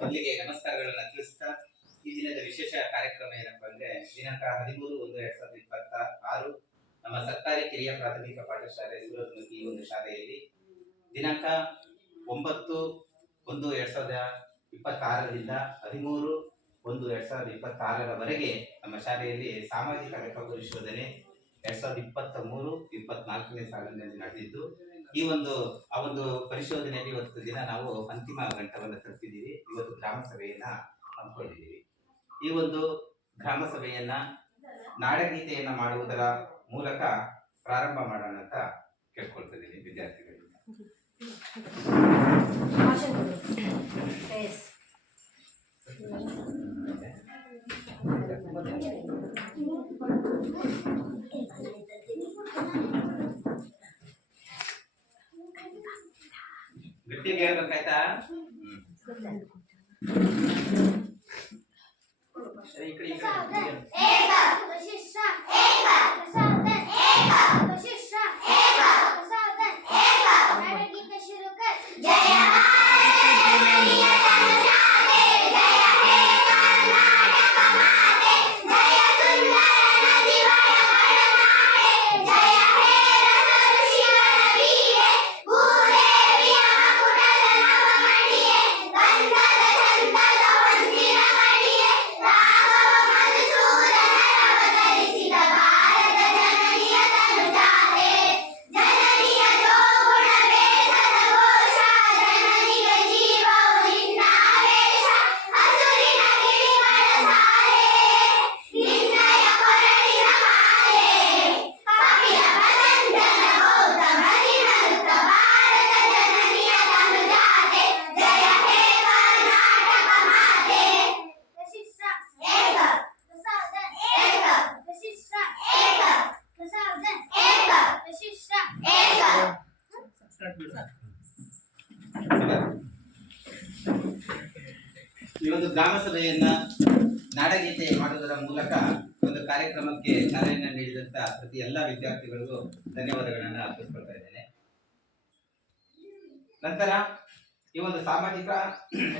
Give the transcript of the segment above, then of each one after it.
ಮೊದಲಿಗೆ ನಮಸ್ಕಾರಗಳನ್ನು ತಿಳಿಸ್ತಾ ಈ ದಿನದ ವಿಶೇಷ ಕಾರ್ಯಕ್ರಮ ಏನಪ್ಪಾ ಅಂದ್ರೆ ದಿನಾಂಕ 13/1/2026 ನಮ್ಮ ಸರ್ಕಾರಿ ಕಿರಿಯ ಪ್ರಾಥಮಿಕ ಪಾಠಶಾಲೆ ಸೂರಜ್ಮುಖಿ ಈ ಒಂದು ಶಾಲೆಯಲ್ಲಿ ದಿನಾಂಕ 9/1/2026ರಿಂದ 13/1/2026ರವರೆಗೆ ನಮ್ಮ ಶಾಲೆಯಲ್ಲಿ ಸಾಮಾಜಿಕ ಲೆಕ್ಕ ಪರಿಶೋಧನೆ 2023-24ನೇ ಸಾಲಿನಲ್ಲಿ ನಡೆದಿದ್ದು ಈ ಒಂದು ಪರಿಶೋಧನೆಯಲ್ಲಿ ಇವತ್ತು ದಿನ ನಾವು ಅಂತಿಮ ಘಟ್ಟವನ್ನು ತಲುಪಿದ್ದೀವಿ. ಇವತ್ತು ಗ್ರಾಮ ಸಭೆಯನ್ನ ಹಮ್ಮಿಕೊಂಡಿದ್ದೀವಿ. ಈ ಒಂದು ಗ್ರಾಮ ಸಭೆಯನ್ನ ನಾಡಗೀತೆಯನ್ನ ಮಾಡುವುದರ ಮೂಲಕ ಪ್ರಾರಂಭ ಮಾಡೋಣ ಅಂತ ಕೇಳ್ಕೊಳ್ತಿದ್ದೀನಿ ವಿದ್ಯಾರ್ಥಿಗಳಿಗೆ. ಗಟ್ಟಿಗೆ ಹೇಳ್ಬೇಕಾಯ್ತಾ? ಈ ಕಡೆ ಈ ಒಂದು ಗ್ರಾಮ ಸಭೆಯನ್ನ ನಾಡಗೀತೆ ಮಾಡುವುದರ ಮೂಲಕ ಒಂದು ಕಾರ್ಯಕ್ರಮಕ್ಕೆ ಚಾಲನೆಯನ್ನು ನೀಡಿದಂತ ಪ್ರತಿ ಎಲ್ಲ ವಿದ್ಯಾರ್ಥಿಗಳಿಗೂ ಧನ್ಯವಾದಗಳನ್ನು ಅರ್ಪಿಸಿಕೊಳ್ತಾ ಇದ್ದೇನೆ. ನಂತರ ಈ ಒಂದು ಸಾಮಾಜಿಕ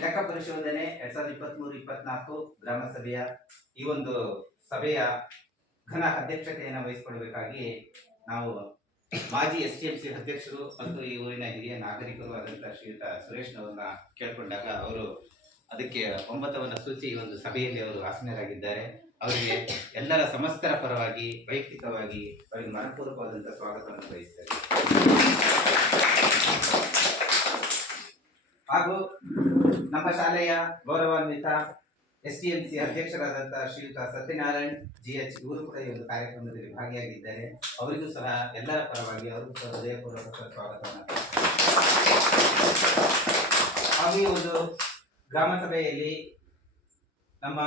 ಲೆಕ್ಕ ಪರಿಶೋಧನೆ 2023-24 ಗ್ರಾಮ ಸಭೆಯ ಈ ಒಂದು ಸಭೆಯ ಘನ ಅಧ್ಯಕ್ಷತೆಯನ್ನು ವಹಿಸಿಕೊಳ್ಳಬೇಕಾಗಿ ನಾವು ಮಾಜಿ STMC ಅಧ್ಯಕ್ಷರು ಮತ್ತು ಈ ಊರಿನ ಹಿರಿಯ ನಾಗರಿಕರು ಆದಂತಹ ಶ್ರೀಯುತ ಸುರೇಶ್ನವರನ್ನ ಕೇಳಿಕೊಂಡಾಗ ಅವರು ಅದಕ್ಕೆ ಒಮ್ಮತವನ್ನು ಸೂಚಿ ಈ ಒಂದು ಸಭೆಯಲ್ಲಿ ಅವರು ಆಸೀನರಾಗಿದ್ದಾರೆ. ಅವರಿಗೆ ಎಲ್ಲರ ಸಮಸ್ತರ ಪರವಾಗಿ ವೈಯಕ್ತಿಕವಾಗಿ ಅವರಿಗೆ ಮನಪೂರ್ವಕವಾದಂತಹ ಸ್ವಾಗತವನ್ನು ಬಯಸ್ತಾರೆ. ಹಾಗೂ ನಮ್ಮ ಶಾಲೆಯ ಗೌರವಾನ್ವಿತ STMC ಅಧ್ಯಕ್ಷರಾದಂತಹ ಶ್ರೀಯುತ ಸತ್ಯನಾರಾಯಣ್ GH ಇವರು ಕೂಡ ಈ ಒಂದು ಕಾರ್ಯಕ್ರಮದಲ್ಲಿ ಭಾಗಿಯಾಗಿದ್ದಾರೆ. ಅವರಿಗೂ ಸಹ ಎಲ್ಲರ ಪರವಾಗಿ ಅವರಿಗೂ ಸಹ ಹೃದಯಪೂರ್ವಕ ಸ್ವಾಗತವನ್ನು. ಹಾಗೂ ಈ ಒಂದು ಗ್ರಾಮ ಸಭೆಯಲ್ಲಿ ನಮ್ಮ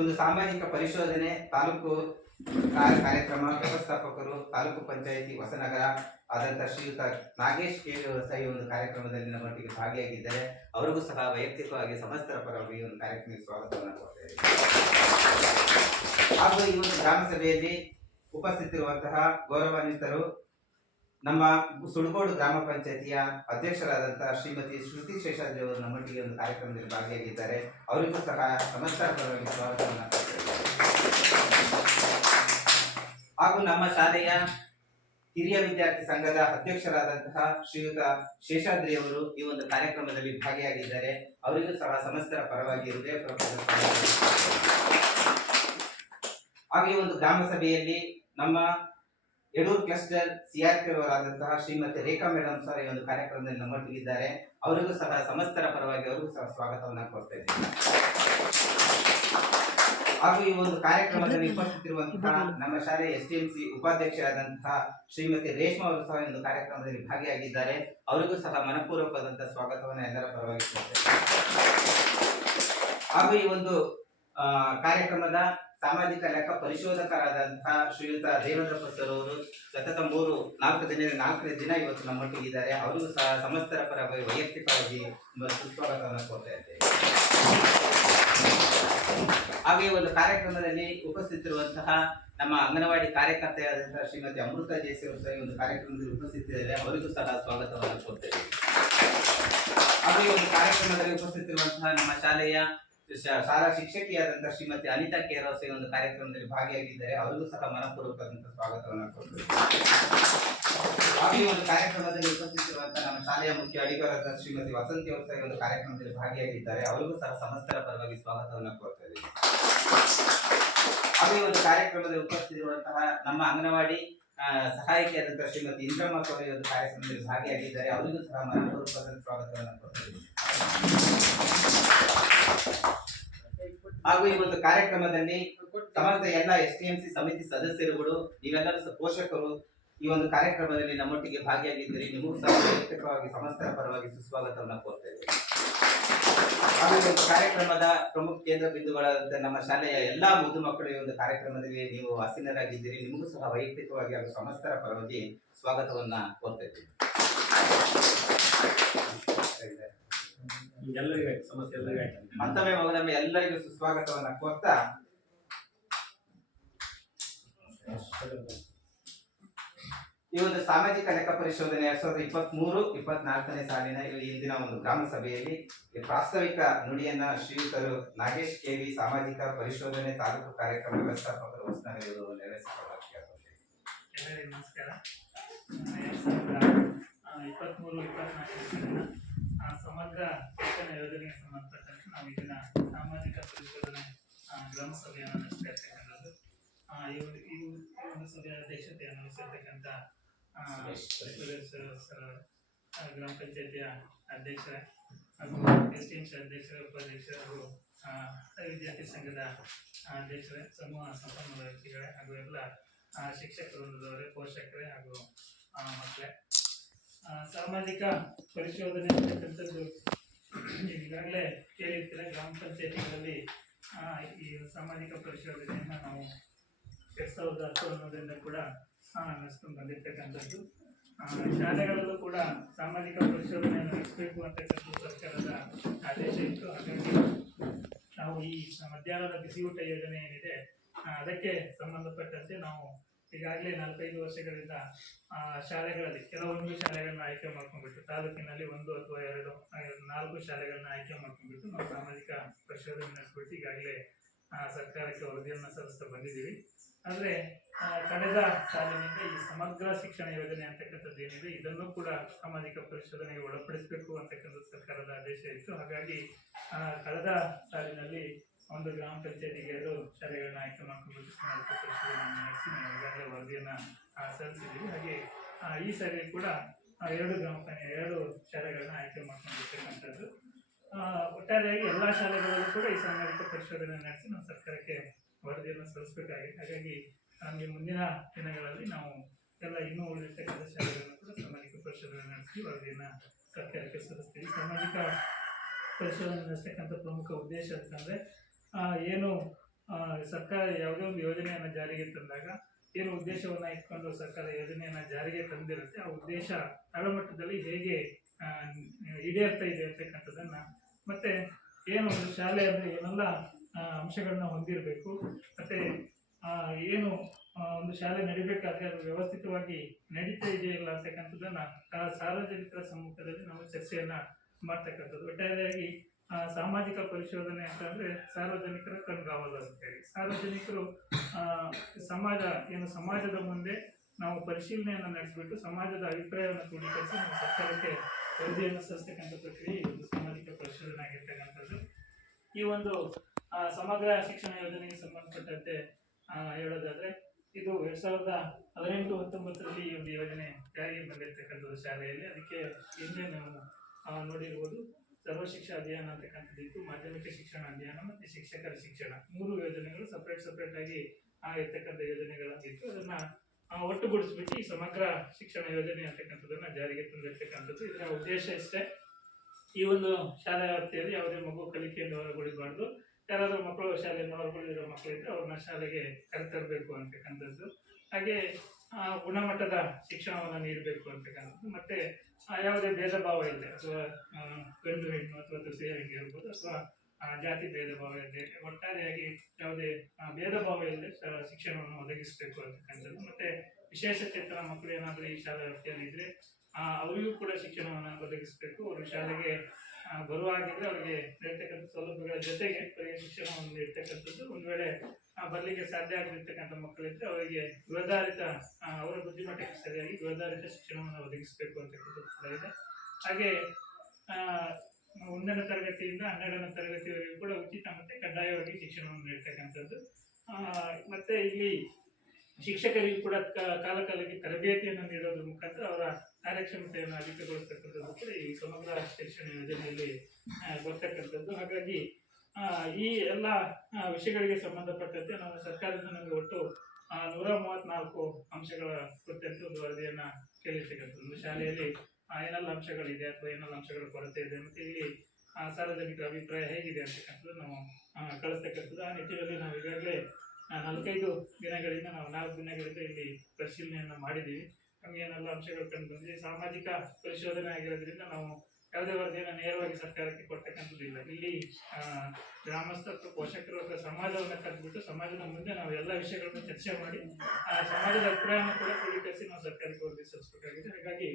ಒಂದು ಸಾಮಾಜಿಕ ಪರಿಶೋಧನೆ ತಾಲೂಕು ಕಾರ್ಯಕ್ರಮ ವ್ಯವಸ್ಥಾಪಕರು ತಾಲೂಕು ಪಂಚಾಯಿತಿ ಹೊಸನಗರ ಆದಂತಹ ಶ್ರೀಯುತ ನಾಗೇಶ್ ಕೇಳಿಯವರು ಸಹ ಈ ಒಂದು ಕಾರ್ಯಕ್ರಮದಲ್ಲಿ ನಮ್ಮೊಟ್ಟಿಗೆ ಭಾಗಿಯಾಗಿದ್ದಾರೆ. ಅವರಿಗೂ ಸಹ ವೈಯಕ್ತಿಕವಾಗಿ ಸಮಸ್ತರ ಪರವಾಗಿ ಒಂದು ಕಾರ್ಯಕ್ರಮಕ್ಕೆ ಸ್ವಾಗತವನ್ನು ಕೊಡ್ತೇವೆ. ಹಾಗೂ ಈ ಒಂದು ಗ್ರಾಮ ಸಭೆಯಲ್ಲಿ ಉಪಸ್ಥಿತಿರುವಂತಹ ಗೌರವಾನ್ವಿತರು ನಮ್ಮ ಸುಳಗೋಡು ಗ್ರಾಮ ಪಂಚಾಯತಿಯ ಅಧ್ಯಕ್ಷರಾದಂತಹ ಶ್ರೀಮತಿ ಶ್ರುತಿ ಶೇಷಾದ್ರಿ ಅವರು ನಮ್ಮೊಟ್ಟಿಗೆ ಒಂದು ಕಾರ್ಯಕ್ರಮದಲ್ಲಿ ಭಾಗಿಯಾಗಿದ್ದಾರೆ. ಅವರಿಗೂ ಸಹ ಸಮಸ್ತರ ಪರವಾಗಿ ಸ್ವಾಗತವನ್ನು ಕೊಡ್ತೇವೆ. ಹಾಗೂ ನಮ್ಮ ಶಾಲೆಯ ಹಿರಿಯ ವಿದ್ಯಾರ್ಥಿ ಸಂಘದ ಅಧ್ಯಕ್ಷರಾದಂತಹ ಶ್ರೀಯುತ ಶೇಷಾದ್ರಿ ಅವರು ಈ ಒಂದು ಕಾರ್ಯಕ್ರಮದಲ್ಲಿ ಭಾಗಿಯಾಗಿದ್ದಾರೆ. ಅವರಿಗೂ ಸಹ ಸಮಸ್ತರ ಪರವಾಗಿ ಹೃದಯಪೂರ್ವಕ. ಹಾಗೂ ಈ ಒಂದು ಗ್ರಾಮ ಸಭೆಯಲ್ಲಿ ನಮ್ಮ ಯಡೂರು ಕ್ಲಸ್ಟರ್ CRP ಅವರಾದಂತಹ ಶ್ರೀಮತಿ ರೇಖಾ ಮೇಡಮ್ ಸಹ ಈ ಒಂದು ಕಾರ್ಯಕ್ರಮದಲ್ಲಿ ನಮ್ಮೊಟ್ಟಿಗಿದ್ದಾರೆ. ಅವರಿಗೂ ಸಹ ಸಮಸ್ತರ ಪರವಾಗಿ ಅವರಿಗೂ ಸಹ ಸ್ವಾಗತವನ್ನು ಕೊಡ್ತಾ ಇದ್ದೇನೆ. ಹಾಗೂ ಈ ಒಂದು ಕಾರ್ಯಕ್ರಮದಲ್ಲಿ ಉಪಸ್ಥಿತಿರುವಂತಹ ನಮ್ಮ ಶಾಲೆಯ STMC ಉಪಾಧ್ಯಕ್ಷರಾದಂತಹ ಶ್ರೀಮತಿ ರೇಷ್ಮಾ ಅವರು ಸಹ ಒಂದು ಕಾರ್ಯಕ್ರಮದಲ್ಲಿ ಭಾಗಿಯಾಗಿದ್ದಾರೆ. ಅವರಿಗೂ ಸಹ ಮನಪೂರ್ವಕವಾದಂತಹ ಸ್ವಾಗತವನ್ನು ಎಲ್ಲರ ಪರವಾಗಿ ಕೊಡ್ತೇವೆ. ಹಾಗೂ ಈ ಒಂದು ಕಾರ್ಯಕ್ರಮದ ಸಾಮಾಜಿಕ ಲೆಕ್ಕ ಪರಿಶೋಧಕರಾದಂತಹ ಶ್ರೀಯುತ ದೇವೇಂದ್ರ ಸರ್ ಅವರು ಸತತ 4ನೇ ದಿನ ಇವತ್ತು ನಮ್ಮೊಟ್ಟಿಗಿದ್ದಾರೆ. ಅವರಿಗೂ ಸಹ ಸಮಸ್ತರ ಪರವಾಗಿ ವೈಯಕ್ತಿಕವಾಗಿ ಸುಸ್ವಾಗತವನ್ನು ಕೊಡ್ತಾ ಇದ್ದೇವೆ. ಹಾಗೆ ಒಂದು ಕಾರ್ಯಕ್ರಮದಲ್ಲಿ ಉಪಸ್ಥಿತರಿರುವಂತಹ ನಮ್ಮ ಅಂಗನವಾಡಿ ಕಾರ್ಯಕರ್ತೆಯಾದಂತಹ ಶ್ರೀಮತಿ ಅಮೃತ ಜೇಸಿ ಅವರು ಸಹ ಈ ಒಂದು ಕಾರ್ಯಕ್ರಮದಲ್ಲಿ ಉಪಸ್ಥಿತರಿದ್ದಾರೆ, ಅವರಿಗೂ ಸಹ ಸ್ವಾಗತವನ್ನು ಕೊಡ್ತೇವೆ. ಹಾಗೆ ಒಂದು ಕಾರ್ಯಕ್ರಮದಲ್ಲಿ ಉಪಸ್ಥಿತರಿರುವಂತಹ ನಮ್ಮ ಶಾಲೆಯ ಶಾಲಾ ಶಿಕ್ಷಕಿಯಾದಂತಹ ಶ್ರೀಮತಿ ಅನಿತಾ ಕೇರವಸ ಈ ಒಂದು ಕಾರ್ಯಕ್ರಮದಲ್ಲಿ ಭಾಗಿಯಾಗಿದ್ದಾರೆ, ಅವರಿಗೂ ಸಹ ಮನಪೂರ್ವಕವಾದಂತಹ ಸ್ವಾಗತವನ್ನು ಕೊಡ್ತೇವೆ. ಹಾಗೆ ಒಂದು ಕಾರ್ಯಕ್ರಮದಲ್ಲಿ ಉಪಸ್ಥಿತರಿರುವಂತಹ ನಮ್ಮ ಶಾಲೆಯ ಮುಖ್ಯ ಅಡಿಗರಾದ ಶ್ರೀಮತಿ ವಸಂತಿ ಅವರು ಸಹ ಈ ಒಂದು ಕಾರ್ಯಕ್ರಮದಲ್ಲಿ ಭಾಗಿಯಾಗಿದ್ದಾರೆ, ಅವರಿಗೂ ಸಹ ಸಮಸ್ತರ ಪರವಾಗಿ ಸ್ವಾಗತವನ್ನು ಕೋರ್ತೇವೆ. ಹಾಗೆ ಒಂದು ಕಾರ್ಯಕ್ರಮದಲ್ಲಿ ಉಪಸ್ಥಿತರಿರುವಂತಹ ನಮ್ಮ ಅಂಗನವಾಡಿ ಸಹಾಯಕಿಯಾದಂತಹ ಶ್ರೀಮತಿ ಇಂದ್ರಮ್ಮ ಅವರು ಈ ಒಂದು ಕಾರ್ಯಕ್ರಮದಲ್ಲಿ ಭಾಗಿಯಾಗಿದ್ದಾರೆ, ಅವರಿಗೂ ಸಹ ಮನಪೂರ್ವಕವಾದ ಸ್ವಾಗತವನ್ನು ಕೋರ್ತೇವೆ. ಹಾಗೂ ಈ ಒಂದು ಕಾರ್ಯಕ್ರಮದಲ್ಲಿ ಸಮಸ್ತ ಎಲ್ಲ STMC ಸಮಿತಿ ಸದಸ್ಯರುಗಳು, ನೀವೆಲ್ಲರೂ ಪೋಷಕರು ಈ ಒಂದು ಕಾರ್ಯಕ್ರಮದಲ್ಲಿ ನಮ್ಮೊಟ್ಟಿಗೆ ಭಾಗಿಯಾಗಿದ್ದೀರಿ, ನಿಮಗೂ ಸಹ ವೈಯಕ್ತಿಕವಾಗಿ ಸಮಸ್ತರ ಪರವಾಗಿ ಸುಸ್ವಾಗತವನ್ನು ಕೋರ್ತೇವೆ. ಹಾಗೂ ಒಂದು ಕಾರ್ಯಕ್ರಮದ ಪ್ರಮುಖ ಕೇಂದ್ರ ಬಿಂದುಗಳಾದಂತಹ ನಮ್ಮ ಶಾಲೆಯ ಎಲ್ಲಾ ಮುದ್ದು ಮಕ್ಕಳು ಈ ಒಂದು ಕಾರ್ಯಕ್ರಮದಲ್ಲಿ ನೀವು ಆಸೀನರಾಗಿದ್ದೀರಿ, ನಿಮಗೂ ಸಹ ವೈಯಕ್ತಿಕವಾಗಿ ಹಾಗೂ ಸಮಸ್ತರ ಪರವಾಗಿ ಸ್ವಾಗತವನ್ನ ಕೋರ್ತೇವೆ. ಮತ್ತೊಮ್ಮೆ ಮಗನೊಮ್ಮೆ ಎಲ್ಲರಿಗೂ ಸುಸ್ವಾಗತವನ್ನ ಕೋರ್ತಾ ಈ ಒಂದು ಸಾಮಾಜಿಕ ಲೆಕ್ಕ ಪರಿಶೋಧನೆ 2023-24ನೇ ಸಾಲಿನ ಇಂದಿನ ಒಂದು ಗ್ರಾಮ ಸಭೆಯಲ್ಲಿ ಪ್ರಾಸ್ತಾವಿಕ ನುಡಿಯನ್ನ ಶ್ರೀಯುತರು ನಾಗೇಶ್ ಕೆವಿ ಸಾಮಾಜಿಕ ಪರಿಶೋಧನೆ ತಾಲೂಕು ಕಾರ್ಯಕ್ರಮ ವ್ಯವಸ್ಥಾಪಕರು ಹೊಸನಗರದವರು ನೆರವೇರಿಸಿಕೊಳ್ಳುತ್ತಾರೆ. ಎಲ್ಲರಿಗೂ ನಮಸ್ಕಾರ. 2023-24 ಸಮಗ್ರ ಶಿಕ್ಷಣ ಯೋಜನೆಗೆ ಸಂಬಂಧಪಟ್ಟಂತೆ ನಾವು ಇದನ್ನ ಸಾಮಾಜಿಕ ಪರಿಶೋಧನೆ ಗ್ರಾಮ ಸಭೆಯನ್ನು ನಡೆಸ್ತಾ ಇರ್ತಕ್ಕಂಥದ್ದು. ಈ ಒಂದು ಸಭೆಯ ಅಧ್ಯಕ್ಷತೆಯನ್ನು ವಹಿಸಿರ್ತಕ್ಕಂಥ ಗ್ರಾಮ ಪಂಚಾಯತಿಯ ಅಧ್ಯಕ್ಷರೇ ಹಾಗೂ STMC ಅಧ್ಯಕ್ಷರ, ಉಪಾಧ್ಯಕ್ಷರು, ವಿದ್ಯಾರ್ಥಿ ಸಂಘದ ಅಧ್ಯಕ್ಷರೇ, ಸಮೂಹ ಸಂಪನ್ಮೂಲ ವ್ಯಕ್ತಿಗಳೇ ಹಾಗೂ ಎಲ್ಲ ಶಿಕ್ಷಕ ವೃಂದದವರೇ, ಪೋಷಕರೇ ಹಾಗೂ ಮಕ್ಕಳೇ, ಸಾಮಾಜಿಕ ಪರಿಶೋಧನೆ ಅಂತಕ್ಕಂಥದ್ದು ಈಗಾಗಲೇ ಕೇಳಿರ್ತೀರ. ಗ್ರಾಮ ಪಂಚಾಯತಿಗಳಲ್ಲಿ ಈ ಸಾಮಾಜಿಕ ಪರಿಶೋಧನೆಯನ್ನು ನಾವು 2019ರಿಂದ ಕೂಡ ನಡೆಸ್ಕೊಂಡು ಬಂದಿರ್ತಕ್ಕಂಥದ್ದು. ಶಾಲೆಗಳಲ್ಲೂ ಕೂಡ ಸಾಮಾಜಿಕ ಪರಿಶೋಧನೆಯನ್ನು ನಡೆಸಬೇಕು ಅಂತಕ್ಕಂಥ ಸರ್ಕಾರದ ಆದೇಶ ಇತ್ತು. ಹಾಗಾಗಿ ನಾವು ಈ ಮಧ್ಯಾಹ್ನದ ಬಿಸಿಯೂಟ ಯೋಜನೆ ಏನಿದೆ ಅದಕ್ಕೆ ಸಂಬಂಧಪಟ್ಟಂತೆ ನಾವು ಈಗಾಗಲೇ 45 ವರ್ಷಗಳಿಂದ ಶಾಲೆಗಳಲ್ಲಿ ಕೆಲವೊಂದು ಶಾಲೆಗಳನ್ನ ಆಯ್ಕೆ ಮಾಡ್ಕೊಂಡ್ಬಿಟ್ಟು, ತಾಲೂಕಿನಲ್ಲಿ 1 ಅಥವಾ 2, 4 ಶಾಲೆಗಳನ್ನ ಆಯ್ಕೆ ಮಾಡ್ಕೊಂಡ್ಬಿಟ್ಟು ನಾವು ಸಾಮಾಜಿಕ ಪರಿಶೋಧನೆ ನಡೆಸ್ಬಿಟ್ಟು ಈಗಾಗಲೇ ಸರ್ಕಾರಕ್ಕೆ ವರದಿಯನ್ನು ಸಲ್ಲಿಸ್ತಾ ಬಂದಿದ್ದೀವಿ. ಆದರೆ ಕಳೆದ ಸಾಲಿನಿಂದ ಈ ಸಮಗ್ರ ಶಿಕ್ಷಣ ಯೋಜನೆ ಅಂತಕ್ಕಂಥದ್ದು ಏನಿದೆ ಇದನ್ನು ಕೂಡ ಸಾಮಾಜಿಕ ಪರಿಶೋಧನೆಗೆ ಒಳಪಡಿಸಬೇಕು ಅಂತಕ್ಕಂಥ ಸರ್ಕಾರದ ಆದೇಶ ಇತ್ತು. ಹಾಗಾಗಿ ಕಳೆದ ಸಾಲಿನಲ್ಲಿ ಒಂದು ಗ್ರಾಮ ಪಂಚಾಯತಿಗೆ 2 ಶಾಲೆಗಳನ್ನ ಆಯ್ಕೆ ಮಾಡ್ಕೊಂಡು ಸಾಮಾಜಿಕ ಪರಿಶೋಧನೆಯನ್ನು ನಡೆಸಿ ನಾವು ಈಗಾಗಲೇ ವರದಿಯನ್ನು ಸಲ್ಲಿಸಿದ್ದೀವಿ. ಹಾಗೆ ಈ ಸಾರಿ ಕೂಡ 2 ಶಾಲೆಗಳನ್ನ ಆಯ್ಕೆ ಮಾಡ್ಕೊಂಡಿರ್ತಕ್ಕಂಥದ್ದು. ಒಟ್ಟಾರೆಯಾಗಿ ಎಲ್ಲ ಶಾಲೆಗಳಲ್ಲೂ ಕೂಡ ಈ ಸಾಮಾಜಿಕ ಪರಿಶೋಧನೆ ನಡೆಸಿ ನಾವು ಸರ್ಕಾರಕ್ಕೆ ವರದಿಯನ್ನು ಸಲ್ಲಿಸಬೇಕಾಗಿದೆ. ಹಾಗಾಗಿ ನಮಗೆ ಮುಂದಿನ ದಿನಗಳಲ್ಲಿ ನಾವು ಎಲ್ಲ ಇನ್ನೂ ಉಳಿದಿರ್ತಕ್ಕಂಥ ಶಾಲೆಗಳನ್ನು ಕೂಡ ಸಾಮಾಜಿಕ ಪರಿಶೋಧನೆ ನಡೆಸಿ ವರದಿಯನ್ನು ಸರ್ಕಾರಕ್ಕೆ ಸಲ್ಲಿಸ್ತೀವಿ. ಸಾಮಾಜಿಕ ಪರಿಶೋಧನೆ ನಡೆಸ್ತಕ್ಕಂಥ ಪ್ರಮುಖ ಉದ್ದೇಶ ಅಂತಂದರೆ ಏನು ಸರ್ಕಾರ ಯಾವುದೇ ಒಂದು ಯೋಜನೆಯನ್ನು ಜಾರಿಗೆ ತಂದಾಗ ಏನು ಉದ್ದೇಶವನ್ನು ಇಟ್ಕೊಂಡು ಸರ್ಕಾರ ಯೋಜನೆಯನ್ನು ಜಾರಿಗೆ ತಂದಿರುತ್ತೆ, ಆ ಉದ್ದೇಶ ತಳಮಟ್ಟದಲ್ಲಿ ಹೇಗೆ ಈಡೇರ್ತಾ ಇದೆ ಅಂತಕ್ಕಂಥದ್ದನ್ನು, ಮತ್ತು ಏನು ಒಂದು ಶಾಲೆ ಅಂದರೆ ಏನೆಲ್ಲ ಅಂಶಗಳನ್ನ ಹೊಂದಿರಬೇಕು, ಮತ್ತು ಏನು ಒಂದು ಶಾಲೆ ನಡಿಬೇಕಾದ್ರೆ ಅದು ವ್ಯವಸ್ಥಿತವಾಗಿ ನಡೀತಾ ಇದೆಯಿಲ್ಲ ಅಂತಕ್ಕಂಥದ್ದನ್ನು ಸಾರ್ವಜನಿಕರ ಸಮ್ಮುಖದಲ್ಲಿ ನಾವು ಚರ್ಚೆಯನ್ನು ಮಾಡ್ತಕ್ಕಂಥದ್ದು. ಒಟ್ಟಾರೆಯಾಗಿ ಸಾಮಾಜಿಕ ಪರಿಶೋಧನೆ ಅಂತಂದರೆ ಸಾರ್ವಜನಿಕರ ಕಣ್ಗಾವಲು ಅಂತೇಳಿ, ಸಾರ್ವಜನಿಕರು ಸಮಾಜದ ಮುಂದೆ ನಾವು ಪರಿಶೀಲನೆಯನ್ನು ನಡೆಸಿಬಿಟ್ಟು ಸಮಾಜದ ಅಭಿಪ್ರಾಯವನ್ನು ಕ್ರೋಢೀಕರಿಸಿ ನಾವು ಸರ್ಕಾರಕ್ಕೆ ವರದಿಯನ್ನು ಸಲ್ಲಿಸ್ತಕ್ಕಂಥ ಪ್ರಕ್ರಿಯೆ ಈ ಒಂದು ಸಾಮಾಜಿಕ ಪರಿಶೋಧನೆ ಆಗಿರ್ತಕ್ಕಂಥದ್ದು. ಈ ಒಂದು ಸಮಗ್ರ ಶಿಕ್ಷಣ ಯೋಜನೆಗೆ ಸಂಬಂಧಪಟ್ಟಂತೆ ಹೇಳೋದಾದ್ರೆ ಇದು 2018-19ರಲ್ಲಿ ಈ ಒಂದು ಯೋಜನೆ ಜಾರಿಗೆ ಬಂದಿರತಕ್ಕಂಥದ್ದು ಶಾಲೆಯಲ್ಲಿ. ಅದಕ್ಕೆ ಹಿಂದೆ ನಾವು ನೋಡಿರ್ಬೋದು ಸರ್ವ ಶಿಕ್ಷಾ ಅಭಿಯಾನ ಅಂತಕ್ಕಂಥದ್ದಿತ್ತು, ಮಾಧ್ಯಮಿಕ ಶಿಕ್ಷಣ ಅಭಿಯಾನ ಮತ್ತು ಶಿಕ್ಷಕರ ಶಿಕ್ಷಣ 3 ಯೋಜನೆಗಳು ಸಪ್ರೇಟ್ ಆಗಿ ಇರ್ತಕ್ಕಂಥ ಯೋಜನೆಗಳಾಗಿತ್ತು. ಅದನ್ನ ಒಟ್ಟುಗೂಡಿಸ್ಬಿಟ್ಟು ಈ ಸಮಗ್ರ ಶಿಕ್ಷಣ ಯೋಜನೆ ಅಂತಕ್ಕಂಥದ್ದನ್ನ ಜಾರಿಗೆ ತಂದಿರ್ತಕ್ಕಂಥದ್ದು. ಇದರ ಉದ್ದೇಶ ಇಷ್ಟೇ, ಈ ಒಂದು ಶಾಲಾ ವ್ಯಾಪ್ತಿಯಲ್ಲಿ ಯಾವುದೇ ಮಗು ಕಲಿಕೆಯನ್ನು ಹೊರಗುಳಿಬಾರ್ದು, ಯಾರಾದರೂ ಮಕ್ಕಳು ಶಾಲೆಯನ್ನು ಹೊರಗುಳಿದಿರೋ ಮಕ್ಕಳಿದ್ರೆ ಅವ್ರನ್ನ ಶಾಲೆಗೆ ಕರೆತರಬೇಕು ಅಂತಕ್ಕಂಥದ್ದು. ಹಾಗೆ ಗುಣಮಟ್ಟದ ಶಿಕ್ಷಣವನ್ನು ನೀಡಬೇಕು ಅಂತಕ್ಕಂಥದ್ದು. ಮತ್ತೆ ಯಾವುದೇ ಭೇದ ಭಾವ ಇಲ್ಲ, ಅಥವಾ ಗಂಡು ಹೆಣ್ಣು ಅಥವಾ ತೃತೀಯ ಇರ್ಬೋದು, ಅಥವಾ ಜಾತಿ ಭೇದ ಭಾವ ಇಲ್ಲದೆ ಒಟ್ಟಾರೆಯಾಗಿ ಯಾವುದೇ ಭೇದ ಭಾವ ಇಲ್ಲದೆ ಶಿಕ್ಷಣವನ್ನು ಒದಗಿಸಬೇಕು ಅಂತಕ್ಕಂಥದ್ದು. ಮತ್ತೆ ವಿಶೇಷ ಚೇತನ ಮಕ್ಕಳು ಏನಾದರೂ ಈ ಶಾಲಾ ವ್ಯಾಪ್ತಿಯಲ್ಲಿ ಇದ್ರೆ ಅವರಿಗೂ ಕೂಡ ಶಿಕ್ಷಣವನ್ನು ಒದಗಿಸಬೇಕು. ಅವರು ಶಾಲೆಗೆ ಬರುವಾಗಿದ್ರೆ ಅವರಿಗೆ ಇರ್ತಕ್ಕಂಥ ಸೌಲಭ್ಯಗಳ ಜೊತೆಗೆ ಅವರಿಗೆ ಶಿಕ್ಷಣವನ್ನು ನೀಡ್ತಕ್ಕಂಥದ್ದು. ಒಂದು ವೇಳೆ ಬರಲಿಕ್ಕೆ ಸಾಧ್ಯ ಆಗಿರ್ತಕ್ಕಂಥ ಮಕ್ಕಳಿದ್ರೆ ಅವರಿಗೆ ಗೃಹಧಾರಿತ ಅವರ ಬುದ್ಧಿಮಟ್ಟಕ್ಕೆ ಸರಿಯಾಗಿ ಗೃಹಧಾರಿತ ಶಿಕ್ಷಣವನ್ನು ಒದಗಿಸಬೇಕು ಅಂತಕ್ಕಂಥದ್ದು ಕೂಡ ಇದೆ. ಹಾಗೆ 1ನೇ ತರಗತಿಯಿಂದ 12ನೇ ತರಗತಿವರೆಗೂ ಕೂಡ ಉಚಿತ ಮತ್ತೆ ಕಡ್ಡಾಯವಾಗಿ ಶಿಕ್ಷಣವನ್ನು ನೀಡ್ತಕ್ಕಂಥದ್ದು. ಮತ್ತೆ ಇಲ್ಲಿ ಶಿಕ್ಷಕರಿಗೂ ಕೂಡ ಕಾಲಕಾಲಕ್ಕೆ ತರಬೇತಿಯನ್ನು ನೀಡೋದ್ರ ಮುಖಾಂತರ ಅವರ ಕಾರ್ಯಕ್ಷಮತೆಯನ್ನು ಅಧಿಕಗೊಳಿಸ್ತಕ್ಕಂಥದ್ದು ಕೂಡ ಈ ಸಮಗ್ರ ಶಿಕ್ಷಣ ಯೋಜನೆಯಲ್ಲಿ ಬರ್ತಕ್ಕಂಥದ್ದು. ಹಾಗಾಗಿ ಈ ಎಲ್ಲ ವಿಷಯಗಳಿಗೆ ಸಂಬಂಧಪಟ್ಟಂತೆ ನಮ್ಮ ಸರ್ಕಾರದಿಂದ ನಮಗೆ ಒಟ್ಟು 134 ಅಂಶಗಳ ಕುರಿತಂತೆ ಒಂದು ವರದಿಯನ್ನ ಕೇಳಿರ್ತಕ್ಕಂಥದ್ದು. ಶಾಲೆಯಲ್ಲಿ ಏನೆಲ್ಲ ಅಂಶಗಳಿದೆ ಅಥವಾ ಏನೆಲ್ಲ ಅಂಶಗಳ ಕೊರತೆ ಇದೆ, ಮತ್ತೆ ಇಲ್ಲಿ ಸಾರ್ವಜನಿಕರ ಅಭಿಪ್ರಾಯ ಹೇಗಿದೆ ಅಂತಕ್ಕಂಥದ್ದು ನಾವು ಕಳಿಸ್ತಕ್ಕಂಥದ್ದು. ಆ ನಿಟ್ಟಿನಲ್ಲಿ ನಾವು ಈಗಾಗಲೇ 45 ದಿನಗಳಿಂದ ನಾವು 4 ದಿನಗಳಿಂದ ಇಲ್ಲಿ ಪರಿಶೀಲನೆಯನ್ನು ಮಾಡಿದ್ದೀವಿ. ನಮಗೆ ಏನೆಲ್ಲ ಅಂಶಗಳು ಕಂಡು ಬಂದಿದೆ. ಸಾಮಾಜಿಕ ಪರಿಶೋಧನೆ ಆಗಿರೋದ್ರಿಂದ ನಾವು ಯಾವುದೇ ವರದಿಯನ್ನು ನೇರವಾಗಿ ಸರ್ಕಾರಕ್ಕೆ ಕೊಡ್ತಕ್ಕಂಥದ್ದಿಲ್ಲ. ಇಲ್ಲಿ ಗ್ರಾಮಸ್ಥ ಅಥವಾ ಪೋಷಕರು ಅಥವಾ ಸಮಾಜವನ್ನು ಕರೆದ್ಬಿಟ್ಟು ಸಮಾಜದ ಮುಂದೆ ನಾವು ಎಲ್ಲ ವಿಷಯಗಳನ್ನು ಚರ್ಚೆ ಮಾಡಿ ಸಮಾಜದ ಅಭಿಪ್ರಾಯವನ್ನು ಕೂಡ ಕ್ರೋಢೀಕರಿಸಿ ನಾವು ಸರ್ಕಾರಕ್ಕೆ ವರದಿ ಸಲ್ಲಿಸಬೇಕಾಗಿದೆ. ಹಾಗಾಗಿ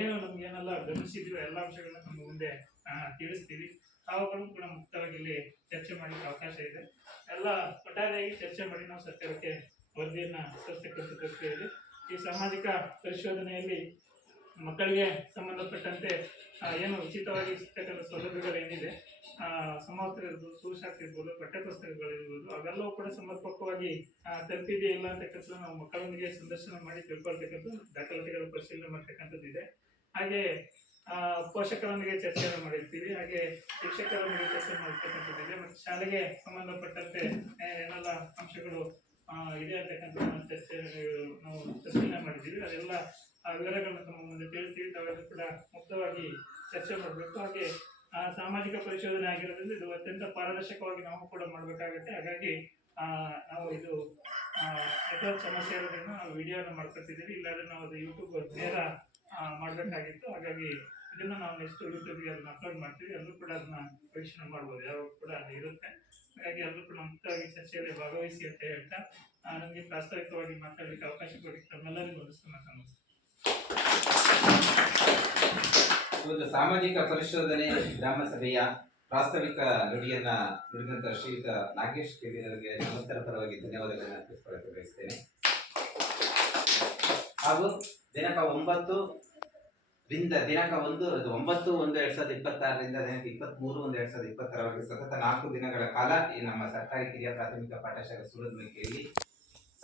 ಏನು ನಮ್ಗೆ ಏನೆಲ್ಲ ಗಮನಿಸಿದ್ವಿ ಎಲ್ಲ ಅಂಶಗಳನ್ನ ನಮ್ಮ ಮುಂದೆ ತಿಳಿಸ್ತೀವಿ. ಅವುಗಳನ್ನು ಕೂಡ ಮುಕ್ತವಾಗಿ ಇಲ್ಲಿ ಚರ್ಚೆ ಮಾಡಲಿಕ್ಕೆ ಅವಕಾಶ ಇದೆ. ಎಲ್ಲ ಒಟ್ಟಾರೆಯಾಗಿ ಚರ್ಚೆ ಮಾಡಿ ನಾವು ಸರ್ಕಾರಕ್ಕೆ ವರದಿಯನ್ನ ಸಲ್ಲಿಸತಕ್ಕಂಥ ಪ್ರಕ್ರಿಯೆಯಲ್ಲಿ ಈ ಸಾಮಾಜಿಕ ಪರಿಶೋಧನೆಯಲ್ಲಿ ಮಕ್ಕಳಿಗೆ ಸಂಬಂಧಪಟ್ಟಂತೆ ಏನು ಉಚಿತವಾಗಿ ಸಿಗ್ತಕ್ಕಂಥ ಸೌಲಭ್ಯಗಳೇನಿದೆ, ಸಮವಸ್ತ್ರ ಇರ್ಬೋದು, ಶೂಶಾಸ್ತ್ರ ಇರ್ಬೋದು, ಪಠ್ಯಪುಸ್ತಕಗಳಿರ್ಬೋದು, ಅವೆಲ್ಲವೂ ಕೂಡ ಸಮರ್ಪಕವಾಗಿ ತಲುಪಿದೆಯೇ ಇಲ್ಲ ಅಂತಕ್ಕಂಥದ್ದು ನಾವು ಮಕ್ಕಳೊಂದಿಗೆ ಸಂದರ್ಶನ ಮಾಡಿ ತಿಳ್ಕೊಳ್ತಕ್ಕಂಥದ್ದು, ದಾಖಲಾತಿಗಳ ಪರಿಶೀಲನೆ ಮಾಡ್ತಕ್ಕಂಥದ್ದು ಇದೆ. ಹಾಗೆ ಪೋಷಕರೊಂದಿಗೆ ಚರ್ಚೆಯನ್ನು ಮಾಡಿರ್ತೀವಿ. ಹಾಗೆ ಶಿಕ್ಷಕರೊಂದಿಗೆ ಚರ್ಚೆ ಮಾಡ್ತಕ್ಕಂಥದ್ದಿದೆ. ಮತ್ತು ಶಾಲೆಗೆ ಸಂಬಂಧಪಟ್ಟಂತೆ ಏನೆಲ್ಲ ಅಂಶಗಳು ಇದೆ ಅಂತಕ್ಕಂಥ ಚರ್ಚೆ ನಾವು ಪರಿಶೀಲನೆ ಮಾಡಿದ್ದೀವಿ. ಅದೆಲ್ಲ ವಿವರಗಳನ್ನು ತಮ್ಮ ಮುಂದೆ ತಿಳಿಸ್ತೀವಿ. ತಾವೆಲ್ಲರೂ ಕೂಡ ಮುಕ್ತವಾಗಿ ಚರ್ಚೆ ಮಾಡಬೇಕು. ಹಾಗೆ ಸಾಮಾಜಿಕ ಪರಿಶೋಧನೆ ಆಗಿರೋದ್ರಿಂದ ಇದು ಅತ್ಯಂತ ಪಾರದರ್ಶಕವಾಗಿ ನಾವು ಕೂಡ ಮಾಡಬೇಕಾಗುತ್ತೆ. ಹಾಗಾಗಿ ನಾವು ಇದು ನೆಟ್ವರ್ಕ್ ಸಮಸ್ಯೆ ಇರೋದ್ರಿಂದ ನಾವು ವಿಡಿಯೋನ ಮಾಡ್ಕೊತಿದ್ದೀವಿ. ಇಲ್ಲಾಂದ್ರೆ ನಾವು ಅದು ಯೂಟ್ಯೂಬ್ ನೇರ ಮಾಡಬೇಕಾಗಿತ್ತು. ಹಾಗಾಗಿ ಇದನ್ನು ನಾವು ನೆಕ್ಸ್ಟ್ ಯೂಟ್ಯೂಬ್ಗೆ ಅದನ್ನ ಅಪ್ಲೋಡ್ ಮಾಡ್ತೀವಿ. ಎಲ್ಲರೂ ಕೂಡ ಅದನ್ನ ವೀಕ್ಷಣೆ ಮಾಡ್ಬೋದು, ಯಾವಾಗ ಕೂಡ ಅದು ಇರುತ್ತೆ. ಹಾಗಾಗಿ ಎಲ್ಲರೂ ಕೂಡ ಮುಕ್ತವಾಗಿ ಚರ್ಚೆಯಲ್ಲಿ ಭಾಗವಹಿಸಿ ಅಂತ ಹೇಳ್ತಾ ನನಗೆ ಪ್ರಾಸ್ತಾವಿಕವಾಗಿ ಮಾತಾಡಲಿಕ್ಕೆ ಅವಕಾಶ ಕೊಡಿ. ತಮ್ಮೆಲ್ಲರಿಗೂ ನಮಸ್ಕಾರ. ಒಂದು ಸಾಮಾಜಿಕ ಪರಿಶೋಧನೆ ಗ್ರಾಮ ಸಭೆಯ ಪ್ರಾಸ್ತಾವಿಕ ನುಡಿದಂತ ಶ್ರೀಯುತ ನಾಗೇಶ್ ಅವರಿಗೆ ನಮಸ್ಕಾರ ಪರವಾಗಿ ಧನ್ಯವಾದಗಳನ್ನು ಅರ್ಪಿಸಿಕೊಳ್ಳಕ್ಕೆ ಬಯಸ್ತೇನೆ. ಹಾಗೂ ದಿನಾಂಕ 9ರಿಂದ ದಿನಾಂಕ 9/1/2026ರಿಂದ ದಿನಾಂಕ 23/1/2020 ಸತತ 4 ದಿನಗಳ ಕಾಲ ಈ ನಮ್ಮ ಸರ್ಕಾರಿ ಕಿರಿಯ ಪ್ರಾಥಮಿಕ ಪಾಠಶಾಲೆ ಸೂರದ್ಮಕ್ಕಿಯಲ್ಲಿ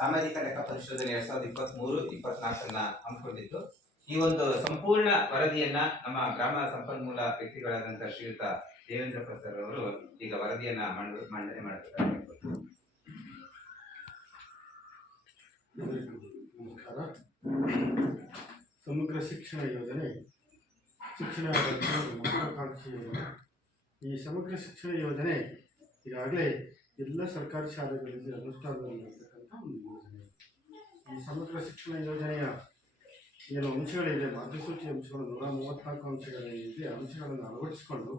ಸಾಮಾಜಿಕ ಲೆಕ್ಕ ಪರಿಶೋಧನೆ 2023-24 ಹಮ್ಮಿಕೊಂಡಿದ್ದು, ಈ ಒಂದು ಸಂಪೂರ್ಣ ವರದಿಯನ್ನ ನಮ್ಮ ಗ್ರಾಮ ಸಂಪನ್ಮೂಲ ವ್ಯಕ್ತಿಗಳಾದಂತಹ ಶ್ರೀಯುತ ದೇವೇಂದ್ರ ಪ್ರಸಾದ್ ಅವರು ಈಗ ವರದಿಯನ್ನ ಮಂಡನೆ ಮಾಡುತ್ತಾರೆ. ನಮಸ್ಕಾರ. ಸಮಗ್ರ ಶಿಕ್ಷಣ ಯೋಜನೆ ಶಿಕ್ಷಣ ಮಹತ್ವಾಕಾಂಕ್ಷಿ ಯೋಜನೆ. ಈ ಸಮಗ್ರ ಶಿಕ್ಷಣ ಯೋಜನೆ ಈಗಾಗಲೇ ಎಲ್ಲ ಸರ್ಕಾರಿ ಶಾಲೆಗಳಲ್ಲಿ ಅನುಷ್ಠಾನದಲ್ಲಿರ್ತಕ್ಕಂಥ ಒಂದು ಯೋಜನೆ. ಈ ಸಮಗ್ರ ಶಿಕ್ಷಣ ಯೋಜನೆಯ ಏನು ಅಂಶಗಳಿದೆ, ಮಾರ್ಗಸೂಚಿ ಅಂಶಗಳು 134 ಅಂಶಗಳೇನಿದೆ, ಅಂಶಗಳನ್ನು ಅಳವಡಿಸಿಕೊಂಡು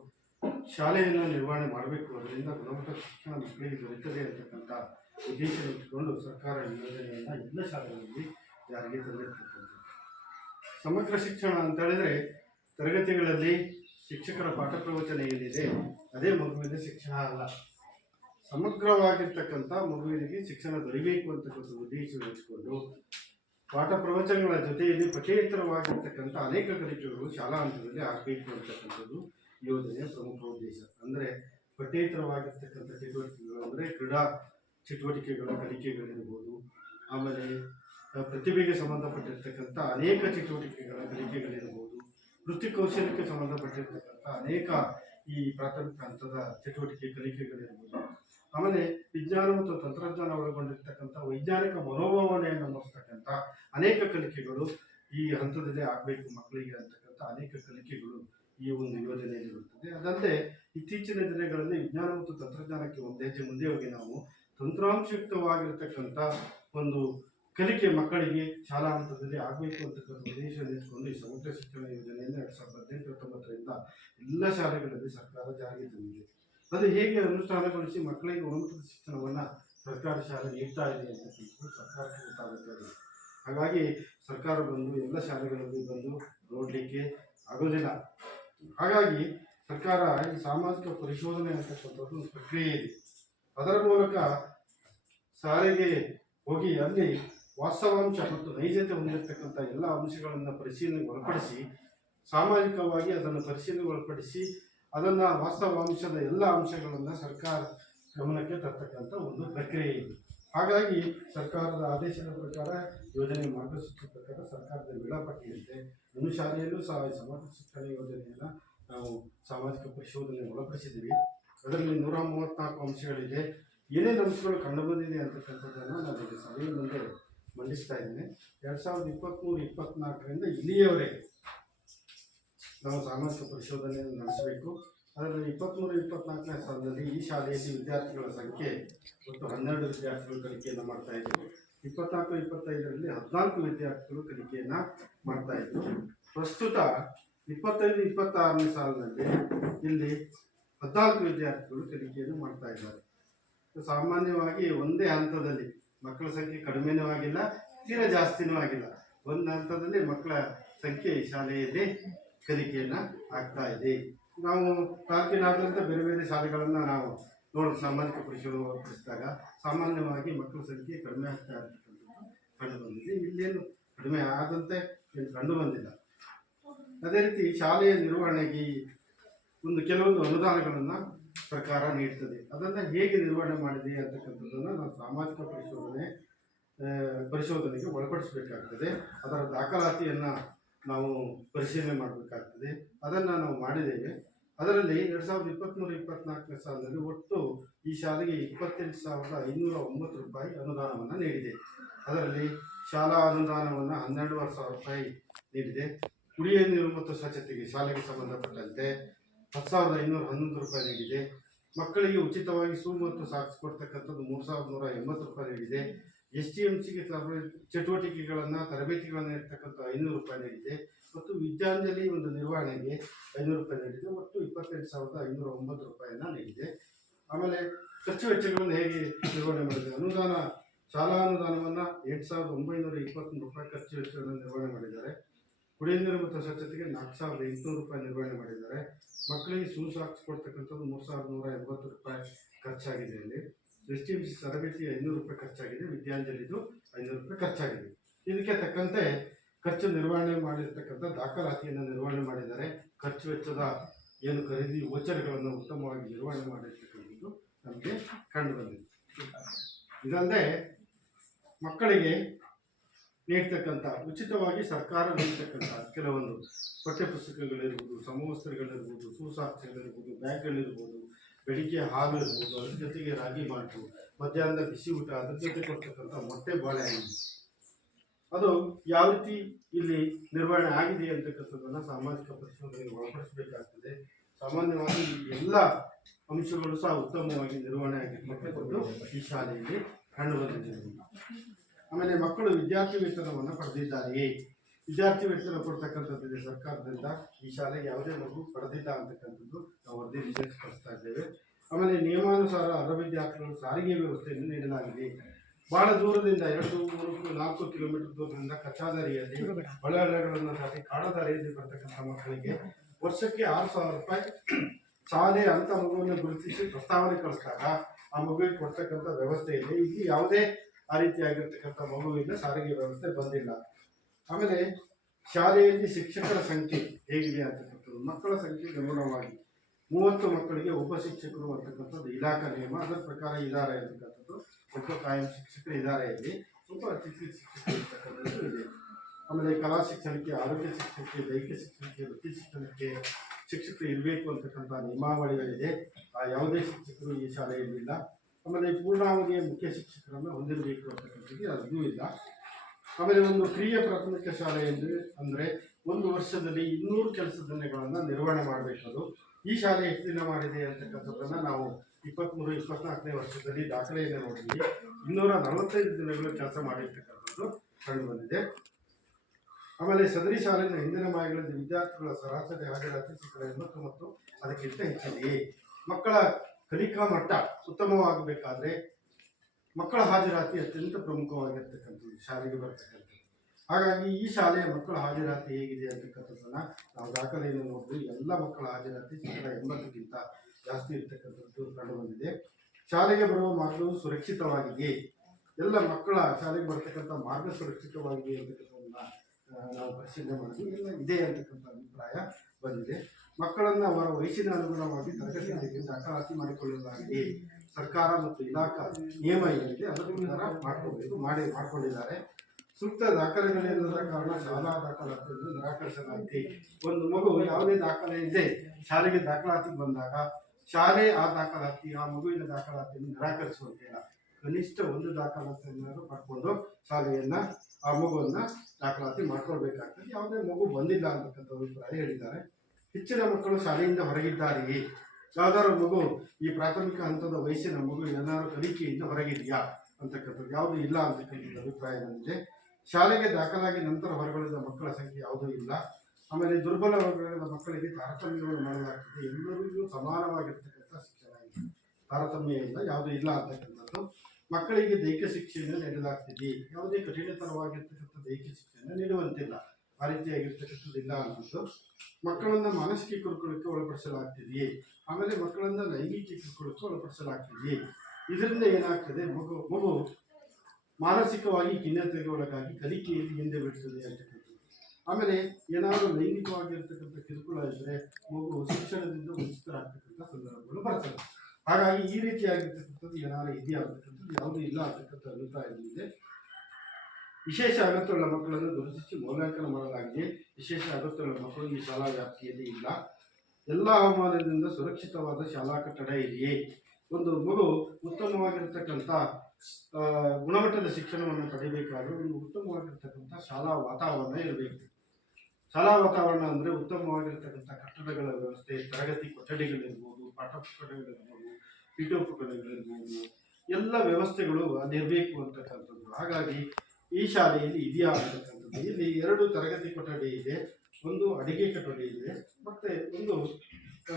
ಶಾಲೆಯನ್ನು ನಿರ್ವಹಣೆ ಮಾಡಬೇಕು. ಅದರಿಂದ ಗುಣಮಟ್ಟದ ಶಿಕ್ಷಣ ಮಕ್ಕಳಿಗೆ ದೊರೆಯುತ್ತದೆ ಅಂತಕ್ಕಂಥ ಉದ್ದೇಶ ಇಟ್ಟುಕೊಂಡು ಸರ್ಕಾರ ಈ ಯೋಜನೆಯನ್ನು ಎಲ್ಲ ಶಾಲೆಗಳಲ್ಲಿ ಜಾರಿಗೆ ತಂದಿರ್ತಕ್ಕಂಥದ್ದು. ಸಮಗ್ರ ಶಿಕ್ಷಣ ಅಂತ ಹೇಳಿದ್ರೆ ತರಗತಿಗಳಲ್ಲಿ ಶಿಕ್ಷಕರ ಪಾಠ ಪ್ರವಚನ ಏನಿದೆ ಅದೇ ಮಗುವಿನ ಶಿಕ್ಷಣ ಅಲ್ಲ. ಸಮಗ್ರವಾಗಿರ್ತಕ್ಕಂಥ ಮಗುವಿಗೆ ಶಿಕ್ಷಣ ದೊರೆಯಬೇಕು ಅಂತಕ್ಕಂಥ ಉದ್ದೇಶವನ್ನು ಇಟ್ಟುಕೊಂಡು ಪಾಠ ಪ್ರವಚನಗಳ ಜೊತೆಯಲ್ಲಿ ಪಠ್ಯೇತರವಾಗಿರ್ತಕ್ಕಂಥ ಅನೇಕ ಕಲಿಕೆಗಳು ಶಾಲಾ ಹಂತದಲ್ಲಿ ಆಗಬೇಕು ಅಂತಕ್ಕಂಥದ್ದು ಯೋಜನೆಯ ಪ್ರಮುಖ ಉದ್ದೇಶ. ಅಂದರೆ ಪಠ್ಯೇತರವಾಗಿರ್ತಕ್ಕಂಥ ಚಟುವಟಿಕೆಗಳು ಅಂದರೆ ಕ್ರೀಡಾ ಚಟುವಟಿಕೆಗಳ ಕಲಿಕೆಗಳಿರ್ಬೋದು, ಆಮೇಲೆ ಪ್ರತಿಭೆಗೆ ಸಂಬಂಧಪಟ್ಟಿರ್ತಕ್ಕಂಥ ಅನೇಕ ಚಟುವಟಿಕೆಗಳ ಕಲಿಕೆಗಳಿರ್ಬೋದು, ವೃತ್ತಿ ಕೌಶಲ್ಯಕ್ಕೆ ಸಂಬಂಧಪಟ್ಟಿರ್ತಕ್ಕಂಥ ಅನೇಕ ಈ ಪ್ರಾಥಮಿಕ ಹಂತದ ಚಟುವಟಿಕೆ ಕಲಿಕೆಗಳಿರ್ಬೋದು, ಆಮೇಲೆ ವಿಜ್ಞಾನ ಮತ್ತು ತಂತ್ರಜ್ಞಾನ ಒಳಗೊಂಡಿರ್ತಕ್ಕಂಥ ವೈಜ್ಞಾನಿಕ ಮನೋಭಾವನೆಯನ್ನು ಮೂಡಿಸ್ತಕ್ಕಂಥ ಅನೇಕ ಕಲಿಕೆಗಳು ಈ ಹಂತದಲ್ಲಿ ಆಗಬೇಕು ಮಕ್ಕಳಿಗೆ ಅಂತಕ್ಕಂಥ ಅನೇಕ ಕಲಿಕೆಗಳು ಈ ಒಂದು ಯೋಜನೆಯಲ್ಲಿ ಬರ್ತದೆ. ಅದಲ್ಲದೆ ಇತ್ತೀಚಿನ ದಿನಗಳಲ್ಲಿ ವಿಜ್ಞಾನ ಮತ್ತು ತಂತ್ರಜ್ಞಾನಕ್ಕೆ ಒಂದು ಹೆಜ್ಜೆ ಮುಂದೆ ಹೋಗಿ ನಾವು ತಂತ್ರಾಂಶಯುಕ್ತವಾಗಿರ್ತಕ್ಕಂಥ ಒಂದು ಕಲಿಕೆ ಮಕ್ಕಳಿಗೆ ಶಾಲಾ ಹಂತದಲ್ಲಿ ಆಗಬೇಕು ಅಂತಕ್ಕಂಥ ಉದ್ದೇಶವನ್ನು ಇಟ್ಕೊಂಡು ಈ ಸಮಗ್ರ ಶಿಕ್ಷಣ ಯೋಜನೆಯನ್ನು 2018-19ರಿಂದ ಎಲ್ಲ ಶಾಲೆಗಳಲ್ಲಿ ಸರ್ಕಾರ ಜಾರಿಗೆ ತಂದಿದೆ. ಅದು ಹೇಗೆ ಅನುಷ್ಠಾನಗೊಳಿಸಿ ಮಕ್ಕಳಿಗೆ ಉನ್ನತ ಶಿಕ್ಷಣವನ್ನು ಸರ್ಕಾರಿ ಶಾಲೆ ನೀಡ್ತಾ ಇದೆ ಅಂತಕ್ಕಂಥದ್ದು ಸರ್ಕಾರಕ್ಕೆ ಗೊತ್ತಾಗುತ್ತದೆ. ಹಾಗಾಗಿ ಸರ್ಕಾರ ಬಂದು ಎಲ್ಲ ಶಾಲೆಗಳಲ್ಲಿ ಬಂದು ನೋಡಲಿಕ್ಕೆ ಆಗೋದಿಲ್ಲ. ಹಾಗಾಗಿ ಸರ್ಕಾರ ಈ ಸಾಮಾಜಿಕ ಪರಿಶೋಧನೆ ಅಂತಕ್ಕಂಥದ್ದು ಒಂದು ಪ್ರಕ್ರಿಯೆ ಇದೆ. ಅದರ ಮೂಲಕ ಶಾಲೆಗೆ ಹೋಗಿ ಅಲ್ಲಿ ವಾಸ್ತವಾಂಶ ಮತ್ತು ನೈಜತೆ ಹೊಂದಿರತಕ್ಕಂಥ ಎಲ್ಲ ಅಂಶಗಳನ್ನು ಪರಿಶೀಲನೆಗೆ ಒಳಪಡಿಸಿ ಸಾಮಾಜಿಕವಾಗಿ ಅದನ್ನು ಪರಿಶೀಲನೆಗೆ ಒಳಪಡಿಸಿ ಅದನ್ನು ವಾಸ್ತವಾಂಶದ ಎಲ್ಲ ಅಂಶಗಳನ್ನು ಸರ್ಕಾರ ಗಮನಕ್ಕೆ ತರ್ತಕ್ಕಂಥ ಒಂದು ಪ್ರಕ್ರಿಯೆ ಇದೆ. ಹಾಗಾಗಿ ಸರ್ಕಾರದ ಆದೇಶದ ಪ್ರಕಾರ ಯೋಜನೆ ಮಾರ್ಗಸೂಚಿ ಪ್ರಕಾರ ಸರ್ಕಾರದ ವೇಳಾಪಟ್ಟಿಯಂತೆ ನಮ್ಮ ಶಾಲೆಯಲ್ಲೂ ಸಹ ಸಮಗ್ರ ಶಿಕ್ಷಣ ಯೋಜನೆಯನ್ನು ನಾವು ಸಾಮಾಜಿಕ ಪರಿಶೋಧನೆ ಒಳಪಡಿಸಿದ್ದೀವಿ. ಅದರಲ್ಲಿ 134 ಅಂಶಗಳಿದೆ. ಏನೇನು ಅಂಶಗಳು ಕಂಡುಬಂದಿದೆ ಅಂತಕ್ಕಂಥದ್ದನ್ನು ನಾನು ಈಗ ಸಭೆಯ ಮುಂದೆ ಮಂಡಿಸ್ತಾ ಇದ್ದೇನೆ. 2023-24ರಿಂದ ಇಲ್ಲಿಯವರೆಗೆ ನಾವು ಸಾಮಾಜಿಕ ಪರಿಶೋಧನೆಯನ್ನು ನಡೆಸಬೇಕು. ಅದರಲ್ಲಿ 23-24ನೇ ಸಾಲಿನಲ್ಲಿ ಈ ಶಾಲೆಯಲ್ಲಿ ವಿದ್ಯಾರ್ಥಿಗಳ ಸಂಖ್ಯೆ ಒಟ್ಟು 12 ವಿದ್ಯಾರ್ಥಿಗಳು ಕಲಿಕೆಯನ್ನು ಮಾಡ್ತಾ ಇದ್ದರು. 24-25ರಲ್ಲಿ 14 ವಿದ್ಯಾರ್ಥಿಗಳು ಕಲಿಕೆಯನ್ನು ಮಾಡ್ತಾ ಇದ್ದರು. ಪ್ರಸ್ತುತ 25-26ನೇ ಸಾಲಿನಲ್ಲಿ ಇಲ್ಲಿ 14 ವಿದ್ಯಾರ್ಥಿಗಳು ಕಲಿಕೆಯನ್ನು ಮಾಡ್ತಾ ಇದ್ದಾರೆ. ಸಾಮಾನ್ಯವಾಗಿ ಒಂದೇ ಹಂತದಲ್ಲಿ ಮಕ್ಕಳ ಸಂಖ್ಯೆ ಕಡಿಮೆನೂ ಆಗಿಲ್ಲ, ತೀರಾ ಜಾಸ್ತಿನೂ ಆಗಿಲ್ಲ. ಒಂದು ಹಂತದಲ್ಲಿ ಮಕ್ಕಳ ಸಂಖ್ಯೆ ಈ ಶಾಲೆಯಲ್ಲಿ ಕಲಿಕೆಯನ್ನು ಆಗ್ತಾ ಇದೆ. ನಾವು ತಾಲೂಕಿನಾದ್ಯಂತ ಬೇರೆ ಬೇರೆ ಶಾಲೆಗಳನ್ನು ನಾವು ಸಾಮಾಜಿಕ ಪರಿಶೋಧನೆ ಒಳಪಡಿಸಿದಾಗ ಸಾಮಾನ್ಯವಾಗಿ ಮಕ್ಕಳ ಸಂಖ್ಯೆ ಕಡಿಮೆ ಆಗ್ತಾ ಇರ್ತಕ್ಕಂಥದ್ದು ಕಂಡು ಬಂದಿದೆ. ಇಲ್ಲೇನು ಕಡಿಮೆ ಆದಂತೆ ಏನು ಕಂಡು ಬಂದಿಲ್ಲ. ಅದೇ ರೀತಿ ಶಾಲೆಯ ನಿರ್ವಹಣೆಗೆ ಕೆಲವೊಂದು ಅನುದಾನಗಳನ್ನು ಸರ್ಕಾರ ನೀಡ್ತದೆ. ಅದನ್ನು ಹೇಗೆ ನಿರ್ವಹಣೆ ಮಾಡಿದೆ ಅಂತಕ್ಕಂಥದ್ದನ್ನು ನಾವು ಸಾಮಾಜಿಕ ಪರಿಶೋಧನೆಗೆ ಒಳಪಡಿಸಬೇಕಾಗ್ತದೆ. ಅದರ ದಾಖಲಾತಿಯನ್ನು ನಾವು ಪರಿಶೀಲನೆ ಮಾಡಬೇಕಾಗ್ತದೆ. ಅದನ್ನು ನಾವು ಮಾಡಿದ್ದೇವೆ. ಅದರಲ್ಲಿ 2023-24ನೇ ಸಾಲಿನಲ್ಲಿ ಒಟ್ಟು ಈ ಶಾಲೆಗೆ 28,509 ರೂಪಾಯಿ ಅನುದಾನವನ್ನು ನೀಡಿದೆ. ಅದರಲ್ಲಿ ಶಾಲಾ ಅನುದಾನವನ್ನು 12,000 ರೂಪಾಯಿ ನೀಡಿದೆ. ಕುಡಿಯುವ ನೀರು ಮತ್ತು ಸ್ವಚ್ಛತೆಗೆ ಶಾಲೆಗೆ ಸಂಬಂಧಪಟ್ಟಂತೆ 10,511 ರೂಪಾಯಿ ನೀಡಿದೆ. ಮಕ್ಕಳಿಗೆ ಉಚಿತವಾಗಿ ಶೂ ಮತ್ತು ಸಾಕ್ಸ್ ಕೊಡ್ತಕ್ಕಂಥದ್ದು 3,180 ರೂಪಾಯಿ ನೀಡಿದೆ. STMCಗೆ ಚಟುವಟಿಕೆಗಳನ್ನು ತರಬೇತಿಗಳನ್ನು ನೀಡ್ತಕ್ಕಂಥ 500 ರೂಪಾಯಿ ನೀಡಿದೆ. ಮತ್ತು ವಿದ್ಯಾಂಜಲಿ ಒಂದು ನಿರ್ವಹಣೆಗೆ 500 ರೂಪಾಯಿ ನೀಡಿದೆ. ಒಟ್ಟು 28,509 ರೂಪಾಯಿಯನ್ನು ನೀಡಿದೆ. ಆಮೇಲೆ ಖರ್ಚು ವೆಚ್ಚಗಳನ್ನು ಹೇಗೆ ನಿರ್ವಹಣೆ ಮಾಡಿದೆ? ಶಾಲಾ ಅನುದಾನವನ್ನು 8,923 ರೂಪಾಯಿ ಖರ್ಚು ವೆಚ್ಚವನ್ನು ನಿರ್ವಹಣೆ ಮಾಡಿದ್ದಾರೆ. ಕುಡಿಯುವ ನೀರು ಮತ್ತು ಸ್ವಚ್ಛತೆಗೆ 4,800 ರೂಪಾಯಿ ನಿರ್ವಹಣೆ ಮಾಡಿದ್ದಾರೆ. ಮಕ್ಕಳಿಗೆ ಶೂ ಸಾಕ್ಸ್ ಕೊಡ್ತಕ್ಕಂಥದ್ದು 3,180 ರೂಪಾಯಿ ಖರ್ಚಾಗಿದೆ. ಇಲ್ಲಿ STMC ತರಬೇತಿ 500 ರೂಪಾಯಿ ಖರ್ಚಾಗಿದೆ. ವಿದ್ಯಾಂಜಲಿದು 500 ರೂಪಾಯಿ ಖರ್ಚಾಗಿದೆ. ಇದಕ್ಕೆ ತಕ್ಕಂತೆ ಖರ್ಚು ನಿರ್ವಹಣೆ ಮಾಡಿರ್ತಕ್ಕಂಥ ದಾಖಲಾತಿಯನ್ನು ನಿರ್ವಹಣೆ ಮಾಡಿದ್ದಾರೆ. ಖರ್ಚು ವೆಚ್ಚದ ಏನು ಖರೀದಿ ವೋಚರ್ಗಳನ್ನು ಉತ್ತಮವಾಗಿ ನಿರ್ವಹಣೆ ಮಾಡಿರ್ತಕ್ಕಂಥದ್ದು ನಮಗೆ ಕಂಡು ಬಂದಿದೆ. ಇದಲ್ಲದೆ ಮಕ್ಕಳಿಗೆ ನೀಡ್ತಕ್ಕಂಥ ಉಚಿತವಾಗಿ ಸರ್ಕಾರ ನೀಡ್ತಕ್ಕಂಥ ಕೆಲವೊಂದು ಪಠ್ಯಪುಸ್ತಕಗಳಿರ್ಬೋದು, ಸಮವಸ್ತ್ರಗಳಿರ್ಬೋದು, ಶೂಸಾಕ್ಸ್ಗಳಿರ್ಬೋದು, ಬ್ಯಾಗ್ಗಳಿರ್ಬೋದು, ಬೆಳಿಗ್ಗೆ ಹಾಲು ಇರ್ಬೋದು, ಅದ್ರ ಜೊತೆಗೆ ರಾಗಿ ಮಾಲ್ಟು, ಮಧ್ಯಾಹ್ನದ ಬಿಸಿ ಊಟ, ಅದ್ರ ಜೊತೆ ಕೊಡ್ತಕ್ಕಂಥ ಮೊಟ್ಟೆ ಬಾಳೆಹಣ್ಣು, ಅದು ಯಾವ ರೀತಿ ಇಲ್ಲಿ ನಿರ್ವಹಣೆ ಆಗಿದೆ ಅಂತಕ್ಕಂಥದ್ದನ್ನು ಸಾಮಾಜಿಕ ಪರಿಶೋಧನೆಗೆ ಒಳಪಡಿಸಬೇಕಾಗ್ತದೆ. ಸಾಮಾನ್ಯವಾಗಿ ಎಲ್ಲ ಅಂಶಗಳು ಸಹ ಉತ್ತಮವಾಗಿ ನಿರ್ವಹಣೆ ಆಗಿರ್ತಕ್ಕಂಥದ್ದು ಈ ಶಾಲೆಯಲ್ಲಿ ಕಂಡು ಬಂದಿದೆ. ಆಮೇಲೆ ಮಕ್ಕಳು ವಿದ್ಯಾರ್ಥಿ ವೇತನವನ್ನು ಪಡೆದಿದ್ದಾರೆಯೇ? ವಿದ್ಯಾರ್ಥಿ ವೇತನ ಕೊಡ್ತಕ್ಕಂಥದ್ದಿದೆ ಸರ್ಕಾರದಿಂದ. ಈ ಶಾಲೆಗೆ ಯಾವುದೇ ಮಗು ಪಡೆದಿಲ್ಲ ಅಂತಕ್ಕಂಥದ್ದು ನಾವು ವರದಿ ವಿಶೇಷಪಡಿಸ್ತಾ ಇದ್ದೇವೆ. ಆಮೇಲೆ ನಿಯಮಾನುಸಾರ ಅರ್ಹ ವಿದ್ಯಾರ್ಥಿಗಳು ಸಾರಿಗೆ ವ್ಯವಸ್ಥೆಯನ್ನು ನೀಡಲಾಗಿದೆ. ಬಹಳ ದೂರದಿಂದ 2-3-4 ಕಿಲೋಮೀಟರ್ ದೂರದಿಂದ ಕಚ್ಚಾದಾರಿಯಲ್ಲಿ ಹೊಳೆಗಳನ್ನು ದಾಟಿ ಕಾಡದಾರಿಯಲ್ಲಿ ಬರ್ತಕ್ಕಂಥ ಮಕ್ಕಳಿಗೆ ವರ್ಷಕ್ಕೆ 6,000 ರೂಪಾಯಿ ಶಾಲೆ ಅಂತ ಮಗುವನ್ನು ಗುರುತಿಸಿ ಪ್ರಸ್ತಾವನೆ ಕಳಿಸಿದಾಗ ಆ ಮಗುವಿಗೆ ಕೊಡ್ತಕ್ಕಂಥ ವ್ಯವಸ್ಥೆ ಇದೆ. ಇಲ್ಲಿ ಯಾವುದೇ ಆ ರೀತಿಯಾಗಿರ್ತಕ್ಕಂಥ ಮಗುವಿನ ಸಾರಿಗೆ ವ್ಯವಸ್ಥೆ ಬಂದಿಲ್ಲ. ಆಮೇಲೆ ಶಾಲೆಯಲ್ಲಿ ಶಿಕ್ಷಕರ ಸಂಖ್ಯೆ ಹೇಗಿದೆ ಅಂತಕ್ಕಂಥದ್ದು, ಮಕ್ಕಳ ಸಂಖ್ಯೆಗೆ ಅನುಗುಣವಾಗಿ 30 ಮಕ್ಕಳಿಗೆ ಒಬ್ಬ ಶಿಕ್ಷಕರು ಅಂತಕ್ಕಂಥದ್ದು ಇಲಾಖಾ ನಿಯಮ. ಅದರ ಪ್ರಕಾರ ಇದ್ದಾರೆ ಅಂತಕ್ಕಂಥದ್ದು. ಒಬ್ಬ ಕಾಯಂ ಶಿಕ್ಷಕರು ಇದ್ದಾರೆ. ಇಲ್ಲಿ ಒಬ್ಬ ಅತಿಥಿ ಶಿಕ್ಷಕರು ಇರ್ತಕ್ಕಂಥದ್ದು ಇದೆ. ಆಮೇಲೆ ಕಲಾ ಶಿಕ್ಷಣಕ್ಕೆ, ಆರೋಗ್ಯ ಶಿಕ್ಷಣಕ್ಕೆ, ದೈಹಿಕ ಶಿಕ್ಷಣಕ್ಕೆ, ವೃತ್ತಿ ಶಿಕ್ಷಣಕ್ಕೆ ಶಿಕ್ಷಕರು ಇರಬೇಕು ಅಂತಕ್ಕಂಥ ನಿಯಮಾವಳಿಗಳಿದೆ. ಯಾವುದೇ ಶಿಕ್ಷಕರು ಈ ಶಾಲೆಯಲ್ಲಿಲ್ಲ. ಆಮೇಲೆ ಪೂರ್ಣಾವಧಿಯ ಮುಖ್ಯ ಶಿಕ್ಷಕರನ್ನು ಹೊಂದಿರಬೇಕು ಅಂತಕ್ಕಂಥದ್ದು ಅದೂ ಇಲ್ಲ. ಆಮೇಲೆ ಒಂದು ಕಿರಿಯ ಪ್ರಾಥಮಿಕ ಶಾಲೆಯಲ್ಲಿ ಅಂದರೆ ಒಂದು ವರ್ಷದಲ್ಲಿ 200 ಕೆಲಸ ದಿನಗಳನ್ನು ನಿರ್ವಹಣೆ ಮಾಡಬೇಕು. ಈ ಶಾಲೆ ಎಷ್ಟು ದಿನ ಮಾಡಿದೆ ಅಂತಕ್ಕಂಥದ್ದನ್ನು ನಾವು 23-24ನೇ ವರ್ಷದಲ್ಲಿ ದಾಖಲೆಯನ್ನು ನೋಡಿದ್ವಿ. 245 ದಿನಗಳು ಕೆಲಸ ಮಾಡಿರ್ತಕ್ಕಂಥದ್ದು ಕಂಡು ಬಂದಿದೆ. ಆಮೇಲೆ ಸದರಿ ಶಾಲೆಯ ಹಿಂದಿನ ಮಾಹಿತಿಗಳಲ್ಲಿ ವಿದ್ಯಾರ್ಥಿಗಳ ಸರಾಸರಿ ಹಾಜರಾತಿ ಶೇಕಡ 80 ಮತ್ತು ಅದಕ್ಕಿಂತ ಹೆಚ್ಚಿದೆ. ಮಕ್ಕಳ ಕಲಿಕಾ ಮಟ್ಟ ಉತ್ತಮವಾಗಬೇಕಾದ್ರೆ ಮಕ್ಕಳ ಹಾಜರಾತಿ ಅತ್ಯಂತ ಪ್ರಮುಖವಾಗಿರ್ತಕ್ಕಂಥದ್ದು ಶಾಲೆಗೆ ಬರ್ತಕ್ಕಂಥದ್ದು. ಹಾಗಾಗಿ ಈ ಶಾಲೆಯ ಮಕ್ಕಳ ಹಾಜರಾತಿ ಹೇಗಿದೆ ಅಂತಕ್ಕಂಥದ್ದನ್ನ ನಾವು ದಾಖಲೆಯನ್ನು ನೋಡಿದ್ವಿ. ಎಲ್ಲ ಮಕ್ಕಳ ಹಾಜರಾತಿ 80%ಗಿಂತ ಜಾಸ್ತಿ ಇರ್ತಕ್ಕಂಥದ್ದು ಕಂಡು ಬಂದಿದೆ. ಶಾಲೆಗೆ ಬರುವ ಮಾರ್ಗವು ಸುರಕ್ಷಿತವಾಗಿದೆ. ಎಲ್ಲ ಮಕ್ಕಳ ಶಾಲೆಗೆ ಬರ್ತಕ್ಕಂಥ ಮಾರ್ಗ ಸುರಕ್ಷಿತವಾಗಿದೆ ಅಂತಕ್ಕಂಥದ್ದನ್ನ ನಾವು ಪರಿಶೀಲನೆ ಮಾಡಿದ್ವಿ. ಎಲ್ಲ ಇದೆ ಅಂತಕ್ಕಂಥ ಅಭಿಪ್ರಾಯ ಬಂದಿದೆ. ಮಕ್ಕಳನ್ನು ಅವರ ವಯಸ್ಸಿನ ಅನುಗುಣವಾಗಿ ತರಗತಿಗಳಿಗೆ ದಾಖಲಾತಿ ಮಾಡಿಕೊಳ್ಳಲಾಗಿದೆ. ಸರ್ಕಾರ ಮತ್ತು ಇಲಾಖಾ ನಿಯಮ ಏನಿದೆ ಅದರ ಪ್ರಕಾರ ಮಾಡಿಕೊಂಡಿದ್ದಾರೆ. ಸೂಕ್ತ ದಾಖಲೆಗಳಿಲ್ಲದ ಕಾರಣ ಶಾಲಾ ದಾಖಲಾತಿಯನ್ನು ನಿರಾಕರಿಸಲಾಗಿದೆ. ಒಂದು ಮಗು ಯಾವುದೇ ದಾಖಲೆ ಇದೆ ಶಾಲೆಗೆ ದಾಖಲಾತಿ ಬಂದಾಗ ಶಾಲೆ ಆ ದಾಖಲಾತಿ ಆ ಮಗುವಿನ ದಾಖಲಾತಿಯನ್ನು ನಿರಾಕರಿಸುವಂತಿಲ್ಲ. ಕನಿಷ್ಠ ಒಂದು ದಾಖಲಾತಿಯನ್ನು ಪಡ್ಕೊಂಡು ಶಾಲೆಯನ್ನ ಆ ಮಗುವನ್ನ ದಾಖಲಾತಿ ಮಾಡ್ಕೊಳ್ಬೇಕಾಗ್ತದೆ. ಯಾವುದೇ ಮಗು ಬಂದಿಲ್ಲ ಅಂತಕ್ಕಂಥ ಅಭಿಪ್ರಾಯ ಹೇಳಿದ್ದಾರೆ. ಹೆಚ್ಚಿನ ಮಕ್ಕಳು ಶಾಲೆಯಿಂದ ಹೊರಗಿದ್ದಾರೆಯೇ? ಯಾವ್ದಾದ್ರು ಮಗು ಈ ಪ್ರಾಥಮಿಕ ಹಂತದ ವಯಸ್ಸಿನ ಮಗು ಏನಾದ್ರು ಕಲಿಕೆಯಿಂದ ಹೊರಗಿದೆಯಾ ಅಂತಕ್ಕಂಥದ್ದು ಯಾವುದೂ ಇಲ್ಲ ಅಂತಕ್ಕಂಥದ್ದು ಅಭಿಪ್ರಾಯ ಬಂದಿದೆ. ಶಾಲೆಗೆ ದಾಖಲಾಗಿ ನಂತರ ಹೊರಗುಳಿದ ಮಕ್ಕಳ ಸಂಖ್ಯೆ ಯಾವುದೂ ಇಲ್ಲ. ಆಮೇಲೆ ದುರ್ಬಲ ವರ್ಗದ ಮಕ್ಕಳಿಗೆ ತಾರತಮ್ಯವನ್ನು ಮಾಡಲಾಗ್ತದೆ. ಎಲ್ಲರಿಗೂ ಸಮಾನವಾಗಿರ್ತಕ್ಕಂಥ ಶಿಕ್ಷಣ ಇದೆ, ತಾರತಮ್ಯ ಇಲ್ಲ, ಯಾವುದೂ ಇಲ್ಲ ಅಂತಕ್ಕಂಥದ್ದು. ಮಕ್ಕಳಿಗೆ ದೈಹಿಕ ಶಿಕ್ಷೆಯನ್ನು ನೀಡಲಾಗ್ತಿದೆ. ಯಾವುದೇ ಕಠಿಣತರವಾಗಿರ್ತಕ್ಕಂಥ ದೈಹಿಕ ಶಿಕ್ಷೆಯನ್ನು ನೀಡುವಂತಿಲ್ಲ, ಆ ರೀತಿಯಾಗಿರ್ತಕ್ಕಂಥದ್ದಿಲ್ಲ ಅನ್ನೋದು. ಮಕ್ಕಳನ್ನು ಮಾನಸಿಕ ಕಿರುಕುಳಕ್ಕೆ ಒಳಪಡಿಸಲಾಗ್ತಿದೆಯೇ? ಆಮೇಲೆ ಮಕ್ಕಳನ್ನು ಲೈಂಗಿಕ ಕಿರುಕುಳಕ್ಕೆ ಒಳಪಡಿಸಲಾಗ್ತಿದೆಯೇ? ಇದರಿಂದ ಏನಾಗ್ತದೆ, ಮಗು ಮಾನಸಿಕವಾಗಿ ಖಿನ್ನತೆಗೆ ಒಳಗಾಗಿ ಕಲಿಕೆಯಲ್ಲಿ ಹಿಂದೆ ಬಿಡ್ತದೆ ಅಂತಕ್ಕಂಥದ್ದು. ಆಮೇಲೆ ಏನಾದರೂ ಲೈಂಗಿಕವಾಗಿರ್ತಕ್ಕಂಥ ಕಿರುಕುಳ ಇದ್ದರೆ ಮಗು ಶಿಕ್ಷಣದಿಂದ ವಂಚಿತರಾಗ್ತಕ್ಕಂಥ ಸಂದರ್ಭಗಳು ಬರ್ತದೆ. ಹಾಗಾಗಿ ಈ ರೀತಿಯಾಗಿರ್ತಕ್ಕಂಥದ್ದು ಏನಾದರೂ ಇದೆಯಾ ಅಂತಕ್ಕಂಥದ್ದು ಯಾವುದೂ ಇಲ್ಲ ಅಂತಕ್ಕಂಥ ಅಭಿಪ್ರಾಯವಿದೆ. ವಿಶೇಷ ಅಗತ್ಯವುಳ್ಳ ಮಕ್ಕಳನ್ನು ಗುರುತಿಸಿ ಮೌಲ್ಯಾಂಕನ ಮಾಡಲಾಗಿದೆ. ವಿಶೇಷ ಅಗತ್ಯವುಳ್ಳ ಮಕ್ಕಳು ಈ ಶಾಲಾ ವ್ಯಾಪ್ತಿಯಲ್ಲಿ ಇಲ್ಲ. ಎಲ್ಲ ಹವಾಮಾನದಿಂದ ಸುರಕ್ಷಿತವಾದ ಶಾಲಾ ಕಟ್ಟಡ ಇದೆಯೇ? ಒಂದು ಮಗು ಉತ್ತಮವಾಗಿರ್ತಕ್ಕಂಥ ಗುಣಮಟ್ಟದ ಶಿಕ್ಷಣವನ್ನು ಪಡೆಯಬೇಕಾದ್ರೆ ಒಂದು ಉತ್ತಮವಾಗಿರ್ತಕ್ಕಂಥ ಶಾಲಾ ವಾತಾವರಣ ಇರಬೇಕು. ಶಾಲಾ ವಾತಾವರಣ ಅಂದರೆ ಉತ್ತಮವಾಗಿರ್ತಕ್ಕಂಥ ಕಟ್ಟಡಗಳ ವ್ಯವಸ್ಥೆ, ತರಗತಿ ಕೊಠಡಿಗಳಿರ್ಬೋದು, ಪಾಠ ಪುಸ್ತಕಗಳಿರ್ಬೋದು, ಪೀಠೋಪಕರಣಗಳಿರ್ಬೋದು, ಎಲ್ಲ ವ್ಯವಸ್ಥೆಗಳು ಅಲ್ಲಿರಬೇಕು ಅಂತಕ್ಕಂಥದ್ದು. ಹಾಗಾಗಿ ಈ ಶಾಲೆಯಲ್ಲಿ ಇದೆಯಾ ಅಂತಕ್ಕಂಥದ್ದು. ಇಲ್ಲಿ 2 ತರಗತಿ ಕೊಠಡಿ ಇದೆ, ಒಂದು ಅಡಿಗೆ ಕೊಠಡಿ ಇದೆ, ಮತ್ತೆ ಒಂದು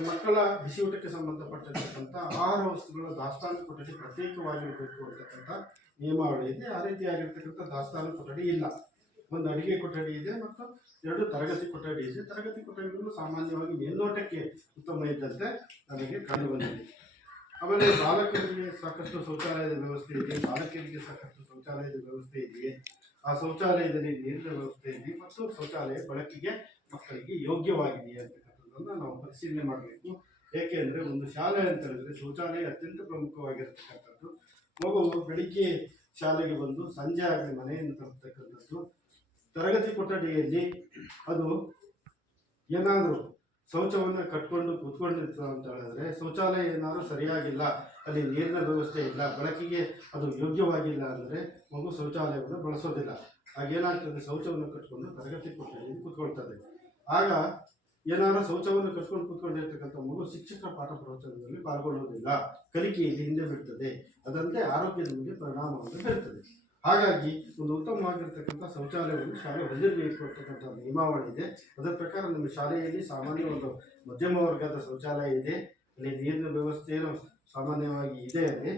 ಮಕ್ಕಳ ಬಿಸಿಯೂಟಕ್ಕೆ ಸಂಬಂಧಪಟ್ಟಿರ್ತಕ್ಕಂಥ ಆಹಾರ ವಸ್ತುಗಳ ದಾಸ್ತಾನು ಕೊಠಡಿ ಪ್ರತ್ಯೇಕವಾಗಿರಬೇಕು ಅಂತಕ್ಕಂಥ ನಿಯಮಾವಳಿ ಇದೆ. ಆ ರೀತಿಯಾಗಿರ್ತಕ್ಕಂಥ ದಾಸ್ತಾನು ಕೊಠಡಿ ಇಲ್ಲ. ಒಂದು ಅಡಿಗೆ ಕೊಠಡಿ ಇದೆ ಮತ್ತು 2 ತರಗತಿ ಕೊಠಡಿ ಇದೆ. ತರಗತಿ ಕೊಠಡಿಗಳು ಸಾಮಾನ್ಯವಾಗಿ ಮೇಲ್ನೋಟಕ್ಕೆ ಉತ್ತಮ ಇದ್ದಂತೆ ನನಗೆ ಕಂಡು ಬಂದಿದೆ. ಆಮೇಲೆ ಬಾಲಕರಿಗೆ ಸಾಕಷ್ಟು ಶೌಚಾಲಯದ ವ್ಯವಸ್ಥೆ ಇದೆ, ಬಾಲಕಿಯರಿಗೆ ಸಾಕಷ್ಟು ಶೌಚಾಲಯದ ವ್ಯವಸ್ಥೆ ಇದೆಯೇ? ಆ ಶೌಚಾಲಯದಲ್ಲಿ ನೀರಿನ ವ್ಯವಸ್ಥೆ ಇದೆ ಮತ್ತು ಶೌಚಾಲಯ ಬಳಕೆಗೆ ಮಕ್ಕಳಿಗೆ ಯೋಗ್ಯವಾಗಿದೆಯೇ ಅಂತಕ್ಕಂಥದ್ದನ್ನು ನಾವು ಪರಿಶೀಲನೆ ಮಾಡಬೇಕು. ಏಕೆಂದರೆ ಒಂದು ಶಾಲೆ ಅಂತ ಹೇಳಿದ್ರೆ ಶೌಚಾಲಯ ಅತ್ಯಂತ ಪ್ರಮುಖವಾಗಿರ್ತಕ್ಕಂಥದ್ದು. ಮಗು ಬೆಳಿಗ್ಗೆ ಶಾಲೆಗೆ ಬಂದು ಸಂಜೆ ಆಗಲಿ ಮನೆಯನ್ನು ತರತಕ್ಕಂಥದ್ದು. ತರಗತಿ ಕೊಠಡಿಯಲ್ಲಿ ಅದು ಏನಾದರೂ ಶೌಚವನ್ನು ಕಟ್ಕೊಂಡು ಕೂತ್ಕೊಂಡಿರ್ತದೆ ಅಂತ ಹೇಳಿದ್ರೆ ಶೌಚಾಲಯ ಏನಾದರೂ ಸರಿಯಾಗಿಲ್ಲ, ಅಲ್ಲಿ ನೀರಿನ ವ್ಯವಸ್ಥೆ ಇಲ್ಲ, ಬಳಕೆಗೆ ಅದು ಯೋಗ್ಯವಾಗಿಲ್ಲ ಅಂದರೆ ಮಗು ಶೌಚಾಲಯವನ್ನು ಬಳಸೋದಿಲ್ಲ. ಆಗೇನಾಗ್ತದೆ, ಶೌಚವನ್ನು ಕಟ್ಕೊಂಡು ತರಗತಿ ಕೊಠಡಿಯಲ್ಲಿ ಕೂತ್ಕೊಳ್ತದೆ. ಆಗ ಏನಾದರೂ ಶೌಚವನ್ನು ಕಟ್ಕೊಂಡು ಕೂತ್ಕೊಂಡಿರ್ತಕ್ಕಂಥ ಮಗು ಶಿಕ್ಷಕರ ಪಾಠ ಪ್ರವಚನದಲ್ಲಿ ಪಾಲ್ಗೊಳ್ಳುವುದಿಲ್ಲ, ಕಲಿಕೆಯಲ್ಲಿ ಹಿಂದೆ ಬಿಡ್ತದೆ. ಅದರಂತೆ ಆರೋಗ್ಯದ ಮೇಲೆ ಪರಿಣಾಮವನ್ನು ಬೀರುತ್ತದೆ. ಹಾಗಾಗಿ ಒಂದು ಉತ್ತಮವಾಗಿರ್ತಕ್ಕಂಥ ಶೌಚಾಲಯವನ್ನು ಶಾಲೆ ಹೊಂದಿರಬೇಕು ಅಂತಕ್ಕಂಥ ನಿಯಮಾವಳಿ ಇದೆ. ಅದರ ಪ್ರಕಾರ ನಮ್ಮ ಶಾಲೆಯಲ್ಲಿ ಸಾಮಾನ್ಯ ಒಂದು ಮಧ್ಯಮ ವರ್ಗದ ಶೌಚಾಲಯ ಇದೆ, ಅಲ್ಲಿ ನೀರಿನ ವ್ಯವಸ್ಥೆಯನ್ನು ಸಾಮಾನ್ಯವಾಗಿ ಇದೆ ಅಲ್ಲಿ.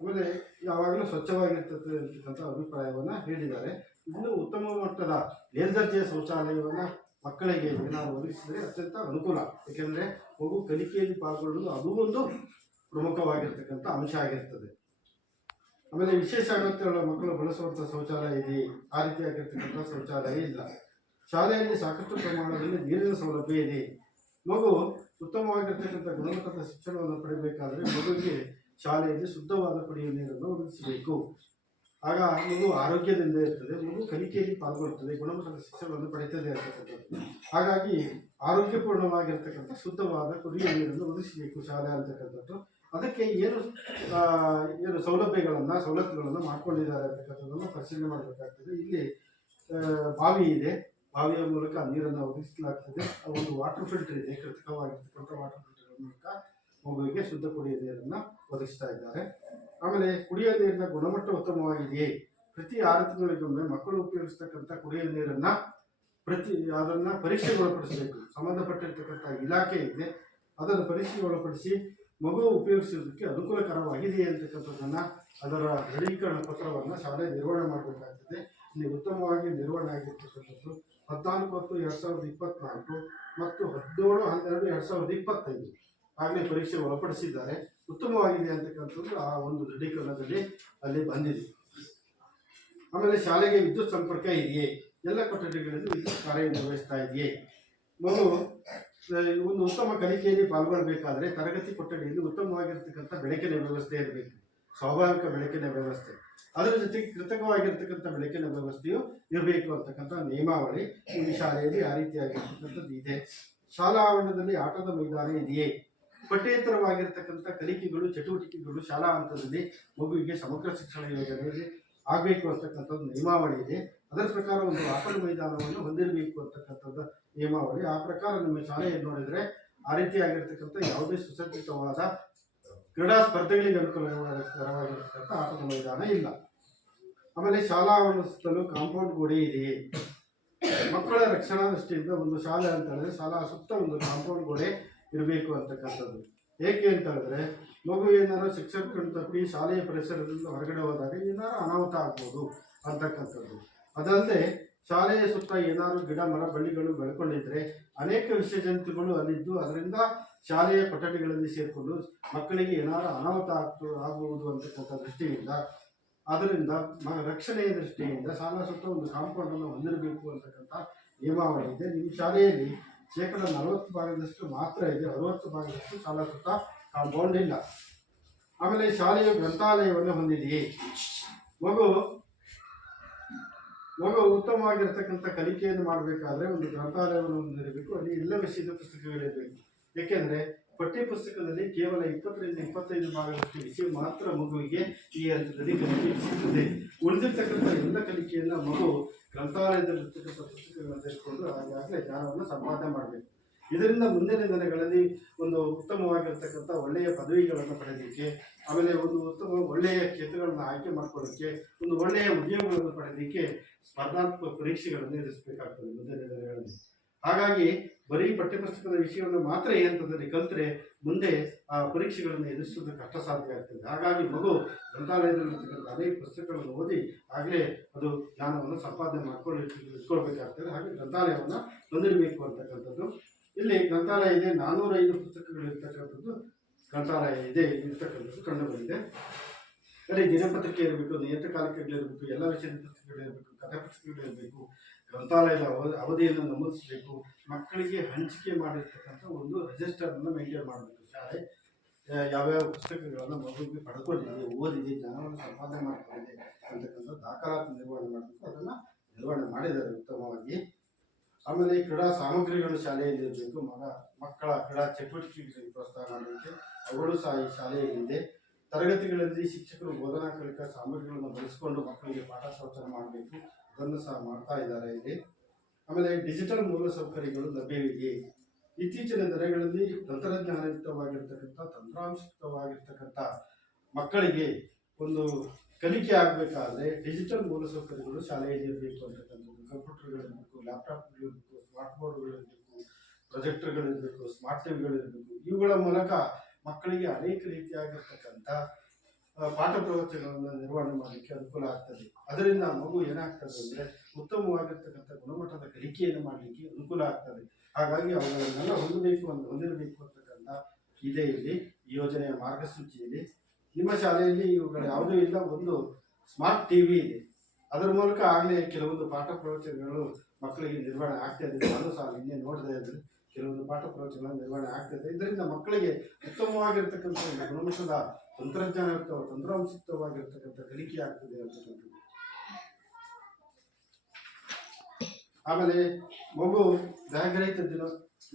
ಆಮೇಲೆ ಯಾವಾಗಲೂ ಸ್ವಚ್ಛವಾಗಿರ್ತದೆ ಅಂತಕ್ಕಂಥ ಅಭಿಪ್ರಾಯವನ್ನು ಹೇಳಿದ್ದಾರೆ. ಇನ್ನು ಉತ್ತಮ ಮಟ್ಟದ ಮೇಲ್ದರ್ಜೆಯ ಶೌಚಾಲಯವನ್ನು ಮಕ್ಕಳಿಗೆ ಏನಾದರೂ ಒದಗಿಸಿದರೆ ಅತ್ಯಂತ ಅನುಕೂಲ. ಏಕೆಂದರೆ ಮಗು ಕಲಿಕೆಯಲ್ಲಿ ಪಾಲ್ಗೊಳ್ಳುವುದು ಅದು ಒಂದು ಪ್ರಮುಖವಾಗಿರ್ತಕ್ಕಂಥ ಅಂಶ ಆಗಿರ್ತದೆ. ಆಮೇಲೆ ವಿಶೇಷ ಅಗತ್ಯಗಳ ಮಕ್ಕಳು ಬಳಸುವಂಥ ಶೌಚಾಲಯ ಇದೆ, ಆ ರೀತಿಯಾಗಿರ್ತಕ್ಕಂಥ ಶೌಚಾಲಯ ಇಲ್ಲ. ಶಾಲೆಯಲ್ಲಿ ಸಾಕಷ್ಟು ಪ್ರಮಾಣದಲ್ಲಿ ನೀರಿನ ಸೌಲಭ್ಯ ಇದೆ. ಮಗು ಉತ್ತಮವಾಗಿರ್ತಕ್ಕಂಥ ಗುಣಮಟ್ಟದ ಶಿಕ್ಷಣವನ್ನು ಪಡೆಯಬೇಕಾದರೆ ಮಗುವಿಗೆ ಶಾಲೆಯಲ್ಲಿ ಶುದ್ಧವಾದ ಕುಡಿಯುವ ನೀರನ್ನು ಒದಗಿಸಬೇಕು. ಆಗ ಮಗು ಆರೋಗ್ಯದಿಂದ ಇರ್ತದೆ, ಮಗು ಕಲಿಕೆಯಲ್ಲಿ ಪಾಲ್ಗೊಳ್ತದೆ, ಗುಣಮಟ್ಟದ ಶಿಕ್ಷಣವನ್ನು ಪಡೆಯುತ್ತದೆ ಅಂತಕ್ಕಂಥದ್ದು. ಹಾಗಾಗಿ ಆರೋಗ್ಯಪೂರ್ಣವಾಗಿರ್ತಕ್ಕಂಥ ಶುದ್ಧವಾದ ಕುಡಿಯುವ ನೀರನ್ನು ಒದಗಿಸಬೇಕು ಶಾಲೆ ಅಂತಕ್ಕಂಥದ್ದು. ಅದಕ್ಕೆ ಏನು ಸವಲತ್ತುಗಳನ್ನು ಮಾಡ್ಕೊಂಡಿದ್ದಾರೆ ಅಂತಕ್ಕಂಥದ್ದನ್ನು ಪರಿಶೀಲನೆ ಮಾಡಬೇಕಾಗ್ತದೆ. ಇಲ್ಲಿ ಬಾವಿ ಇದೆ, ಬಾವಿಯ ಮೂಲಕ ನೀರನ್ನು ಒದಗಿಸಲಾಗ್ತದೆ. ಒಂದು ವಾಟರ್ ಫಿಲ್ಟರ್ ಇದೆ, ಕೃತಕವಾಗಿರ್ತಕ್ಕಂಥ ವಾಟರ್ ಫಿಲ್ಟರ್ ಮೂಲಕ ಮಗುವಿಗೆ ಶುದ್ಧ ಕುಡಿಯುವ ನೀರನ್ನು ಒದಗಿಸ್ತಾ ಇದ್ದಾರೆ. ಆಮೇಲೆ ಕುಡಿಯುವ ನೀರಿನ ಗುಣಮಟ್ಟ ಉತ್ತಮವಾಗಿದೆಯೇ? ಪ್ರತಿ 6 ತಿಂಗಳಿಗೊಮ್ಮೆ ಮಕ್ಕಳು ಉಪಯೋಗಿಸ್ತಕ್ಕಂಥ ಕುಡಿಯುವ ನೀರನ್ನು ಅದನ್ನು ಪರೀಕ್ಷೆಗೊಳಪಡಿಸಬೇಕು. ಸಂಬಂಧಪಟ್ಟಿರ್ತಕ್ಕಂಥ ಇಲಾಖೆ ಇದೆ, ಅದನ್ನು ಪರೀಕ್ಷೆಗೊಳಪಡಿಸಿ ಮಗು ಉಪಯೋಗಿಸೋದಕ್ಕೆ ಅನುಕೂಲಕರವಾಗಿದೆಯೇ ಅಂತಕ್ಕಂಥದ್ದನ್ನು ಅದರ ದೃಢೀಕರಣ ಪತ್ರವನ್ನು ಶಾಲೆ ನಿರ್ವಹಣೆ ಮಾಡಬೇಕಾಗ್ತದೆ. ಇಲ್ಲಿ ಉತ್ತಮವಾಗಿ ನಿರ್ವಹಣೆ ಆಗಿರ್ತಕ್ಕಂಥದ್ದು 14/10/2024 ಮತ್ತು 17/12/2025 ಆಗಲೇ ಪರೀಕ್ಷೆ ಒಳಪಡಿಸಿದ್ದಾರೆ. ಉತ್ತಮವಾಗಿದೆ ಅಂತಕ್ಕಂಥದ್ದು ಆ ಒಂದು ದೃಢೀಕರಣದಲ್ಲಿ ಅಲ್ಲಿ ಬಂದಿದೆ. ಆಮೇಲೆ ಶಾಲೆಗೆ ವಿದ್ಯುತ್ ಸಂಪರ್ಕ ಇದೆಯೇ, ಎಲ್ಲ ಕೊಠಡಿಗಳಲ್ಲಿ ವಿದ್ಯುತ್ ಕಾರ್ಯನಿರ್ವಹಿಸ್ತಾ ಇದೆಯೇ, ಮಗು ಒಂದು ಉತ್ತಮ ಕಲಿಕೆಯಲ್ಲಿ ಪಾಲ್ಗೊಳ್ಳಬೇಕಾದ್ರೆ ತರಗತಿ ಕೊಠಡಿಯಲ್ಲಿ ಉತ್ತಮವಾಗಿರ್ತಕ್ಕಂಥ ಬೆಳಕಿನ ವ್ಯವಸ್ಥೆ ಇರಬೇಕು, ಸ್ವಾಭಾವಿಕ ಬೆಳಕಿನ ವ್ಯವಸ್ಥೆ. ಅದರ ಜೊತೆಗೆ ಕೃತಕವಾಗಿರ್ತಕ್ಕಂಥ ಬೆಳಕಿನ ವ್ಯವಸ್ಥೆಯು ಇರಬೇಕು ಅಂತಕ್ಕಂಥ ನಿಯಮಾವಳಿ ಈ ಶಾಲೆಯಲ್ಲಿ ಆ ರೀತಿಯಾಗಿರ್ತಕ್ಕಂಥದ್ದು ಇದೆ. ಶಾಲಾ ಆವರಣದಲ್ಲಿ ಆಟದ ಮೈದಾನ ಇದೆಯೇ, ಪಠ್ಯೇತರವಾಗಿರ್ತಕ್ಕಂಥ ಕಲಿಕೆಗಳು ಚಟುವಟಿಕೆಗಳು ಶಾಲಾ ಹಂತದಲ್ಲಿ ಮಗುವಿಗೆ ಸಮಗ್ರ ಶಿಕ್ಷಣ ಯೋಜನೆಯಲ್ಲಿ ಆಗಬೇಕು ಅಂತಕ್ಕಂಥದ್ದು ನಿಯಮಾವಳಿ ಇದೆ. ಅದರ ಪ್ರಕಾರ ಒಂದು ಆಟದ ಮೈದಾನವನ್ನು ಹೊಂದಿರಬೇಕು ಅಂತಕ್ಕಂಥದ್ದು ನಿಯಮಾವಳಿ. ಆ ಪ್ರಕಾರ ನಮ್ಮ ಶಾಲೆಯನ್ನು ನೋಡಿದರೆ ಆ ರೀತಿಯಾಗಿರ್ತಕ್ಕಂಥ ಯಾವುದೇ ಸುಸಜ್ಜಿತವಾದ ಕ್ರೀಡಾ ಸ್ಪರ್ಧೆಗಳಿಗೆ ಅನುಕೂಲಕರವಾಗಿರ್ತಕ್ಕಂಥ ಆಟದ ಮೈದಾನ ಇಲ್ಲ. ಆಮೇಲೆ ಶಾಲಾ ಆವರಣ ಸುತ್ತಲೂ ಕಾಂಪೌಂಡ್ ಗೋಡೆ ಇದೆಯೇ, ಮಕ್ಕಳ ರಕ್ಷಣಾ ದೃಷ್ಟಿಯಿಂದ ಒಂದು ಶಾಲೆ ಅಂತ ಹೇಳಿದ್ರೆ ಶಾಲಾ ಸುತ್ತ ಒಂದು ಕಾಂಪೌಂಡ್ ಗೋಡೆ ಇರಬೇಕು ಅಂತಕ್ಕಂಥದ್ದು. ಏಕೆ ಅಂತ ಹೇಳಿದ್ರೆ ಮಗು ಏನಾದ್ರು ಶಿಕ್ಷಕರನ್ನು ತಪ್ಪಿ ಶಾಲೆಯ ಪರಿಸರದಿಂದ ಹೊರಗಡೆ ಹೋದಾಗ ಏನಾದ್ರು ಅನಾಹುತ ಆಗ್ಬೋದು ಅಂತಕ್ಕಂಥದ್ದು. ಅದಲ್ಲದೆ ಶಾಲೆಯ ಸುತ್ತ ಏನಾದ್ರು ಗಿಡ ಮರ ಬಳ್ಳಿಗಳು ಬೆಳ್ಕೊಂಡಿದ್ರೆ ಅನೇಕ ವಿಷ ಜಂತುಗಳು ಅಲ್ಲಿದ್ದು ಅದರಿಂದ ಶಾಲೆಯ ಕೊಠಡಿಗಳಲ್ಲಿ ಸೇರಿಕೊಂಡು ಮಕ್ಕಳಿಗೆ ಏನಾದ್ರು ಅನಾಹುತ ಆಗಬಹುದು ಅಂತಕ್ಕಂಥ ದೃಷ್ಟಿಯಿಂದ ಅದರಿಂದ ರಕ್ಷಣೆಯ ದೃಷ್ಟಿಯಿಂದ ಶಾಲಾ ಸುತ್ತ ಒಂದು ಕಾಂಪೌಂಡನ್ನು ಹೊಂದಿರಬೇಕು ಅಂತಕ್ಕಂಥ ನಿಯಮಾವಳಿ ಇದೆ. ನಿಮ್ಮ ಶಾಲೆಯಲ್ಲಿ 40% ಮಾತ್ರ ಇದೆ, 60% ಶಾಲಾ ಸುತ್ತ ಕಾಂಪೌಂಡ್ ಇಲ್ಲ. ಆಮೇಲೆ ಶಾಲೆಯು ಗ್ರಂಥಾಲಯವನ್ನು ಹೊಂದಿದೆಯೇ, ಮಗು ಉತ್ತಮವಾಗಿರ್ತಕ್ಕಂಥ ಕಲಿಕೆಯನ್ನು ಮಾಡಬೇಕಾದ್ರೆ ಒಂದು ಗ್ರಂಥಾಲಯವನ್ನು ಹೊಂದಿರಬೇಕು. ಅಲ್ಲಿ ಎಲ್ಲ ವಿಷಯದ ಪುಸ್ತಕಗಳಿರಬೇಕು. ಏಕೆಂದರೆ ಪಠ್ಯ ಪುಸ್ತಕದಲ್ಲಿ ಕೇವಲ 20ರಿಂದ 25 ಭಾಗದಷ್ಟು ವಿಷಯ ಮಾತ್ರ ಮಗುವಿಗೆ ಈ ಹಂತದಲ್ಲಿ ಕಲಿಕೆ ಸಿಗುತ್ತದೆ. ಉಳಿದಿರ್ತಕ್ಕಂಥ ಎಲ್ಲ ಕಲಿಕೆಯನ್ನು ಮಗು ಗ್ರಂಥಾಲಯದಲ್ಲಿರ್ತಕ್ಕಂಥ ಪುಸ್ತಕಗಳನ್ನು ತೆಗೆದುಕೊಂಡು ಆಗಾಗಲೇ ಜ್ಞಾನವನ್ನು ಸಂಪಾದನೆ ಮಾಡಬೇಕು. ಇದರಿಂದ ಮುಂದಿನ ದಿನಗಳಲ್ಲಿ ಒಂದು ಉತ್ತಮವಾಗಿರ್ತಕ್ಕಂಥ ಒಳ್ಳೆಯ ಪದವಿಗಳನ್ನು ಪಡೆಯಲಿಕ್ಕೆ, ಆಮೇಲೆ ಒಂದು ಒಳ್ಳೆಯ ಕ್ಷೇತ್ರಗಳನ್ನು ಆಯ್ಕೆ ಮಾಡ್ಕೊಳ್ಳೋಕ್ಕೆ, ಒಂದು ಒಳ್ಳೆಯ ಉದ್ಯೋಗಗಳನ್ನು ಪಡೆಯಲಿಕ್ಕೆ ಸ್ಪರ್ಧಾತ್ಮಕ ಪರೀಕ್ಷೆಗಳನ್ನು ಎದುರಿಸಬೇಕಾಗ್ತದೆ ಮುಂದಿನ ದಿನಗಳಲ್ಲಿ. ಹಾಗಾಗಿ ಬರೀ ಪಠ್ಯಪುಸ್ತಕದ ವಿಷಯವನ್ನು ಮಾತ್ರ ಈ ಹಂತದಲ್ಲಿ ಕಲಿತರೆ ಮುಂದೆ ಆ ಪರೀಕ್ಷೆಗಳನ್ನು ಎದುರಿಸೋದು ಕಷ್ಟ ಸಾಧ್ಯ ಆಗ್ತದೆ. ಹಾಗಾಗಿ ಮಗು ಗ್ರಂಥಾಲಯದಲ್ಲಿರ್ತಕ್ಕಂಥ ಅನೇಕ ಪುಸ್ತಕಗಳನ್ನು ಓದಿ ಆಗಲೇ ಅದು ಜ್ಞಾನವನ್ನು ಸಂಪಾದನೆ ಇಟ್ಕೊಳ್ಬೇಕಾಗ್ತದೆ. ಹಾಗೆ ಗ್ರಂಥಾಲಯವನ್ನು ಹೊಂದಿರಬೇಕು ಅಂತಕ್ಕಂಥದ್ದು. ಇಲ್ಲಿ ಗ್ರಂಥಾಲಯ ಇದೆ, 405 ಪುಸ್ತಕಗಳಿರ್ತಕ್ಕಂಥದ್ದು ಗ್ರಂಥಾಲಯ ಇದೆ ಇರ್ತಕ್ಕಂಥದ್ದು ಕಂಡು ಬಂದಿದೆ. ಅಲ್ಲಿ ದಿನಪತ್ರಿಕೆ ಇರಬೇಕು, ನಿಯತಕಾಲಿಕೆಗಳಿರಬೇಕು, ಎಲ್ಲ ವಿಷಯದ ಪುಸ್ತಕಗಳಿರಬೇಕು, ಕಥೆ ಪುಸ್ತಕಗಳಿರಬೇಕು, ಗ್ರಂಥಾಲಯದ ಅವಧಿಯನ್ನು ನಮೂದಿಸಬೇಕು, ಮಕ್ಕಳಿಗೆ ಹಂಚಿಕೆ ಮಾಡಿರ್ತಕ್ಕಂಥ ಒಂದು ರಿಜಿಸ್ಟರನ್ನು ಮೇಂಟೈನ್ ಮಾಡಬೇಕು. ಶಾಲೆ ಯಾವ್ಯಾವ ಪುಸ್ತಕಗಳನ್ನು ಮಗುವಿಗೆ ಪಡ್ಕೊಂಡಿದೆ, ಓದಿದೆ, ಜ್ಞಾನವನ್ನು ಸಂಪಾದನೆ ಮಾಡಿಕೊಂಡಿದೆ ಅಂತಕ್ಕಂಥ ದಾಖಲಾತಿ ನಿರ್ವಹಣೆ ಮಾಡಬೇಕು. ಅದನ್ನು ನಿರ್ವಹಣೆ ಮಾಡಿದ್ದಾರೆ ಉತ್ತಮವಾಗಿ. ಆಮೇಲೆ ಕ್ರೀಡಾ ಸಾಮಗ್ರಿಗಳು ಶಾಲೆಯಲ್ಲಿ ಇರಬೇಕು. ಮಕ್ಕಳ ಕ್ರೀಡಾ ಚಟುವಟಿಕೆಗಳಿಗೆ ಪ್ರೋತ್ಸಾಹ ಮಾಡಲಿಕ್ಕೆ ಅವುಗಳು ಸಹ ಈ ಶಾಲೆಯಲ್ಲಿದೆ. ತರಗತಿಗಳಲ್ಲಿ ಶಿಕ್ಷಕರು ಬೋಧನಾ ಕಲಿಕಾ ಸಾಮಗ್ರಿಗಳನ್ನು ಬಳಸಿಕೊಂಡು ಮಕ್ಕಳಿಗೆ ಪಾಠ ಪ್ರವಚನ ಮಾಡಬೇಕು. ಅದನ್ನು ಸಹ ಮಾಡ್ತಾ ಇದ್ದಾರೆ ಇಲ್ಲಿ. ಆಮೇಲೆ ಡಿಜಿಟಲ್ ಮೂಲಸೌಕರ್ಯಗಳು ಲಭ್ಯವಿದೆ. ಇತ್ತೀಚಿನ ದಿನಗಳಲ್ಲಿ ತಂತ್ರಜ್ಞಾನಯುಕ್ತವಾಗಿರ್ತಕ್ಕಂಥ ತಂತ್ರಾಂಶಯುಕ್ತವಾಗಿರ್ತಕ್ಕಂಥ ಮಕ್ಕಳಿಗೆ ಒಂದು ಕಲಿಕೆ ಆಗಬೇಕಾದ್ರೆ ಡಿಜಿಟಲ್ ಮೂಲಸೌಕರ್ಯಗಳು ಶಾಲೆಯಲ್ಲಿ ಇರಬೇಕು ಅಂತಕ್ಕಂಥದ್ದು. ಕಂಪ್ಯೂಟರ್ಗಳಿರಬೇಕು, ಲ್ಯಾಪ್ಟಾಪ್ಗಳಿರಬೇಕು, ಸ್ಮಾರ್ಟ್ ಬೋರ್ಡ್ಗಳಿರಬೇಕು, ಪ್ರೊಜೆಕ್ಟರ್ಗಳಿರಬೇಕು, ಸ್ಮಾರ್ಟ್ ಟಿವಿಗಳಿರಬೇಕು. ಇವುಗಳ ಮೂಲಕ ಮಕ್ಕಳಿಗೆ ಅನೇಕ ರೀತಿಯಾಗಿರ್ತಕ್ಕಂಥ ಪಾಠ ಪ್ರವಚನಗಳನ್ನು ನಿರ್ವಹಣೆ ಮಾಡಲಿಕ್ಕೆ ಅನುಕೂಲ ಆಗ್ತದೆ. ಅದರಿಂದ ಮಗು ಏನಾಗ್ತದೆ ಅಂದರೆ ಉತ್ತಮವಾಗಿರ್ತಕ್ಕಂಥ ಗುಣಮಟ್ಟದ ಕಲಿಕೆಯನ್ನು ಮಾಡಲಿಕ್ಕೆ ಅನುಕೂಲ ಆಗ್ತದೆ. ಹಾಗಾಗಿ ಅವುಗಳನ್ನೆಲ್ಲ ಹೊಂದಿರಬೇಕು ಅಂತಕ್ಕಂಥ ಇದೆ ಇಲ್ಲಿ ಈ ಯೋಜನೆಯ ಮಾರ್ಗಸೂಚಿಯಲ್ಲಿ. ನಿಮ್ಮ ಶಾಲೆಯಲ್ಲಿ ಇವುಗಳು ಯಾವುದೂ ಇಲ್ಲ. ಒಂದು ಸ್ಮಾರ್ಟ್ ಟಿವಿ ಇದೆ, ಅದರ ಮೂಲಕ ಆಗಲೇ ಕೆಲವೊಂದು ಪಾಠ ಪ್ರವಚನಗಳು ಮಕ್ಕಳಿಗೆ ನಿರ್ವಹಣೆ ಆಗ್ತಾಯಿದೆ. ನಾನು ಸಹ ನಿನ್ನೆ ನೋಡದೇ ಇದ್ದರೆ ಕೆಲವೊಂದು ಪಾಠ ಪ್ರವಚನ ನಿರ್ವಹಣೆ ಆಗ್ತದೆ. ಇದರಿಂದ ಮಕ್ಕಳಿಗೆ ಉತ್ತಮವಾಗಿರ್ತಕ್ಕಂಥ ಗುಣಮಟ್ಟದ ತಂತ್ರಾಂಶಯುಕ್ತವಾಗಿರ್ತಕ್ಕಂಥ ಕಲಿಕೆ ಆಗ್ತದೆ ಅಂತಕ್ಕಂಥದ್ದು. ಆಮೇಲೆ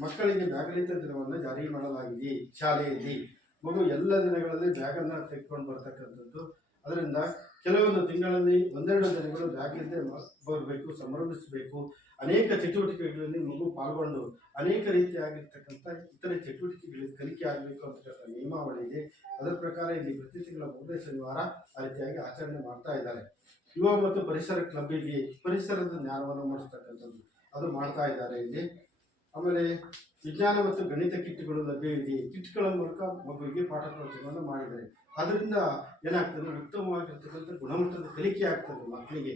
ಮಕ್ಕಳಿಗೆ ಬ್ಯಾಗ್ರಹಿತ ದಿನವನ್ನು ಜಾರಿ ಮಾಡಲಾಗಿದೆ ಶಾಲೆಯಲ್ಲಿ. ಮಗು ಎಲ್ಲ ದಿನಗಳಲ್ಲಿ ಬ್ಯಾಗನ್ನು ತೆಗೆದುಕೊಂಡು ಬರ್ತಕ್ಕಂಥದ್ದು. ಅದರಿಂದ ಕೆಲವೊಂದು ತಿಂಗಳಲ್ಲಿ 1-2 ದಿನಗಳು ಬ್ಯಾಗ್ ಇದ್ದೇ ಬರಬೇಕು, ಸಂಭ್ರಮಿಸಬೇಕು. ಅನೇಕ ಚಟುವಟಿಕೆಗಳಲ್ಲಿ ಮಗು ಪಾಲ್ಗೊಂಡು ಅನೇಕ ರೀತಿಯಾಗಿರ್ತಕ್ಕಂಥ ಇತರೆ ಚಟುವಟಿಕೆಗಳಿಗೆ ಕಲಿಕೆ ಆಗಬೇಕು ಅಂತಕ್ಕಂಥ ನಿಯಮಾವಳಿ ಇದೆ. ಅದರ ಪ್ರಕಾರ ಇಲ್ಲಿ ಪ್ರತಿ ತಿಂಗಳ 3ನೇ ಶನಿವಾರ ಆ ರೀತಿಯಾಗಿ ಆಚರಣೆ ಮಾಡ್ತಾ ಇದ್ದಾರೆ. ಯುವ ಮತ್ತು ಪರಿಸರ ಕ್ಲಬ್ಬಿಗೆ ಪರಿಸರದ ಜ್ಞಾನವನ್ನು ಮೂಡಿಸ್ತಕ್ಕಂಥದ್ದು ಅದು ಮಾಡ್ತಾ ಇದ್ದಾರೆ ಇಲ್ಲಿ. ಆಮೇಲೆ ವಿಜ್ಞಾನ ಮತ್ತು ಗಣಿತ ಕಿಟ್ಗಳು ಲಭ್ಯ ಇದೆ. ಕಿಟ್ಗಳ ಮೂಲಕ ಮಗುವಿಗೆ ಪಾಠ ಪ್ರವಚನವನ್ನು ಮಾಡಿದ್ದಾರೆ. ಅದರಿಂದ ಏನಾಗ್ತದೆ, ಉತ್ತಮವಾಗಿರ್ತಕ್ಕಂಥ ಗುಣಮಟ್ಟದ ಕಲಿಕೆ ಆಗ್ತದೆ ಮಕ್ಕಳಿಗೆ.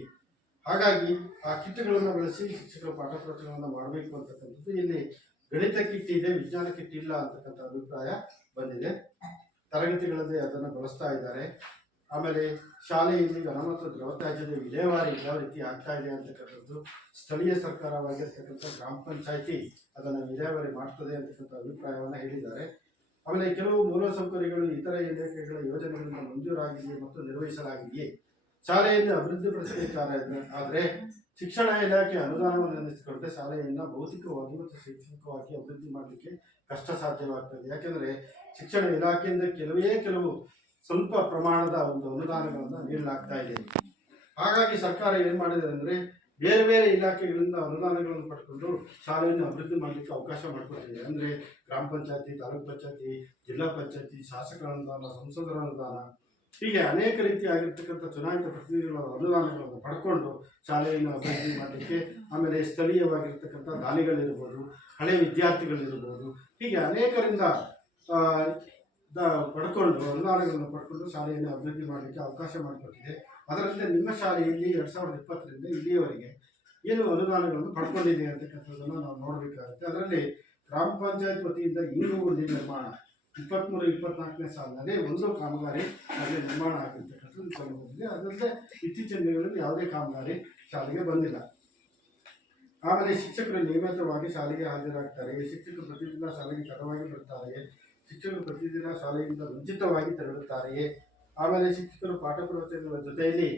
ಹಾಗಾಗಿ ಆ ಕಿಟ್ಗಳನ್ನು ಬಳಸಿ ಶಿಕ್ಷಕರು ಪಾಠ ಪ್ರವಚನವನ್ನು ಮಾಡಬೇಕು ಅಂತಕ್ಕಂಥದ್ದು. ಇಲ್ಲಿ ಗಣಿತ ಕಿಟ್ ಇದೆ, ವಿಜ್ಞಾನ ಕಿಟ್ ಇಲ್ಲ ಅಂತಕ್ಕಂಥ ಅಭಿಪ್ರಾಯ ಬಂದಿದೆ. ತರಗತಿಗಳಲ್ಲಿ ಅದನ್ನು ಬಳಸ್ತಾ ಇದ್ದಾರೆ. ಆಮೇಲೆ ಶಾಲೆಯಲ್ಲಿ ಘನ ಮತ್ತು ದ್ರವ ತ್ಯಾಜ್ಯದ ವಿಲೇವಾರಿ ಯಾವ ರೀತಿ ಆಗ್ತಾ ಇದೆ ಅಂತಕ್ಕಂಥದ್ದು ಸ್ಥಳೀಯ ಸರ್ಕಾರವಾಗಿರ್ತಕ್ಕಂಥ ಗ್ರಾಮ ಪಂಚಾಯಿತಿ ಅದನ್ನು ವಿಲೇವಾರಿ ಮಾಡ್ತದೆ ಅಂತಕ್ಕಂಥ ಅಭಿಪ್ರಾಯವನ್ನು ಹೇಳಿದ್ದಾರೆ. ಆಮೇಲೆ ಕೆಲವು ಮೂಲಸೌಕರ್ಯಗಳು ಇತರ ಇಲಾಖೆಗಳ ಯೋಜನೆಗಳಿಂದ ಮಂಜೂರಾಗಿದೆಯೇ ಮತ್ತು ನಿರ್ವಹಿಸಲಾಗಿದೆಯೇ, ಶಾಲೆಯನ್ನು ಅಭಿವೃದ್ಧಿಪಡಿಸಬೇಕಾದ ಆದರೆ ಶಿಕ್ಷಣ ಇಲಾಖೆ ಅನುದಾನವನ್ನು ನೆನೆಸಿಕೊಂಡ್ರೆ ಶಾಲೆಯನ್ನು ಭೌತಿಕವಾಗಿ ಮತ್ತು ಶೈಕ್ಷಣಿಕವಾಗಿ ಅಭಿವೃದ್ಧಿ ಮಾಡಲಿಕ್ಕೆ ಕಷ್ಟ ಸಾಧ್ಯವಾಗ್ತದೆ. ಯಾಕೆಂದರೆ ಶಿಕ್ಷಣ ಇಲಾಖೆಯಿಂದ ಕೆಲವು ಸ್ವಲ್ಪ ಪ್ರಮಾಣದ ಒಂದು ಅನುದಾನಗಳನ್ನು ನೀಡಲಾಗ್ತಾ ಇದೆ. ಹಾಗಾಗಿ ಸರ್ಕಾರ ಏನು ಮಾಡಿದೆ ಅಂದರೆ ಬೇರೆ ಬೇರೆ ಇಲಾಖೆಗಳಿಂದ ಅನುದಾನಗಳನ್ನು ಪಡ್ಕೊಂಡು ಶಾಲೆಯನ್ನು ಅಭಿವೃದ್ಧಿ ಮಾಡಲಿಕ್ಕೆ ಅವಕಾಶ ಮಾಡಿಕೊಟ್ಟಿದೆ. ಅಂದರೆ ಗ್ರಾಮ ಪಂಚಾಯತಿ, ತಾಲೂಕು ಪಂಚಾಯತಿ, ಜಿಲ್ಲಾ ಪಂಚಾಯತಿ, ಶಾಸಕರ ಅನುದಾನ, ಸಂಸದರ ಅನುದಾನ, ಹೀಗೆ ಅನೇಕ ರೀತಿಯಾಗಿರ್ತಕ್ಕಂಥ ಚುನಾಯಿತ ಪ್ರತಿನಿಧಿಗಳ ಅನುದಾನಗಳನ್ನು ಪಡ್ಕೊಂಡು ಶಾಲೆಯನ್ನು ಅಭಿವೃದ್ಧಿ ಮಾಡಲಿಕ್ಕೆ, ಆಮೇಲೆ ಸ್ಥಳೀಯವಾಗಿರ್ತಕ್ಕಂಥ ದಾನಿಗಳಿರ್ಬೋದು, ಹಳೆ ವಿದ್ಯಾರ್ಥಿಗಳಿರ್ಬೋದು, ಹೀಗೆ ಅನೇಕರಿಂದ ಪಡ್ಕೊಂಡು ಅನುದಾನಗಳನ್ನು ಪಡ್ಕೊಂಡು ಶಾಲೆಯನ್ನು ಅಭಿವೃದ್ಧಿ ಮಾಡಲಿಕ್ಕೆ ಅವಕಾಶ ಮಾಡಿಕೊಟ್ಟಿದೆ. ಅದರಂತೆ ನಿಮ್ಮ ಶಾಲೆಯಲ್ಲಿ 2020ರಿಂದ ಇಲ್ಲಿಯವರೆಗೆ ಏನು ಅನುದಾನಗಳನ್ನು ಪಡ್ಕೊಂಡಿದೆ ಅಂತಕ್ಕಂಥದ್ದನ್ನು ನಾವು ನೋಡಬೇಕಾಗುತ್ತೆ. ಅದರಲ್ಲಿ ಗ್ರಾಮ ಪಂಚಾಯತ್ ವತಿಯಿಂದ ಇಂಗು ಗುಂಡಿ ನಿರ್ಮಾಣ 23-24ನೇ ಸಾಲಿನಲ್ಲಿ ಒಂದು ಕಾಮಗಾರಿ ಅಲ್ಲಿ ನಿರ್ಮಾಣ ಆಗಿರ್ತಕ್ಕಂಥದ್ದು ಕಂಡು ಬಂದಿದೆ. ಅದಲ್ಲದೆ ಇತ್ತೀಚಿನ ದಿನಗಳಲ್ಲಿ ಯಾವುದೇ ಕಾಮಗಾರಿ ಶಾಲೆಗೆ ಬಂದಿಲ್ಲ. ಆಮೇಲೆ ಶಿಕ್ಷಕರು ನಿಯಮಿತವಾಗಿ ಶಾಲೆಗೆ ಹಾಜರಾಗ್ತಾರೆ. ಶಿಕ್ಷಕರು ಪ್ರತಿದಿನ ಶಾಲೆಗೆ ತಡವಾಗಿ ಬರ್ತಾರೆ. ಶಿಕ್ಷಕರು ಪ್ರತಿದಿನ ಶಾಲೆಯಿಂದ ವಂಚಿತವಾಗಿ ತೆರಳುತ್ತಾರೆಯೇ. ಆಮೇಲೆ ಶಿಕ್ಷಕರು ಪಾಠ ಪ್ರವಚನಗಳ ಜೊತೆಯಲ್ಲಿ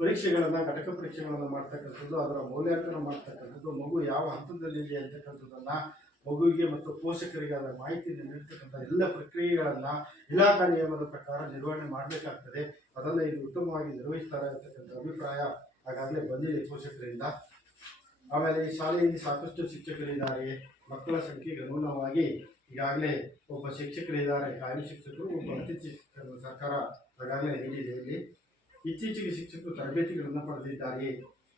ಪರೀಕ್ಷೆಗಳನ್ನು, ಘಟಕ ಪರೀಕ್ಷೆಗಳನ್ನು ಮಾಡ್ತಕ್ಕಂಥದ್ದು, ಅದರ ಮೌಲ್ಯಾಂಕನ ಮಾಡ್ತಕ್ಕಂಥದ್ದು, ಮಗು ಯಾವ ಹಂತದಲ್ಲಿದೆ ಅಂತಕ್ಕಂಥದ್ದನ್ನು ಮಗುವಿಗೆ ಮತ್ತು ಪೋಷಕರಿಗೆ ಅದರ ಮಾಹಿತಿಯನ್ನು ನೀಡ್ತಕ್ಕಂಥ ಎಲ್ಲ ಪ್ರಕ್ರಿಯೆಗಳನ್ನು ಇಲಾಖಾ ನಿಯಮದ ಪ್ರಕಾರ ನಿರ್ವಹಣೆ ಮಾಡಬೇಕಾಗ್ತದೆ. ಅದನ್ನು ಇದು ಉತ್ತಮವಾಗಿ ನಿರ್ವಹಿಸ್ತಾರೆ ಅಂತಕ್ಕಂಥ ಅಭಿಪ್ರಾಯ ಆಗಾಗಲೇ ಬಂದಿದೆ ಪೋಷಕರಿಂದ. ಆಮೇಲೆ ಈ ಶಾಲೆಯಲ್ಲಿ ಸಾಕಷ್ಟು ಶಿಕ್ಷಕರಿದ್ದಾರೆ. ಮಕ್ಕಳ ಸಂಖ್ಯೆಗೆ ಅನುಗುಣವಾಗಿ ಈಗಾಗಲೇ ಒಬ್ಬ ಶಿಕ್ಷಕರಿದ್ದಾರೆ, ಕಾಯಂ ಶಿಕ್ಷಕರು, ಒಬ್ಬ ಅತಿಥಿ ಶಿಕ್ಷಕರನ್ನು ಸರ್ಕಾರ ಈಗಾಗಲೇ ನೀಡಿದೆ. ಇಲ್ಲಿ ಇತ್ತೀಚೆಗೆ ಶಿಕ್ಷಕರು ತರಬೇತಿಗಳನ್ನು ಪಡೆದಿದ್ದಾರೆ.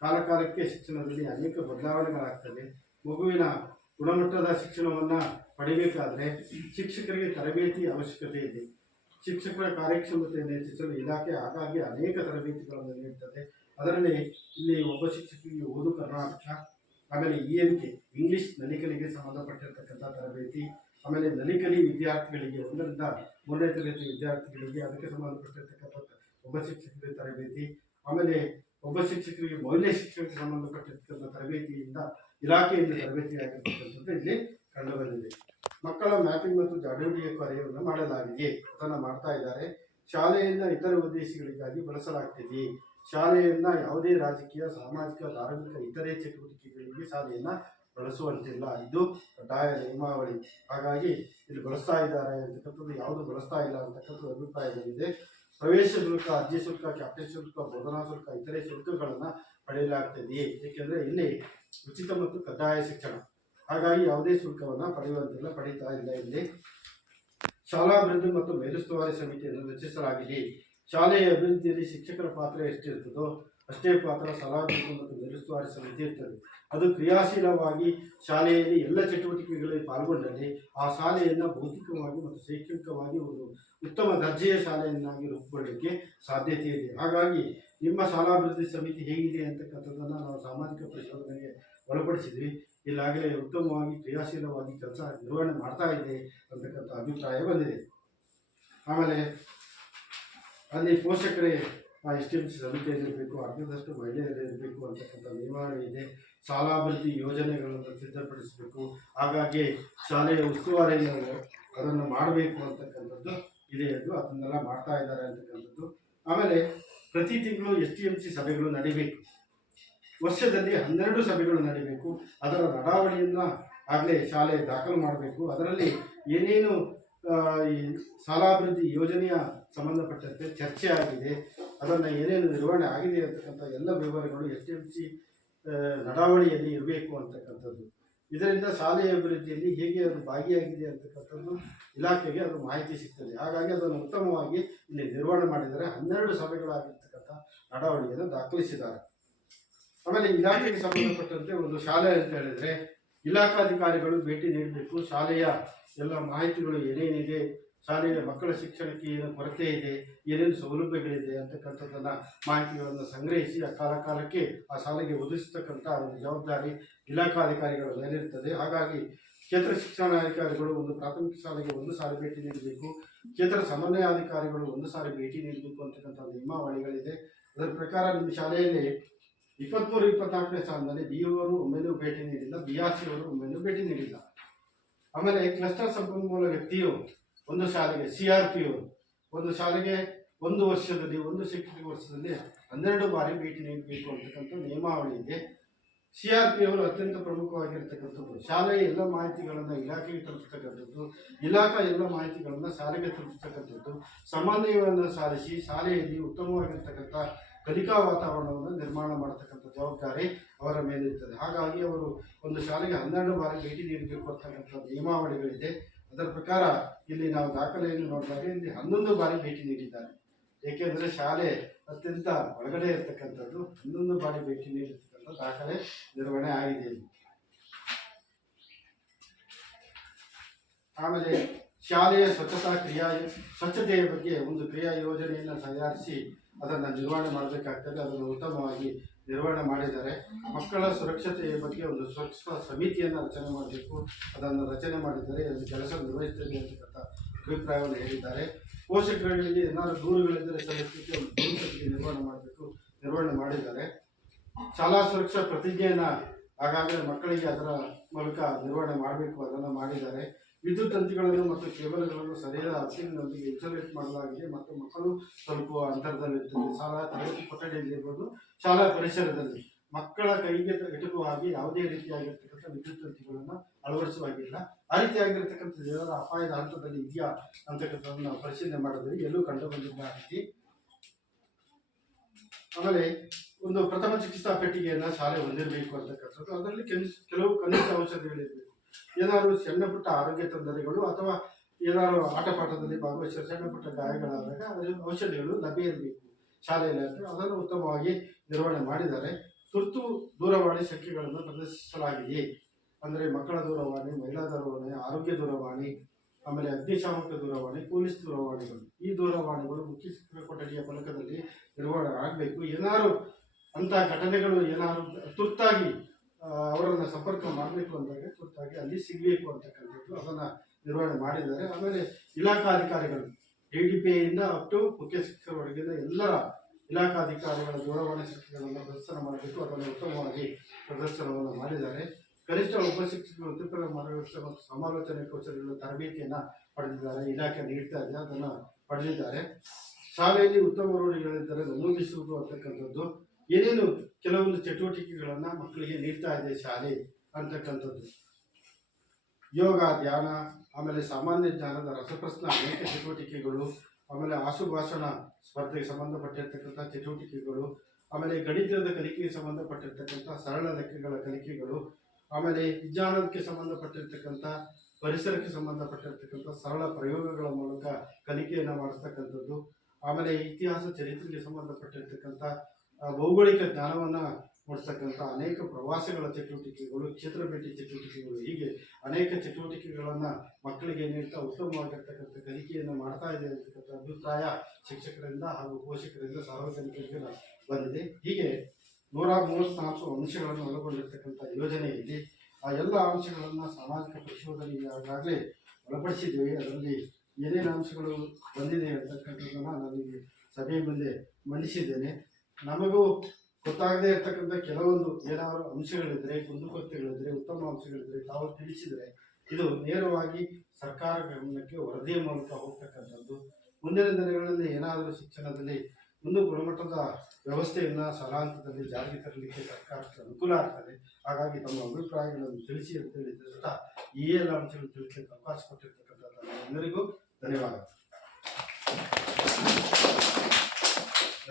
ಕಾಲಕಾಲಕ್ಕೆ ಶಿಕ್ಷಣದಲ್ಲಿ ಅನೇಕ ಬದಲಾವಣೆಗಳಾಗ್ತದೆ. ಮಗುವಿನ ಗುಣಮಟ್ಟದ ಶಿಕ್ಷಣವನ್ನು ಪಡೆಯಬೇಕಾದರೆ ಶಿಕ್ಷಕರಿಗೆ ತರಬೇತಿ ಅವಶ್ಯಕತೆ ಇದೆ. ಶಿಕ್ಷಕರ ಕಾರ್ಯಕ್ಷಮತೆಯನ್ನು ಹೆಚ್ಚಿಸಲು ಇಲಾಖೆ ಆಗಾಗ್ಗೆ ಅನೇಕ ತರಬೇತಿಗಳನ್ನು ನೀಡುತ್ತದೆ. ಅದರಲ್ಲಿ ಇಲ್ಲಿ ಒಬ್ಬ ಶಿಕ್ಷಕರಿಗೆ ಓದು ಕರ್ನಾಟಕ, ಆಮೇಲೆ ENK ಇಂಗ್ಲಿಷ್ ನಲಿಕಲಿಗೆ ಸಂಬಂಧಪಟ್ಟಿರ್ತಕ್ಕಂಥ ತರಬೇತಿ, ಆಮೇಲೆ ನಲಿಕಲಿ ವಿದ್ಯಾರ್ಥಿಗಳಿಗೆ 1ರಿಂದ 3ನೇ ತರಗತಿ ವಿದ್ಯಾರ್ಥಿಗಳಿಗೆ ಅದಕ್ಕೆ ಸಂಬಂಧಪಟ್ಟಿರ್ತಕ್ಕಂಥ ಒಬ್ಬ ಶಿಕ್ಷಕರಿಗೆ ತರಬೇತಿ, ಆಮೇಲೆ ಒಬ್ಬ ಶಿಕ್ಷಕರಿಗೆ ಮೌಲ್ಯ ಶಿಕ್ಷಣಕ್ಕೆ ಸಂಬಂಧಪಟ್ಟಿರ್ತಕ್ಕಂಥ ತರಬೇತಿಯಿಂದ ಇಲಾಖೆಯಿಂದ ತರಬೇತಿ ಆಗಿರ್ತಕ್ಕಂಥದ್ದು ಇಲ್ಲಿ ಕಂಡುಬಂದಿದೆ. ಮಕ್ಕಳ ಮ್ಯಾಪಿಂಗ್ ಮತ್ತು ಜಾಗೃತಿಯ ಕಾರ್ಯವನ್ನು ಮಾಡಲಾಗಿದೆ, ಅದನ್ನು ಮಾಡ್ತಾ ಇದ್ದಾರೆ. ಶಾಲೆಯಿಂದ ಇತರ ಉದ್ದೇಶಗಳಿಗಾಗಿ ಬಳಸಲಾಗ್ತಿದೆ. ಶಾಲೆಯನ್ನು ಯಾವುದೇ ರಾಜಕೀಯ, ಸಾಮಾಜಿಕ, ಧಾರ್ಮಿಕ, ಇತರೆ ಚಟುವಟಿಕೆಗಳಿಗೆ ಶಾಲೆಯನ್ನು ಬಳಸುವಂತಿಲ್ಲ. ಇದು ಕಡ್ಡಾಯ ನಿಯಮಾವಳಿ. ಹಾಗಾಗಿ ಇಲ್ಲಿ ಬಳಸ್ತಾ ಇದ್ದಾರೆ ಅಂತಕ್ಕಂಥದ್ದು, ಯಾವುದು ಬಳಸ್ತಾ ಇಲ್ಲ ಅಂತಕ್ಕಂಥದ್ದು ಅಭಿಪ್ರಾಯ ಬಂದಿದೆ. ಪ್ರವೇಶ ಶುಲ್ಕ, ಅರ್ಜಿ ಶುಲ್ಕ, ಕ್ಯಾಪ್ಟನ್ ಶುಲ್ಕ, ಬೋಧನಾ ಶುಲ್ಕ, ಇತರೆ ಶುಲ್ಕಗಳನ್ನು ಪಡೆಯಲಾಗ್ತದೆ. ಏಕೆಂದರೆ ಇಲ್ಲಿ ಉಚಿತ ಮತ್ತು ಕಡ್ಡಾಯ ಶಿಕ್ಷಣ, ಹಾಗಾಗಿ ಯಾವುದೇ ಶುಲ್ಕವನ್ನು ಪಡೀತಾ ಇಲ್ಲ. ಇಲ್ಲಿ ಶಾಲಾ ಅಭಿವೃದ್ಧಿ ಮತ್ತು ಮೇಲುಸ್ತುವಾರಿ ಸಮಿತಿಯನ್ನು ರಚಿಸಲಾಗಿದೆ. ಶಾಲೆಯ ಅಭಿವೃದ್ಧಿಯಲ್ಲಿ ಶಿಕ್ಷಕರ ಪಾತ್ರ ಎಷ್ಟಿರ್ತದೋ ಅಷ್ಟೇ ಪಾತ್ರ ಶಾಲಾಭಿವೃದ್ಧಿ ಮತ್ತು ಮೇಲುಸ್ತುವಾರಿ ಸಮಿತಿ ಇರ್ತದೆ. ಅದು ಕ್ರಿಯಾಶೀಲವಾಗಿ ಶಾಲೆಯಲ್ಲಿ ಎಲ್ಲ ಚಟುವಟಿಕೆಗಳಲ್ಲಿ ಪಾಲ್ಗೊಂಡಲ್ಲಿ ಆ ಶಾಲೆಯನ್ನು ಭೌತಿಕವಾಗಿ ಮತ್ತು ಶೈಕ್ಷಣಿಕವಾಗಿ ಒಂದು ಉತ್ತಮ ದರ್ಜೆಯ ಶಾಲೆಯನ್ನಾಗಿ ರೂಪುಗೊಳ್ಳಲಿಕ್ಕೆ ಸಾಧ್ಯತೆ ಇದೆ. ಹಾಗಾಗಿ ನಿಮ್ಮ ಶಾಲಾಭಿವೃದ್ಧಿ ಸಮಿತಿ ಹೇಗಿದೆ ಅಂತಕ್ಕಂಥದ್ದನ್ನು ನಾವು ಸಾಮಾಜಿಕ ಪರಿಶೋಧನೆಗೆ ಒಳಪಡಿಸಿದ್ವಿ. ಇಲ್ಲಾಗಲೇ ಉತ್ತಮವಾಗಿ ಕ್ರಿಯಾಶೀಲವಾಗಿ ಕೆಲಸ ನಿರ್ವಹಣೆ ಮಾಡ್ತಾ ಇದೆ ಅಂತಕ್ಕಂಥ ಅಭಿಪ್ರಾಯ ಬಂದಿದೆ. ಆಮೇಲೆ ಅಲ್ಲಿ ಪೋಷಕರೇ STMC ಸಮಿತಿಯಲ್ಲಿರಬೇಕು, ಅರ್ಧದಷ್ಟು ಮಹಿಳೆಯರಿರಬೇಕು ಅಂತಕ್ಕಂಥ ನಿಯಮಾವಳಿ ಇದೆ. ಶಾಲಾಭಿವೃದ್ಧಿ ಯೋಜನೆಗಳನ್ನು ಸಿದ್ಧಪಡಿಸಬೇಕು, ಹಾಗಾಗಿ ಶಾಲೆಯ ಉಸ್ತುವಾರಿಯನ್ನು ಅದನ್ನು ಮಾಡಬೇಕು ಅಂತಕ್ಕಂಥದ್ದು ಇದೆ. ಅದು ಅದನ್ನೆಲ್ಲ ಮಾಡ್ತಾ ಇದ್ದಾರೆ ಅಂತಕ್ಕಂಥದ್ದು. ಆಮೇಲೆ ಪ್ರತಿ ತಿಂಗಳು STMC ಸಭೆಗಳು ನಡೀಬೇಕು. ವರ್ಷದಲ್ಲಿ 12 ಸಭೆಗಳು ನಡೀಬೇಕು. ಅದರ ನಡಾವಳಿಯನ್ನು ಆಗಲೇ ಶಾಲೆ ದಾಖಲು ಮಾಡಬೇಕು. ಅದರಲ್ಲಿ ಏನೇನು ಈ ಶಾಲಾಭಿವೃದ್ಧಿ ಯೋಜನೆಯ ಸಂಬಂಧಪಟ್ಟಂತೆ ಚರ್ಚೆ ಆಗಿದೆ, ಅದನ್ನು ಏನೇನು ನಿರ್ವಹಣೆ ಆಗಿದೆ ಅಂತಕ್ಕಂಥ ಎಲ್ಲ ವಿವರಗಳು STMC ನಡಾವಳಿಯಲ್ಲಿ ಇರಬೇಕು ಅಂತಕ್ಕಂಥದ್ದು. ಇದರಿಂದ ಶಾಲೆಯ ಅಭಿವೃದ್ಧಿಯಲ್ಲಿ ಹೇಗೆ ಅದು ಭಾಗಿಯಾಗಿದೆ ಅಂತಕ್ಕಂಥದ್ದು ಇಲಾಖೆಗೆ ಅದು ಮಾಹಿತಿ ಸಿಗ್ತದೆ. ಹಾಗಾಗಿ ಅದನ್ನು ಉತ್ತಮವಾಗಿ ಇಲ್ಲಿ ನಿರ್ವಹಣೆ ಮಾಡಿದರೆ 12 ಸಭೆಗಳಾಗಿರ್ತಕ್ಕಂಥ ನಡಾವಳಿಯನ್ನು ದಾಖಲಿಸಿದ್ದಾರೆ. ಆಮೇಲೆ ಇಲಾಖೆಗೆ ಸಂಬಂಧಪಟ್ಟಂತೆ ಒಂದು ಶಾಲೆ ಅಂತ ಹೇಳಿದರೆ ಇಲಾಖಾಧಿಕಾರಿಗಳು ಭೇಟಿ ನೀಡಬೇಕು. ಶಾಲೆಯ ಎಲ್ಲ ಮಾಹಿತಿಗಳು ಏನೇನಿದೆ, ಶಾಲೆಯ ಮಕ್ಕಳ ಶಿಕ್ಷಣಕ್ಕೆ ಏನು ಕೊರತೆ ಇದೆ, ಏನೇನು ಸೌಲಭ್ಯಗಳಿದೆ ಅಂತಕ್ಕಂಥದ್ದನ್ನು ಮಾಹಿತಿಗಳನ್ನು ಸಂಗ್ರಹಿಸಿ ಕಾಲಕ್ಕೆ ಆ ಶಾಲೆಗೆ ಒದಗಿಸ್ತಕ್ಕಂಥ ಒಂದು ಜವಾಬ್ದಾರಿ ಇಲಾಖಾಧಿಕಾರಿಗಳ ಮೇಲಿರ್ತದೆ. ಹಾಗಾಗಿ ಕ್ಷೇತ್ರ ಶಿಕ್ಷಣಾಧಿಕಾರಿಗಳು ಒಂದು ಪ್ರಾಥಮಿಕ ಶಾಲೆಗೆ ಒಂದು ಸಾರಿ ಭೇಟಿ ನೀಡಬೇಕು, ಕ್ಷೇತ್ರ ಸಮನ್ವಯಾಧಿಕಾರಿಗಳು ಒಂದು ಸಾರಿ ಭೇಟಿ ನೀಡಬೇಕು ಅಂತಕ್ಕಂಥ ನಿಯಮಾವಳಿಗಳಿದೆ. ಅದರ ಪ್ರಕಾರ ನಿಮ್ಮ ಶಾಲೆಯಲ್ಲಿ 23-24ನೇ ಸಾಲಿನಲ್ಲಿ BO ಅವರು ಒಮ್ಮೆನೂ ಭೇಟಿ ನೀಡಿಲ್ಲ, BRC ಅವರು ಒಮ್ಮೆನೂ ಭೇಟಿ ನೀಡಿಲ್ಲ. ಆಮೇಲೆ ಕ್ಲಸ್ಟರ್ ಸಂಪನ್ಮೂಲ ವ್ಯಕ್ತಿಯು ಒಂದು ಶಾಲೆಗೆ CRP ಅವರು ಒಂದು ಶಾಲೆಗೆ ಒಂದು ವರ್ಷದಲ್ಲಿ, ಒಂದು ಶೈಕ್ಷಣಿಕ ವರ್ಷದಲ್ಲಿ 12 ಬಾರಿ ಭೇಟಿ ನೀಡಬೇಕು ಅಂತಕ್ಕಂಥ ನಿಯಮಾವಳಿ ಇದೆ. CRP ಅವರು ಅತ್ಯಂತ ಪ್ರಮುಖವಾಗಿರ್ತಕ್ಕಂಥದ್ದು. ಶಾಲೆಯ ಎಲ್ಲ ಮಾಹಿತಿಗಳನ್ನು ಇಲಾಖೆಗೆ ತಲುಪಿಸ್ತಕ್ಕಂಥದ್ದು, ಇಲಾಖೆ ಎಲ್ಲ ಮಾಹಿತಿಗಳನ್ನು ಶಾಲೆಗೆ ತಲುಪಿಸ್ತಕ್ಕಂಥದ್ದು, ಸಮನ್ವಯವನ್ನು ಸಾಧಿಸಿ ಶಾಲೆಯಲ್ಲಿ ಉತ್ತಮವಾಗಿರ್ತಕ್ಕಂಥ ಕಲಿಕಾ ವಾತಾವರಣವನ್ನು ನಿರ್ಮಾಣ ಮಾಡತಕ್ಕಂಥ ಜವಾಬ್ದಾರಿ ಅವರ ಮೇಲಿರ್ತದೆ. ಹಾಗಾಗಿ ಅವರು ಒಂದು ಶಾಲೆಗೆ 12 ಬಾರಿ ಭೇಟಿ ನೀಡಬೇಕು ಅಂತಕ್ಕಂಥ ನಿಯಮಾವಳಿಗಳಿದೆ. ಅದರ ಪ್ರಕಾರ ಇಲ್ಲಿ ನಾವು ದಾಖಲೆಯನ್ನು ನೋಡಿದಾಗ ಇಲ್ಲಿ 11 ಬಾರಿ ಭೇಟಿ ನೀಡಿದ್ದಾರೆ. ಏಕೆಂದರೆ ಶಾಲೆ ಅತ್ಯಂತ ಒಳಗಡೆ ಇರತಕ್ಕಂಥದ್ದು. 11 ಬಾರಿ ಭೇಟಿ ನೀಡಿರ್ತಕ್ಕಂಥ ದಾಖಲೆ ನಿರ್ವಹಣೆ ಆಗಿದೆ. ಆಮೇಲೆ ಶಾಲೆಯ ಸ್ವಚ್ಛತೆಯ ಬಗ್ಗೆ ಒಂದು ಕ್ರಿಯಾ ಯೋಜನೆಯನ್ನು ತಯಾರಿಸಿ ಅದನ್ನು ನಿರ್ವಹಣೆ ಮಾಡಬೇಕಾಗ್ತದೆ. ಅದನ್ನು ಉತ್ತಮವಾಗಿ ನಿರ್ವಹಣೆ ಮಾಡಿದ್ದಾರೆ. ಮಕ್ಕಳ ಸುರಕ್ಷತೆಯ ಬಗ್ಗೆ ಒಂದು ಸುರಕ್ಷತಾ ಸಮಿತಿಯನ್ನು ರಚನೆ ಮಾಡಬೇಕು, ಅದನ್ನು ರಚನೆ ಮಾಡಿದ್ದಾರೆ. ಅದು ಕೆಲಸ ನಿರ್ವಹಿಸುತ್ತದೆ ಅಂತಕ್ಕಂಥ ಅಭಿಪ್ರಾಯವನ್ನು ಹೇಳಿದ್ದಾರೆ. ಪೋಷಕರಿಗೆ ಏನಾದರೂ ದೂರುಗಳಿದ್ದರೆ ಸಲ್ಲಿಸಲಿಕ್ಕೆ ಒಂದು ದೂರು ಪೆಟ್ಟಿಗೆ ನಿರ್ವಹಣೆ ಮಾಡಿದ್ದಾರೆ. ಶಾಲಾ ಸುರಕ್ಷಾ ಪ್ರತಿಜ್ಞೆಯನ್ನು ಆಗಾಗಲೇ ಮಕ್ಕಳಿಗೆ ಅದರ ಮೂಲಕ ನಿರ್ವಹಣೆ ಮಾಡಬೇಕು, ಅದನ್ನು ಮಾಡಿದ್ದಾರೆ. ವಿದ್ಯುತ್ ತಂತಿಗಳನ್ನು ಮತ್ತು ಕೇಬಲ್ಗಳನ್ನು ಸರಿಯಾದ ಹಸಿರಿನೊಂದಿಗೆ ಇನ್ಸುಲೇಟ್ ಮಾಡಲಾಗಿದೆ ಮತ್ತು ಮಕ್ಕಳು ತಲುಪುವ ಅಂತರದಲ್ಲಿರ್ತದೆ. ಶಾಲಾ ತರಗತಿ ಕೊಠಡಿಯಲ್ಲಿ ಇರ್ಬೋದು, ಶಾಲಾ ಪರಿಸರದಲ್ಲಿ ಮಕ್ಕಳ ಕೈಗೆ ಎಟುಕುವ ಹಾಗೆ ಯಾವುದೇ ರೀತಿಯಾಗಿರ್ತಕ್ಕಂಥ ವಿದ್ಯುತ್ ತಂತಿಗಳನ್ನು ಅಳವಡಿಸುವಾಗಿಲ್ಲ. ಆ ರೀತಿಯಾಗಿರ್ತಕ್ಕಂಥ ಏನಾದರೂ ಅಪಾಯದ ಹಂತದಲ್ಲಿ ಇದೆಯಾ ಅಂತಕ್ಕಂಥದ್ದನ್ನು ನಾವು ಪರಿಶೀಲನೆ ಮಾಡಿದ್ರೆ ಎಲ್ಲೂ ಕಂಡು ಬಂದಿಲ್ಲ ರೀತಿ. ಆಮೇಲೆ ಒಂದು ಪ್ರಥಮ ಚಿಕಿತ್ಸಾ ಪೆಟ್ಟಿಗೆಯನ್ನು ಶಾಲೆ ಹೊಂದಿರಬೇಕು ಅಂತಕ್ಕಂಥದ್ದು. ಅದರಲ್ಲಿ ಕೆಲವು ಕನಿಷ್ಠ ಔಷಧಿಗಳಿರಬೇಕು. ಏನಾದರೂ ಸಣ್ಣ ಪುಟ್ಟ ಆರೋಗ್ಯ ತೊಂದರೆಗಳು ಅಥವಾ ಏನಾದರೂ ಆಟ ಪಾಠದಲ್ಲಿ ಭಾಗವಹಿಸಿದ ಸಣ್ಣ ಪುಟ್ಟ ಗಾಯಗಳಾದಾಗ ಅದರ ಔಷಧಿಗಳು ಲಭ್ಯ ಇರಬೇಕು ಶಾಲೆಯಲ್ಲಿ ಅಂತ ಅದನ್ನು ಉತ್ತಮವಾಗಿ ನಿರ್ವಹಣೆ ಮಾಡಿದ್ದಾರೆ. ತುರ್ತು ದೂರವಾಣಿ ಸಂಖ್ಯೆಗಳನ್ನು ಪ್ರದರ್ಶಿಸಲಾಗಿದೆ. ಅಂದರೆ ಮಕ್ಕಳ ದೂರವಾಣಿ, ಮಹಿಳಾ ದೂರವಾಣಿ, ಆರೋಗ್ಯ ದೂರವಾಣಿ, ಆಮೇಲೆ ಅಗ್ನಿಶಾಮಕ ದೂರವಾಣಿ, ಪೊಲೀಸ್ ದೂರವಾಣಿಗಳು, ಈ ದೂರವಾಣಿಗಳು ಮುಖ್ಯ ಶಿಕ್ಷಕ ಕೊಠಡಿಯ ಫಲಕದಲ್ಲಿ ನಿರ್ವಹಣೆ ಆಗಬೇಕು. ಏನಾದರೂ ಅಂಥ ಘಟನೆಗಳು ಏನಾದರೂ ತುರ್ತಾಗಿ ಅವರನ್ನು ಸಂಪರ್ಕ ಮಾಡಬೇಕು ಅಂದಾಗ ತುರ್ತಾಗಿ ಅಲ್ಲಿ ಸಿಗಬೇಕು ಅಂತಕ್ಕಂಥದ್ದು ಅದನ್ನು ನಿರ್ವಹಣೆ ಮಾಡಿದ್ದಾರೆ. ಆಮೇಲೆ ಇಲಾಖಾಧಿಕಾರಿಗಳು ADPIಯಿಂದ ಅಪ್ ಟು ಮುಖ್ಯ ಶಿಕ್ಷಕರವರೆಗಿನ ಎಲ್ಲರ ಇಲಾಖಾಧಿಕಾರಿಗಳ ದೂರವಾಣಿ ಸಂಖ್ಯೆಗಳನ್ನು ಪ್ರದರ್ಶನ ಮಾಡಬೇಕು. ಅದನ್ನು ಉತ್ತಮವಾಗಿ ಪ್ರದರ್ಶನವನ್ನು ಮಾಡಿದ್ದಾರೆ. ಕನಿಷ್ಠ ಒಬ್ಬ ಶಿಕ್ಷಕರು ವೃತ್ತಿಪರ ಮಾರ್ಗದರ್ಶನ ಮತ್ತು ಸಮಾಲೋಚನೆ ಕೌಶಲ್ಯಗಳ ತರಬೇತಿಯನ್ನು ಪಡೆದಿದ್ದಾರೆ. ಇಲಾಖೆ ನೀಡ್ತಾ ಇದೆ, ಅದನ್ನು ಪಡೆದಿದ್ದಾರೆ. ಶಾಲೆಯಲ್ಲಿ ಉತ್ತಮ ರೂಢಿಗಳಿದ್ದರೆ ನಮೂದಿಸುವುದು ಅಂತಕ್ಕಂಥದ್ದು, ಏನೇನು ಕೆಲವೊಂದು ಚಟುವಟಿಕೆಗಳನ್ನು ಮಕ್ಕಳಿಗೆ ನೀಡ್ತಾ ಇದೆ ಶಾಲೆ ಅಂತಕ್ಕಂಥದ್ದು. ಯೋಗ, ಧ್ಯಾನ, ಆಮೇಲೆ ಸಾಮಾನ್ಯ ಜ್ಞಾನದ ರಸಪ್ರಶ್ನ ಅನೇಕ ಚಟುವಟಿಕೆಗಳು, ಆಮೇಲೆ ಆಶುಭಾಷಣ ಸ್ಪರ್ಧೆಗೆ ಸಂಬಂಧಪಟ್ಟಿರ್ತಕ್ಕಂಥ ಚಟುವಟಿಕೆಗಳು, ಆಮೇಲೆ ಗಣಿತದ ಕಲಿಕೆಗೆ ಸಂಬಂಧಪಟ್ಟಿರ್ತಕ್ಕಂಥ ಸರಳ ಲೆಕ್ಕಗಳ ಕಲಿಕೆಗಳು, ಆಮೇಲೆ ವಿಜ್ಞಾನಕ್ಕೆ ಸಂಬಂಧಪಟ್ಟಿರ್ತಕ್ಕಂಥ ಪರಿಸರಕ್ಕೆ ಸಂಬಂಧಪಟ್ಟಿರ್ತಕ್ಕಂಥ ಸರಳ ಪ್ರಯೋಗಗಳ ಮೂಲಕ ಕಲಿಕೆಯನ್ನು ಮಾಡಿಸ್ತಕ್ಕಂಥದ್ದು, ಆಮೇಲೆ ಇತಿಹಾಸ ಚರಿತ್ರೆಗೆ ಸಂಬಂಧಪಟ್ಟಿರ್ತಕ್ಕಂಥ ಭೌಗೋಳಿಕ ಜ್ಞಾನವನ್ನು ಮೂಡಿಸ್ತಕ್ಕಂಥ ಅನೇಕ ಪ್ರವಾಸಗಳ ಚಟುವಟಿಕೆಗಳು, ಕ್ಷೇತ್ರ ಭೇಟಿ ಚಟುವಟಿಕೆಗಳು, ಹೀಗೆ ಅನೇಕ ಚಟುವಟಿಕೆಗಳನ್ನು ಮಕ್ಕಳಿಗೆ ನೀಡ್ತಾ ಉತ್ತಮವಾಗಿರ್ತಕ್ಕಂಥ ಕಲಿಕೆಯನ್ನು ಮಾಡ್ತಾ ಇದೆ ಅಂತಕ್ಕಂಥ ಅಭಿಪ್ರಾಯ ಶಿಕ್ಷಕರಿಂದ ಹಾಗೂ ಪೋಷಕರಿಂದ ಸಾರ್ವಜನಿಕರಿಗೆ ಬಂದಿದೆ. ಹೀಗೆ 134 ಅಂಶಗಳನ್ನು ಒಳಗೊಂಡಿರ್ತಕ್ಕಂಥ ಯೋಜನೆ ಇದೆ. ಆ ಎಲ್ಲ ಅಂಶಗಳನ್ನು ಸಾಮಾಜಿಕ ಪರಿಶೋಧನೆಗಾಗಲೇ ಒಳಪಡಿಸಿದ್ದೇವೆ. ಅದರಲ್ಲಿ ಏನೇನು ಅಂಶಗಳು ಬಂದಿದೆ ಅಂತಕ್ಕಂಥದ್ದನ್ನು ನಾನು ಈ ಸಭೆಯ ಮುಂದೆ ಮಂಡಿಸಿದ್ದೇನೆ. ನಮಗೂ ಗೊತ್ತಾಗದೇ ಇರ್ತಕ್ಕಂಥ ಕೆಲವೊಂದು ಏನಾದರೂ ಅಂಶಗಳಿದ್ದರೆ, ಕುಂದುಕೊರತೆಗಳಿದ್ದರೆ, ಉತ್ತಮ ಅಂಶಗಳಿದ್ದರೆ ತಾವು ತಿಳಿಸಿದರೆ ಇದು ನೇರವಾಗಿ ಸರ್ಕಾರ ಗಮನಕ್ಕೆ ವರದಿಯ ಮೂಲಕ ಹೋಗ್ತಕ್ಕಂಥದ್ದು. ಮುಂದಿನ ದಿನಗಳಲ್ಲಿ ಏನಾದರೂ ಶಿಕ್ಷಣದಲ್ಲಿ ಒಂದು ಗುಣಮಟ್ಟದ ವ್ಯವಸ್ಥೆಯನ್ನು ಶಾಲಾ ಹಂತದಲ್ಲಿ ಜಾರಿಗೆ ತರಲಿಕ್ಕೆ ಸರ್ಕಾರಕ್ಕೆ ಅನುಕೂಲ ಆಗ್ತದೆ. ಹಾಗಾಗಿ ತಮ್ಮ ಅಭಿಪ್ರಾಯಗಳನ್ನು ತಿಳಿಸಿ ಅಂತೇಳಿ ತಿಳಿಸ್ತಾ ಈ ಎಲ್ಲ ಅಂಶಗಳನ್ನು ತಿಳಿಸಲಿಕ್ಕೆ ಅವಕಾಶ ಕೊಟ್ಟಿರ್ತಕ್ಕಂಥ ಎಲ್ಲರಿಗೂ ಧನ್ಯವಾದ.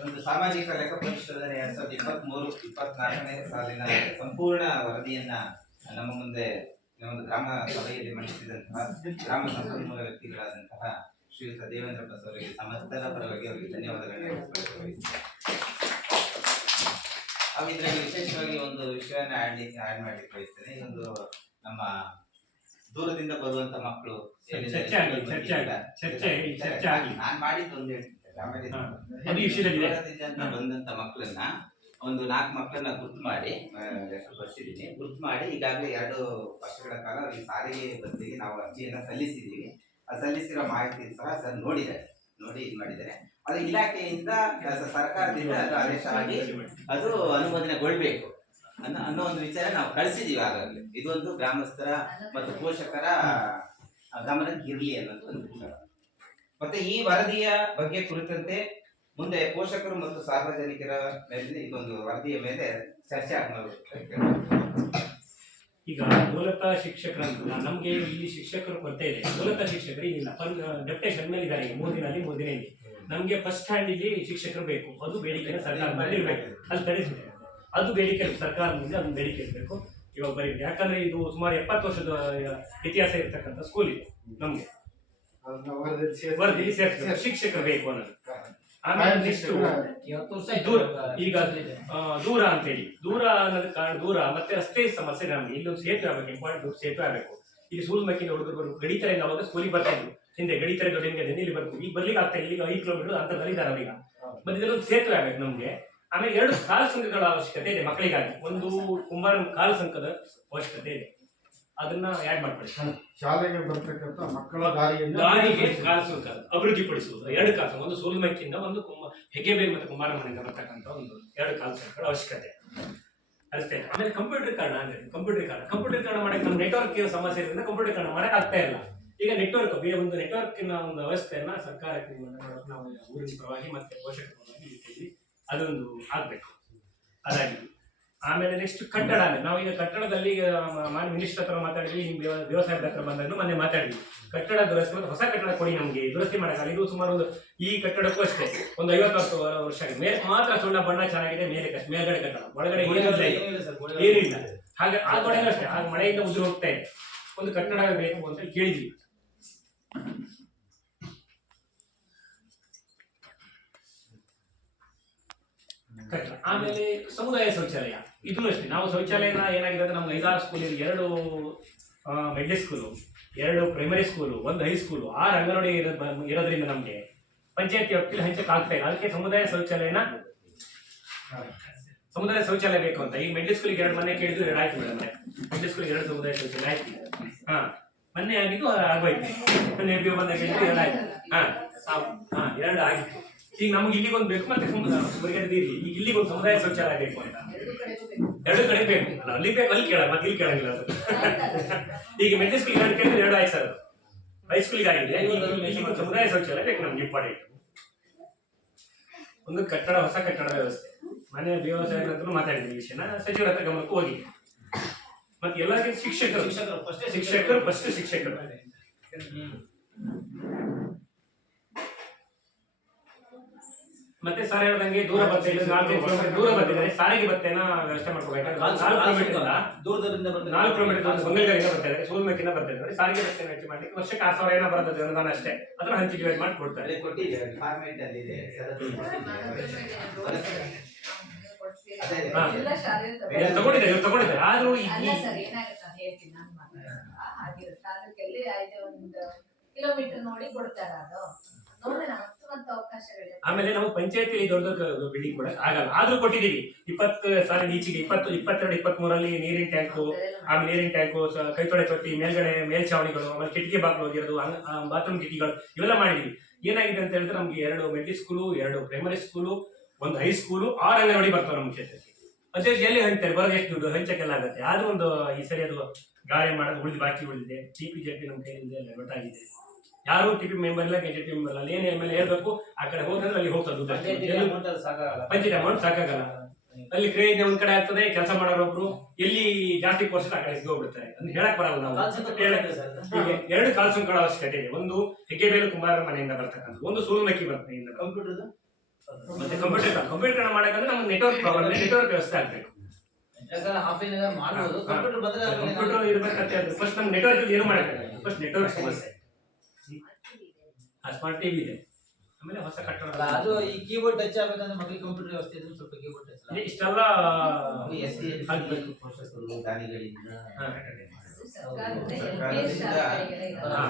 ಒಂದು ಸಾಮಾಜಿಕ ಲೆಕ್ಕ ಪರಿಶೋಧನೆ 2023-24ನೇ ಸಾಲಿನ ಸಂಪೂರ್ಣ ವರದಿಯನ್ನ ನಮ್ಮ ಮುಂದೆ ಒಂದು ಗ್ರಾಮ ಸಭೆಯಲ್ಲಿ ಮಂಡಿಸಿದಂತಹ ಗ್ರಾಮ ಸಂಪನ್ಮೂಲ ವ್ಯಕ್ತಿಗಳಾದಂತಹ ಶ್ರೀಯುತ ದೇವೇಂದ್ರ ಬಸ್ ಅವರಿಗೆ ಸಮಸ್ತರ ಪರವಾಗಿ ಅವರಿಗೆ ಧನ್ಯವಾದಗಳನ್ನು ಹಾಗೂ ಇದರಲ್ಲಿ ವಿಶೇಷವಾಗಿ ಒಂದು ವಿಷಯವನ್ನು ಆಡ್ ಮಾಡಲಿಕ್ಕೆ ಬಯಸ್ತೇನೆ. ಈ ಒಂದು ನಮ್ಮ ದೂರದಿಂದ ಬರುವಂತ ಮಕ್ಕಳು ಚರ್ಚೆ ಆಗಿ ನಾನು ಮಾಡಿದ್ದು ಒಂದು ಹೇಳ್ತೀನಿ. ಆಮೇಲೆ ಅದು ವಿಷಯದಲ್ಲಿದೆ. ದೂರದಿಂದ ಬಂದಂತ ಮಕ್ಕಳನ್ನ ಒಂದು 4 ಮಕ್ಕಳನ್ನ ಗುರ್ತು ಮಾಡಿ ಹೆಸರು ಬರ್ಸಿದೀನಿ. ಗುರ್ತು ಮಾಡಿ ಈಗಾಗಲೇ 2 ವರ್ಷಗಳ ಕಾಲ ಈ ಸಾರಿಗೆ ಬಸ್ಸಿಗೆ ನಾವು ಅರ್ಜಿಯನ್ನ ಸಲ್ಲಿಸಿದ್ದೀವಿ. ಆ ಸಲ್ಲಿಸಿರೋ ಮಾಹಿತಿ ಸಹ ಸರ್ ನೋಡಿದ್ದಾರೆ, ನೋಡಿ ಇದು ಮಾಡಿದ್ದಾರೆ. ಅದು ಇಲಾಖೆಯಿಂದ ಸರ್ಕಾರದಿಂದ ಅದು ಆದೇಶ ಆಗಿ ಅದು ಅನುಮೋದನೆಗೊಳ್ಬೇಕು ಅನ್ನೋ ಒಂದು ವಿಚಾರ ನಾವು ಕಳಿಸಿದೀವಿ. ಆಗಾಗಲೇ ಇದೊಂದು ಗ್ರಾಮಸ್ಥರ ಮತ್ತು ಪೋಷಕರ ಗಮನಕ್ಕೆ ಇರಲಿ ಅನ್ನೋದು ಒಂದು ವಿಚಾರ. ಮತ್ತೆ ಈ ವರದಿಯ ಬಗ್ಗೆ ಕುರಿತಂತೆ ಮುಂದೆ ಪೋಷಕರು ಮತ್ತು ಸಾರ್ವಜನಿಕರ ಮೇಲೆ ಇದೊಂದು ವರದಿಯ ಮೇಲೆ ಚರ್ಚೆ ಆಗಬಹುದು. ಈಗ ಮೂಲತಃ ಶಿಕ್ಷಕರಂತ ನಮ್ಗೆ ಇಲ್ಲಿ ಶಿಕ್ಷಕರು ಕೊರತೆ ಇದೆ. ಮೂಲತಃ ಶಿಕ್ಷಕರು ಇಲ್ಲ, ಡೆಪ್ಟೇಷನ್ ಮೇಲೆ ಇದ್ದಾರೆ. 3 ದಿನ ಇಲ್ಲಿ ನಮ್ಗೆ ಫಸ್ಟ್ ಹ್ಯಾಂಡ್ ಇಲ್ಲಿ ಶಿಕ್ಷಕರು ಬೇಕು. ಅದು ಬೇಡಿಕೆ ಸರ್ಕಾರದಲ್ಲಿ ಇರಬೇಕು, ಅಲ್ಲಿ ತರಿಸಬೇಕು. ಅದು ಬೇಡಿಕೆ ಸರ್ಕಾರದಿಂದ ಅದನ್ನ ಬೇಡಿಕೆ ಇರಬೇಕು. ಇವಾಗ ಬರೀ ಯಾಕಂದ್ರೆ ಇದು ಸುಮಾರು 70 ವರ್ಷದ ಇತಿಹಾಸ ಇರ್ತಕ್ಕಂಥ ಸ್ಕೂಲ್ ಇದೆ. ನಮ್ಗೆ ವರದಿಯಲ್ಲಿ ಸೇರಿಸಬೇಕು, ಶಿಕ್ಷಕರು ಬೇಕು ಅನ್ನೋದು. ಆಮೇಲೆ ನೆಕ್ಸ್ಟ್ ದೂರ, ಈಗ ದೂರ ಅಂತೇಳಿ ದೂರ ಅನ್ನೋದು ಕಾರಣ ದೂರ ಮತ್ತೆ ರಸ್ತೆ ಸಮಸ್ಯೆ. ನಮ್ಗೆ ಇಲ್ಲೊಂದು ಸೇತುವೆ ಆಗಬೇಕು, ಇಂಪಾರ್ಟೆಂಟ್ ಸೇತುವೆ ಆಗಬೇಕು. ಇಲ್ಲಿ ಸ್ಕೂಲ್ ಮಕ್ಕಿನ ಹುಡುಗರು ಗಡಿತರಿಂದ ಅವಾಗ ಸ್ಕೂಲಿಗೆ ಬರ್ತಾ ಇದ್ರು. ಹಿಂದೆ ಗಡಿತರ ದೊಡ್ಡ ಇಲ್ಲಿ ಬರ್ತೀವಿ, ಈಗ ಬರ್ಲಿಕ್ಕೆ ಆಗ್ತಾ ಇಲ್ಲ. ಈಗ 5 ಕಿಲೋಮೀಟರ್ ಅಂತರದಲ್ಲಿ ಇದ್ದಾರೆ ಈಗ. ಮತ್ತೆ ಇದರೊಂದು ಸೇತುವೆ ಆಗಬೇಕು ನಮ್ಗೆ. ಆಮೇಲೆ 2 ಕಾಲ ಸಂಘಗಳ ಅವಶ್ಯಕತೆ ಇದೆ ಮಕ್ಕಳಿಗಾಗಿ. ಒಂದು ಕುಂಬಾರ ಕಾಲ ಸಂಘದ ಅವಶ್ಯಕತೆ ಇದೆ, ಅದನ್ನ ಆಡ್ ಮಾಡ್ಕೊಳ್ಳಿ. ಶಾಲೆಗೆ ಬರ್ತಕ್ಕಂಥ ಮಕ್ಕಳ ದಾರಿಗೆ ಕಾಲ ಸಂಘ ಅಭಿವೃದ್ಧಿಪಡಿಸುವುದು 2 ಕಾಲ ಸಂಘ, ಒಂದು ಸೂಲ್ಮಕ್ಕಿಯಿಂದ ಒಂದು ಹೆಗ್ಗೆಬೇರು ಮತ್ತು ಕುಂಬಾರ ಮನೆಯಿಂದ ಬರ್ತಕ್ಕಂಥ ಒಂದು 2 ಕಾಲ ಸಂಘಗಳ ಅವಶ್ಯಕತೆ ಅಷ್ಟೇ. ಆಮೇಲೆ ಕಂಪ್ಯೂಟರೀಕರಣ ಅಂದ್ರೆ ಕಂಪ್ಯೂಟರೀಕರಣ ಮಾಡಕ್ಕೆ ನಮ್ಮ ನೆಟ್ವರ್ಕ್ ಸಮಸ್ಯೆ ಇರೋದ್ರಿಂದ ಕಂಪ್ಯೂಟರೀಕರಣ ಮಾಡಕ್ ಆಗ್ತಾ ಇಲ್ಲ. ಈಗ ನೆಟ್ವರ್ಕ್ ಒಂದು ನೆಟ್ವರ್ಕಿನ ಒಂದು ವ್ಯವಸ್ಥೆಯನ್ನ ಸರ್ಕಾರಕ್ಕೆ ನಾವು ಊರಿನ ಪರವಾಗಿ ಮತ್ತೆ ಪೋಷಕರ ಪರವಾಗಿ ಅದೊಂದು ಆಗ್ಬೇಕು. ಅದಾಗಿ ಆಮೇಲೆ ನೆಕ್ಸ್ಟ್ ಕಟ್ಟಡ ಅಂದ್ರೆ ನಾವೀಗ ಕಟ್ಟಡದಲ್ಲಿ ಮಿನಿಸ್ಟರ್ ಹತ್ರ ಮಾತಾಡಿದ್ವಿ, ವ್ಯವಸಾಯದ ಹತ್ರ ಬಂದಾಗ ಮೊನ್ನೆ ಮಾತಾಡಿದ್ವಿ. ಕಟ್ಟಡ ದುರಸ್ತಿ ಮತ್ತು ಹೊಸ ಕಟ್ಟಡ ಕೊಡಿ ನಮ್ಗೆ ದುರಸ್ತಿ ಮಾಡಕ್ಕೆ. ಇದು ಸುಮಾರು ಈ ಕಟ್ಟಡಕ್ಕೂ ಅಷ್ಟೇ ಒಂದು 50 ವರ್ಷ ಆಗಿದೆ. ಮೇಲೆ ಮಾತ್ರ ಸುಣ್ಣ ಬಣ್ಣ ಚೆನ್ನಾಗಿದೆ, ಮೇಲ್ಗಡೆ ಕಟ್ಟಡ, ಒಳಗಡೆ ಏನಿಲ್ಲ. ಹಾಗೆ ಆ ಗೋಡೆನೂ ಅಷ್ಟೇ, ಆಗ ಮಳೆಯಿಂದ ಉದುರು ಹೋಗ್ತಾ ಇದೆ. ಒಂದು ಕಟ್ಟಡ ಬೇಕು ಅಂತ ಕೇಳಿದ್ವಿ. ಆಮೇಲೆ ಸಮುದಾಯ ಶೌಚಾಲಯ, ಇದು ಅಷ್ಟೇ. ನಾವು ಶೌಚಾಲಯನ ಏನಾಗಿದೆ ಅಂದ್ರೆ ನಮ್ಗೆ 5-6 ಸ್ಕೂಲಿಗೆ 2 middle school, 2 primary school, 1 high school, 6 anganwadi ಇರೋದ್ರಿಂದ ನಮ್ಗೆ ಪಂಚಾಯತಿ ವ್ಯಾಪ್ತಿಯಲ್ಲಿ ಹಂಚಕ್ ಆಗ್ತಾ ಇಲ್ಲ. ಅದಕ್ಕೆ ಸಮುದಾಯ ಶೌಚಾಲಯ ಬೇಕು ಅಂತ. ಈಗ ಮಿಡ್ಲ್ ಸ್ಕೂಲಿಗೆ 2 ಮೊನ್ನೆ ಕೇಳಿದ್ರು, 2 ಆಯ್ತು ಮೇಡಮ್. ಮಿಡ್ಲ್ ಸ್ಕೂಲಿಗೆ 2 ಸಮುದಾಯ ಶೌಚಾಲಯ ಆಯ್ತು. ಮೊನ್ನೆ ಆಗಿದ್ದು ಆಗೋಯ್ತು. ಮೊನ್ನೆ ಬಂದಾಗ 2 ಆಯ್ತು. 2 ಆಗಿತ್ತು. ಈಗ ನಮ್ಗೆ ಇಲ್ಲಿಗೊಂದು ಬೇಕು, ಮತ್ತೆ ಈಗ ಇಲ್ಲಿಗೊಂದು ಸಮುದಾಯ ಶೌಚಾಲಯ ಬೇಕು ಅಂತ 2 ಕಡೆ ಬೇಕು. ಅಲ್ಲಿ ಬೇಕು, ಅಲ್ಲಿ ಕೇಳ, ಮತ್ತೆ ಇಲ್ಲಿ ಕೇಳಂಗಿಲ್ಲ. ಈಗ ಮಿಡ್ಲ್ ಸ್ಕೂಲ್ 2 ಕೇಳಿದ್ರೆ 2 ಆಯ್ತು ಸರ್. ಹೈಸ್ಕೂಲ್ಗೆ ಆಗಿದೆ. ಇಲ್ಲಿಗೊಂದು ಸಮುದಾಯ ಶೌಚಾಲಯ ಬೇಕು ನಮ್ಗೆ ಇಂಪಾರ್ಟೆಂಟ್. ಒಂದು ಕಟ್ಟಡ, ಹೊಸ ಕಟ್ಟಡದ ವ್ಯವಸ್ಥೆ. ಮನೆ ವ್ಯವಸಾಯ ಹತ್ರ ಮಾತಾಡಿದ್ವಿ ಈ ವಿಷಯನ, ಸಚಿವರ ಹತ್ರ ಗಮನಕ್ಕೂ ಹೋಗಿ. ಮತ್ತೆ ಎಲ್ಲರಿಗಿಂತ ಶಿಕ್ಷಕರು ಫಸ್ಟ್ ಶಿಕ್ಷಕರು. ಮತ್ತೆ ಸರ್ ಹೇಳ್ದಂಗೆ ದೂರ ಬರ್ತೇ 4 ಕಿಲೋಮೀಟರ್ ದೂರ ಬರ್ತಿದ್ದಾರೆ. ಸಾರಿಗೆ ಬರ್ತೇನ ವ್ಯವಸ್ಥೆ ಮಾಡ್ಕೋಬೇಕಾದ್ರೆ 4 ಕಿಲೋಮೀಟರ್ ಮಂಗಳೂರಿಂದ ಬರ್ತಾ ಇದ್ದಾರೆ, ಸೂಲ್ಮಕ್ಕಿಂದ ಬರ್ತಾ ಇದ್ದಾರೆ. ಸಾರಿಗೆ ಬರ್ತೇನೆ ಹೆಚ್ಚು ಮಾಡ್ಲಿಕ್ಕೆ ವರ್ಷಕ್ಕೆ 6,000 ಏನೋ ಬರ್ತದೆ ಅನುದಾನ ಅಷ್ಟೇ. ಅದನ್ನ ಹಂಚಿಕೆ ಡಿವೈಡ್ ಮಾಡಿ ಕೊಡ್ತಾರೆ. ತಗೊಂಡಿದ್ದಾರೆ. ಆದ್ರೂ ಕಿಲೋಮೀಟರ್ ನೋಡಿ ಕೊಡ್ತಾರ. ಅದು ಆಮೇಲೆ ನಾವು ಪಂಚಾಯತಿ ದೊಡ್ಡ ಬಿಲ್ಡಿಂಗ್ ಕೂಡ ಆಗಲ್ಲ, ಆದ್ರೂ ಕೊಟ್ಟಿದ್ದೀವಿ. 20 ಸಾಲಿನ ಈಚೆಗೆ 22-23 ನೀರಿನ ಟ್ಯಾಂಕು, ಆಮೇಲೆ ನೀರಿನ ಟ್ಯಾಂಕು, ಕೈತೊಳೆ ತೊಟ್ಟಿ, ಮೇಲ್ಗಡೆ ಮೇಲ್ಛಾವಣಿಗಳು, ಆಮೇಲೆ ಕಿಟಕಿ ಬಾಗಿಲು ಹೋಗಿರೋದು, ಬಾತ್ರೂಮ್ ಕಿಟಕಿಗಳು ಇವೆಲ್ಲ ಮಾಡಿದ್ವಿ. ಏನಾಗಿದೆ ಅಂತ ಹೇಳಿದ್ರೆ ನಮ್ಗೆ 2 middle school, 2 primary school, 1 high school, 6 anganwadi ಬರ್ತಾವೆ ನಮ್ಮ ಕ್ಷೇತ್ರಕ್ಕೆ. ಅದೇ ಎಲ್ಲಿ ಹಂಚ್ತಾರೆ, ಬರೋದು ಎಷ್ಟು ದುಡ್ಡು ಹಂಚಕ್ಕೆಲ್ಲ ಆಗುತ್ತೆ. ಆದ್ರೂ ಒಂದು ಈ ಸರಿ ಅದು ಗಾಳಿ ಮಾಡೋದು ಬಾಕಿ ಉಳಿದಿದೆ. ಟಿಪಿ ಜೆಪಿ ನಮ್ಮ ಕೈಯಿಂದ ಎಲ್ಲ ಒಟ್ಟಾಗಿದೆ. ಯಾರು ಟಿಪಿ ಮೆಂಬರ್ ಇಲ್ಲ, ಕೆಜೆಪಿ ಮೆಂಬರ್ ಇಲ್ಲ. ಅಲ್ಲಿ ಏನ್ ಹೇಳ್ಬೇಕು ಆ ಕಡೆ ಹೋದ್ರೆ ಅಲ್ಲಿ ಹೋಗ್ತದೆ. ಪಂಚಾಯತ್ ಅಮೌಂಟ್ ಸಾಕಾಗಲ್ಲ. ಅಲ್ಲಿ ಕ್ರೇಜ್ ಒಂದ್ ಕಡೆ ಆಗ್ತದೆ, ಕೆಲಸ ಮಾಡೋರೊಬ್ರು ಎಲ್ಲಿ ಜಾಸ್ತಿ ಪೋರ್ಷನ್ ಆ ಕಡೆ ಸಿಗೋಗ್ಬಿಡ್ತಾರೆ. ಅದನ್ನ ಹೇಳಕ್ ಬರಲ್ಲ ನಾವು. 2 ಕಾಲ್ ಸಂಘಗಳ ಅವಶ್ಯಕತೆ ಇದೆ. ಒಂದು ಹೆಗ್ಗೆಬೇಲು ಕುಂಬಾರರ ಮನೆಯಿಂದ ಬರ್ತಕ್ಕಂಥ, ಒಂದು ಸೂಲ್ಮಕ್ಕಿ ಮನೆಯಿಂದ. ಮತ್ತೆ ಕಂಪ್ಯೂಟರ್ ಮಾಡಕಂದ್ರೆ ನಮ್ಗೆ ನೆಟ್ವರ್ಕ್ ಪ್ರಾಬ್ಲಮ್, ನೆಟ್ವರ್ಕ್ ವ್ಯವಸ್ಥೆ ಆಗ್ಬೇಕು. ಕಂಪ್ಯೂಟರ್ ಇರ್ಬೇಕಂತ ಹೇಳಿದ್ರೆ ಫಸ್ಟ್ ನಮ್ಗೆ ನೆಟ್ವರ್ಕ್ ಏನು ಮಾಡಕ್ಕಾಗಲ್ಲ. ಫಸ್ಟ್ ನೆಟ್ವರ್ಕ್ ಸಮಸ್ಯೆ. ಸ್ಮಾರ್ಟ್ ಟಿವಿ ಇದೆ. ಆಮೇಲೆ ಹೊಸ ಕಟ್ಟಡ, ಅದು ಈ ಕೀಬೋರ್ಡ್ ಟಚ್ ಆಗಬೇಕಂದ್ರೆ ಮಕ್ಕಳಿಗೆ ಕಂಪ್ಯೂಟರ್ ವ್ಯವಸ್ಥೆ ಇದೆ, ಸ್ವಲ್ಪ ಕೀಬೋರ್ಡ್ ಟಚ್ ಇಷ್ಟೆಲ್ಲ ಆಗ್ಬೇಕು. ಪೋಷಕರು ದಾನಿಗಳಿಂದ ಸರ್ಕಾರದ ಸರ್ಕಾರದಿಂದ ಶಾಲೆಗಳಿಗೆಲ್ಲ ಇರೋದು. ಹಾ.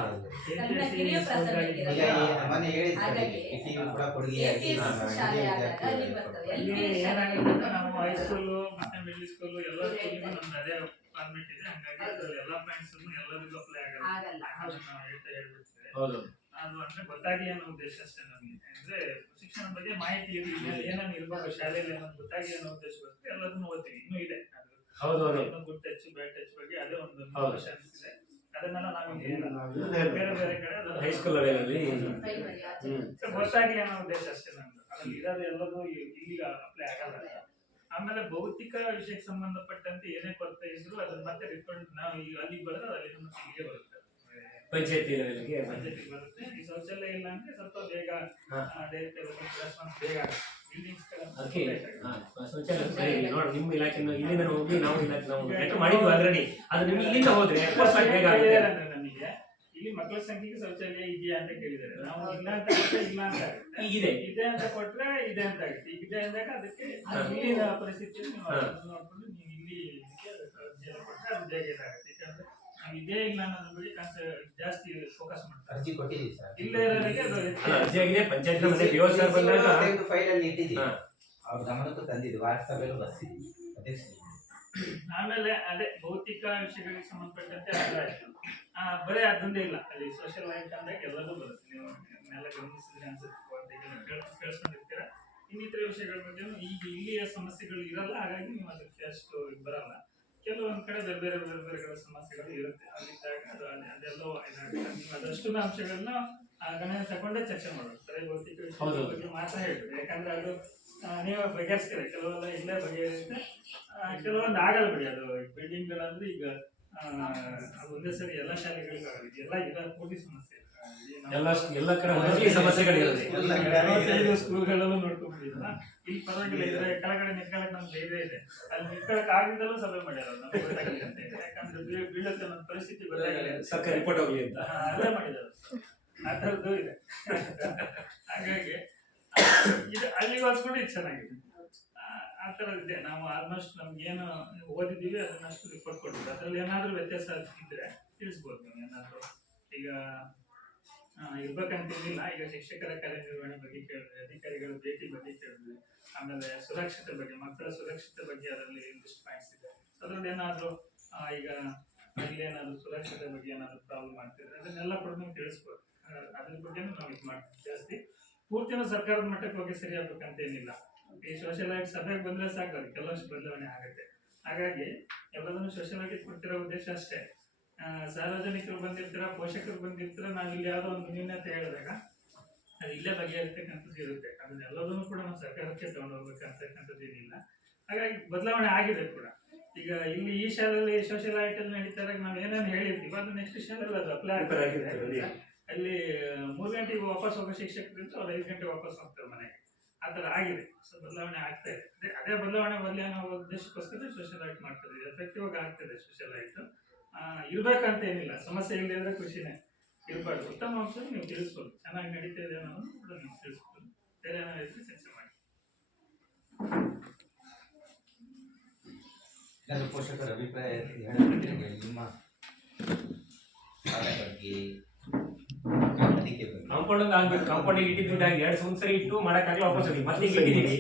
ಸಣ್ಣ ಕಿರಿಯ ಪ್ರಾಥಮಿಕ ಈಗ ಇರೋದು. ಮೊನ್ನೆ ಹೇಳಿದ್ರು ಹಾಗಾಗಿ ಪಿಸಿಯು ಕೂಡ ಕೊಡುಗೆಯಾಗಿ APS ನಮ್ಮ ಶಾಲೆ ಹಿರಿಯ ಆದಾಗ ಅಲ್ಲಿ ವಿದ್ಯಾರ್ಥಿಗಳಿಗೆ ಬರ್ತವೆ. ಇಲ್ಲಿ LPS ಏನಾಗಿದೆ ಅಂದ್ರೆ ನಾವು ಹೈಸ್ಕೂಲು ಮತ್ತೆ ಮಿಡ್ಲ್ ಸ್ಕೂಲು ಎಲ್ಲ ಸ್ಕೂಲಿಗೂ ನಮ್ದು ಅದೇ ಫಾರ್ಮೆಟ್ ಇದೆ. ಹಂಗಾಗಿ ಅದ್ರಲ್ಲಿ ಎಲ್ಲ ಪಾಯಿಂಟ್ಸ್ ಎಲ್ಲರಿಗೂ ಅಪ್ಲೈ ಆಗಲ್ಲ. ಆಗಲ್ಲ. ಅದನ್ನ ನಾವು ಹೇಳ್ಬಿಡ್ತೇವೆ. ಹೌದು. ಅದು ಅಂದ್ರೆ ಗೊತ್ತಾಗ್ಲಿ ಅನ್ನೋ ಉದ್ದೇಶ ಅಷ್ಟೇ ನಮಗೆ. ಅಂದ್ರೆ ಶಿಕ್ಷಣ ಬಗ್ಗೆ ಮಾಹಿತಿ ಇರಲಿ, ಏನೇನು ಇರ್ಬೇಕು ಶಾಲೆಯಲ್ಲಿ ಅನ್ನೋದು ಗೊತ್ತಾಗ್ಲಿ ಅನ್ನೋ ಉದ್ದೇಶಕ್ಕೋಸ್ಕರ ಎಲ್ಲದನ್ನು ಓದ್ತೀವಿ. ಇನ್ನೂ ಇದೆ ಅದು. ಹೌದು ಹೌದು. ಗುಡ್ ಟಚ್ ಬ್ಯಾಡ್ ಟಚ್ ಬಗ್ಗೆ ಅದೇ ಒಂದು ಹೌದು. ವಿಷಯ ಅನಿಸಿದೆ. ಅದನ್ನೆಲ್ಲ ನಾವು ಇಲ್ಲಿ ಇದನ್ನೇ ಬೇರೆ ಬೇರೆ ಕಡೆ ಅದನ್ನ ಹೈಸ್ಕೂಲ್ ಲೆವೆಲಲ್ಲಿ ಪ್ರೈಮರಿ ಆಚೆ. ಗೊತ್ತಾಗ್ಲಿ ಅನ್ನೋ ಉದ್ದೇಶ ಅಷ್ಟೇ ನಮ್ದು. ಅದ್ರಲ್ಲಿ ಇರೋದು ಎಲ್ಲದೂ ಇಲ್ಲಿ ಅಪ್ಲೈ ಆಗಲ್ಲ. ಆಮೇಲೆ ಭೌತಿಕ ವಿಷಯಕ್ಕೆ ಸಂಬಂಧಪಟ್ಟಂತೆ ಏನೇ ಕೊರತೆ ಇದ್ರು ಅದನ್ನ ಮತ್ತೆ ರಿಫಂಡ್ ನಾವು ಈಗ ಅಲ್ಲಿಗೆ ಬರೋದು ಅಲ್ಲಿ ಇಲ್ಲಿಗೆ ಬರುತ್ತೆ. ಪಂಚಾಯತಿ ಲೆವೆಲ್ಗೆ ಪಂಚಾಯತಿಗೆ ಬರುತ್ತೆ. ಈ ಶೌಚಾಲಯ ಇಲ್ಲ ಅಂದ್ರೆ ಸ್ವಲ್ಪ ಬೇಗ ಹಾ. ರೆಸ್ಪಾನ್ಸ್ ಬೇಗ ಆಗುತ್ತೆ. ಬಿಲ್ಡಿಂಗ್ಸ್ ಅದಕ್ಕೆ ಶೌಚಾಲಯ ಸರಿ ನೋಡಿ ನಿಮ್ಮ ಇಲಾಖೆನ ಇಲ್ಲಿಂದ ಹೋಗಿ ನಾವು ಇಲಾಖೆ ನಾವು ಲೆಟರ್ ಮಾಡಿದ್ವಿ ಆಲ್ರೆಡಿ. ಅದು ನಿಮ್ಗೆ ಇಲ್ಲಿಂದ ಹೋದ್ರೆ ಬೇಗ ಆಗುತ್ತೆ. ನಮಗೆ ಇಲ್ಲಿ ಮಕ್ಕಳ ಸಂಖ್ಯೆಗೆ ಶೌಚಾಲಯ ಇದೆಯಾ ಅಂತ ಕೇಳಿದ್ದಾರೆ. ನಾವು ಇಲ್ಲ ಅಂತ ಕೊಟ್ರೆ ಇಲ್ಲ ಅಂತ ಆಗುತ್ತೆ. ಈಗಿದೆ. ಇದೆ ಅಂತ ಕೊಟ್ರೆ ಇದೆ ಅಂತ ಆಗುತ್ತೆ. ಈಗ ಇದೆ ಅಂದಾಗ ಅದಕ್ಕೆ ಇಲ್ಲಿನ ಪರಿಸ್ಥಿತಿಯಲ್ಲಿ ನೀವು ಅದನ್ನ ನೋಡ್ಕೊಂಡು ನೀವು ಇಲ್ಲಿ ಇದಕ್ಕೆ ಅರ್ಜಿ ಎಲ್ಲ ಕೊಟ್ರೆ ಅದು ಬೇಗ ಇದಾಗುತ್ತೆ. ಯಾಕಂದ್ರೆ ನಾವು ಇದೇ ಇಲ್ಲ ಅನ್ನೋದ್ರ ಬಗ್ಗೆ ಜಾಸ್ತಿ ಫೋಕಸ್ ಮಾಡ್ತಾರೆ. ಅರ್ಜಿ ಕೊಟ್ಟಿದ್ದೀವಿ ಸರ್. ಇಲ್ಲೇ ಇರೋರಿಗೆ ಅದು ಅಲ್ಲ ಅರ್ಜಿ ಆಗಿದೆ ಪಂಚಾಯತ್ ಮತ್ತೆ ದೇವಸ್ಥಾನ ಬಂದಾಗ ಫೈಲ್ ಅಲ್ಲಿ ಇಟ್ಟಿದ್ದೀವಿ. ಹಾ. ಅವ್ರ ಗಮನಕ್ಕೂ ತಂದಿದ್ದು ವಾಟ್ಸಪ್ ಬರ್ಸಿದ್ವಿ ಅಧ್ಯಕ್ಷ. ಆಮೇಲೆ ಅದೇ ಭೌತಿಕ ವಿಷಯಗಳಿಗೆ ಸಂಬಂಧಪಟ್ಟಂತೆ ಅರ್ಥ ಆಯ್ತು. ಬರೀ ಅದೊಂದೇ ಇಲ್ಲ, ಅಲ್ಲಿ ಸೋಷಿಯಲ್ ಲೈಫ್ ಅಂದಾಗ ಎಲ್ಲದೂ ಬರುತ್ತೆ. ನೀವು ಎಲ್ಲ ಗಮನಿಸಿದ್ರೆ ಅನ್ಸುತ್ತೆ, ಕೇಳಿಸ್ಕೊಂಡಿರ್ತೀರ. ಇನ್ನಿತರ ವಿಷಯಗಳ ಬಗ್ಗೆ ಈಗ ಇಲ್ಲಿಯ ಸಮಸ್ಯೆಗಳು ಇರಲ್ಲ, ಹಾಗಾಗಿ ನೀವು ಅದಕ್ಕೆ ಅಷ್ಟು ಬರಲ್ಲ. ಕೆಲವೊಂದ್ ಕಡೆ ಬೇರೆ ಬೇರೆ ಬೇರೆ ಬೇರೆ ಕಡೆ ಸಮಸ್ಯೆಗಳು ಇರುತ್ತೆ. ಅಲ್ಲಿದ್ದಾಗ ಅದೆಲ್ಲೋ ಇದಾಗುತ್ತೆ. ನೀವು ಅದಷ್ಟು ಅಂಶಗಳನ್ನ ಗಣನೆ ತಗೊಂಡೇ ಚರ್ಚೆ ಮಾಡೋದು. ಬರೀ ಭೌತಿಕ ವಿಷಯಗಳ ಬಗ್ಗೆ ಮಾತ್ರ ಹೇಳ್ಬೇಕು. ಯಾಕಂದ್ರೆ ಅದು ನೀವು ಬಗೆಹರಿಸ್ತೀರ. ಕೆಲವೆಲ್ಲ ಇಲ್ಲೇ ಬಗೆಹರಿಸುತ್ತೆ, ಕೆಲವೊಂದು ಆಗಲ್ಲ ಬಿಡಿ. ಅದು ಬಿಲ್ಡಿಂಗ್ಗಳಂದ್ರೆ ಈಗ ಅದು ಒಂದೇ ಸರಿ ಎಲ್ಲ ಶಾಲೆಗಳಿಗೂ ಆಗಲ್ಲ. ಎಲ್ಲ ಇರೋ ಪೂರ್ತಿ ಸಮಸ್ಯೆ ಎಲ್ಲ ಕಡೆ ಒಂದೇ ಸಮಸ್ಯೆಗಳಿರುತ್ತೆ. ಸ್ಕೂಲ್ಗಳಲ್ಲೂ ನೋಡ್ಕೊಂಡಿದ್ದಲ್ಲ. ಇಲ್ಲಿ ಪರವಾಗಿಲ್ಲ, ಇದ್ರೆ ಕೆಳಗಡೆ ನಿಂತ್ಕೊಳ್ಳಕ್ ನಮ್ಗೆ ಧೈರ್ಯ ಇದೆ. ಅಲ್ಲಿ ನಿಂತ್ಕೊಳ್ಳಕ್ ಆಗಿದ್ದಲ್ಲೂ ಸಭೆ ಮಾಡ್ಯಾರ ನಮ್ಗೆ ಗೊತ್ತಾಗಲಿ ಅಂತ. ಯಾಕಂದ್ರೆ ಬೀಳತ್ತೆ ಅನ್ನೋ ಪರಿಸ್ಥಿತಿ ಗೊತ್ತಾಗಲಿ ಅಂತ ಸರ್ಕಾರ ರಿಪೋರ್ಟ್ ಹೋಗ್ಲಿ ಅಂತ ಅಲ್ಲೇ ಮಾಡಿದ್ದಾರೆ. ಆ ಥರದ್ದು ಇದೆ. ಹಾಗಾಗಿ ಇದು ಅಲ್ಲಿಗೆ ಹೋಲ್ಸ್ಕೊಂಡು ಇದು ಚೆನ್ನಾಗಿದೆ. ಆ ಥರದ್ದಿದೆ. ನಾವು ಆಲ್ಮೋಸ್ಟ್ ನಮ್ಗೇನು ಓದಿದ್ದೀವಿ ಅದನ್ನಷ್ಟು ರಿಪೋರ್ಟ್ ಕೊಟ್ಟಿದ್ವಿ. ಅದ್ರಲ್ಲಿ ಏನಾದರೂ ವ್ಯತ್ಯಾಸ ಇದ್ರೆ ತಿಳಿಸ್ಬೋದು ನೀವು. ಏನಾದರೂ ಈಗ ಇರ್ಬೇಕಂತಿಲ್ಲ. ಈಗ ಶಿಕ್ಷಕರ ಕಾರ್ಯನಿರ್ವಹಣೆ ಬಗ್ಗೆ ಕೇಳಿದ್ವಿ, ಅಧಿಕಾರಿಗಳ ಭೇಟಿ ಬಗ್ಗೆ ಕೇಳಿದ್ವಿ, ಆಮೇಲೆ ಸುರಕ್ಷತೆ ಬಗ್ಗೆ, ಮಕ್ಕಳ ಸುರಕ್ಷತೆ ಬಗ್ಗೆ ಅದರಲ್ಲಿ ಒಂದಿಷ್ಟು ಪಾಯಿಂಟ್ಸ್ ಇದೆ. ಅದರಲ್ಲಿ ಏನಾದರೂ ಈಗ ಇಲ್ಲಿ ಏನಾದರೂ ಸುರಕ್ಷತೆ ಬಗ್ಗೆ ಏನಾದರೂ ಪ್ರಾಬ್ಲಮ್ ಆಗ್ತಿದ್ರೆ ಅದನ್ನೆಲ್ಲ ಕೂಡ ನೀವು ತಿಳಿಸ್ಬೋದು. ಅದ್ರ ಬಗ್ಗೆ ನಾವು ಇದು ಮಾಡ್ತೀವಿ. ಜಾಸ್ತಿ ಪೂರ್ತಿನೂ ಸರ್ಕಾರದ ಮಟ್ಟಕ್ಕೆ ಹೋಗಿ ಸರಿ ಆಗ್ಬೇಕಂತ ಏನಿಲ್ಲ. ಈ ಸೋಷಿಯಲ್ ಆಗಿ ಸಭೆಗೆ ಬಂದ್ರೆ ಸಾಕು, ಅದು ಕೆಲವಷ್ಟು ಬದಲಾವಣೆ ಆಗುತ್ತೆ. ಹಾಗಾಗಿ ಎಲ್ಲದನ್ನು ಸೋಷಿಯಲ್ ಆಗಿ ಕೊಡ್ತಿರೋ ಉದ್ದೇಶ ಅಷ್ಟೇ. ಸಾರ್ವಜನಿಕರು ಬಂದಿರ್ತೀರ, ಪೋಷಕರು ಬಂದಿರ್ತೀರ, ನಾವು ಇಲ್ಲಿ ಯಾವುದೋ ಒಂದು ನ್ಯೂನತೆ ಹೇಳಿದಾಗ ಅದು ಇಲ್ಲೇ ಬಗೆಹರಿಸ್ತಕ್ಕಂಥದ್ದು ಇರುತ್ತೆ. ಅದನ್ನೆಲ್ಲದನ್ನು ಕೂಡ ನಾವು ಸರ್ಕಾರಕ್ಕೆ ತಗೊಂಡು ಹೋಗ್ಬೇಕಂತಕ್ಕಂಥದ್ದು ಏನಿಲ್ಲ. ಹಾಗಾಗಿ ಬದಲಾವಣೆ ಆಗಿದೆ ಕೂಡ. ಈಗ ಇಲ್ಲಿ ಈ ಶಾಲೆಯಲ್ಲಿ ಸೋಷಿಯಲ್ ಐಟಲ್ ನಡೀತಾರೆ, ನಾವು ಏನೇನು ಹೇಳಿರ್ತೀವಿ ಅದು ನೆಕ್ಸ್ಟ್ ಶಾಲೆಯಲ್ಲಿ ಅದು ಅಪ್ಲೈ ಆಗಿದೆ. ಅಲ್ಲಿ 3 ಗಂಟೆಗೆ ವಾಪಸ್ ಹೋಗೋ ಶಿಕ್ಷಕರಿಂದ ಅವ್ರು 5 ಗಂಟೆಗೆ ವಾಪಸ್ ಹೋಗ್ತಾರೆ ಮನೆಗೆ. ಆ ಥರ ಆಗಿದೆ. ಸೊ ಬದಲಾವಣೆ ಆಗ್ತಾ ಇದೆ. ಅದೇ ಬದಲಾವಣೆ ಬರಲಿ ಅನ್ನೋ ಉದ್ದೇಶಕ್ಕೋಸ್ಕರ ಸೋಷಿಯಲ್ ಆಕ್ಟ್ ಮಾಡ್ತಾರೆ. ಎಫೆಕ್ಟಿವ್ ಆಗಿ ಆಗ್ತದೆ ಸೋಷಿಯಲ್ ಆಕ್ಟ್. ಇರ್ಬೇಕಂತ ಏನಿಲ್ಲ, ಸಮಸ್ಯೆ ಇಲ್ಲದೆ ಇದ್ರೆ ಖುಷಿನೇ. ಇರಬಾರ್ದು. ಉತ್ತಮ ಅಂಶ ನೀವು ತಿಳಿಸ್ಬೋದು. ಚೆನ್ನಾಗಿ ನಡೀತಾ ಇದೆ ಅನ್ನೋದನ್ನು ಕೂಡ ನೀವು ತಿಳಿಸ್ಬೋದು. ಬೇರೆ ಏನಾದ್ರು ಚರ್ಚೆ ಮಾಡಿ. ಪೋಷಕರ ಅಭಿಪ್ರಾಯ ಹೇಳಬೇಕಿದ್ರೆ ನಿಮ್ಮ ಬಗ್ಗೆ ಕಾಂಪೌಂಡ್ ಆಗ್ಬೇಕು. ಕಾಂಪೌಂಡ್ ಇಟ್ಟಿದ್ದು 2 ಒಂದ್ಸರಿ ಇಟ್ಟು ಮಾಡಕ್ಕಾಗಲ್ಲ, ವಾಪಸ್ ಹೋಗಿ ಮತ್ತೆ ಇಟ್ಟಿದ್ದೀವಿ.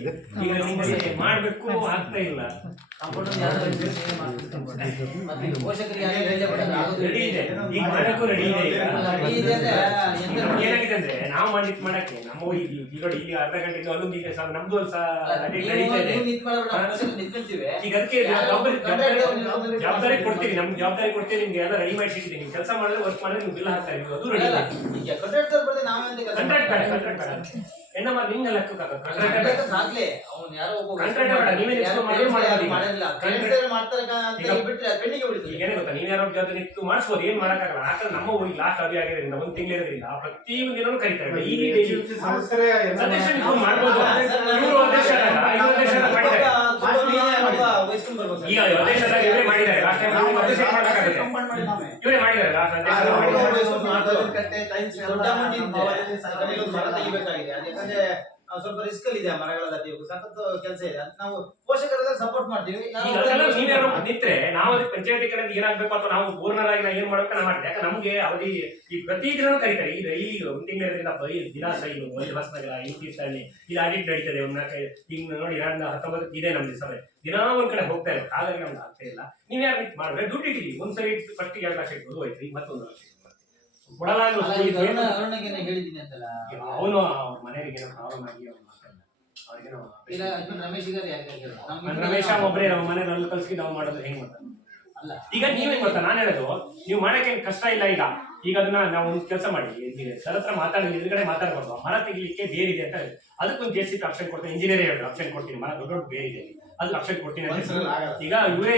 ಈಗ ನಿಮ್ಮಲ್ಲಿ ಮಾಡ್ಬೇಕು ಆಗ್ತಾ ಇಲ್ಲ. ರೆಡಿ ಇದೆ, ಈಗ ಮಾಡಕ್ಕೂ ರೆಡಿ ಇದೆ. ಏನಾಗಿದೆ ಅಂದ್ರೆ ನಾವು ಮಾಡಿದ್ ಮಾಡಕ್ಕೆ ನಮ್ಮ ಈಗ ನೋಡಿ ಇಲ್ಲಿ ಅರ್ಧ ಗಂಟೆ ಅಲ್ಲೊಂದು ಈಗ ನಮ್ದು ಒಂದು ನಡೀತಾ ಇದೆ. ಈಗ ಅದಕ್ಕೆ ಜವಾಬ್ದಾರಿ ಕೊಡ್ತೀವಿ, ನಮ್ಗೆ ಜವಾಬ್ದಾರಿ ಕೊಡ್ತೀವಿ. ನಿಮ್ಗೆ ಎಲ್ಲ ರೆಡಿ ಮಾಡಿ ಸಿಗ್ತೀವಿ. ನೀವು ಕೆಲಸ ಮಾಡಿದ್ರೆ ವರ್ಕ್ ಮಾಡಿದ್ರೆ ನೀವು ಬಿಲ್ ಹಾಕ್ತಾ ಇದ್ದೀವಿ. ಅದು ರೆಡಿ ಇದೆ. ಕಾಂಟ್ರಾಕ್ಟ್ ಬೇಡ, ಎನ್ನ ಮಾಡಿ ನಿಮ್ಗೆ ಲೆಕ್ಕ ಕಾಂಟ್ರಾಕ್ಟ್ ಬೇಡ. ನೀವೇ ಏನೇ ಗೊತ್ತಾ, ನೀವ್ ಯಾರೋ ಜೊತೆ ನಿಂತು ಮಾಡಿಸ್ಬೋದು, ಏನ್ ಮಾಡಕ್ಕಾಗಲ್ಲ. ಯಾಕಂದ್ರೆ ನಮ್ಮ ಊರಿಗೆ ಲಾಸ್ಟ್ ಅವಧಿ ಆಗಿರೋದ್ರಿಂದ 1 ತಿಂಗಳು ಇರೋದ್ರಿಂದ ಪ್ರತಿಯೊಂದು ದಿನನೂ ಕರೀತಾರೆ. ಈಗ ಮಾಡ್ಬೋದು. ಇವರು ಅಧ್ಯಕ್ಷ ಮಾಡಿದ್ದಾರೆ. ಈಗ ಅಧ್ಯಕ್ಷರಾಗಿ ಇವರೇ ಮಾಡಿದ್ದಾರೆ. ಲಾಸ್ಟ್ ಟೈಮ್ ಇವರೇ ಮಾಡಿದ್ದಾರೆ. ಲಾಸ್ಟ್ ಸ್ವಲ್ಪ ರಿಸ್ಕ್ ಅಲ್ಲಿ ಇದೆ ಮರಗಳ ದಾಟಿ ಸಖತ್ ಕೆಲಸ ಇದೆ ಅಂತ ನಾವು ಪೋಷಕರೆಲ್ಲ ಸಪೋರ್ಟ್ ಮಾಡ್ತೀವಿ. ಈಗ ಅದೆಲ್ಲ ನೀವೇನೋ ನಿಂತ್ರೆ ನಾವು ಅದಕ್ಕೆ ಪಂಚಾಯತಿ ಕಡೆಯಿಂದ ಏನಾಗಬೇಕು ಅಥವಾ ನಾವು ಊರ್ನರಾಗಿ ನಾವು ಏನ್ ಮಾಡ್ಬೇಕು ನಾವು ಮಾಡ್ತೀವಿ. ಯಾಕಂದ್ರೆ ನಮ್ಗೆ ಅವಧಿ ಈ ಪ್ರತಿ ದಿನನೂ ಕರೀತಾರೆ. ಈಗ ಈ ಒಂದು ತಿಂಗಳಿಂದ ಬರೀ ದಿನ ಸೈಲು ಹೊಸನಗರ ಈ ತೀರ್ಥಹಳ್ಳಿ ಇಲ್ಲಿ ಆಡಿಟ್ ನಡೀತದೆ. ಒಂದು 4 ಈಗ ನೋಡಿ 2019 ಇದೆ ನಮ್ದು ಸಮಯ. ದಿನಾ ಒಂದ್ ಕಡೆ ಹೋಗ್ತಾ ಇರೋದು. ಹಾಗಾಗಿ ನಮ್ಗೆ ಆಗ್ತಾ ಇಲ್ಲ. ನೀವ್ ಯಾರು ಮಾಡಿದ್ರೆ ದುಡ್ಡು ಇಟ್ಟಿದ್ದೀವಿ. ಒಂದ್ಸರಿ ಫಸ್ಟ್ 2 ಲಕ್ಷ ಇಟ್ಬೋದು ಹೋಯ್ತು. ಈಗ ಮತ್ತೊಂದು ಲಕ್ಷ ಕೊಡಲ್ಲ ಅರುಣಗೆ ಹೇಳಿದ್ದೀನಿ ಅಂತಲ್ಲ, ಅವನು ಅವ್ರ ಮನೆಯವರಿಗೆ ಏನೋ ಪ್ರಾಬ್ಲಮ್ ಆಗಿ ಅವ್ರು ಮಾತಾಡಿಲ್ಲ. ಅವ್ರಿಗೇನೋ ಇಲ್ಲ ರಮೇಶ್ ಗಾರು ಯಾಕೆ ರಮೇಶ ಒಬ್ಬರೇ ನಮ್ಮ ಮನೇಲಿ ಅಲ್ಲಿ ಕಲ್ಸಿ ನಾವು ಮಾಡೋದು ಹೆಂಗ್ ಗೊತ್ತಾ? ಅಲ್ಲ ಈಗ ನೀವೇನ್ ಗೊತ್ತಾ ನಾನು ಹೇಳೋದು, ನೀವು ಮಾಡಕ್ಕೆ ಕಷ್ಟ ಇಲ್ಲ. ಈಗ ಅದನ್ನ ನಾವು ಒಂದು ಕೆಲಸ ಮಾಡಿ ಸರ್ ಹತ್ರ ಮಾತಾಡಿ ಎದುರುಗಡೆ ಮಾತಾಡ್ಬಾರ್ದು. ಮರ ತೆಗಿಲಿಕ್ಕೆ ಬೇರಿದೆ ಅಂತ ಹೇಳಿ ಅದಕ್ಕೊಂದು JCB ಆಪ್ಷನ್ ಕೊಡ್ತೀನಿ. ಇಂಜಿನಿಯರ್ ಹೇಳಿ ಆಪ್ಷನ್ ಕೊಡ್ತೀನಿ. ಮರ ದೊಡ್ಡ ಬೇರಿದೆ ಅದು ಆಪ್ಷನ್ ಕೊಡ್ತೀನಿ ಅಂತ. ಈಗ ಇವರೇ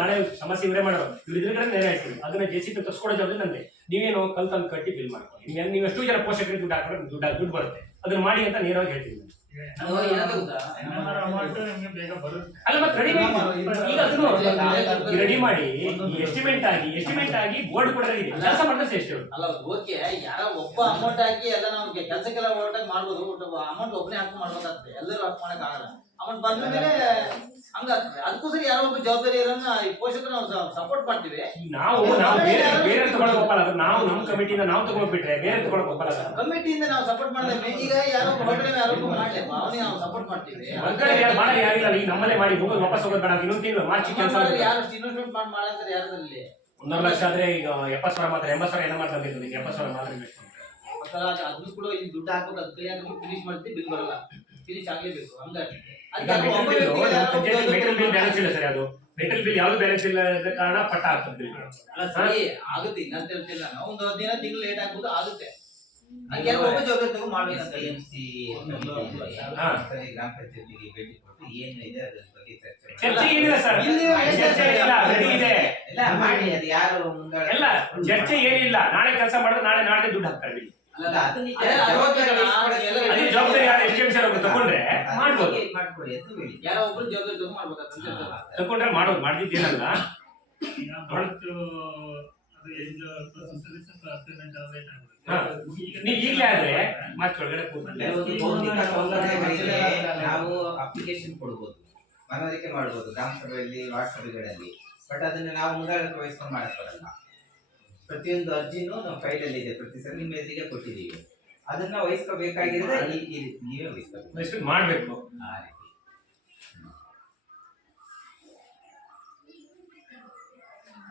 ನಾಳೆ ಸಮಸ್ಯೆ ಇವರೇ ಮಾಡೋದು. ಇವ್ರು ಎದುರುಗಡೆ ನೇರ ಹೇಳ್ತೀವಿ ಅದನ್ನ JCB ತರ್ಸ್ಕೊಡೋ ಜವಾಬ್ದಾರಿ ನಂದೆ. ನೀವೇನು ಕಲ್ತಂದು ಕಟ್ಟಿ ಬಿಲ್ ಮಾಡ್ಕೊಳ್ಳಿ. ನೀವು ಎಷ್ಟು ಜನ ಪೋಷಕರಿಗೆ ದುಡ್ಡು ಹಾಕಿದ್ರೆ ದುಡ್ಡು ಬರುತ್ತೆ. ಅದನ್ನ ಮಾಡಿ ಅಂತ ನೇರವಾಗಿ ಹೇಳ್ತೀನಿ. ಅಲ್ಲ ಮತ್ತೆ ರೆಡಿ ಮಾಡಿ ಎಸ್ಟಿಮೇಟ್ ಆಗಿ ಬೋರ್ಡ್ ಕೂಡ ರೆಡಿ ಇದೆ. ಕೆಲಸ ಮಾಡಿದ್ರೆ ಎಷ್ಟು ಅಲ್ಲ ಓಕೆ, ಯಾರೋ ಒಬ್ಬ ಅಮೌಂಟ್ ಹಾಕಿ ಎಲ್ಲ ನಾವು ಕೆಲಸಕ್ಕೆಲ್ಲ ಹೊರಟಾಗಿ ಮಾಡ್ಬೋದು. ಅಮೌಂಟ್ ಒಬ್ಬನೇ ಹಾಕಿ ಮಾಡ್ಬೇಕಾಗ್ತದೆ. ಎಲ್ಲರೂ ಹಾಕಿ ಮಾಡಕ್ ಆಗಲ್ಲ. ಅಮೌಂಟ್ ಬಂದ್ಮೇಲೆ ಹಂಗಾಗ್ತದೆ. ಅದಕ್ಕೋಸ್ಕರ ಯಾರೋ ಒಬ್ಬ ಜವಾಬ್ದಾರಿ ಇರೋನ್ನ ಈ ಪೋಷಕರು ನಾವು ಸಪೋರ್ಟ್ ಮಾಡ್ತೀವಿ. ನಾವು ಬೇರೆ ತಗೊಳಕ್ ಒಪ್ಪಲ್ಲ. ನಾವು ನಮ್ಮ ಕಮಿಟಿಯಿಂದ ನಾವು ತಗೊಂಡ್ಬಿಟ್ರೆ ಬೇರೆ ತಗೊಳಕ್ ಒಪ್ಪಲ್ಲ. ಕಮಿಟಿಯಿಂದ ನಾವು ಸಪೋರ್ಟ್ ಮಾಡಿದ್ರೆ ಈಗ ಯಾರೋ ಹೊರಗಡೆ ಯಾರೋ ಮಾಡ್ಲೇಪ್ಪ ಅವನಿಗೆ ನಾವು ಸಪೋರ್ಟ್ ಮಾಡ್ತೀವಿ. ಹೊರಗಡೆ ಯಾರಿಲ್ಲ. ಈಗ ನಮ್ಮಲ್ಲೇ ಮಾಡಿ ಹೋಗೋದು ವಾಪಸ್ ಹೋಗೋದು ಬೇಡ. ಇನ್ನೊಂದು ತಿಂಗಳು ಮಾರ್ಚ್ ಕೆಲಸ ಯಾರು ಇನ್ವೆಸ್ಟ್ಮೆಂಟ್ ಮಾಡಂತಾರೆ ಯಾರಲ್ಲಿ 1.5 ಲಕ್ಷ ಆದ್ರೆ ಈಗ 70,000 ಮಾತ್ರ 80,000 ಏನೋ ಮಾಡ್ತಾ ಬಂದಿರೋದು. 70,000 ಮಾತ್ರ ಇನ್ವೆಸ್ಟ್ ಮಾಡ್ತಾರೆ. ಅದನ್ನು ಕೂಡ ಇಲ್ಲಿ ದುಡ್ಡು ಹಾಕೋದು ಅದು ಕೈ ಹಾಕಿ ಫಿನಿಶ್ ಮಾಡ್ತೀವಿ. ಬಿಲ್ ಬರಲ್ಲ, ಫಿನಿಶ್ ಆಗ್ಲೇಬೇಕು. ಹಂಗಾಗಿ ಮೆಟೀರಿಯಲ್ ಬಿಲ್ ಬ್ಯಾಲೆನ್ಸ್ ಇಲ್ಲ ಸರ್. ಅದು ಮೆಟೀರಿಯಲ್ ಬಿಲ್ ಯಾವ್ದು ಬ್ಯಾಲೆನ್ಸ್ ಇಲ್ಲ ಕಾರಣ ಪಟ್ಟ ಆಗ್ತದೆ ಬಿಲ್. ಸರಿ ಆಗುತ್ತೆ, ಇಲ್ಲ ಅಂತ ಹೇಳ್ತಿಲ್ಲ ನಾವು. ಒಂದು 15 ತಿಂಗಳು ಲೇಟ್ ಆಗ್ಬೋದು, ಆಗುತ್ತೆ. ಹಂಗೆ ಒಬ್ಬ ಜವಾಬ್ದಾರಿ ತಗೊಂಡು ಮಾಡ್ಬೇಕಂತ CMC ಗ್ರಾಮ ಪಂಚಾಯತಿಗೆ ಭೇಟಿ ಕೊಟ್ಟು ಏನು ಇದೆ ಅದ್ರ ಬಗ್ಗೆ ಚರ್ಚೆ ಏನಿಲ್ಲ ಸರ್. ಚರ್ಚೆ ಇಲ್ಲ, ರೆಡಿ ಇದೆ ಎಲ್ಲ ಮಾಡಿ. ಅದು ಯಾರು ಮುಂದೆ ಎಲ್ಲ ಚರ್ಚೆ ಏನಿಲ್ಲ. ನಾಳೆ ಕೆಲಸ ಮಾಡಿದ್ರೆ ನಾಳೆ ದುಡ್ಡು ಹಾಕ್ತಾರೆ ಬಿಲ್. ಜವಾಬ್ದಾರಿ ಯಾರು ಎಸ್ಟಿಮೇಷನ್ ತಗೊಂಡ್ರೆ ಮಾಡ್ಬೋದು. ಯಾರೋ ಒಬ್ರು ಜವಾಬ್ದಾರಿ ತಗೊಂಡು ಮಾಡ್ಬೇಕಾಗ್ತದೆ. ತಗೊಂಡ್ರೆ ಮಾಡೋದು ಮಾಡ್ದಿದ್ದೇನಲ್ಲ. ನೀವು ಈಗಲೇ ಆದ್ರೆ ಮತ್ತೆ ಒಳಗಡೆ ನಾವು ಅಪ್ಲಿಕೇಶನ್ ಕೊಡ್ಬೋದು, ಮನವರಿಕೆ ಮಾಡ್ಬೋದು ಗ್ರಾಮ ಸಭೆಯಲ್ಲಿ ವಾರ್ಡ್ ಸಭೆಗಳಲ್ಲಿ. ಬಟ್ ಅದನ್ನ ನಾವು ಮುಂದಾಳತ್ವ ವಹಿಸ್ಕೊಂಡು ಮಾಡಕ್ ಬರಲ್ಲ. ಪ್ರತಿಯೊಂದು ಅರ್ಜಿನೂ ನಮ್ಮ ಫೈಲಲ್ಲಿ ಇದೆ. ಪ್ರತಿ ಸಲ ನಿಮ್ಮ ಎದುರಿಗೆ ಕೊಟ್ಟಿದ್ದೀವಿ. ಅದನ್ನ ವಹಿಸ್ಕೋಬೇಕಾಗಿದ್ರೆ ನೀವೇ ವಹಿಸ್ಕೋಬೇಕು, ಮಾಡ್ಬೇಕು. ಆ ರೀತಿ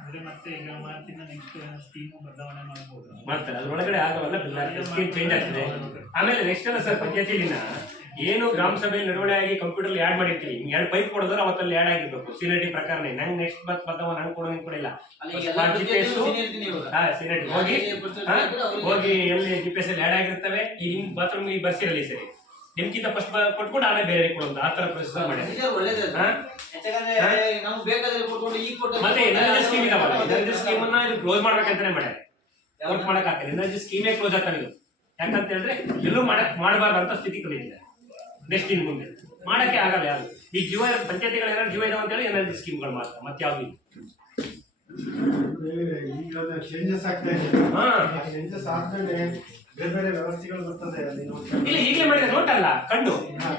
ಅಂದ್ರೆ ಮತ್ತೆ ಈಗ ಮಾರ್ಚಿನ ನೆಕ್ಸ್ಟ್ ಸ್ಕೀಮ್ ಬದಲಾವಣೆ ಮಾಡಬಹುದು. ಮಾಡ್ತಾರೆ ಅದ್ರೊಳಗಡೆ ಆಗವಲ್ಲ ಸ್ಕೀಮ್ ಚೇಂಜ್ ಆಗ್ತದೆ. ಆಮೇಲೆ ನೆಕ್ಸ್ಟ್ ಎಲ್ಲ ಸರ್ ಪಂಚಾಯತಿನ ಏನು ಗ್ರಾಮ ಸಭೆಯಲ್ಲಿ ನಡವಳಿಕೆ ಕಂಪ್ಯೂಟರ್ ಆಡ್ ಮಾಡಿರ್ತೀವಿ. 2 ಪೈಪ್ ಕೊಡೋದ್ರೆ ಅವತ್ತಲ್ಲಿ ಆಡ್ ಆಗಿರ್ಬೇಕು ಸೀನಿಯರಿಟಿ ಪ್ರಕಾರ. ನಂಗೆ ನೆಕ್ಸ್ಟ್ ಬರ್ತಾವ ನಂಗೆ ಕೊಡೋ ನಿಂಗೆ ಕೊಡಿಲ್ಲ. ಹೋಗಿ ಎಲ್ಲಿ GPS ಅಲ್ಲಿ ಆಡ್ ಆಗಿರ್ತವೆ. ಈ ನಿಮ್ ಬಾತ್ರೂಮ್ ಈ ಬರ್ಸಿರಲಿ ಸರಿ ನಿಮ್ಗಿಂತ ಫಸ್ಟ್ ಕೊಟ್ಕೊಂಡು ಆಮೇಲೆ ಬೇರೆ ಕೊಡೋದು ಆ ತರ ಪ್ರೊಸೆಸ್ ಮಾಡಿ. ಮತ್ತೆ ಎನರ್ಜಿ ಸ್ಕೀಮ್ ಇದಾವಲ್ಲ, ಎನರ್ಜಿ ಸ್ಕೀಮ್ ಅನ್ನ ಇದು ಕ್ಲೋಸ್ ಮಾಡ್ಬೇಕಂತಾನೆ ಮಾಡ್ಯಾರೆ. ಔಟ್ ಮಾಡಕ್ ಆಗ್ತದೆ. ಎನರ್ಜಿ ಸ್ಕೀಮೇ ಕ್ಲೋಸ್ ಆಗ್ತಾನೆ ಇದು. ಯಾಕಂತ ಹೇಳಿದ್ರೆ ಎಲ್ಲೂ ಮಾಡಬಾರ್ದು ಅಂತ ಸ್ಥಿತಿ ಕಲಿತಿದೆ. ನೆಕ್ಸ್ಟ್ ಇನ್ ಮುಂದೆ ಮಾಡಕ್ಕೆ ಆಗಲ್ಲ ಯಾರು. ಈ ಜೀವ ಪಂಚಾಯತಿಗಳು ಏನಾದ್ರು ಜೀವ ಇದಾವ ಅಂತ ಹೇಳಿ ಎನರ್ಜಿ ಸ್ಕೀಮ್ಗಳು ಮಾಡ್ತಾರೆ. ಮತ್ತೆ ಯಾವ್ದು ಈಗ ಚೇಂಜಸ್ ಆಗ್ತಾ ಇದೆ. ಚೇಂಜಸ್ ಆದ್ಮೇಲೆ ಬೇರೆ ಬೇರೆ ವ್ಯವಸ್ಥೆಗಳು ಬರ್ತದೆ. ಇಲ್ಲ ಈಗಲೇ ಮಾಡಿದ್ರೆ ನೋಟ್ ಅಲ್ಲ,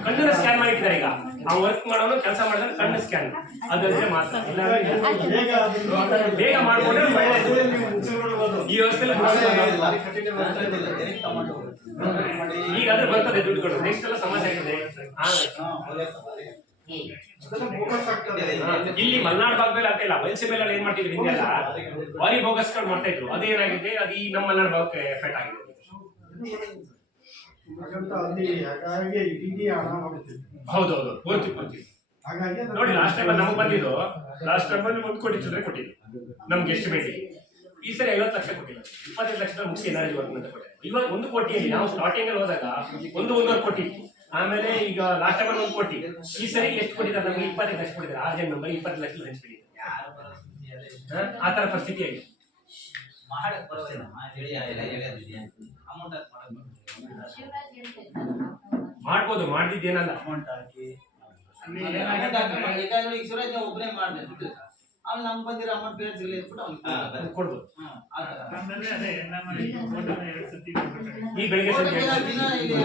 ಕಣ್ಣನ್ನ ಸ್ಕ್ಯಾನ್ ಮಾಡಿಟ್ಟಿದ್ದಾರೆ. ಈಗ ಆ ವರ್ಕ್ ಮಾಡೋನು ಕೆಲಸ ಮಾಡಿದ್ರೆ ಕಣ್ಣು ಸ್ಕ್ಯಾನ್ ಅದಂದ್ರೆ ಮಾತ್ರ. ಇಲ್ಲ ಬೇಗ ಮಾಡ್ಕೊಂಡ್ರೆ ಈ ವ್ಯವಸ್ಥೆ ಈಗ ಅದ್ರ ಬರ್ತದೆ ದುಡ್ಡುಗಳು. ನೆಕ್ಸ್ಟ್ ಎಲ್ಲ ಸಮಸ್ಯೆ ಆಗಿದೆ. ಇಲ್ಲಿ ಮಲ್ನಾಡ್ ಭಾಗದಲ್ಲಿ ಆಗ್ತಾ ಇಲ್ಲ. ಬಯಲುಸೀಮೆಯಲ್ಲಿ ಏನ್ ಮಾಡ್ತಿದ್ರು ಹಿಂದೆಲ್ಲ ವಾರಿ ಬೋಗಸ್ಗಳು ಮಾಡ್ತಾ ಇದ್ರು. ಅದೇನಾಗಿದೆ, ಅದು ಈ ನಮ್ಮ ಮಲ್ನಾಡ್ ಭಾಗಕ್ಕೆ ಎಫೆಕ್ಟ್ ಆಗಿದೆ. ಹೌದೌದು ಪೂರ್ತಿ ನೋಡಿ. ಲಾಸ್ಟ್ ಟೈಮ್ ನಮಗೆ ಬಂದಿದ್ದು, ಲಾಸ್ಟ್ ಟೈಮ್ 1 ಕೋಟಿ ಚಿಲ್ಲರೆ ಕೊಟ್ಟಿದ್ದು ನಮ್ಗೆ ಎಸ್ಟಿಮೇಟ್. ಈ ಸರಿ 50 ಲಕ್ಷ ಕೊಟ್ಟಿಲ್ಲ. 25 ಲಕ್ಷ ಮುಗಿಸಿ ಎನರ್ಜಿ ವರ್ಕ್ ಅಂತ ಕೊಟ್ಟಿಲ್ಲ. ಇವಾಗ 1 ಕೋಟಿಯಲ್ಲಿ ನಾವು ಸ್ಟಾರ್ಟಿಂಗ್ ಅಲ್ಲಿ ಹೋದಾಗ 1.5 ಕೋಟಿ. ಆಮೇಲೆ ಈಗ ಲಾಸ್ಟ್ ಟೈಮ್ 1 ಕೋಟಿ. ಈ ಸರಿ ಎಷ್ಟು ಕೊಟ್ಟಿದ್ದಾರೆ ನಮ್ಗೆ? 25 ಲಕ್ಷ ಕೊಟ್ಟಿದ್ದಾರೆ. 6 ಜನ ನಂಬರ್ 20 ಲಕ್ಷ ಹಂಚ್ಬಿಟ್ಟಿದ್ದಾರೆ. ಆ ತರ ಪರಿಸ್ಥಿತಿ ಆಗಿದೆ. ಮಾಡ್ಬೋದು, ಮಾಡ್ದಿದ್ದೇನಲ್ಲ. ಅಮೌಂಟ್ ಹಾಕಿ ಒಬ್ಬನೇ ಮಾಡಿದೆ ಅವ್ನು ನಮ್ಗೆ ಬಂದಿರೋ ಅಮೌಂಟ್ ಪೇರೆಂಟ್ಸ್ ಗೆ ಇಟ್ಬಿಟ್ಟು ಅವ್ನಿಗೆ ಕೊಡ್ಬೋದು. ಆಮೇಲೆ ಅದೇ ನಮ್ಮ ಈ ಫೋಟೋನ 2 ಸತಿ ಕೊಡ್ಬೇಕಾಗುತ್ತೆ. ಈ ಬೆಳಿಗ್ಗೆ ಸಂಜೆ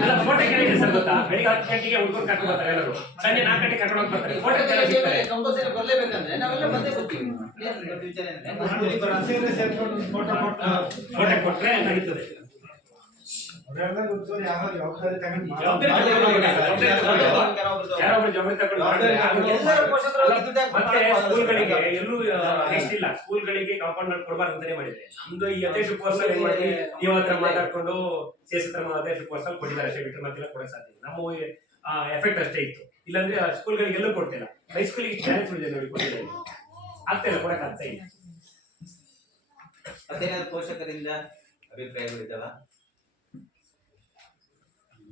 ಅಲ್ಲ ಫೋಟೋ ಕೇಳಿದ್ರೆ ಸರ್ ಗೊತ್ತಾ, ಬೆಳಿಗ್ಗೆ 10 ಗಂಟೆಗೆ ಹುಡುಗರು ಕರ್ಕೊಂಡು ಬರ್ತಾರೆ ಎಲ್ಲರೂ, ಸಂಜೆ 4 ಗಂಟೆಗೆ ಕರ್ಕೊಂಡು ಹೋಗಿ ಬರ್ತಾರೆ. ಫೋಟೋ ಸಿಗ್ತಾರೆ. ಕಂಪಲ್ಸರಿ ಬರ್ಲೇಬೇಕಂದ್ರೆ ನಾವೆಲ್ಲ ಬಂದೇ ಬರ್ತೀವಿ. ವಿಚಾರ ಫೋಟೋ ಕೊಟ್ರೆ ನಡೀತದೆ. ಜವಾಬ್ದಾರಿ ಜವಾಬ್ದಾರಿ ಯಾರೊಬ್ರು ಜವಾಬ್ದಾರಿ ತಗೊಂಡು ಮಾಡಿದ್ರೆ ಮತ್ತೆ ಸ್ಕೂಲ್ಗಳಿಗೆ ಎಲ್ಲೂ ನೆಕ್ಸ್ಟ್ ಇಲ್ಲ, ಸ್ಕೂಲ್ಗಳಿಗೆ ಕಾಂಪೌಂಡ್ ಕೊಡಬಾರ್ದು ಅಂತಾನೆ ಮಾಡಿದ್ರೆ. ನಮ್ದು ಈ ಅಧ್ಯಕ್ಷ ಕೋರ್ಸ್ ಏನ್ ಮಾಡಿ ನೀವು ಹತ್ರ ಮಾತಾಡ್ಕೊಂಡು ಸೇಸ್ ಹತ್ರ ಅಧ್ಯಕ್ಷ ಕೋರ್ಸ್ ಅಲ್ಲಿ ಕೊಟ್ಟಿದ್ದಾರೆ ಅಷ್ಟೇ, ಬಿಟ್ಟರೆ ಮತ್ತೆಲ್ಲ ಕೊಡಕ್ ಸಾಧ್ಯ ಇಲ್ಲ. ನಮ್ಮ ಎಫೆಕ್ಟ್ ಅಷ್ಟೇ ಇತ್ತು. ಇಲ್ಲಾಂದ್ರೆ ಸ್ಕೂಲ್ಗಳಿಗೆ ಎಲ್ಲೂ ಕೊಡ್ತಿಲ್ಲ. ಹೈಸ್ಕೂಲಿಗೆ ಚಾಲೆಂಜ್ ಮಾಡಿದೆ ನೋಡಿ, ಕೊಟ್ಟಿದ್ದಾರೆ, ಆಗ್ತಾ ಇಲ್ಲ, ಕೊಡಕ್ ಆಗ್ತಾ ಇಲ್ಲ. ಮತ್ತೇನಾದ್ರು ಪೋಷಕರಿಂದ ಅಭಿಪ್ರಾಯಗಳಿದ್ದಾವ?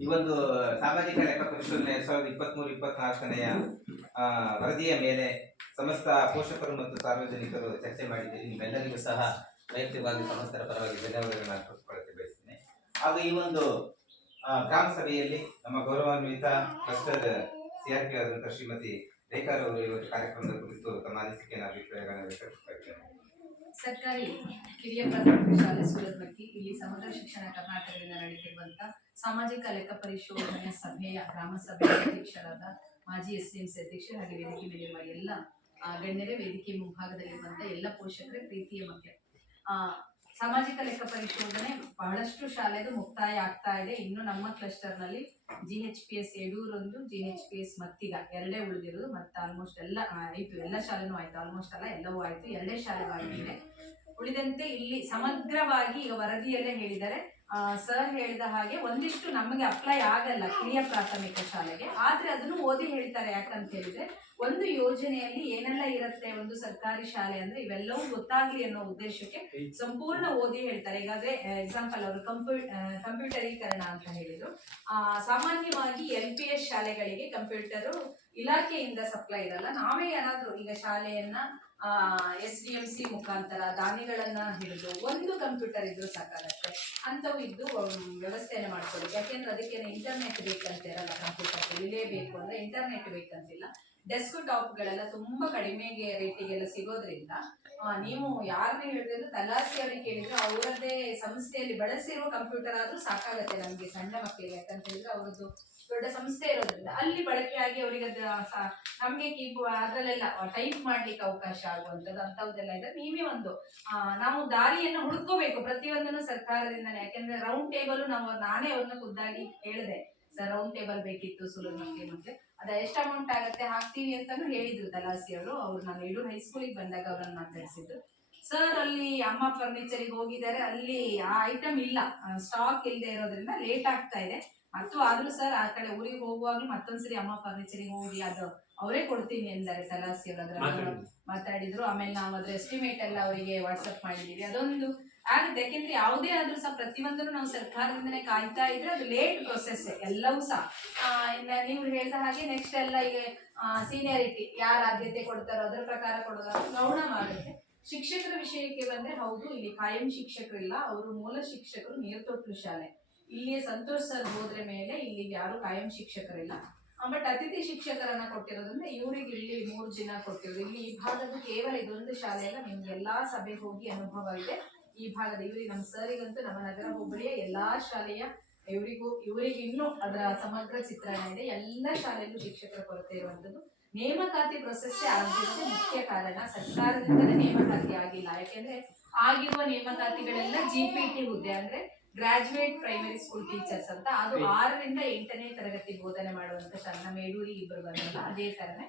ಈ ಒಂದು ಸಾಮಾಜಿಕ ಲೆಕ್ಕ ಪರಿಶೋಧನೆ 2023-24ನೆಯ ವರದಿಯ ಮೇಲೆ ಸಮಸ್ತ ಪೋಷಕರು ಮತ್ತು ಸಾರ್ವಜನಿಕರು ಚರ್ಚೆ ಮಾಡಿದ್ದೀರಿ. ನಿಮ್ಮೆಲ್ಲರಿಗೂ ಸಹ ವೈಯಕ್ತಿಕವಾಗಿ ಸಮಸ್ತರ ಪರವಾಗಿ ಧನ್ಯವಾದಗಳನ್ನು ಅರ್ಪಿಸಿಕೊಳ್ಳಕ್ಕೆ ಬಯಸ್ತೇನೆ. ಹಾಗೂ ಈ ಒಂದು ಗ್ರಾಮ ಸಭೆಯಲ್ಲಿ ನಮ್ಮ ಗೌರವಾನ್ವಿತ ಕ್ಲಸ್ಟರ್ ಸಿಆರ್ಪಿ ಆದಂತಹ ಶ್ರೀಮತಿ ರೇಖಾರವರು ಇವತ್ತು ಕಾರ್ಯಕ್ರಮದ ಕುರಿತು ತಮ್ಮ ಅನಿಸಿಕೆಯ ಅಭಿಪ್ರಾಯಗಳನ್ನು ವ್ಯಕ್ತಪಡಿಸಿದ್ದಾರೆ. ಸರ್ಕಾರಿ ಕಿರಿಯ ಪ್ರಾಥಮಿಕ ಶಾಲೆ ಸೂರತ್ಮಕ್ಕಿ ಇಲ್ಲಿ ಸಮಗ್ರ ಶಿಕ್ಷಣ ಕರ್ನಾಟಕದಿಂದ ನಡೆಯುತ್ತಿರುವಂತ ಸಾಮಾಜಿಕ ಲೆಕ್ಕ ಪರಿಶೋಧನೆಯ ಸಭೆಯ ಗ್ರಾಮ ಸಭೆಯ ಅಧ್ಯಕ್ಷರಾದ ಮಾಜಿ SDMC ಅಧ್ಯಕ್ಷರು ಹಾಗೆ ವೇದಿಕೆ ಮೇಲಿರುವ ಎಲ್ಲ ಗಣ್ಯರೇ, ವೇದಿಕೆ ಮುಂಭಾಗದಲ್ಲಿರುವಂತ ಎಲ್ಲ ಪೋಷಕರೇ, ಪ್ರೀತಿಯ ಮಕ್ಕಳೇ, ಸಾಮಾಜಿಕ ಲೆಕ್ಕ ಪರಿಶೋಧನೆ ಬಹಳಷ್ಟು ಶಾಲೆದು ಮುಕ್ತಾಯ ಆಗ್ತಾ ಇದೆ. ಇನ್ನು ನಮ್ಮ ಕ್ಲಸ್ಟರ್ ನಲ್ಲಿ GHPS ಯಡೂರೊಂದು, GHPS ಮತ್ತಿಗ ಎರಡೇ ಉಳಿದಿರೋದು. ಮತ್ತೆ ಆಲ್ಮೋಸ್ಟ್ ಎಲ್ಲ ಆಯ್ತು, ಎಲ್ಲ ಶಾಲೆನೂ ಆಯ್ತು, ಆಲ್ಮೋಸ್ಟ್ ಅಲ್ಲ ಎಲ್ಲವೂ ಆಯ್ತು, ಎರಡೇ ಶಾಲೆ ಆಗಿದೆ. ಉಳಿದಂತೆ ಇಲ್ಲಿ ಸಮಗ್ರವಾಗಿ ಈಗ ವರದಿಯಲ್ಲೇ ಹೇಳಿದ್ದಾರೆ. ಸರ್ ಹೇಳಿದ ಹಾಗೆ ಒಂದಿಷ್ಟು ನಮಗೆ ಅಪ್ಲೈ ಆಗಲ್ಲ ಕಿರಿಯ ಪ್ರಾಥಮಿಕ ಶಾಲೆಗೆ, ಆದ್ರೆ ಅದನ್ನು ಓದಿ ಹೇಳ್ತಾರೆ. ಯಾಕಂತ ಹೇಳಿದ್ರೆ ಒಂದು ಯೋಜನೆಯಲ್ಲಿ ಏನೆಲ್ಲ ಇರುತ್ತೆ ಒಂದು ಸರ್ಕಾರಿ ಶಾಲೆ ಅಂದ್ರೆ ಇವೆಲ್ಲವೂ ಗೊತ್ತಾಗ್ಲಿ ಅನ್ನೋ ಉದ್ದೇಶಕ್ಕೆ ಸಂಪೂರ್ಣ ಓದಿ ಹೇಳ್ತಾರೆ. ಈಗಾಗಲೇ ಎಕ್ಸಾಂಪಲ್ ಅವರು ಕಂಪ್ಯೂಟರೀಕರಣ ಅಂತ ಹೇಳಿದ್ರು. ಸಾಮಾನ್ಯವಾಗಿ LPS ಶಾಲೆಗಳಿಗೆ ಕಂಪ್ಯೂಟರ್ ಇಲಾಖೆಯಿಂದ ಸಪ್ಲೈ ಇರಲ್ಲ. ನಾವೇ ಯಾರಾದ್ರೂ ಈಗ ಶಾಲೆಯನ್ನ SDMC ಮುಖಾಂತರ ದಾನಿಗಳನ್ನ ಹಿಡಿದು ಒಂದು ಕಂಪ್ಯೂಟರ್ ಇದ್ರು ಸಾಕಾಗತ್ತೆ, ಅಂತವು ಇದ್ದು ವ್ಯವಸ್ಥೆಯನ್ನು ಮಾಡ್ಕೊಳ್ಳಿ. ಯಾಕೆಂದ್ರೆ ಅದಕ್ಕೆ ಇಂಟರ್ನೆಟ್ ಬೇಕಂತ ಇರಲ್ಲ, ಕಂಪ್ಯೂಟರ್ ಇರಲೇಬೇಕು ಅಂದ್ರೆ ಇಂಟರ್ನೆಟ್ ಬೇಕಂತಿಲ್ಲ. ಡೆಸ್ಕ್ ಟಾಪ್ಗಳೆಲ್ಲ ತುಂಬಾ ಕಡಿಮೆಗೆ ರೇಟಿಗೆಲ್ಲ ಸಿಗೋದ್ರಿಂದ ನೀವು ಯಾರನ್ನೇ ಹೇಳಿದ್ರು ತಲಾಸಿ ಅವ್ರಿಗೆ ಕೇಳಿದ್ರೆ ಅವರದ್ದೇ ಸಂಸ್ಥೆಯಲ್ಲಿ ಬಳಸಿರುವ ಕಂಪ್ಯೂಟರ್ ಆದ್ರೂ ಸಾಕಾಗತ್ತೆ ನಮ್ಗೆ ಸಣ್ಣ ಮಕ್ಕಳಿಗೆ. ಯಾಕಂತ ಹೇಳಿದ್ರೆ ಅವರದ್ದು ದೊಡ್ಡ ಸಂಸ್ಥೆ ಇರೋದ್ರಿಂದ ಅಲ್ಲಿ ಬಳಕೆಯಾಗಿ ಅವರಿಗೆ ನಮ್ಗೆ ಅದ್ರಲ್ಲೆಲ್ಲ ಟೈಪ್ ಮಾಡ್ಲಿಕ್ಕೆ ಅವಕಾಶ ಆಗುವಂಥದ್ದು ಅಂತವುದೆಲ್ಲ ಇದೆ. ನೀವೇ ಒಂದು ನಾವು ದಾರಿಯನ್ನು ಹುಡ್ಕೋಬೇಕು ಪ್ರತಿಯೊಂದನ್ನು ಸರ್ಕಾರದಿಂದನೇ. ಯಾಕೆಂದ್ರೆ ರೌಂಡ್ ಟೇಬಲ್ ನಾನೇ ಅವ್ರನ್ನ ಖುದ್ದಾಗಿ ಹೇಳಿದೆ, ಸರ್ ರೌಂಡ್ ಟೇಬಲ್ ಬೇಕಿತ್ತು ಸುಲಭಕ್ಕೆ, ಮತ್ತೆ ಅದ ಎಷ್ಟು ಅಮೌಂಟ್ ಆಗತ್ತೆ ಹಾಕ್ತೀವಿ ಅಂತಾನು ಹೇಳಿದ್ರು ತಲಾಸಿ ಅವರು. ನಾನು ಯಡೂರು ಹೈಸ್ಕೂಲಿಗೆ ಬಂದಾಗ ಅವ್ರನ್ನ ಮಾತಾಡಿಸಿದ್ರು. ಸರ್ ಅಲ್ಲಿ ಅಮ್ಮ ಫರ್ನಿಚರಿಗೆ ಹೋಗಿದ್ದಾರೆ, ಅಲ್ಲಿ ಆ ಐಟಮ್ ಇಲ್ಲ, ಸ್ಟಾಕ್ ಇಲ್ಲದೆ ಇರೋದ್ರಿಂದ ಲೇಟ್ ಆಗ್ತಾ ಇದೆ. ಮತ್ತು ಆದ್ರೂ ಸರ್ ಆ ಕಡೆ ಊರಿಗೆ ಹೋಗುವಾಗ್ಲೂ ಮತ್ತೊಂದ್ಸರಿ ಅಮ್ಮ ಫರ್ನಿಚರಿಗೆ ಹೋಗಿ ಅದು ಅವರೇ ಕೊಡ್ತೀನಿ ಎಂದರೆ ತಲಾಸಿ ಅವರು ಅದ್ರ ಮಾತಾಡಿದ್ರು. ಆಮೇಲೆ ನಾವು ಅದ್ರ ಎಸ್ಟಿಮೇಟ್ ಎಲ್ಲ ಅವರಿಗೆ ವಾಟ್ಸಪ್ ಮಾಡಿದೀವಿ. ಅದೊಂದು ಆಗುತ್ತೆ, ಯಾಕೆಂದ್ರೆ ಯಾವುದೇ ಆದ್ರೂ ಸಹ ಪ್ರತಿಯೊಂದನ್ನು ನಾವು ಸರ್ಕಾರದಿಂದನೇ ಕಾಯ್ತಾ ಇದ್ರೆ ಅದು ಲೇಟ್ ಪ್ರೊಸೆಸ್ ಎಲ್ಲವೂ ಸಹ. ನೀವು ಹೇಳಿದ ಹಾಗೆ ನೆಕ್ಸ್ಟ್ ಎಲ್ಲ ಈಗ ಸೀನಿಯಾರಿಟಿ ಯಾರು ಆದ್ಯತೆ ಕೊಡ್ತಾರೋ ಅದರ ಪ್ರಕಾರ ಕೊಡೋದು ಗೌಣವಾಗುತ್ತೆ. ಶಿಕ್ಷಕರ ವಿಷಯಕ್ಕೆ ಬಂದ್ರೆ ಹೌದು, ಇಲ್ಲಿ ಕಾಯಂ ಶಿಕ್ಷಕರಿಲ್ಲ, ಅವರು ಮೂಲ ಶಿಕ್ಷಕರು ನೀರ್ತೊಟ್ಲು ಶಾಲೆ. ಇಲ್ಲಿ ಸಂತೋಷ್ ಸರ್ ಹೋದ್ರೆ ಮೇಲೆ ಇಲ್ಲಿ ಯಾರು ಕಾಯಂ ಶಿಕ್ಷಕರಿಲ್ಲ. ಬಟ್ ಅತಿಥಿ ಶಿಕ್ಷಕರನ್ನ ಕೊಟ್ಟಿರೋದ್ರಿಂದ ಇವರಿಗೆ ಇಲ್ಲಿ 3 ದಿನ ಕೊಟ್ಟಿರೋದು. ಇಲ್ಲಿ ಈ ಭಾಗದ ಕೇವಲ ಇದೊಂದು ಶಾಲೆ ಅಲ್ಲ, ನಿಮ್ಗೆ ಎಲ್ಲಾ ಸಭೆ ಹೋಗಿ ಅನುಭವ ಇದೆ. ಈ ಭಾಗದ ಇವರಿಗೆ ನಮ್ಮ ಸರಿಗಂತೂ ನಮ್ಮ ನಗರ ಹೋಬಳಿಯ ಎಲ್ಲಾ ಶಾಲೆಯ ಇವರಿಗೆ ಇನ್ನೂ ಅದರ ಸಮಗ್ರ ಚಿತ್ರಣ ಇದೆ. ಎಲ್ಲ ಶಾಲೆಯಲ್ಲೂ ಶಿಕ್ಷಕರ ಕೊರತೆ ಇರುವಂತದ್ದು. ನೇಮಕಾತಿ ಪ್ರೊಸೆಸ್ ಆಗಿರೋದು ಮುಖ್ಯ ಕಾರಣ. ಸರ್ಕಾರದಿಂದಲೇ ನೇಮಕಾತಿ ಆಗಿಲ್ಲ. ಯಾಕೆಂದ್ರೆ ಆಗಿರುವ ನೇಮಕಾತಿಗಳೆಲ್ಲ GPT ಹುದ್ದೆ, ಅಂದ್ರೆ ಗ್ರಾಜುಯೇಟ್ ಪ್ರೈಮರಿ ಸ್ಕೂಲ್ ಟೀಚರ್ಸ್ ಅಂತ. ಅದು 6ರಿಂದ 8ನೇ ತರಗತಿ ಬೋಧನೆ ಮಾಡುವಂತ ಶಾಲೆ. ನಮ್ಮ ಯಡೂರಿಗೆ ಇಬ್ಬರು ಬಂದಲ್ಲ, ಅದೇ ತರನೇ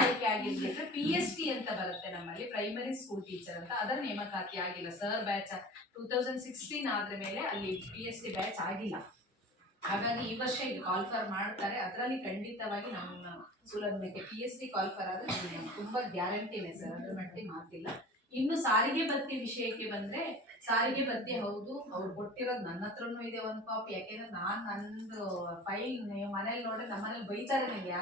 ಆಯ್ಕೆ ಆಗಿರ್ಬೇಕು. PST ಅಂತ ಬರುತ್ತೆ ನಮ್ಮಲ್ಲಿ, ಪ್ರೈಮರಿ ಸ್ಕೂಲ್ ಟೀಚರ್ ಅಂತ. ಅದರ ನೇಮಕಾತಿ ಆಗಿಲ್ಲ. ಸರ್ ಬ್ಯಾಚ್ 2016 ಆದ್ರ ಮೇಲೆ ಅಲ್ಲಿ PST ಬ್ಯಾಚ್ ಆಗಿಲ್ಲ. ಹಾಗಾಗಿ ಈ ವರ್ಷ ಇದು ಕಾಲ್ಫರ್ ಮಾಡ್ತಾರೆ. ಅದರಲ್ಲಿ ಖಂಡಿತವಾಗಿ ನಮ್ಮ ಸೂಲಭ್ಯಕ್ಕೆ PST ಕಾಲ್ಫರ್ ಆದ್ರೆ ತುಂಬಾ ಗ್ಯಾರಂಟಿನೇ ಸರ್, ಅದ್ರ ಮಟ್ಟಿಗೆ ಮಾತಿಲ್ಲ. ಇನ್ನು ಸಾರಿಗೆ ಭತ್ಯೆ ವಿಷಯಕ್ಕೆ ಬಂದ್ರೆ, ಸಾರಿಗೆ ಭತ್ಯೆ ಹೌದು ಅವ್ರು ಕೊಟ್ಟಿರೋದು ನನ್ನ ಹತ್ರನೂ ಇದೆ ಒಂದು ಕಾಪಿ. ಯಾಕೆಂದ್ರೆ ನಂದು ಫೈಲ್ ನೀವು ಮನೇಲಿ ನೋಡ್ರೆ ನಮ್ಮನೇಲಿ ಬೈತಾರೆ, ನಿಮ್ಗೆ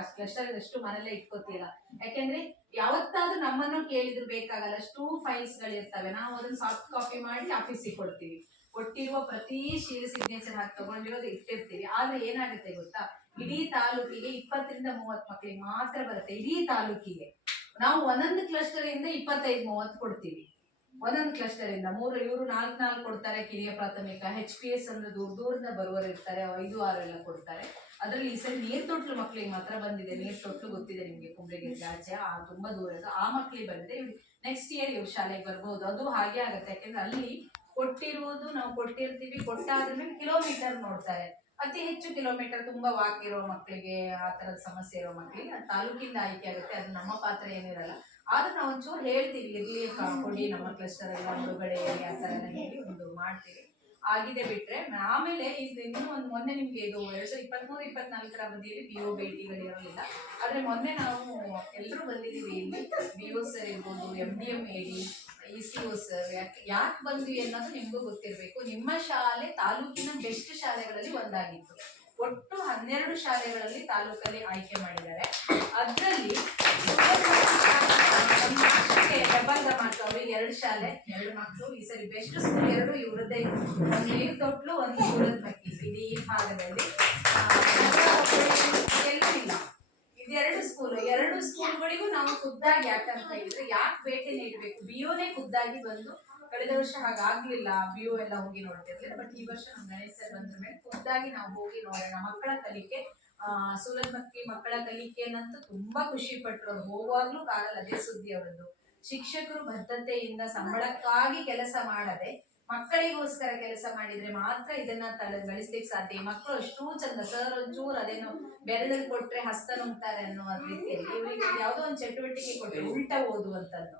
ಎಷ್ಟು ಮನೇಲೆ ಇಟ್ಕೋತೀರ. ಯಾಕೆಂದ್ರೆ ಯಾವತ್ತಾದ್ರೂ ನಮ್ಮನ್ನು ಕೇಳಿದ್ರು ಬೇಕಾಗಲ್ಲ, ಅಷ್ಟು ಫೈಲ್ಸ್ ಗಳಿರ್ತವೆ. ನಾವು ಅದನ್ನ ಸಾಫ್ಟ್ ಕಾಪಿ ಮಾಡಿ ಆಫೀಸಿಗೆ ಕೊಡ್ತೀವಿ. ಕೊಟ್ಟಿರುವ ಪ್ರತಿ ಸಿಗ್ನೇಚರ್ ಹಾಕಿ ತಗೊಂಡಿರೋದು ಇಟ್ಟಿರ್ತೀವಿ. ಆದ್ರೆ ಏನಾಗುತ್ತೆ ಗೊತ್ತಾ, ಇಡೀ ತಾಲೂಕಿಗೆ 20ರಿಂದ 30 ಮಕ್ಕಳಿಗೆ ಮಾತ್ರ ಬರುತ್ತೆ. ಇಡೀ ತಾಲೂಕಿಗೆ ನಾವು ಒಂದೊಂದು ಕ್ಲಸ್ಟರ್ ಇಂದ 25-30 ಕೊಡ್ತೀವಿ. ಒಂದೊಂದು ಕ್ಲಸ್ಟರ್ ಇಂದ 3 ಇವರು 4 ಕೊಡ್ತಾರೆ ಕಿರಿಯ ಪ್ರಾಥಮಿಕ. HPS ಅಂದ್ರೆ ದೂರದಿಂದ ಬರುವವರು ಇರ್ತಾರೆ, 5-6 ಎಲ್ಲ ಕೊಡ್ತಾರೆ. ಅದ್ರಲ್ಲಿ ಈ ಸರಿ ನೀರ್ ತೊಟ್ಲು ಮಕ್ಳಿಗೆ ಮಾತ್ರ ಬಂದಿದೆ. ನೀರ್ ತೊಟ್ಲು ಗೊತ್ತಿದೆ ನಿಮ್ಗೆ, ಕುಂಬ್ಳಿಗೆ ಆಚೆ ತುಂಬಾ ದೂರ ಇದೆ. ಆ ಮಕ್ಳಿಗೆ ಬಂದಿದೆ. ನೆಕ್ಸ್ಟ್ ಇಯರ್ ಇವ್ರು ಶಾಲೆಗೆ ಬರ್ಬೋದು. ಅದು ಹಾಗೆ ಆಗುತ್ತೆ, ಯಾಕೆಂದ್ರೆ ಅಲ್ಲಿ ಕೊಟ್ಟಿರುವುದು ನಾವು ಕೊಟ್ಟಿರ್ತೀವಿ. ಕೊಟ್ಟಾದ್ಮೇಲೆ ಕಿಲೋಮೀಟರ್ ನೋಡ್ತಾರೆ. ಅತಿ ಹೆಚ್ಚು ಕಿಲೋಮೀಟರ್ ತುಂಬಾ ವಾಕ್ ಇರೋ ಮಕ್ಕಳಿಗೆ, ಆ ತರದ ಸಮಸ್ಯೆ ಇರೋ ಮಕ್ಕಳಿಗೆ ತಾಲೂಕಿಂದ ಆಯ್ಕೆ ಆಗುತ್ತೆ. ಅದು ನಮ್ಮ ಪಾತ್ರ ಏನಿರಲ್ಲ. ಆದ್ರೆ ನಾವು ಒಂಚೂರು ಹೇಳ್ತೀವಿ, ಇರ್ಲಿ ಕೊಡಿ ನಮ್ಮ ಕ್ಲಸ್ಟರ್ ಎಲ್ಲ ಮುಳುಗಡೆ ಆ ತರ ಎಲ್ಲ ಹೇಳಿ ಒಂದು ಮಾಡ್ತೀವಿ. ಆಗಿದೆ ಬಿಟ್ರೆ ಆಮೇಲೆ ಇನ್ನು ಒಂದು ಮೊನ್ನೆ ನಿಮ್ಗೆ ಇದು 2023-24 ಅವಧಿಯಲ್ಲಿ BO ಭೇಟಿಗಳಿರಲಿಲ್ಲ. ಆದ್ರೆ ಮೊನ್ನೆ ನಾವು ಎಲ್ಲರೂ ಬಂದಿದ್ದೀವಿ. ಇಲ್ಲಿ BO ಸರ್ ಇರ್ಬೋದು, MDM AD, ECO ಸರ್. ಯಾಕೆ ಬಂದ್ವಿ ಅನ್ನೋದು ನಿಮ್ಗೂ ಗೊತ್ತಿರ್ಬೇಕು. ನಿಮ್ಮ ಶಾಲೆ ತಾಲೂಕಿನ ಬೆಸ್ಟ್ ಶಾಲೆಗಳಲ್ಲಿ ಒಂದಾಗಿತ್ತು. ಒಟ್ಟು 12 ಶಾಲೆಗಳಲ್ಲಿ ತಾಲೂಕಲ್ಲಿ ಆಯ್ಕೆ ಮಾಡಿದ್ದಾರೆ. ಅದರಲ್ಲಿ ಡಬಲ್ ಮಾತ್ರ ಅವ್ರಿಗೆ 2 ಶಾಲೆ 2 ಮಕ್ಕಳು. ಈ ಸರಿ ಬೆಸ್ಟ್ ಸ್ಕೂಲ್ 2 ಇವ್ರದ್ದೇ. ಒಂದು ನೀರು ತೊಟ್ಲು, ಒಂದು ಸೂರತ್ ಮಕ್ಕಿ. ಇದು ಈ ಭಾಗದಲ್ಲಿ ಎಲ್ಲೂ ಇಲ್ಲ. ಇದೆರಡು ಸ್ಕೂಲ್, 2 ಸ್ಕೂಲ್ಗಳಿಗೂ ನಾವು ಖುದ್ದಾಗಿ, ಯಾಕಂತ ಹೇಳಿದ್ರೆ ಯಾಕೆ ಭೇಟಿ ನೀಡಬೇಕು, BOನೇ ಖುದ್ದಾಗಿ ಬಂದು. ಕಳೆದ ವರ್ಷ ಹಾಗಾಗ್ಲಿಲ್ಲ, BO ಎಲ್ಲ ಹೋಗಿ ನೋಡ್ತಿರ್ಲಿಲ್ಲ. ಬಟ್ ಈ ವರ್ಷ ನಮ್ಮ ಗಣೇಶ್ ಸರ್ ಬಂದ್ರ ಮೇಲೆ ಖುದ್ದಾಗಿ ನಾವು ಹೋಗಿ ನೋಡೋಣ. ಮಕ್ಕಳ ಕಲಿಕೆ, ಸೂರತ್ ಮಕ್ಕಿ ಮಕ್ಕಳ ಕಲಿಕೆನಂತೂ ತುಂಬಾ ಖುಷಿ ಪಟ್ರು. ಅವ್ರು ಹೋಗುವಾಗ್ಲೂ ಕಾರಲ್ಲಿ ಅದೇ ಸುದ್ದಿ ಅವರದ್ದು. ಶಿಕ್ಷಕರು ಬದ್ಧತೆಯಿಂದ ಸಂಬಳಕ್ಕಾಗಿ ಕೆಲಸ ಮಾಡದೆ ಮಕ್ಕಳಿಗೋಸ್ಕರ ಕೆಲಸ ಮಾಡಿದ್ರೆ ಮಾತ್ರ ಇದನ್ನ ಗಳಿಸ್ಲಿಕ್ಕೆ ಸಾಧ್ಯ. ಮಕ್ಕಳು ಅಷ್ಟೂ ಚಂದ. ಸರ್ ಒಂಚೂರು ಅದೇನೋ ಬೆರಳಲ್ಲಿ ಕೊಟ್ರೆ ಹಸ್ತ ನುಂಗ್ತಾರೆ ಅನ್ನೋ ರೀತಿಯಲ್ಲಿ ಇವ್ರಿಗೆ ಯಾವ್ದೋ ಒಂದು ಚಟುವಟಿಕೆ ಕೊಟ್ರೆ ಉಲ್ಟಾ ಓದುವಂತದ್ದು.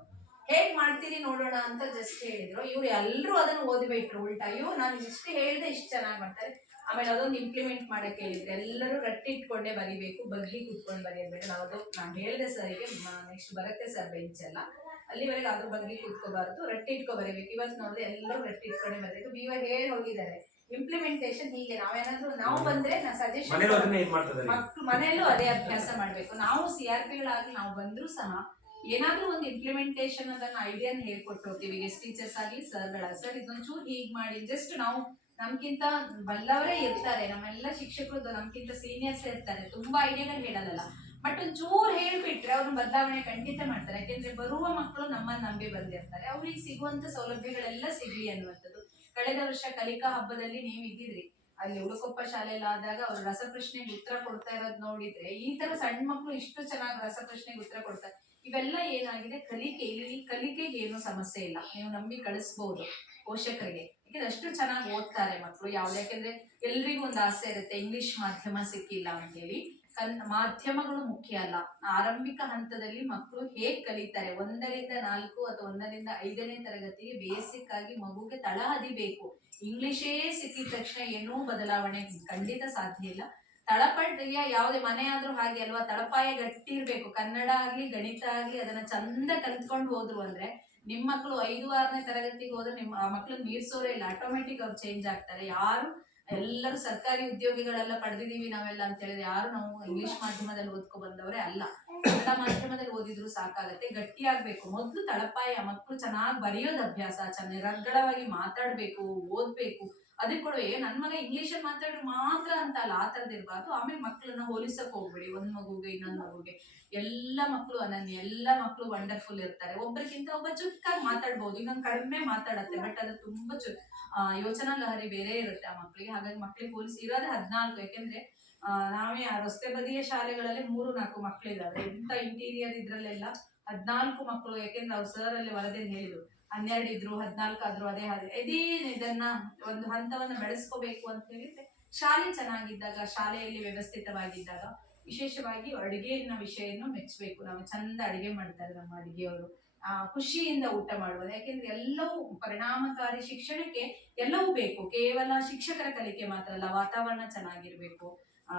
ಹೇಗ್ ಮಾಡ್ತೀರಿ ನೋಡೋಣ ಅಂತ ಜಸ್ಟ್ ಹೇಳಿದ್ರು. ಇವ್ರು ಎಲ್ಲರೂ ಅದನ್ನ ಓದಿಬಿಟ್ರು ಉಲ್ಟಾ. ಅಯ್ಯೋ ನಾನು ಇಷ್ಟು ಹೇಳ್ದೆ ಇಷ್ಟು ಚೆನ್ನಾಗಿ ಮಾಡ್ತಾರೆ. ಆಮೇಲೆ ಅದೊಂದು ಇಂಪ್ಲಿಮೆಂಟ್ ಮಾಡಕ್ ಹೇಳಿದ್ರೆ ಎಲ್ಲರೂ ರಟ್ಟಿಟ್ಕೊಂಡೇ ಬರಿಬೇಕು, ಬಗ್ಗಿ ಕುತ್ಕೊಂಡು ಬರೆಯಬೇಡ. ನಾನು ಹೇಳಿದೆ ಸರ್ಗೆ, ನೆಕ್ಸ್ಟ್ ಬರುತ್ತೆ ಸರ್ ಬೆಂಚ್ ಎಲ್ಲ, ಅಲ್ಲಿವರೆಗೆ ಅದ್ರ ಬಗ್ಗೆ ಕೂತ್ಕೋಬಾರ್ದು, ರಟ್ಟಿಟ್ಕೊ ಬರೀಬೇಕು. ಇವತ್ತು ನೋಡಿದ್ರೆ ಎಲ್ಲರೂ ರಟ್ಟಿಟ್ಕೊಂಡೇ ಬರಬೇಕು. BO ಹೇಳಿ ಹೋಗಿದ್ದಾರೆ ಇಂಪ್ಲಿಮೆಂಟೇಷನ್ ಹೀಗೆ. ನಾವು ಬಂದ್ರೆ ಸಜೆಷನ್ ಮಕ್ಕಳು ಮನೆಯಲ್ಲೂ ಅದೇ ಅಭ್ಯಾಸ ಮಾಡ್ಬೇಕು. ನಾವು CRPಗಳಾಗಿ ನಾವು ಬಂದ್ರು ಸಹ ಏನಾದ್ರೂ ಒಂದು ಇಂಪ್ಲಿಮೆಂಟೇಷನ್ ಅದನ್ನ ಐಡಿಯಾನ ಹೇಳ್ಕೊಟ್ಟು ಹೋಗ್ತೀವಿ. ಗೆಸ್ಟ್ ಟೀಚರ್ಸ್ ಆಗ್ಲಿ, ಸರ್ಗಳಾಗ್ಲಿ, ಸರ್ ಇದೊಂಚೂರು ಹೀಗ್ ಮಾಡಿ. ಜಸ್ಟ್ ನಾವು ನಮ್ಗಿಂತ ಬಲ್ಲವರೇ ಇರ್ತಾರೆ, ನಮ್ಮೆಲ್ಲ ಶಿಕ್ಷಕರು ನಮ್ಗಿಂತ ಸೀನಿಯರ್ಸ್ ಇರ್ತಾರೆ, ತುಂಬಾ ಐಡಿಯಾಗಳು ಹೇಳಲ್ಲ. ಬಟ್ ಒಂಚೂರು ಹೇಳ್ಬಿಟ್ರೆ ಅವ್ರನ್ನ ಬದಲಾವಣೆ ಖಂಡಿತ ಮಾಡ್ತಾರೆ. ಯಾಕೆಂದ್ರೆ ಬರುವ ಮಕ್ಕಳು ನಮ್ಮನ್ನ ನಂಬಿ ಬಂದಿರ್ತಾರೆ. ಅವ್ರಿಗೆ ಸಿಗುವಂತ ಸೌಲಭ್ಯಗಳೆಲ್ಲ ಸಿಗ್ಲಿ ಅನ್ನುವಂಥದ್ದು. ಕಳೆದ ವರ್ಷ ಕಲಿಕಾ ಹಬ್ಬದಲ್ಲಿ ನೀವು ಇದ್ದಿದ್ರಿ ಅಲ್ಲಿ ಉಳುಕೊಪ್ಪ ಶಾಲೆಯಲ್ಲಿ ಆದಾಗ ಅವ್ರು ರಸಪ್ರಶ್ನೆಗೆ ಉತ್ತರ ಕೊಡ್ತಾ ಇರೋದು ನೋಡಿದ್ರೆ, ಈ ತರ ಸಣ್ಣ ಮಕ್ಕಳು ಇಷ್ಟು ಚೆನ್ನಾಗಿ ರಸಪ್ರಶ್ನೆಗೆ ಉತ್ತರ ಕೊಡ್ತಾರೆ. ಇವೆಲ್ಲ ಏನಾಗಿದೆ, ಕಲಿಕೆ. ಇಲ್ಲಿ ಕಲಿಕೆಗೆ ಏನು ಸಮಸ್ಯೆ ಇಲ್ಲ, ನೀವು ನಂಬಿ ಕಳಿಸ್ಬಹುದು ಪೋಷಕರಿಗೆ. ಯಾಕಂದ್ರೆ ಅಷ್ಟು ಚೆನ್ನಾಗಿ ಓದ್ತಾರೆ ಮಕ್ಕಳು. ಯಾಕೆಂದ್ರೆ ಎಲ್ರಿಗೂ ಒಂದು ಆಸೆ ಇರುತ್ತೆ, ಇಂಗ್ಲಿಷ್ ಮಾಧ್ಯಮ ಸಿಕ್ಕಿಲ್ಲ ಅಂತೇಳಿ. ಮಾಧ್ಯಮಗಳು ಮುಖ್ಯ ಅಲ್ಲ. ಆರಂಭಿಕ ಹಂತದಲ್ಲಿ ಮಕ್ಕಳು ಹೇಗ್ ಕಲಿತಾರೆ, 1ರಿಂದ 4 ಅಥವಾ 1ರಿಂದ 5ನೇ ತರಗತಿಗೆ ಬೇಸಿಕ್ ಆಗಿ ಮಗುಗೆ ತಳಹದಿ ಬೇಕು. ಇಂಗ್ಲಿಷೇ ಸಿಕ್ಕಿದ ತಕ್ಷಣ ಏನೂ ಬದಲಾವಣೆ ಖಂಡಿತ ಸಾಧ್ಯ ಇಲ್ಲ. ತಳಪಡಿಯ ಯಾವುದೇ ಮನೆ ಆದ್ರೂ ಹಾಗೆ ಅಲ್ವಾ, ತಳಪಾಯ ಗಟ್ಟಿ ಇರ್ಬೇಕು. ಕನ್ನಡ ಆಗ್ಲಿ ಗಣಿತ ಆಗ್ಲಿ ಅದನ್ನ ಚಂದ ಕಲ್ತ್ಕೊಂಡು ಹೋದ್ರು ಅಂದ್ರೆ, ನಿಮ್ ಮಕ್ಕಳು 5-6ನೇ ತರಗತಿಗೆ ಹೋದ್ರೆ ನಿಮ್ಮ ಆ ಮಕ್ಳನ್ನ ಮೀರ್ಸೋರೇ ಇಲ್ಲ. ಆಟೋಮೆಟಿಕ್ ಅವ್ರು ಚೇಂಜ್ ಆಗ್ತಾರೆ. ಯಾರು ಎಲ್ಲರೂ ಸರ್ಕಾರಿ ಉದ್ಯೋಗಿಗಳೆಲ್ಲ ಪಡೆದಿದೀವಿ ನಾವೆಲ್ಲ ಅಂತ ಹೇಳಿದ್ರೆ ಯಾರು ನಾವು ಇಂಗ್ಲಿಷ್ ಮಾಧ್ಯಮದಲ್ಲಿ ಓದ್ಕೊ ಬಂದವರೇ ಅಲ್ಲ. ಕನ್ನಡ ಮಾಧ್ಯಮದಲ್ಲಿ ಓದಿದ್ರು ಸಾಕಾಗತ್ತೆ. ಗಟ್ಟಿ ಆಗ್ಬೇಕು. ಮೊದ್ಲು ತಳಪಾಯ. ಮಕ್ಕಳು ಚೆನ್ನಾಗಿ ಬರೆಯೋದು ಅಭ್ಯಾಸ, ನಿರರ್ಗಳವಾಗಿ ಮಾತಾಡ್ಬೇಕು, ಓದ್ಬೇಕು. ಅದಕ್ಕೆ ಕೊಡುವೆ ನನ್ ಮಗ ಇಂಗ್ಲಿಷಲ್ಲಿ ಮಾತಾಡ್ರೆ ಮಾತ್ರ ಅಂತ ಅಲ್ಲ, ಆ ತರದ್ ಇರ್ಬಾರ್ದು. ಆಮೇಲೆ ಮಕ್ಕಳನ್ನ ಹೋಲಿಸಕ್ ಹೋಗ್ಬೇಡಿ ಒಂದ್ ಮಗುಗೆ ಇನ್ನೊಂದ್ ಮಗುಗೆ. ಎಲ್ಲ ಮಕ್ಕಳು ಅನನ್ಯ, ಎಲ್ಲ ಮಕ್ಕಳು ವಂಡರ್ಫುಲ್ ಇರ್ತಾರೆ. ಒಬ್ಬರಿಗಿಂತ ಒಬ್ಬ ಚುಕ್ಕಾಗಿ ಮಾತಾಡ್ಬೋದು, ಇನ್ನೊಂದು ಕಡಿಮೆ ಮಾತಾಡತ್ತೆ. ಬಟ್ ಅದು ತುಂಬಾ ಯೋಚನಾ ಲಹರಿ ಬೇರೆ ಇರುತ್ತೆ ಆ ಮಕ್ಕಳಿಗೆ. ಹಾಗಾಗಿ ಮಕ್ಕಳಿಗೆ ಹೋಲಿಸಿ ಇರೋದೇ 14. ಯಾಕೆಂದ್ರೆ ನಾವೇ ಆ ರಸ್ತೆ ಬದಿಯ ಶಾಲೆಗಳಲ್ಲಿ 3-4 ಮಕ್ಕಳಿದ್ದಾರೆ. ಇಂಥ ಇಂಟೀರಿಯರ್ ಇದ್ರಲ್ಲೆಲ್ಲ 14 ಮಕ್ಕಳು. ಯಾಕೆಂದ್ರೆ ಅವ್ರು ಸರ್ ಅಲ್ಲಿ ವರದಿಯಲ್ಲಿ ಹೇಳಿದ್ರು 12 ಇದ್ರು 14 ಆದ್ರು ಅದೇ ಇದನ್ನ ಒಂದು ಹಂತವನ್ನ ಬೆಳೆಸ್ಕೋಬೇಕು ಅಂತ ಹೇಳಿದ್ರೆ, ಶಾಲೆ ಚೆನ್ನಾಗಿದ್ದಾಗ, ಶಾಲೆಯಲ್ಲಿ ವ್ಯವಸ್ಥಿತವಾಗಿದ್ದಾಗ, ವಿಶೇಷವಾಗಿ ಅಡುಗೆಯ ವಿಷಯನ್ನು ಮೆಚ್ಚಬೇಕು. ನಾವು ಚಂದ ಅಡಿಗೆ ಮಾಡ್ತಾರೆ ನಮ್ಮ ಅಡಿಗೆಯವರು, ಖುಷಿಯಿಂದ ಊಟ ಮಾಡುವುದು. ಯಾಕೆಂದ್ರೆ ಎಲ್ಲವೂ ಪರಿಣಾಮಕಾರಿ ಶಿಕ್ಷಣಕ್ಕೆ ಎಲ್ಲವೂ ಬೇಕು. ಕೇವಲ ಶಿಕ್ಷಕರ ಕಲಿಕೆ ಮಾತ್ರ ಅಲ್ಲ, ವಾತಾವರಣ ಚೆನ್ನಾಗಿರ್ಬೇಕು,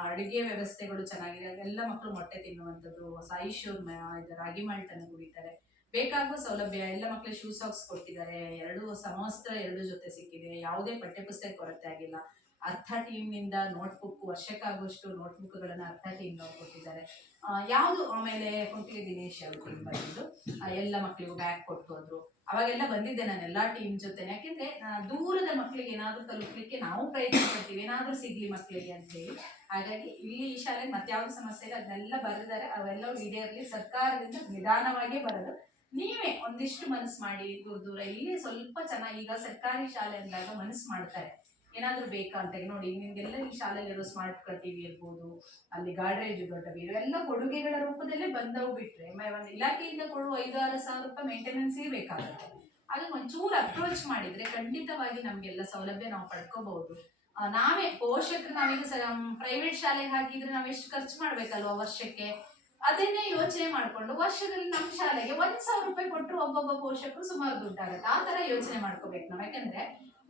ಅಡುಗೆ ವ್ಯವಸ್ಥೆಗಳು ಚೆನ್ನಾಗಿದೆ. ಎಲ್ಲ ಮಕ್ಕಳು ಮೊಟ್ಟೆ ತಿನ್ನುವಂಥದ್ದು, ಸಾಯಿಶು ರಾಗಿ ಮಾಲ್ಟನ್ನು ಕುಡಿತಾರೆ. ಬೇಕಾಗುವ ಸೌಲಭ್ಯ ಎಲ್ಲ ಮಕ್ಕಳಿಗೆ ಶೂ ಸಾಕ್ಸ್ ಕೊಟ್ಟಿದ್ದಾರೆ. 2 ಸಮವಸ್ತ್ರ 2 ಜೊತೆ ಸಿಕ್ಕಿದೆ. ಯಾವುದೇ ಪಠ್ಯಪುಸ್ತಕ ಕೊರತೆ ಆಗಿಲ್ಲ. ಅರ್ಥ ಟೀಮ್ನಿಂದ ನೋಟ್ಬುಕ್, ವರ್ಷಕ್ಕಾಗುವಷ್ಟು ನೋಟ್ಬುಕ್ಗಳನ್ನ ಅರ್ಥ ಟೀಮ್ನವ್ರು ಕೊಟ್ಟಿದ್ದಾರೆ. ಯಾವುದು ಆಮೇಲೆ ಕೊಟ್ಟಿಗೆ ದಿನೇಶ್ ಅವರು ಟೀಮ್ ಬಂದಿದ್ದು ಎಲ್ಲ ಮಕ್ಕಳಿಗೂ ಬ್ಯಾಗ್ ಕೊಟ್ಟು ಹೋದ್ರು. ಅವಾಗೆಲ್ಲ ಬಂದಿದ್ದೆ ನಾನು ಎಲ್ಲಾ ಟೀಮ್ ಜೊತೆ. ಯಾಕೆಂದ್ರೆ ದೂರದ ಮಕ್ಕಳಿಗೆ ಏನಾದ್ರೂ ತಲುಪಲಿಕ್ಕೆ ನಾವು ಪ್ರಯತ್ನ ಪಡ್ತೀವಿ, ಏನಾದ್ರೂ ಸಿಗ್ಲಿ ಮಕ್ಕಳಿಗೆ ಅಂತ ಹೇಳಿ. ಹಾಗಾಗಿ ಇಲ್ಲಿ ಈ ಶಾಲೆಗೆ ಮತ್ಯಾವ್ದು ಸಮಸ್ಯೆ ಇಲ್ಲ, ಅದನ್ನೆಲ್ಲ ಬರೆದಿದ್ದಾರೆ, ಅವೆಲ್ಲವೂ ಈಡೇರಲಿ. ಸರ್ಕಾರದಿಂದ ನಿಧಾನವಾಗೇ ಬರೋದು. ನೀವೇ ಒಂದಿಷ್ಟು ಮನಸ್ಸು ಮಾಡಿ, ದೂರ ದೂರ ಇಲ್ಲಿ ಸ್ವಲ್ಪ ಚೆನ್ನಾಗಿ, ಈಗ ಸರ್ಕಾರಿ ಶಾಲೆ ಅಂದಾಗ ಮನಸ್ಸು ಮಾಡ್ತಾರೆ ಏನಾದ್ರೂ ಬೇಕಾ ಅಂತ. ನೋಡಿ ನಿಮ್ಗೆಲ್ಲ ಈ ಶಾಲೆಯಲ್ಲಿರೋ ಸ್ಮಾರ್ಟ್ ಟಿವಿ ಇರ್ಬೋದು, ಅಲ್ಲಿ ಗಾಡ್ರೇಜ್ ದೊಡ್ಡ ಇವೆಲ್ಲ ಕೊಡುಗೆಗಳ ರೂಪದಲ್ಲೇ ಬಂದವು. ಬಿಟ್ರೆ ಒಂದು ಇಲಾಖೆಯಿಂದ ಕೊಡುವ 5-6 ಸಾವಿರ ರೂಪಾಯಿ ಮೇಂಟೆನೆನ್ಸ್ಗೆ ಬೇಕಾಗುತ್ತೆ. ಅದನ್ನ ಒಂಚೂರು ಅಪ್ರೋಚ್ ಮಾಡಿದ್ರೆ ಖಂಡಿತವಾಗಿ ನಮ್ಗೆಲ್ಲ ಸೌಲಭ್ಯ ನಾವು ಪಡ್ಕೋಬಹುದು. ನಾವೇ ಪೋಷಕರು, ನಾವೀಗ ಪ್ರೈವೇಟ್ ಶಾಲೆಗೆ ಹಾಕಿದ್ರೆ ನಾವ್ ಎಷ್ಟು ಖರ್ಚು ಮಾಡ್ಬೇಕಲ್ವಾ ವರ್ಷಕ್ಕೆ, ಅದನ್ನೇ ಯೋಚನೆ ಮಾಡ್ಕೊಂಡು ವರ್ಷದಲ್ಲಿ ನಮ್ಮ ಶಾಲೆಗೆ 1,000 ರೂಪಾಯಿ ಕೊಟ್ಟರು ಒಬ್ಬೊಬ್ಬ ಪೋಷಕರು ಸುಮಾರು ದುಡ್ಡಾಗುತ್ತೆ. ಆ ತರ ಯೋಚನೆ ಮಾಡ್ಕೋಬೇಕು ನಾವು. ಯಾಕಂದ್ರೆ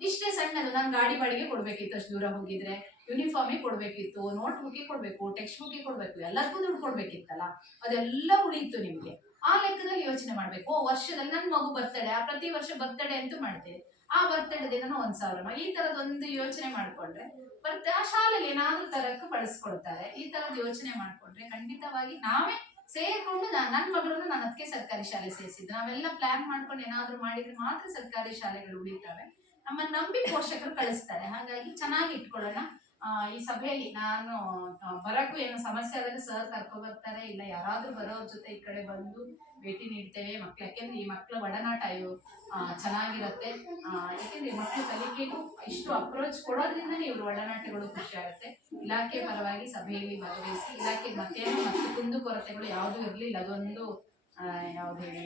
ಇಷ್ಟೇ ಸಣ್ಣದು, ನಾನು ಗಾಡಿ ಬಾಡಿಗೆ ಕೊಡ್ಬೇಕಿತ್ತು, ಅಷ್ಟು ದೂರ ಹೋಗಿದ್ರೆ ಯೂನಿಫಾರ್ಮಿಗೆ ಕೊಡ್ಬೇಕಿತ್ತು, ನೋಟ್ ಬುಕ್ಗೆ ಕೊಡ್ಬೇಕು, ಟೆಕ್ಸ್ಟ್ ಬುಕ್ಗೆ ಕೊಡ್ಬೇಕು, ಎಲ್ಲದಕ್ಕೂ ದುಡ್ಡು ಕೊಡ್ಬೇಕಿತ್ತಲ್ಲ, ಅದೆಲ್ಲ ಉಳಿಯಿತು ನಿಮ್ಗೆ. ಆ ಲೆಕ್ಕದಲ್ಲಿ ಯೋಚನೆ ಮಾಡ್ಬೇಕು. ವರ್ಷದಲ್ಲಿ ನನ್ನ ಮಗು ಬರ್ತಡೆ, ಆ ಪ್ರತಿ ವರ್ಷ ಬರ್ತಡೆ ಅಂತೂ ಮಾಡ್ತೇವೆ, ಆ ಬರ್ತಡೆ ದಿನ 1,000, ಈ ತರದೊಂದು ಯೋಚನೆ ಮಾಡ್ಕೊಂಡ್ರೆ ಆ ಶಾಲೆಯಲ್ಲಿ ಏನಾದ್ರೂ ತರಕ್ಕೆ ಬಳಸ್ಕೊಡ್ತಾರೆ. ಈ ತರದ್ ಯೋಚನೆ ಮಾಡ್ಕೊಂಡ್ರೆ ಖಂಡಿತವಾಗಿ ನಾವೇ ಸೇರ್ಕೊಂಡು, ನನ್ನ ಮಗಳನ್ನು ನಾನು ಅದಕ್ಕೆ ಸರ್ಕಾರಿ ಶಾಲೆ ಸೇರಿಸಿದ್ದು. ನಾವೆಲ್ಲ ಪ್ಲಾನ್ ಮಾಡ್ಕೊಂಡು ಏನಾದ್ರು ಮಾಡಿದ್ರೆ ಮಾತ್ರ ಸರ್ಕಾರಿ ಶಾಲೆಗಳು ಉಳಿತವೆ. ನಮ್ಮನ್ನ ನಂಬಿ ಪೋಷಕರು ಕಳಿಸ್ತಾರೆ. ಹಾಗಾಗಿ ಚೆನ್ನಾಗಿ ಇಟ್ಕೊಳ್ಳೋಣ. ಈ ಸಭೆಯಲ್ಲಿ ನಾನು ಬರಕ್ಕೂ ಏನು ಸಮಸ್ಯೆ ಆದಾಗ ಸರ್ ಕರ್ಕೊ ಬರ್ತಾರೆ, ಇಲ್ಲ ಯಾರಾದ್ರೂ ಬರೋವ್ರ ಜೊತೆ ಈ ಕಡೆ ಬಂದು ಭೇಟಿ ನೀಡ್ತೇವೆ ಮಕ್ಳು. ಯಾಕೆಂದ್ರೆ ಈ ಮಕ್ಕಳ ಒಡನಾಟ ಚೆನ್ನಾಗಿರುತ್ತೆ. ಯಾಕೆಂದ್ರೆ ಮಕ್ಕಳು ಕಲಿಕೆಗೂ ಇಷ್ಟು ಅಪ್ರೋಚ್ ಕೊಡೋದ್ರಿಂದನೇ ಇವ್ರ ಒಡನಾಟಗಳು ಖುಷಿ ಆಗುತ್ತೆ. ಇಲಾಖೆ ಪರವಾಗಿ ಸಭೆಯಲ್ಲಿ ಭಾಗವಹಿಸಿ ಇಲಾಖೆ ಮತ್ತೆ ಕುಂದುಕೊರತೆಗಳು ಯಾವುದೂ ಇರ್ಲಿಲ್ಲ. ಅದೊಂದು ಯಾವ್ದು ಹೇಳಿ,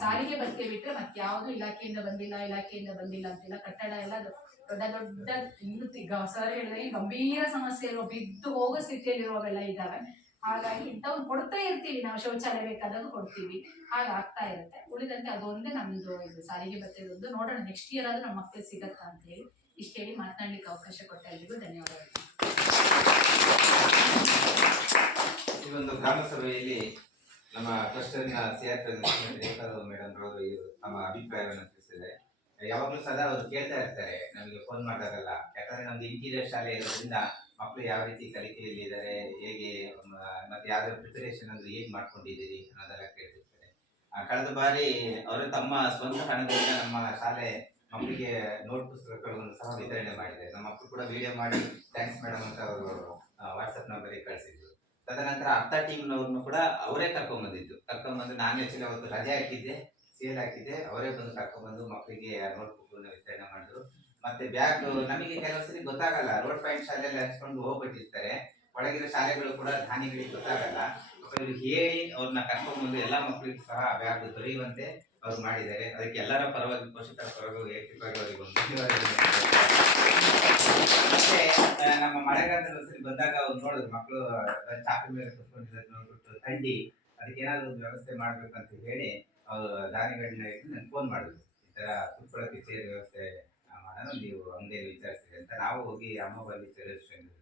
ಸಾರಿಗೆ ಬಗ್ಗೆ ಬಿಟ್ರೆ ಮತ್ತೆ ಯಾವ್ದು ಇಲಾಖೆಯಿಂದ ಬಂದಿಲ್ಲ ಅಂತಿಲ್ಲ. ಕಟ್ಟಡ ಎಲ್ಲ ದೊಡ್ಡ ದೊಡ್ಡ ಇನ್ನು ಸರ್ ಹೇಳಿದ್ರೆ ಗಂಭೀರ ಸಮಸ್ಯೆ ಇರುವ, ಬಿದ್ದು ಹೋಗೋ ಸ್ಥಿತಿಯಲ್ಲಿರುವವೆಲ್ಲ ಇದ್ದಾವೆ. ಹಾಗಾಗಿ ಇಂಥವ್ರು ಕೊಡ್ತಾ ಇರ್ತೀವಿ ನಾವು, ಶೌಚಾಲಯ ಬೇಕಾದಾಗ ಕೊಡ್ತೀವಿ, ಹಾಗಾಗ್ತಾ ಇರುತ್ತೆ. ಉಳಿದಂತೆ ಅದೊಂದೇ ನಮ್ದು ಇದು ಸಾರಿಗೆ ಬರ್ತದೊಂದು. ನೋಡೋಣ ನೆಕ್ಸ್ಟ್ ಇಯರ್ ಆದ್ರೂ ನಮ್ಮ ಮಕ್ಕಳಿಗೆ ಸಿಗತ್ತಾ ಅಂತ ಹೇಳಿ ಇಷ್ಟು ಹೇಳಿ ಮಾತನಾಡ್ಲಿಕ್ಕೆ ಅವಕಾಶ ಕೊಟ್ಟ ಎಲ್ರಿಗೂ ಧನ್ಯವಾದಗಳು. ಈ ಒಂದು ಗ್ರಾಮ ಸಭೆಯಲ್ಲಿ ನಮ್ಮ ಕ್ಲಸ್ಟರ್ನ ಸಿಆರ್ ಪ್ರೆಸಿಡೆಂಟ್ ರೇಖಾ ಮೇಡಮ್ ರವರು ತಮ್ಮ ಅಭಿಪ್ರಾಯವನ್ನು ತಿಳಿಸಿದ್ದಾರೆ. ಯಾವಾಗಲೂ ಸದಾ ಅವರು ಕೇಳ್ತಾ ಇರ್ತಾರೆ, ನಮಗೆ ಫೋನ್ ಮಾಡಿದಾಗಲ್ಲ. ಯಾಕಂದ್ರೆ ನಮ್ದು ಇಂಟೀರಿಯರ್ ಶಾಲೆ ಇರೋದ್ರಿಂದ ಮಕ್ಕಳು ಯಾವ ರೀತಿ ಕಲಿಕೆಯಲ್ಲಿ ಇದ್ದಾರೆ, ಹೇಗೆ ಮತ್ತೆ ಯಾವ್ದಾದ್ರು ಪ್ರಿಪರೇಷನ್ ಅಂದ್ರೆ ಹೇಗೆ ಮಾಡ್ಕೊಂಡಿದ್ದೀರಿ ಅನ್ನೋದೆಲ್ಲ ಕೇಳ್ತಿರ್ತಾರೆ. ಕಳೆದ ಬಾರಿ ಅವರು ತಮ್ಮ ಸ್ವಂತ ಹಣದಿಂದ ನಮ್ಮ ಶಾಲೆ ಮಕ್ಕಳಿಗೆ ನೋಟ್ ಪುಸ್ತಕಗಳನ್ನು ಸಹ ವಿತರಣೆ ಮಾಡಿದ್ದಾರೆ. ನಮ್ಮ ಮಕ್ಕಳು ಕೂಡ ವಿಡಿಯೋ ಮಾಡಿ ಥ್ಯಾಂಕ್ಸ್ ಮೇಡಮ್ ಅಂತ ಅವರು ವಾಟ್ಸಪ್ ನಂಬರಿಗೆ ಕಳಿಸಿದ್ರು. ತದನಂತರ ಅರ್ಥ ಟೀಮ್ನವ್ರನ್ನು ಕೂಡ ಅವರೇ ಕರ್ಕೊಂಡ್ಬಂದು ನಾನು ಆಕ್ಚುಲಿ ಅವತ್ತು ರಜೆ ಹಾಕಿದ್ದೆ, ಸೇಲ್ ಹಾಕಿದ್ದೆ, ಅವರೇ ಬಂದು ಕರ್ಕೊಂಡ್ಬಂದು ಮಕ್ಕಳಿಗೆ ನೋಟ್ ಬುಕ್ಗಳನ್ನ ವಿತರಣೆ ಮಾಡಿದ್ರು. ಮತ್ತೆ ಬ್ಯಾಗ್ ನಮಗೆ ಕೆಲವು ಸರಿ ಗೊತ್ತಾಗಲ್ಲ, ರೋಡ್ ಪಾಯಿಂಟ್ ಶಾಲೆಯಲ್ಲಿ ಹಚ್ಕೊಂಡು ಹೋಗ್ಬಿಟ್ಟಿರ್ತಾರೆ, ಒಳಗಿನ ಶಾಲೆಗಳು ಕೂಡ ಧಾನ್ಯಗಳಿಗೆ ಗೊತ್ತಾಗಲ್ಲ. ಅವ್ರಿಗೆ ಹೇಳಿ ಅವ್ರನ್ನ ಕರ್ಕೊಂಡ್ಬಂದು ಎಲ್ಲ ಮಕ್ಕಳಿಗೂ ಸಹ ಬ್ಯಾಗ್ ದೊರೆಯುವಂತೆ ಅವ್ರು ಮಾಡಿದ್ದಾರೆ. ಅದಕ್ಕೆ ಎಲ್ಲರ ಪರವಾಗಿ, ಪೋಷಕರ ಪರವಾಗಿ ವೈಯಕ್ತಿಕವಾಗಿ ಅವರಿಗೆ ಒಂದು ಮತ್ತೆ ನಮ್ಮ ಮಳೆಗಾಲದಲ್ಲಿ ಸರಿ ಬಂದಾಗ ಅವ್ರು ನೋಡಿದ್ರು ಮಕ್ಕಳು ಚಾಪೆ ಮೇಲೆ ಕುತ್ಕೊಂಡಿರೋದು ನೋಡ್ಬಿಟ್ಟು ಥಂಡಿ, ಅದಕ್ಕೆ ಏನಾದ್ರು ಒಂದು ವ್ಯವಸ್ಥೆ ಮಾಡ್ಬೇಕಂತ ಹೇಳಿ ಅವರು ದಾನಿಗಳನ್ನ ಇಟ್ಟು ನನ್ಗೆ ಫೋನ್ ಮಾಡಿದ್ರು, ಈ ತರ ಕುತ್ಕೊಳ್ಳೋಕೆ ಚೇರ್ ವ್ಯವಸ್ಥೆ ಮಾಡೋಣ, ನೀವು ಅಂಗಡಿಯಲ್ಲಿ ವಿಚಾರಿಸಿದೆ ಅಂತ. ನಾವು ಹೋಗಿ ಅಮ್ಮವಲ್ಲಿ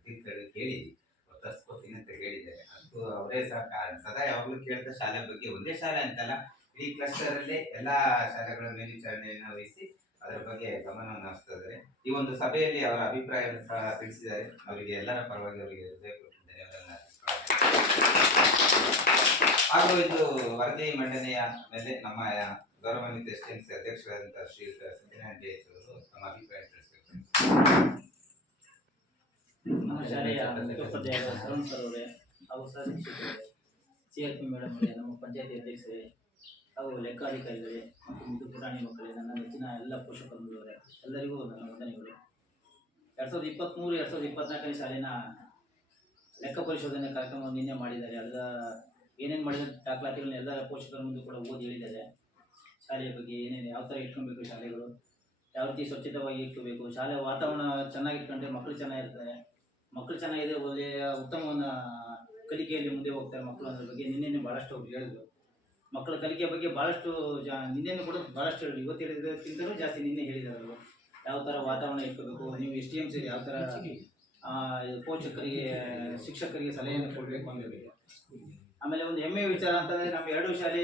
ತೀರ್ಥಗಳಿಗೆ ಹೇಳಿದ್ವಿ, ತರ್ಸ್ಕೊತೀನಿ ಅಂತ ಹೇಳಿದ್ದಾರೆ. ಅದಕ್ಕೂ ಅವರೇ ಸಹ ಸದಾ ಯಾವಾಗಲೂ ಕೇಳ್ತಾ ಶಾಲೆ ಬಗ್ಗೆ, ಒಂದೇ ಶಾಲೆ ಅಂತಲ್ಲ ಇಡೀ ಕ್ಲಸ್ಟರ್ ಅಲ್ಲೇ ಎಲ್ಲಾ ಶಾಲೆಗಳ ಮೇಲ್ವಿಚಾರಣೆಯನ್ನು ವಹಿಸಿ ಅದರ ಬಗ್ಗೆ ಗಮನವನ್ನು ಹರಿಸ್ತಾ ಇದ್ದಾರೆ. ಈ ಒಂದು ಸಭೆಯಲ್ಲಿ ಅವರ ಅಭಿಪ್ರಾಯವನ್ನು ಸಹ ತಿಳಿಸಿದ್ದಾರೆ. ಅವರಿಗೆ ಎಲ್ಲರ ಪರವಾಗಿ ಅವರಿಗೆ ಧನ್ಯವಾದಗಳನ್ನು ಹಾಗೂ ಇದು ವರದಿ ಮಂಡನೆಯ ಮೇಲೆ ನಮ್ಮ ಗೌರವಾನ್ವಿತ ಎಸ್ಟಿಎಂಸಿ ಅಧ್ಯಕ್ಷರಾದಂತಹ ಶ್ರೀಯುತ ಸತ್ಯನಾರಾಯಣ ಜೆ ಅವರು ತಮ್ಮ ಅಭಿಪ್ರಾಯ ತಿಳಿಸಬೇಕು. ನಮ್ಮ ಶಾಲೆಯ ಮುಖ್ಯೋಪಾಧ್ಯಾಯರು ಅರುಣ್ ಸರ್ ಅವರೇ, ಹಾಗೂ ಸಹ ಶಿಕ್ಷಕರೇ, CRP ಮೇಡಮ್ ಅವರೇ, ನಮ್ಮ ಪಂಚಾಯತಿ ಅಧ್ಯಕ್ಷರೇ, ಹಾಗೂ ಲೆಕ್ಕಾಧಿಕಾರಿಗಳೇ ಮತ್ತು ಮುದ್ದು ಪುಟಾಣಿ ಮಕ್ಕಳೇ, ನನ್ನ ನೆಚ್ಚಿನ ಎಲ್ಲ ಪೋಷಕರುಗಳವರೇ, ಎಲ್ಲರಿಗೂ ನನ್ನ ವಂದನೆಗಳು. 2023-2024 ಶಾಲೆನ ಲೆಕ್ಕ ಪರಿಶೋಧನೆ ಕಾರ್ಯಕ್ರಮವನ್ನು ನಿನ್ನೆ ಮಾಡಿದ್ದಾರೆ. ಅದರ ಏನೇನು ಮಾಡಿದ ದಾಖಲಾತಿಗಳನ್ನ ಎಲ್ಲ ಪೋಷಕರ ಮುಂದೆ ಕೂಡ ಓದಿ ಹೇಳಿದ್ದಾರೆ. ಶಾಲೆಯ ಬಗ್ಗೆ ಏನೇನು ಯಾವ ಥರ ಇಟ್ಕೊಬೇಕು, ಶಾಲೆಗಳು ಯಾವ ರೀತಿ ಸ್ವಚ್ಛತವಾಗಿ ಇಟ್ಕೋಬೇಕು, ಶಾಲೆ ವಾತಾವರಣ ಚೆನ್ನಾಗಿ ಇಟ್ಕೊಂಡ್ರೆ ಮಕ್ಕಳು ಚೆನ್ನಾಗಿರ್ತಾರೆ, ಮಕ್ಕಳು ಚೆನ್ನಾಗಿದೆ ಒಳ್ಳೆಯ ಉತ್ತಮವನ್ನು ಕಲಿಕೆಯಲ್ಲಿ ಮುಂದೆ ಹೋಗ್ತಾರೆ ಮಕ್ಕಳು ಅನ್ನೋದ್ರ ಬಗ್ಗೆ ನಿನ್ನೆ ಭಾಳಷ್ಟು ಅವ್ರು ಹೇಳಿದ್ರು. ಮಕ್ಕಳ ಕಲಿಕೆ ಬಗ್ಗೆ ಭಾಳಷ್ಟು ನಿನ್ನೆನೂ ಕೂಡ ಭಾಳಷ್ಟು ಹೇಳಿದ್ರು. ಇವತ್ತು ಹೇಳಿದ್ರಕ್ಕಿಂತಲೂ ಜಾಸ್ತಿ ನಿನ್ನೆ ಹೇಳಿದ್ದಾರೆ ಅವರು. ಯಾವ ಥರ ವಾತಾವರಣ ಇಟ್ಕೋಬೇಕು, ನೀವು STM ಸೇರಿ ಯಾವ ಥರ ಪೋಷಕರಿಗೆ ಶಿಕ್ಷಕರಿಗೆ ಸಲಹೆಯನ್ನು ಕೊಡಬೇಕು ಅನ್ನೋದು. ಆಮೇಲೆ ಒಂದು ಹೆಮ್ಮೆಯ ವಿಚಾರ ಅಂತಂದರೆ, ನಮ್ಮ 2 ಶಾಲೆ,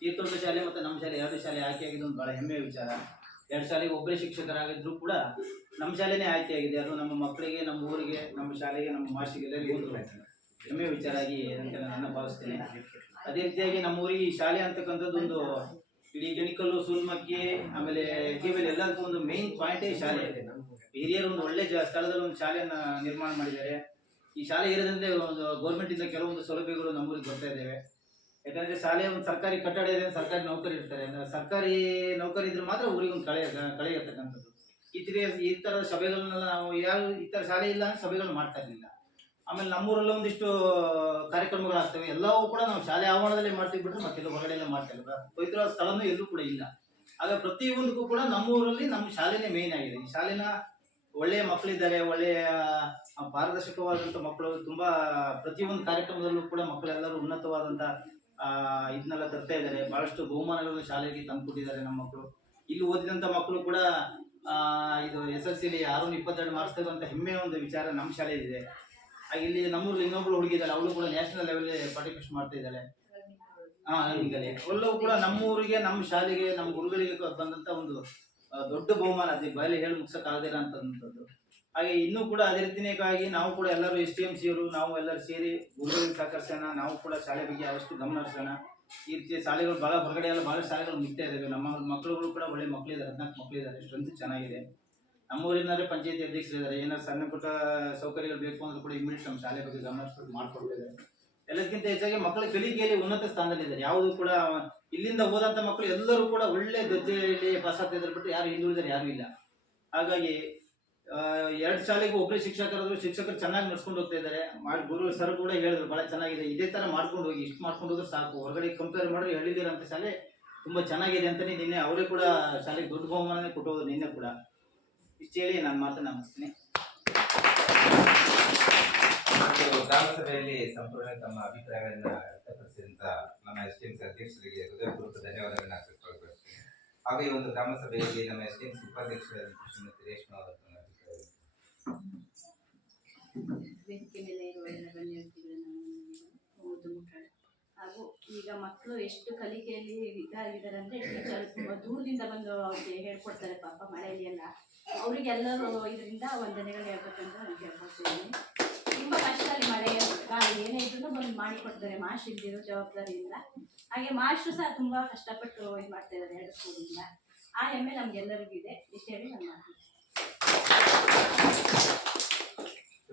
ತೀರ್ಥೋಟ ಶಾಲೆ ಮತ್ತು ನಮ್ಮ ಶಾಲೆ 2 ಶಾಲೆ ಆಯ್ಕೆಯಾಗಿದ್ದು ಒಂದು ಭಾಳ ಹೆಮ್ಮೆಯ ವಿಚಾರ. 2 ಶಾಲೆಗೆ ಒಬ್ಬರೇ ಶಿಕ್ಷಕರಾಗಿದ್ದರೂ ಕೂಡ ನಮ್ಮ ಶಾಲೆನೇ ಆಯ್ಕೆಯಾಗಿದೆ. ಅದು ನಮ್ಮ ಮಕ್ಕಳಿಗೆ, ನಮ್ಮ ಊರಿಗೆ, ನಮ್ಮ ಶಾಲೆಗೆ, ನಮ್ಮ ಮಾಸ್ಟರ್ಗೆ ಎಲ್ಲರಿಗೂ ಒಂದು ಹೆಮ್ಮೆಯ ವಿಚಾರ ಆಗಿ ಅಂತ ನಾನು ಭಾವಿಸ್ತೇನೆ. ಅದೇ ರೀತಿಯಾಗಿ ನಮ್ಮ ಊರಿಗೆ ಈ ಶಾಲೆ ಅಂತಕ್ಕಂಥದ್ದು ಒಂದು ಇಡೀ ಗಣಿಕಲ್ಲು ಸೂಲ್ಮಕ್ಕಿ ಆಮೇಲೆ ಜೀವಲ್ಲಿ ಎಲ್ಲದಕ್ಕೂ ಒಂದು ಮೇನ್ ಪಾಯಿಂಟೇ ಶಾಲೆ. ಹಿರಿಯರು ಒಂದು ಒಳ್ಳೆ ಸ್ಥಳದಲ್ಲಿ ಒಂದು ಶಾಲೆಯನ್ನ ನಿರ್ಮಾಣ ಮಾಡಿದ್ದಾರೆ. ಈ ಶಾಲೆ ಇರೋದ್ರಿಂದ ಒಂದು ಗೌರ್ಮೆಂಟ್ ಇಂದ ಕೆಲವೊಂದು ಸೌಲಭ್ಯಗಳು ನಮ್ಮೂರಿಗೆ ಬರ್ತಾ ಇದ್ದಾವೆ. ಯಾಕಂದ್ರೆ ಶಾಲೆ ಒಂದು ಸರ್ಕಾರಿ ಕಟ್ಟಡ ಇದೆ, ಸರ್ಕಾರಿ ನೌಕರಿ ಇರ್ತಾರೆ. ಸರ್ಕಾರಿ ನೌಕರಿ ಇದ್ರೆ ಮಾತ್ರ ಊರಿಗೆ ಒಂದು ಕಳೆ ಇರ್ತಕ್ಕಂಥದ್ದು. ಈ ತರ ಸಭೆಗಳನ್ನೆಲ್ಲ ನಾವು ಯಾರು ಈ ತರ ಶಾಲೆ ಇಲ್ಲ ಅಂದ್ರೆ ಸಭೆಗಳನ್ನ ಮಾಡ್ತಾ ಇರ್ಲಿಲ್ಲ. ಆಮೇಲೆ ನಮ್ಮೂರಲ್ಲೂ ಒಂದಿಷ್ಟು ಕಾರ್ಯಕ್ರಮಗಳಾಗ್ತವೆ, ಎಲ್ಲವೂ ಕೂಡ ನಾವು ಶಾಲೆ ಆವರಣದಲ್ಲಿ ಮಾಡ್ತೀವಿ ಬಿಟ್ರೆ ಮತ್ತೆಲ್ಲ ಹೊರಗಡೆ ಎಲ್ಲ ಮಾಡ್ತಾ ಇಲ್ಲ. ಪವಿತ್ರವಾದ ಸ್ಥಳನೂ ಎಲ್ಲೂ ಕೂಡ ಇಲ್ಲ. ಆಗ ಪ್ರತಿಯೊಂದಕ್ಕೂ ಕೂಡ ನಮ್ಮೂರಲ್ಲಿ ನಮ್ಮ ಶಾಲೆನೇ ಮೇನ್ ಆಗಿದೆ. ಈ ಶಾಲೆನ ಒಳ್ಳೆಯ ಮಕ್ಕಳಿದ್ದಾರೆ, ಒಳ್ಳೆಯ ಪಾರದರ್ಶಕವಾದಂಥ ಮಕ್ಕಳು ತುಂಬಾ ಪ್ರತಿಯೊಂದು ಕಾರ್ಯಕ್ರಮದಲ್ಲೂ ಕೂಡ ಮಕ್ಕಳೆಲ್ಲರೂ ಉನ್ನತವಾದಂಥ ಇದನ್ನೆಲ್ಲ ತರ್ತಾ ಇದ್ದಾರೆ. ಬಹಳಷ್ಟು ಬಹುಮಾನಗಳನ್ನು ಶಾಲೆಗೆ ತಂದುಕೊಟ್ಟಿದ್ದಾರೆ ನಮ್ಮ ಮಕ್ಕಳು. ಇಲ್ಲಿ ಓದಿದಂಥ ಮಕ್ಕಳು ಕೂಡ ಇದು SSLC 622 ಮಾರ್ಕ್ಸ್ ತೆಗೆದುವಂಥ ಹೆಮ್ಮೆಯ ಒಂದು ವಿಚಾರ ನಮ್ಮ ಶಾಲೆಯಲ್ಲಿದೆ. ಹಾಗೆ ಇಲ್ಲಿ ನಮ್ಮೂರಲ್ಲಿ ಇನ್ನೊಬ್ಳು ಹುಡುಗಿ ಇದ್ದಾಳೆ, ಅವಳು ಕೂಡ ನ್ಯಾಷನಲ್ ಲೆವೆಲ್ ಪಾರ್ಟಿಸಿಪೇಟ್ ಮಾಡ್ತಾ ಇದ್ದಾಳೆ. ಎಲ್ಲವೂ ಕೂಡ ನಮ್ಮ ಊರಿಗೆ, ನಮ್ಮ ಶಾಲೆಗೆ, ನಮ್ಮ ಗುರುಗಳಿಗೆ ಬಂದಂತ ಒಂದು ದೊಡ್ಡ ಬಹುಮಾನ. ಅದೇ ಬಯಲು ಹೇಳಿ ಮುಗಿಸಕ್ಕಾಗದಿರ ಅಂತಂಥದ್ದು. ಹಾಗೆ ಇನ್ನೂ ಕೂಡ ಅದೇ ರೀತಿಯಾಗಿ ನಾವು ಕೂಡ ಎಲ್ಲರೂ STMC ಅವರು ನಾವು ಎಲ್ಲರೂ ಸೇರಿ ಗುರುಗಳಿಗೆ ಸಹಕರಿಸೋಣ. ನಾವು ಕೂಡ ಶಾಲೆ ಬಗ್ಗೆ ಆದಷ್ಟು ಗಮನ ಹರಿಸೋಣ. ಈ ರೀತಿಯ ಶಾಲೆಗಳು ಬಹಳ ಹೊರಗಡೆ ಎಲ್ಲ ಬಹಳ ಶಾಲೆಗಳು ಮುಗ್ತಾ ಇದ್ದಾವೆ. ನಮ್ಮ ಮಕ್ಕಳುಗಳು ಕೂಡ ಒಳ್ಳೆ ಮಕ್ಕಳಿದ್ದಾರೆ, 14 ಮಕ್ಕಳಿದ್ದಾರೆ. ಸ್ಟ್ರೆಂತ್ ಚೆನ್ನಾಗಿದೆ. ನಮ್ಮ ಊರಿನಾದ್ರೆ ಪಂಚಾಯತಿ ಅಧ್ಯಕ್ಷರಿದ್ದಾರೆ. ಏನಾದ್ರು ಸಣ್ಣ ಪುಟ್ಟ ಸೌಕರ್ಯಗಳು ಬೇಕು ಅಂದ್ರೆ ಕೂಡ ಇಮಿಡಿಯೇಟ್ ನಮ್ಮ ಶಾಲೆ ಬಗ್ಗೆ ಗಮನ ಹರಿಸ್ಬಿಟ್ಟು ಮಾಡ್ಕೊಡ್ತಿದ್ದಾರೆ. ಎಲ್ಲದಕ್ಕಿಂತ ಹೆಚ್ಚಾಗಿ ಮಕ್ಕಳ ಕಲಿಕೆಯಲ್ಲಿ ಉನ್ನತ ಸ್ಥಾನದಲ್ಲಿದ್ದಾರೆ. ಯಾವುದು ಕೂಡ ಇಲ್ಲಿಂದ ಹೋದಂಥ ಮಕ್ಕಳು ಎಲ್ಲರೂ ಕೂಡ ಒಳ್ಳೆ ದರ್ಜೆಯಲ್ಲಿ ಪಾಸ್ ಆಗ್ತಾ ಇದ್ದಾರೆ ಬಿಟ್ಟು ಯಾರು ಹಿಂದುಳಿದರೆ ಯಾರು ಇಲ್ಲ. ಹಾಗಾಗಿ 2 ಶಾಲೆಗೂ ಒಬ್ಬರೇ ಶಿಕ್ಷಕರು ಚೆನ್ನಾಗಿ ನಡ್ಸ್ಕೊಂಡು ಹೋಗ್ತಾ ಇದ್ದಾರೆ. ಗುರು ಸರ್ ಕೂಡ ಹೇಳಿದ್ರು ಬಹಳ ಚೆನ್ನಾಗಿದೆ, ಇದೇ ತರ ಮಾಡ್ಕೊಂಡು ಹೋಗಿ, ಇಷ್ಟು ಮಾಡ್ಕೊಂಡು ಹೋದ್ರೆ ಸಾಕು. ಹೊರಗಡೆ ಕಂಪೇರ್ ಮಾಡಿದ್ರೆ ಹಳ್ಳಿಲಿರೋಂಥ ಶಾಲೆ ತುಂಬಾ ಚೆನ್ನಾಗಿದೆ ಅಂತಾನೆ ನಿನ್ನೆ ಅವರೇ ಕೂಡ ಶಾಲೆಗೆ ದೊಡ್ಡ ಬಹುಮಾನ ಕೊಟ್ಟೋದು ನಿನ್ನೆ ಕೂಡ. ಇಷ್ಟು ಹೇಳಿ ನಾನು ಮಾತನ್ನ ಮುಗಿಸ್ತೀನಿ. ಗ್ರಾಮ ಸಭೆಯಲ್ಲಿ ಸಂಪೂರ್ಣ ತಮ್ಮ ಅಭಿಪ್ರಾಯಗಳನ್ನ ವ್ಯಕ್ತಪಡಿಸಿದಂತ ನಮ್ಮ STMC ಅಧ್ಯಕ್ಷರಿಗೆ ಹೃದಯಪೂರ್ವಕ ಧನ್ಯವಾದಗಳನ್ನ ಅರ್ಪಿಸಿಕೊಳ್ಳಬೇಕು. ಹಾಗೂ ಈ ಒಂದು ಗ್ರಾಮ ಸಭೆಯಲ್ಲಿ ನಮ್ಮ STMC ಉಪಾಧ್ಯಕ್ಷರಾದ ಶ್ರೀಮತಿ ರೇಷ್ಮಾ ಅವರ ವೇದಿಕೆ ಮೇಲೆ ಇರುವ ಎಲ್ಲ ಗಣ್ಯ ವ್ಯಕ್ತಿಗಳನ್ನು ಹಾಗೂ ಈಗ ಮಕ್ಕಳು ಎಷ್ಟು ಕಲಿಕೆಯಲ್ಲಿ ಇದಾಗಿದ್ದಾರೆ ಅಂದರೆ ಟೀಚರ್ ತುಂಬ ದೂರದಿಂದ ಬಂದು ಅವ್ರಿಗೆ ಹೇಳ್ಕೊಡ್ತಾರೆ. ಪಾಪ ಮಳೆಯಲ್ಲಿ ಎಲ್ಲ ಅವರಿಗೆಲ್ಲರೂ ಇದರಿಂದ ವಂದನೆಗಳು ಹೇಳ್ಬೇಕಂತ ನಾನು ಕೇಳ್ಕೊಳ್ತಿದ್ದೀನಿ. ತುಂಬ ಕಷ್ಟದಲ್ಲಿ ಮಳೆ ಗಾಳಿ ಏನೇ ಇದ್ರೂ ಬಂದು ಮಾಡಿಕೊಡ್ತಾರೆ ಮಾಸ್ಟರ್ ಇದ್ದಿರೋ ಜವಾಬ್ದಾರಿಯಿಂದ. ಹಾಗೆ ಮಾಸ್ಟ್ರು ಸಹ ತುಂಬ ಕಷ್ಟಪಟ್ಟು ಇದು ಮಾಡ್ತಾ ಇದ್ದಾರೆ 2 ಸ್ಕೂಲಿಂದ. ಆ ಹೆಮ್ಮೆ ನಮ್ಗೆಲ್ಲರಿಗೂ ಇದೆ. ಇಷ್ಟು ಹೇಳಿ ನಾನು ಮಾಡ್ತೀನಿ.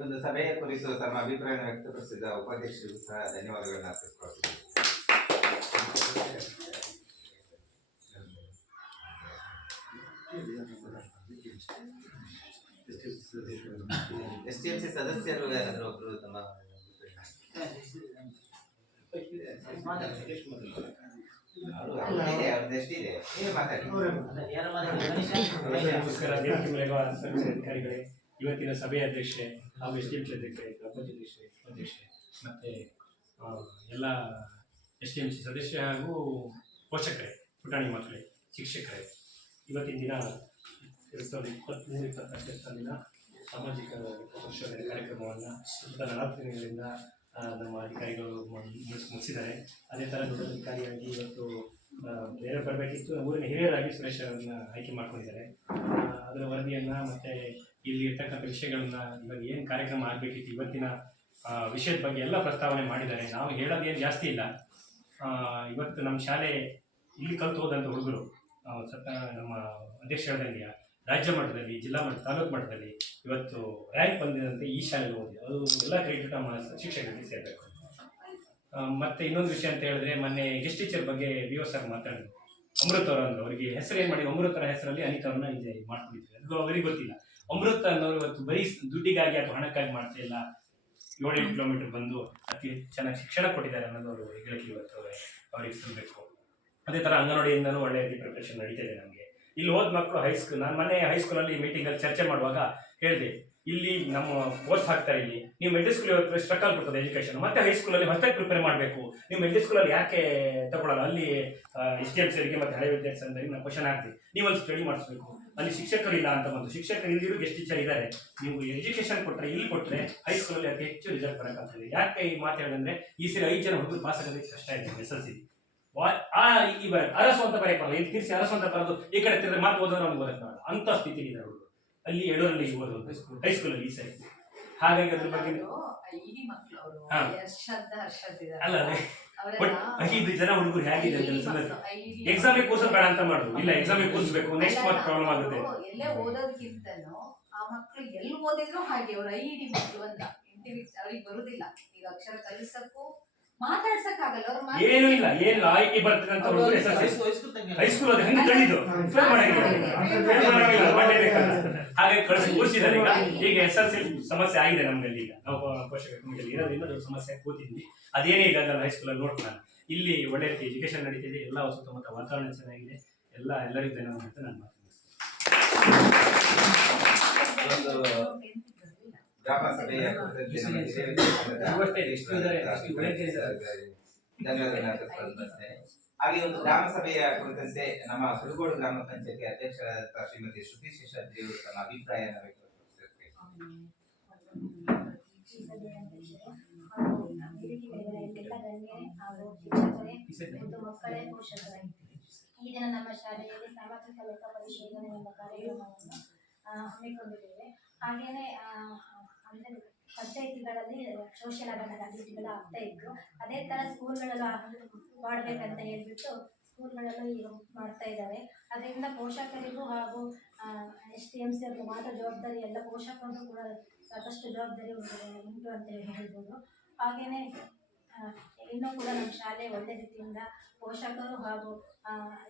ಒಂದು ಸಭೆಯ ಕುರಿತು ತಮ್ಮ ಅಭಿಪ್ರಾಯವನ್ನು ವ್ಯಕ್ತಪಡಿಸಿದ ಉಪಾಧ್ಯಕ್ಷರಿಗೂ ಸಹ ಧನ್ಯವಾದಗಳನ್ನು ಅರ್ಪಿಸಿಕೊಳ್ಳುತ್ತೇವೆ. STMC ಸದಸ್ಯರು ಯಾರಾದರೂ ಒಬ್ಬರು ತಮ್ಮ ನಮಸ್ಕಾರ. ಅಧಿಕಾರಿಗಳೇ, ಇವತ್ತಿನ ಸಭೆಯ ಅಧ್ಯಕ್ಷೆ ಹಾಗೂ STMC ಅಧ್ಯಕ್ಷೆ, ಗ್ರಾಮ ಪಂಚಾಯತ್ ಅಧ್ಯಕ್ಷೆ ಮತ್ತು ಎಲ್ಲ STMC ಸದಸ್ಯ ಹಾಗೂ ಪೋಷಕರೇ, ಪುಟಾಣಿ ಮಕ್ಕಳೇ, ಶಿಕ್ಷಕರೇ, ಇವತ್ತಿನ ದಿನ 2023-24 ಸಾಲಿನ ಸಾಮಾಜಿಕ ಪರಿಶೋಧನೆ ಕಾರ್ಯಕ್ರಮವನ್ನು ಸುತ್ತ 4 ದಿನಗಳಿಂದ ನಮ್ಮ ಅಧಿಕಾರಿಗಳು ಮುಗಿಸಿದ್ದಾರೆ. ಅದೇ ಥರ ದೊಡ್ಡ ಅಧಿಕಾರಿಯಾಗಿ ಇವತ್ತು ಬೇರೆ ಬರಬೇಕಿತ್ತು. ಊರಿನ ಹಿರಿಯರಾಗಿ ಸುರೇಶ್ ಅವರನ್ನ ಆಯ್ಕೆ ಮಾಡ್ಕೊಂಡಿದ್ದಾರೆ. ಅದರ ವರದಿಯನ್ನು ಮತ್ತು ಇಲ್ಲಿ ಇರ್ತಕ್ಕಂಥ ವಿಷಯಗಳನ್ನ, ಇವಾಗ ಏನು ಕಾರ್ಯಕ್ರಮ ಆಗಬೇಕಿತ್ತು, ಇವತ್ತಿನ ವಿಷಯದ ಬಗ್ಗೆ ಎಲ್ಲ ಪ್ರಸ್ತಾವನೆ ಮಾಡಿದ್ದಾರೆ. ನಾವು ಹೇಳೋದೇನು ಜಾಸ್ತಿ ಇಲ್ಲ. ಇವತ್ತು ನಮ್ಮ ಶಾಲೆ ಇಲ್ಲಿ ಕಲಿತು ಹೋದಂಥ ಹುಡುಗರು ನಮ್ಮ ಅಧ್ಯಕ್ಷ ಹೇಳ್ದಂಗೆ ರಾಜ್ಯ ಮಟ್ಟದಲ್ಲಿ, ಜಿಲ್ಲಾ ಮಟ್ಟ, ತಾಲೂಕು ಮಟ್ಟದಲ್ಲಿ ಇವತ್ತು ರ್ಯಾಂಕ್ ಬಂದಿದಂತೆ ಈ ಶಾಲೆಗೆ ಓದಿದೆ. ಅದು ಎಲ್ಲ ಕ್ರೆಡಿಟ್ ನಮ್ಮ ಶಿಕ್ಷಕರಿಗೆ ಸೇರಬೇಕು. ಮತ್ತು ಇನ್ನೊಂದು ವಿಷಯ ಅಂತ ಹೇಳಿದ್ರೆ, ಮೊನ್ನೆ ಗೆಸ್ಟ್ ಟೀಚರ್ ಬಗ್ಗೆ BO ಸರ್ ಮಾತಾಡಿದ್ರು. ಅಮೃತ್ ಅವರು ಅಂದರು, ಅವರಿಗೆ ಹೆಸರು ಏನು ಮಾಡಿ ಅಮೃತರ ಹೆಸರಲ್ಲಿ ಅನಿತವ್ರನ್ನ ಇಲ್ಲಿ ಮಾಡ್ಕೊಂಡಿದ್ವಿ. ಅದು ಅವರಿಗೆ ಗೊತ್ತಿಲ್ಲ. ಅಮೃತ್ ಅನ್ನೋರು ಇವತ್ತು ಬರೀ ದುಡ್ಡಿಗಾಗಿ ಅಥವಾ ಹಣಕ್ಕಾಗಿ ಮಾಡ್ತಾ ಇಲ್ಲ. 7-8 ಕಿಲೋಮೀಟರ್ ಬಂದು ಅತಿ ಚೆನ್ನಾಗಿ ಶಿಕ್ಷಣ ಕೊಟ್ಟಿದ್ದಾರೆ ಅನ್ನೋದು ಅವರು ಹೆಗ್ಗಳಿಕೆ ಇವತ್ತು ಅವ್ರಿಗೆ ಸಲ್ಲಬೇಕು. ಅದೇ ಥರ ಅಂಗನವಾಡಿಯಿಂದನೂ ಒಳ್ಳೆಯ ಪ್ರಿಪ್ರೇಷನ್ ನಡೀತಿದೆ ನಮಗೆ. ಇಲ್ಲಿ ಹೋದ ಮಕ್ಕಳು ಹೈಸ್ಕೂಲ್, ನಾನು ಮೊನ್ನೆ ಹೈಸ್ಕೂಲಲ್ಲಿ ಮೀಟಿಂಗಲ್ಲಿ ಚರ್ಚೆ ಮಾಡುವಾಗ ಹೇಳಿದೆ, ಇಲ್ಲಿ ನಮ್ಮ ಕೋರ್ಸ್ ಹಾಕ್ತಾರೆ, ಇಲ್ಲಿ ನೀವು ಮಿಡ್ಲ್ ಸ್ಕೂಲ್ ಇವತ್ತು ಸ್ಟ್ರಕ್ ಆಗ್ಬಿಡ್ತದೆ ಎಜುಕೇಷನ್, ಮತ್ತೆ ಹೈಸ್ಕೂಲಲ್ಲಿ ಹೊಸದಾಗಿ ಪ್ರಿಪೇರ್ ಮಾಡಬೇಕು. ನೀವು ಮಿಡ್ಲ್ ಸ್ಕೂಲಲ್ಲಿ ಯಾಕೆ ತಗೊಳ್ಳಲ್ಲ? ಅಲ್ಲಿ STMCರಿಗೆ ಮತ್ತು ಹಳೆ ವಿದ್ಯಾರ್ಥಿ ನಾವು ಕ್ವಶನ್ ಹಾಕ್ತೀವಿ, ನೀವಲ್ಲಿ ಸ್ಟಡಿ ಮಾಡಿಸ್ಬೇಕು. ಅಲ್ಲಿ ಶಿಕ್ಷಕರಿಲ್ಲ ಅಂತ ಬಂದು, ಶಿಕ್ಷಕರು ಇಲ್ಲಿರೋ ಗೆಸ್ಟ್ ಟೀಚರ್ ಇದ್ದಾರೆ. ನೀವು ಎಜುಕೇಷನ್ ಕೊಟ್ಟರೆ, ಇಲ್ಲಿ ಕೊಟ್ಟರೆ ಹೈಸ್ಕೂಲಲ್ಲಿ ಅತಿ ಹೆಚ್ಚು ರಿಸಲ್ಟ್ ಬರೋಕ್ಕಾಗ್ತದೆ. ಯಾಕೆ ಈ ಮಾತು ಹೇಳಿದ್ರೆ, ಈ ಸರಿ 5 ಜನ ಹುಡುಗರು ಪಾಸ್ ಆಗೋದಕ್ಕೆ ಕಷ್ಟ ಇದೆ SLC. ಈ ಅರಸು ಅಂತ ಬರೆಯಕ್ಕೆ ಬರಲ್ಲ, ಇಲ್ಲಿ ತಿರ್ಸಿ ಅರಸು ಅಂತ ಬರೋದು, ಈ ಕಡೆ ತಿರ್ದ್ರೆ ಮಾತು ಓದೋರು ಅವ್ನಿಗೆ ಓದಕ್ಕೆ ಬರಲ್ಲ. ಅಂಥ ಸ್ಥಿತಿ ಇದೆ ಹುಡುಗರು ಅಲ್ಲಿ 7ರಲ್ಲಿ ಓದೋದು ಹೈಸ್ಕೂಲಲ್ಲಿ ಈ ಸರಿ. ಹಾಗಾಗಿ ಅದ್ರ ಬಗ್ಗೆ ಇಡೀ ಮಕ್ಕಳು ಅವರು ಹಾ. ಹರ್ಷದ್ ಅಲ್ಲ ಅದೇ ಅವರೆಲ್ಲ ಒಟ್ಟು 5 ಜನ ಹುಡುಗರು ಹೇಗಿದೆ ಅಂತ ಐಡಿ ಸಮಸ್ಯೆ. ಮಕ್ಳು, ಐಡಿ ಎಕ್ಸಾಮಿಗೆ ಕೂರ್ಸೋದು ಬೇಡ ಅಂತ ಮಾಡುದು. ಇಲ್ಲ ಎಕ್ಸಾಮಿಗೆ ಕೂರಿಸ್ಬೇಕು, ನೆಕ್ಸ್ಟ್ ಮತ್ತೆ ಪ್ರಾಬ್ಲಮ್ ಆಗುತ್ತೆ. ಅವ್ರು ಎಲ್ಲೇ ಓದೋದಕ್ಕಿಂತನೂ ಆ ಮಕ್ಕಳು ಎಲ್ಲಿ ಓದಿದ್ರು ಹಾಗೆ ಅವ್ರ ಐಡಿ ಮಕ್ಕಳು ಅಂತ ಅವ್ರಿಗೆ ಬರುದಿಲ್ಲ. ಈಗ ಅಕ್ಷರ ಕಲಿಸಕ್ಕೂ ಮಾತಾಡ್ಸಕ್ ಆಗಲ್ಲ. ಅವ್ರು ಏನು ಇಲ್ಲ, ಏನು ಆಯ್ಕೆ ಬರ್ತದೆ ಅಂತ ಹುಡುಗರು ಹೈಸ್ಕೂಲ್ ಅದು ಹೆಂಗೆ ತಳ್ಳಿದ್ದು ಫೇಲ್ ಮಾಡಾಗಿಲ್ಲ. ಹಾಗಾಗಿ ಕಳಿಸಿ ಕೂರಿಸಿದ್ದಾರೆ. ಈಗ SSLC ಸಮಸ್ಯೆ ಆಗಿದೆ ನಮ್ಗಲ್ಲಿ. ಈಗ ನಾವು ಪೋಷಕ ಕಮಿಟಿಯಲ್ಲಿ ಇರೋದ್ರಿಂದ ದೊಡ್ಡ ಸಮಸ್ಯೆ ಕೂತಿದ್ವಿ. ಅದೇನೇ ಇಲ್ಲ ಅದಲ್ಲ ಹೈಸ್ಕೂಲಲ್ಲಿ ನೋಡ್ಕೊಂಡು ಇಲ್ಲಿ ಒಳ್ಳೆ ರೀತಿ ಎಜುಕೇಶನ್ ನಡೀತಿದೆ. ಎಲ್ಲ ಸುತ್ತಮುತ್ತ ವಾತಾವರಣ ಚೆನ್ನಾಗಿದೆ. ಎಲ್ಲರಿಗೂ ಧನ್ಯವಾದ ಅಂತ ನಾನು ಗ್ರಾಮ ಸಭೆಯ ಹಾಗೆ ಒಂದು ಗ್ರಾಮ ಸಭೆಯ ಕುರಿತಂತೆ ನಮ್ಮ ಸುರಗೋಡು ಗ್ರಾಮ ಪಂಚಾಯತಿ ಅಧ್ಯಕ್ಷರಾದ ಶ್ರೀಮತಿ ಶ್ರುತಿ ಶೇಷಾದ್ರಿ ಅವರು ತಮ್ಮ ಅಭಿಪ್ರಾಯನ ವ್ಯಕ್ತಪಡಿಸಿದ್ದಾರೆ. ಮಕ್ಕಳೇ ಪೋಷಕರೇ, ಈ ದಿನ ನಮ್ಮ ಶಾಲೆಯಲ್ಲಿ ಸಾಮಾಜಿಕ ಲೆಕ್ಕ ಪರಿಶೋಧನೆ ಎಂಬ ಕಾರ್ಯಕ್ರಮವನ್ನು ಹಮ್ಮಿಕೊಂಡಿದ್ದೇವೆ. ಹಾಗೆಯೇ ಅಂದರೆ ಪಂಚಾಯಿತಿಗಳಲ್ಲಿ ಸೋಷಿಯಲ್ ಅವೇರ್ನೆಸ್ ಆಕ್ಟಿವಿಟಿಗಳು ಆಗ್ತಾ ಇತ್ತು. ಅದೇ ಥರ ಸ್ಕೂಲ್ಗಳಲ್ಲೂ ಮಾಡಬೇಕಂತ ಹೇಳ್ಬಿಟ್ಟು ಸ್ಕೂಲ್ಗಳಲ್ಲೂ ಈಗ ಮಾಡ್ತಾ ಇದ್ದಾರೆ. ಅದರಿಂದ ಪೋಷಕರಿಗೂ ಹಾಗೂ STMC ಅವ್ರಿಗೆ ಮಾತ್ರ ಜವಾಬ್ದಾರಿ ಎಲ್ಲ, ಪೋಷಕರಿಗೂ ಕೂಡ ಸಾಕಷ್ಟು ಜವಾಬ್ದಾರಿ ಉಂಟು ಅಂತ ಹೇಳ್ಬೋದು. ಹಾಗೆಯೇ ಇನ್ನೂ ಕೂಡ ನಮ್ಮ ಶಾಲೆ ಒಳ್ಳೆ ರೀತಿಯಿಂದ ಪೋಷಕರು ಹಾಗೂ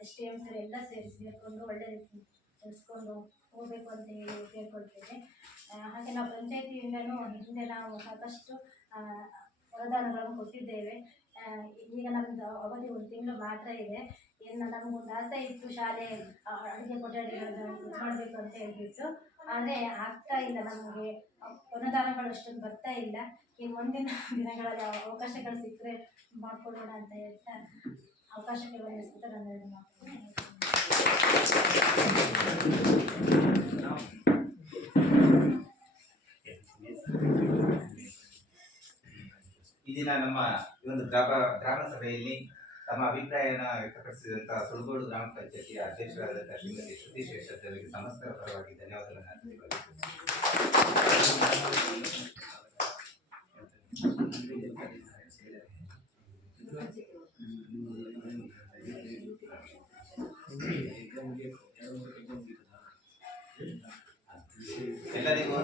STMC ಎಲ್ಲ ಸೇರಿಕೊಂಡು ಒಳ್ಳೆ ರೀತಿ ನಡೆಸ್ಕೊಂಡು ಹೋಗಬೇಕು ಅಂತ ಹೇಳಿ ಕೇಳ್ಕೊಳ್ತೇನೆ. ಹಾಗೆ ನಾವು ಪಂಚಾಯತಿಯಿಂದನೂ ಹಿಂದೆ ನಾವು ಸಾಕಷ್ಟು ವರದಾನಗಳನ್ನು ಕೊಟ್ಟಿದ್ದೇವೆ. ಈಗ ನಮ್ಮದು ಅವಧಿ 1 ತಿಂಗಳು ಮಾತ್ರ ಇದೆ. ಇನ್ನು ನಮಗೊಂದು ಆಸೆ ಇತ್ತು ಶಾಲೆ ಅಡುಗೆ ಕೊಠಡಿಗಳನ್ನು ಮಾಡಬೇಕು ಅಂತ ಹೇಳ್ಬಿಟ್ಟು, ಆದರೆ ಆಗ್ತಾ ಇಲ್ಲ. ನಮಗೆ ಅನುದಾನಗಳು ಅಷ್ಟೊಂದು ಬರ್ತಾ ಇಲ್ಲ. ಈ ಮುಂದಿನ ದಿನಗಳಲ್ಲಿ ಅವಕಾಶಗಳು ಸಿಕ್ಕರೆ ಮಾಡಿಕೊಳ್ಳೋಣ ಅಂತ ಹೇಳ್ತಾ ಅವಕಾಶಕ್ಕೆ ಬಂದಿಸ್ಬಿಟ್ಟು ನಾನು ಮಾಡ್ತೀನಿ. ಈ ದಿನ ನಮ್ಮ ಈ ಒಂದು ಗ್ರಾಮ ಸಭೆಯಲ್ಲಿ ತಮ್ಮ ಅಭಿಪ್ರಾಯನ ವ್ಯಕ್ತಪಡಿಸಿದಂತಹ ಸುರಗೋಡು ಗ್ರಾಮ ಪಂಚಾಯತಿಯ ಅಧ್ಯಕ್ಷರಾದಂತಹ ಶ್ರೀಮತಿ ಶ್ರುತಿ ಶೇಷಾದ್ರಿ ಅವರಿಗೆ ಸಮಸ್ತರ ಪರವಾಗಿ ಧನ್ಯವಾದಗಳನ್ನು ಎಲ್ಲರಿಗೂ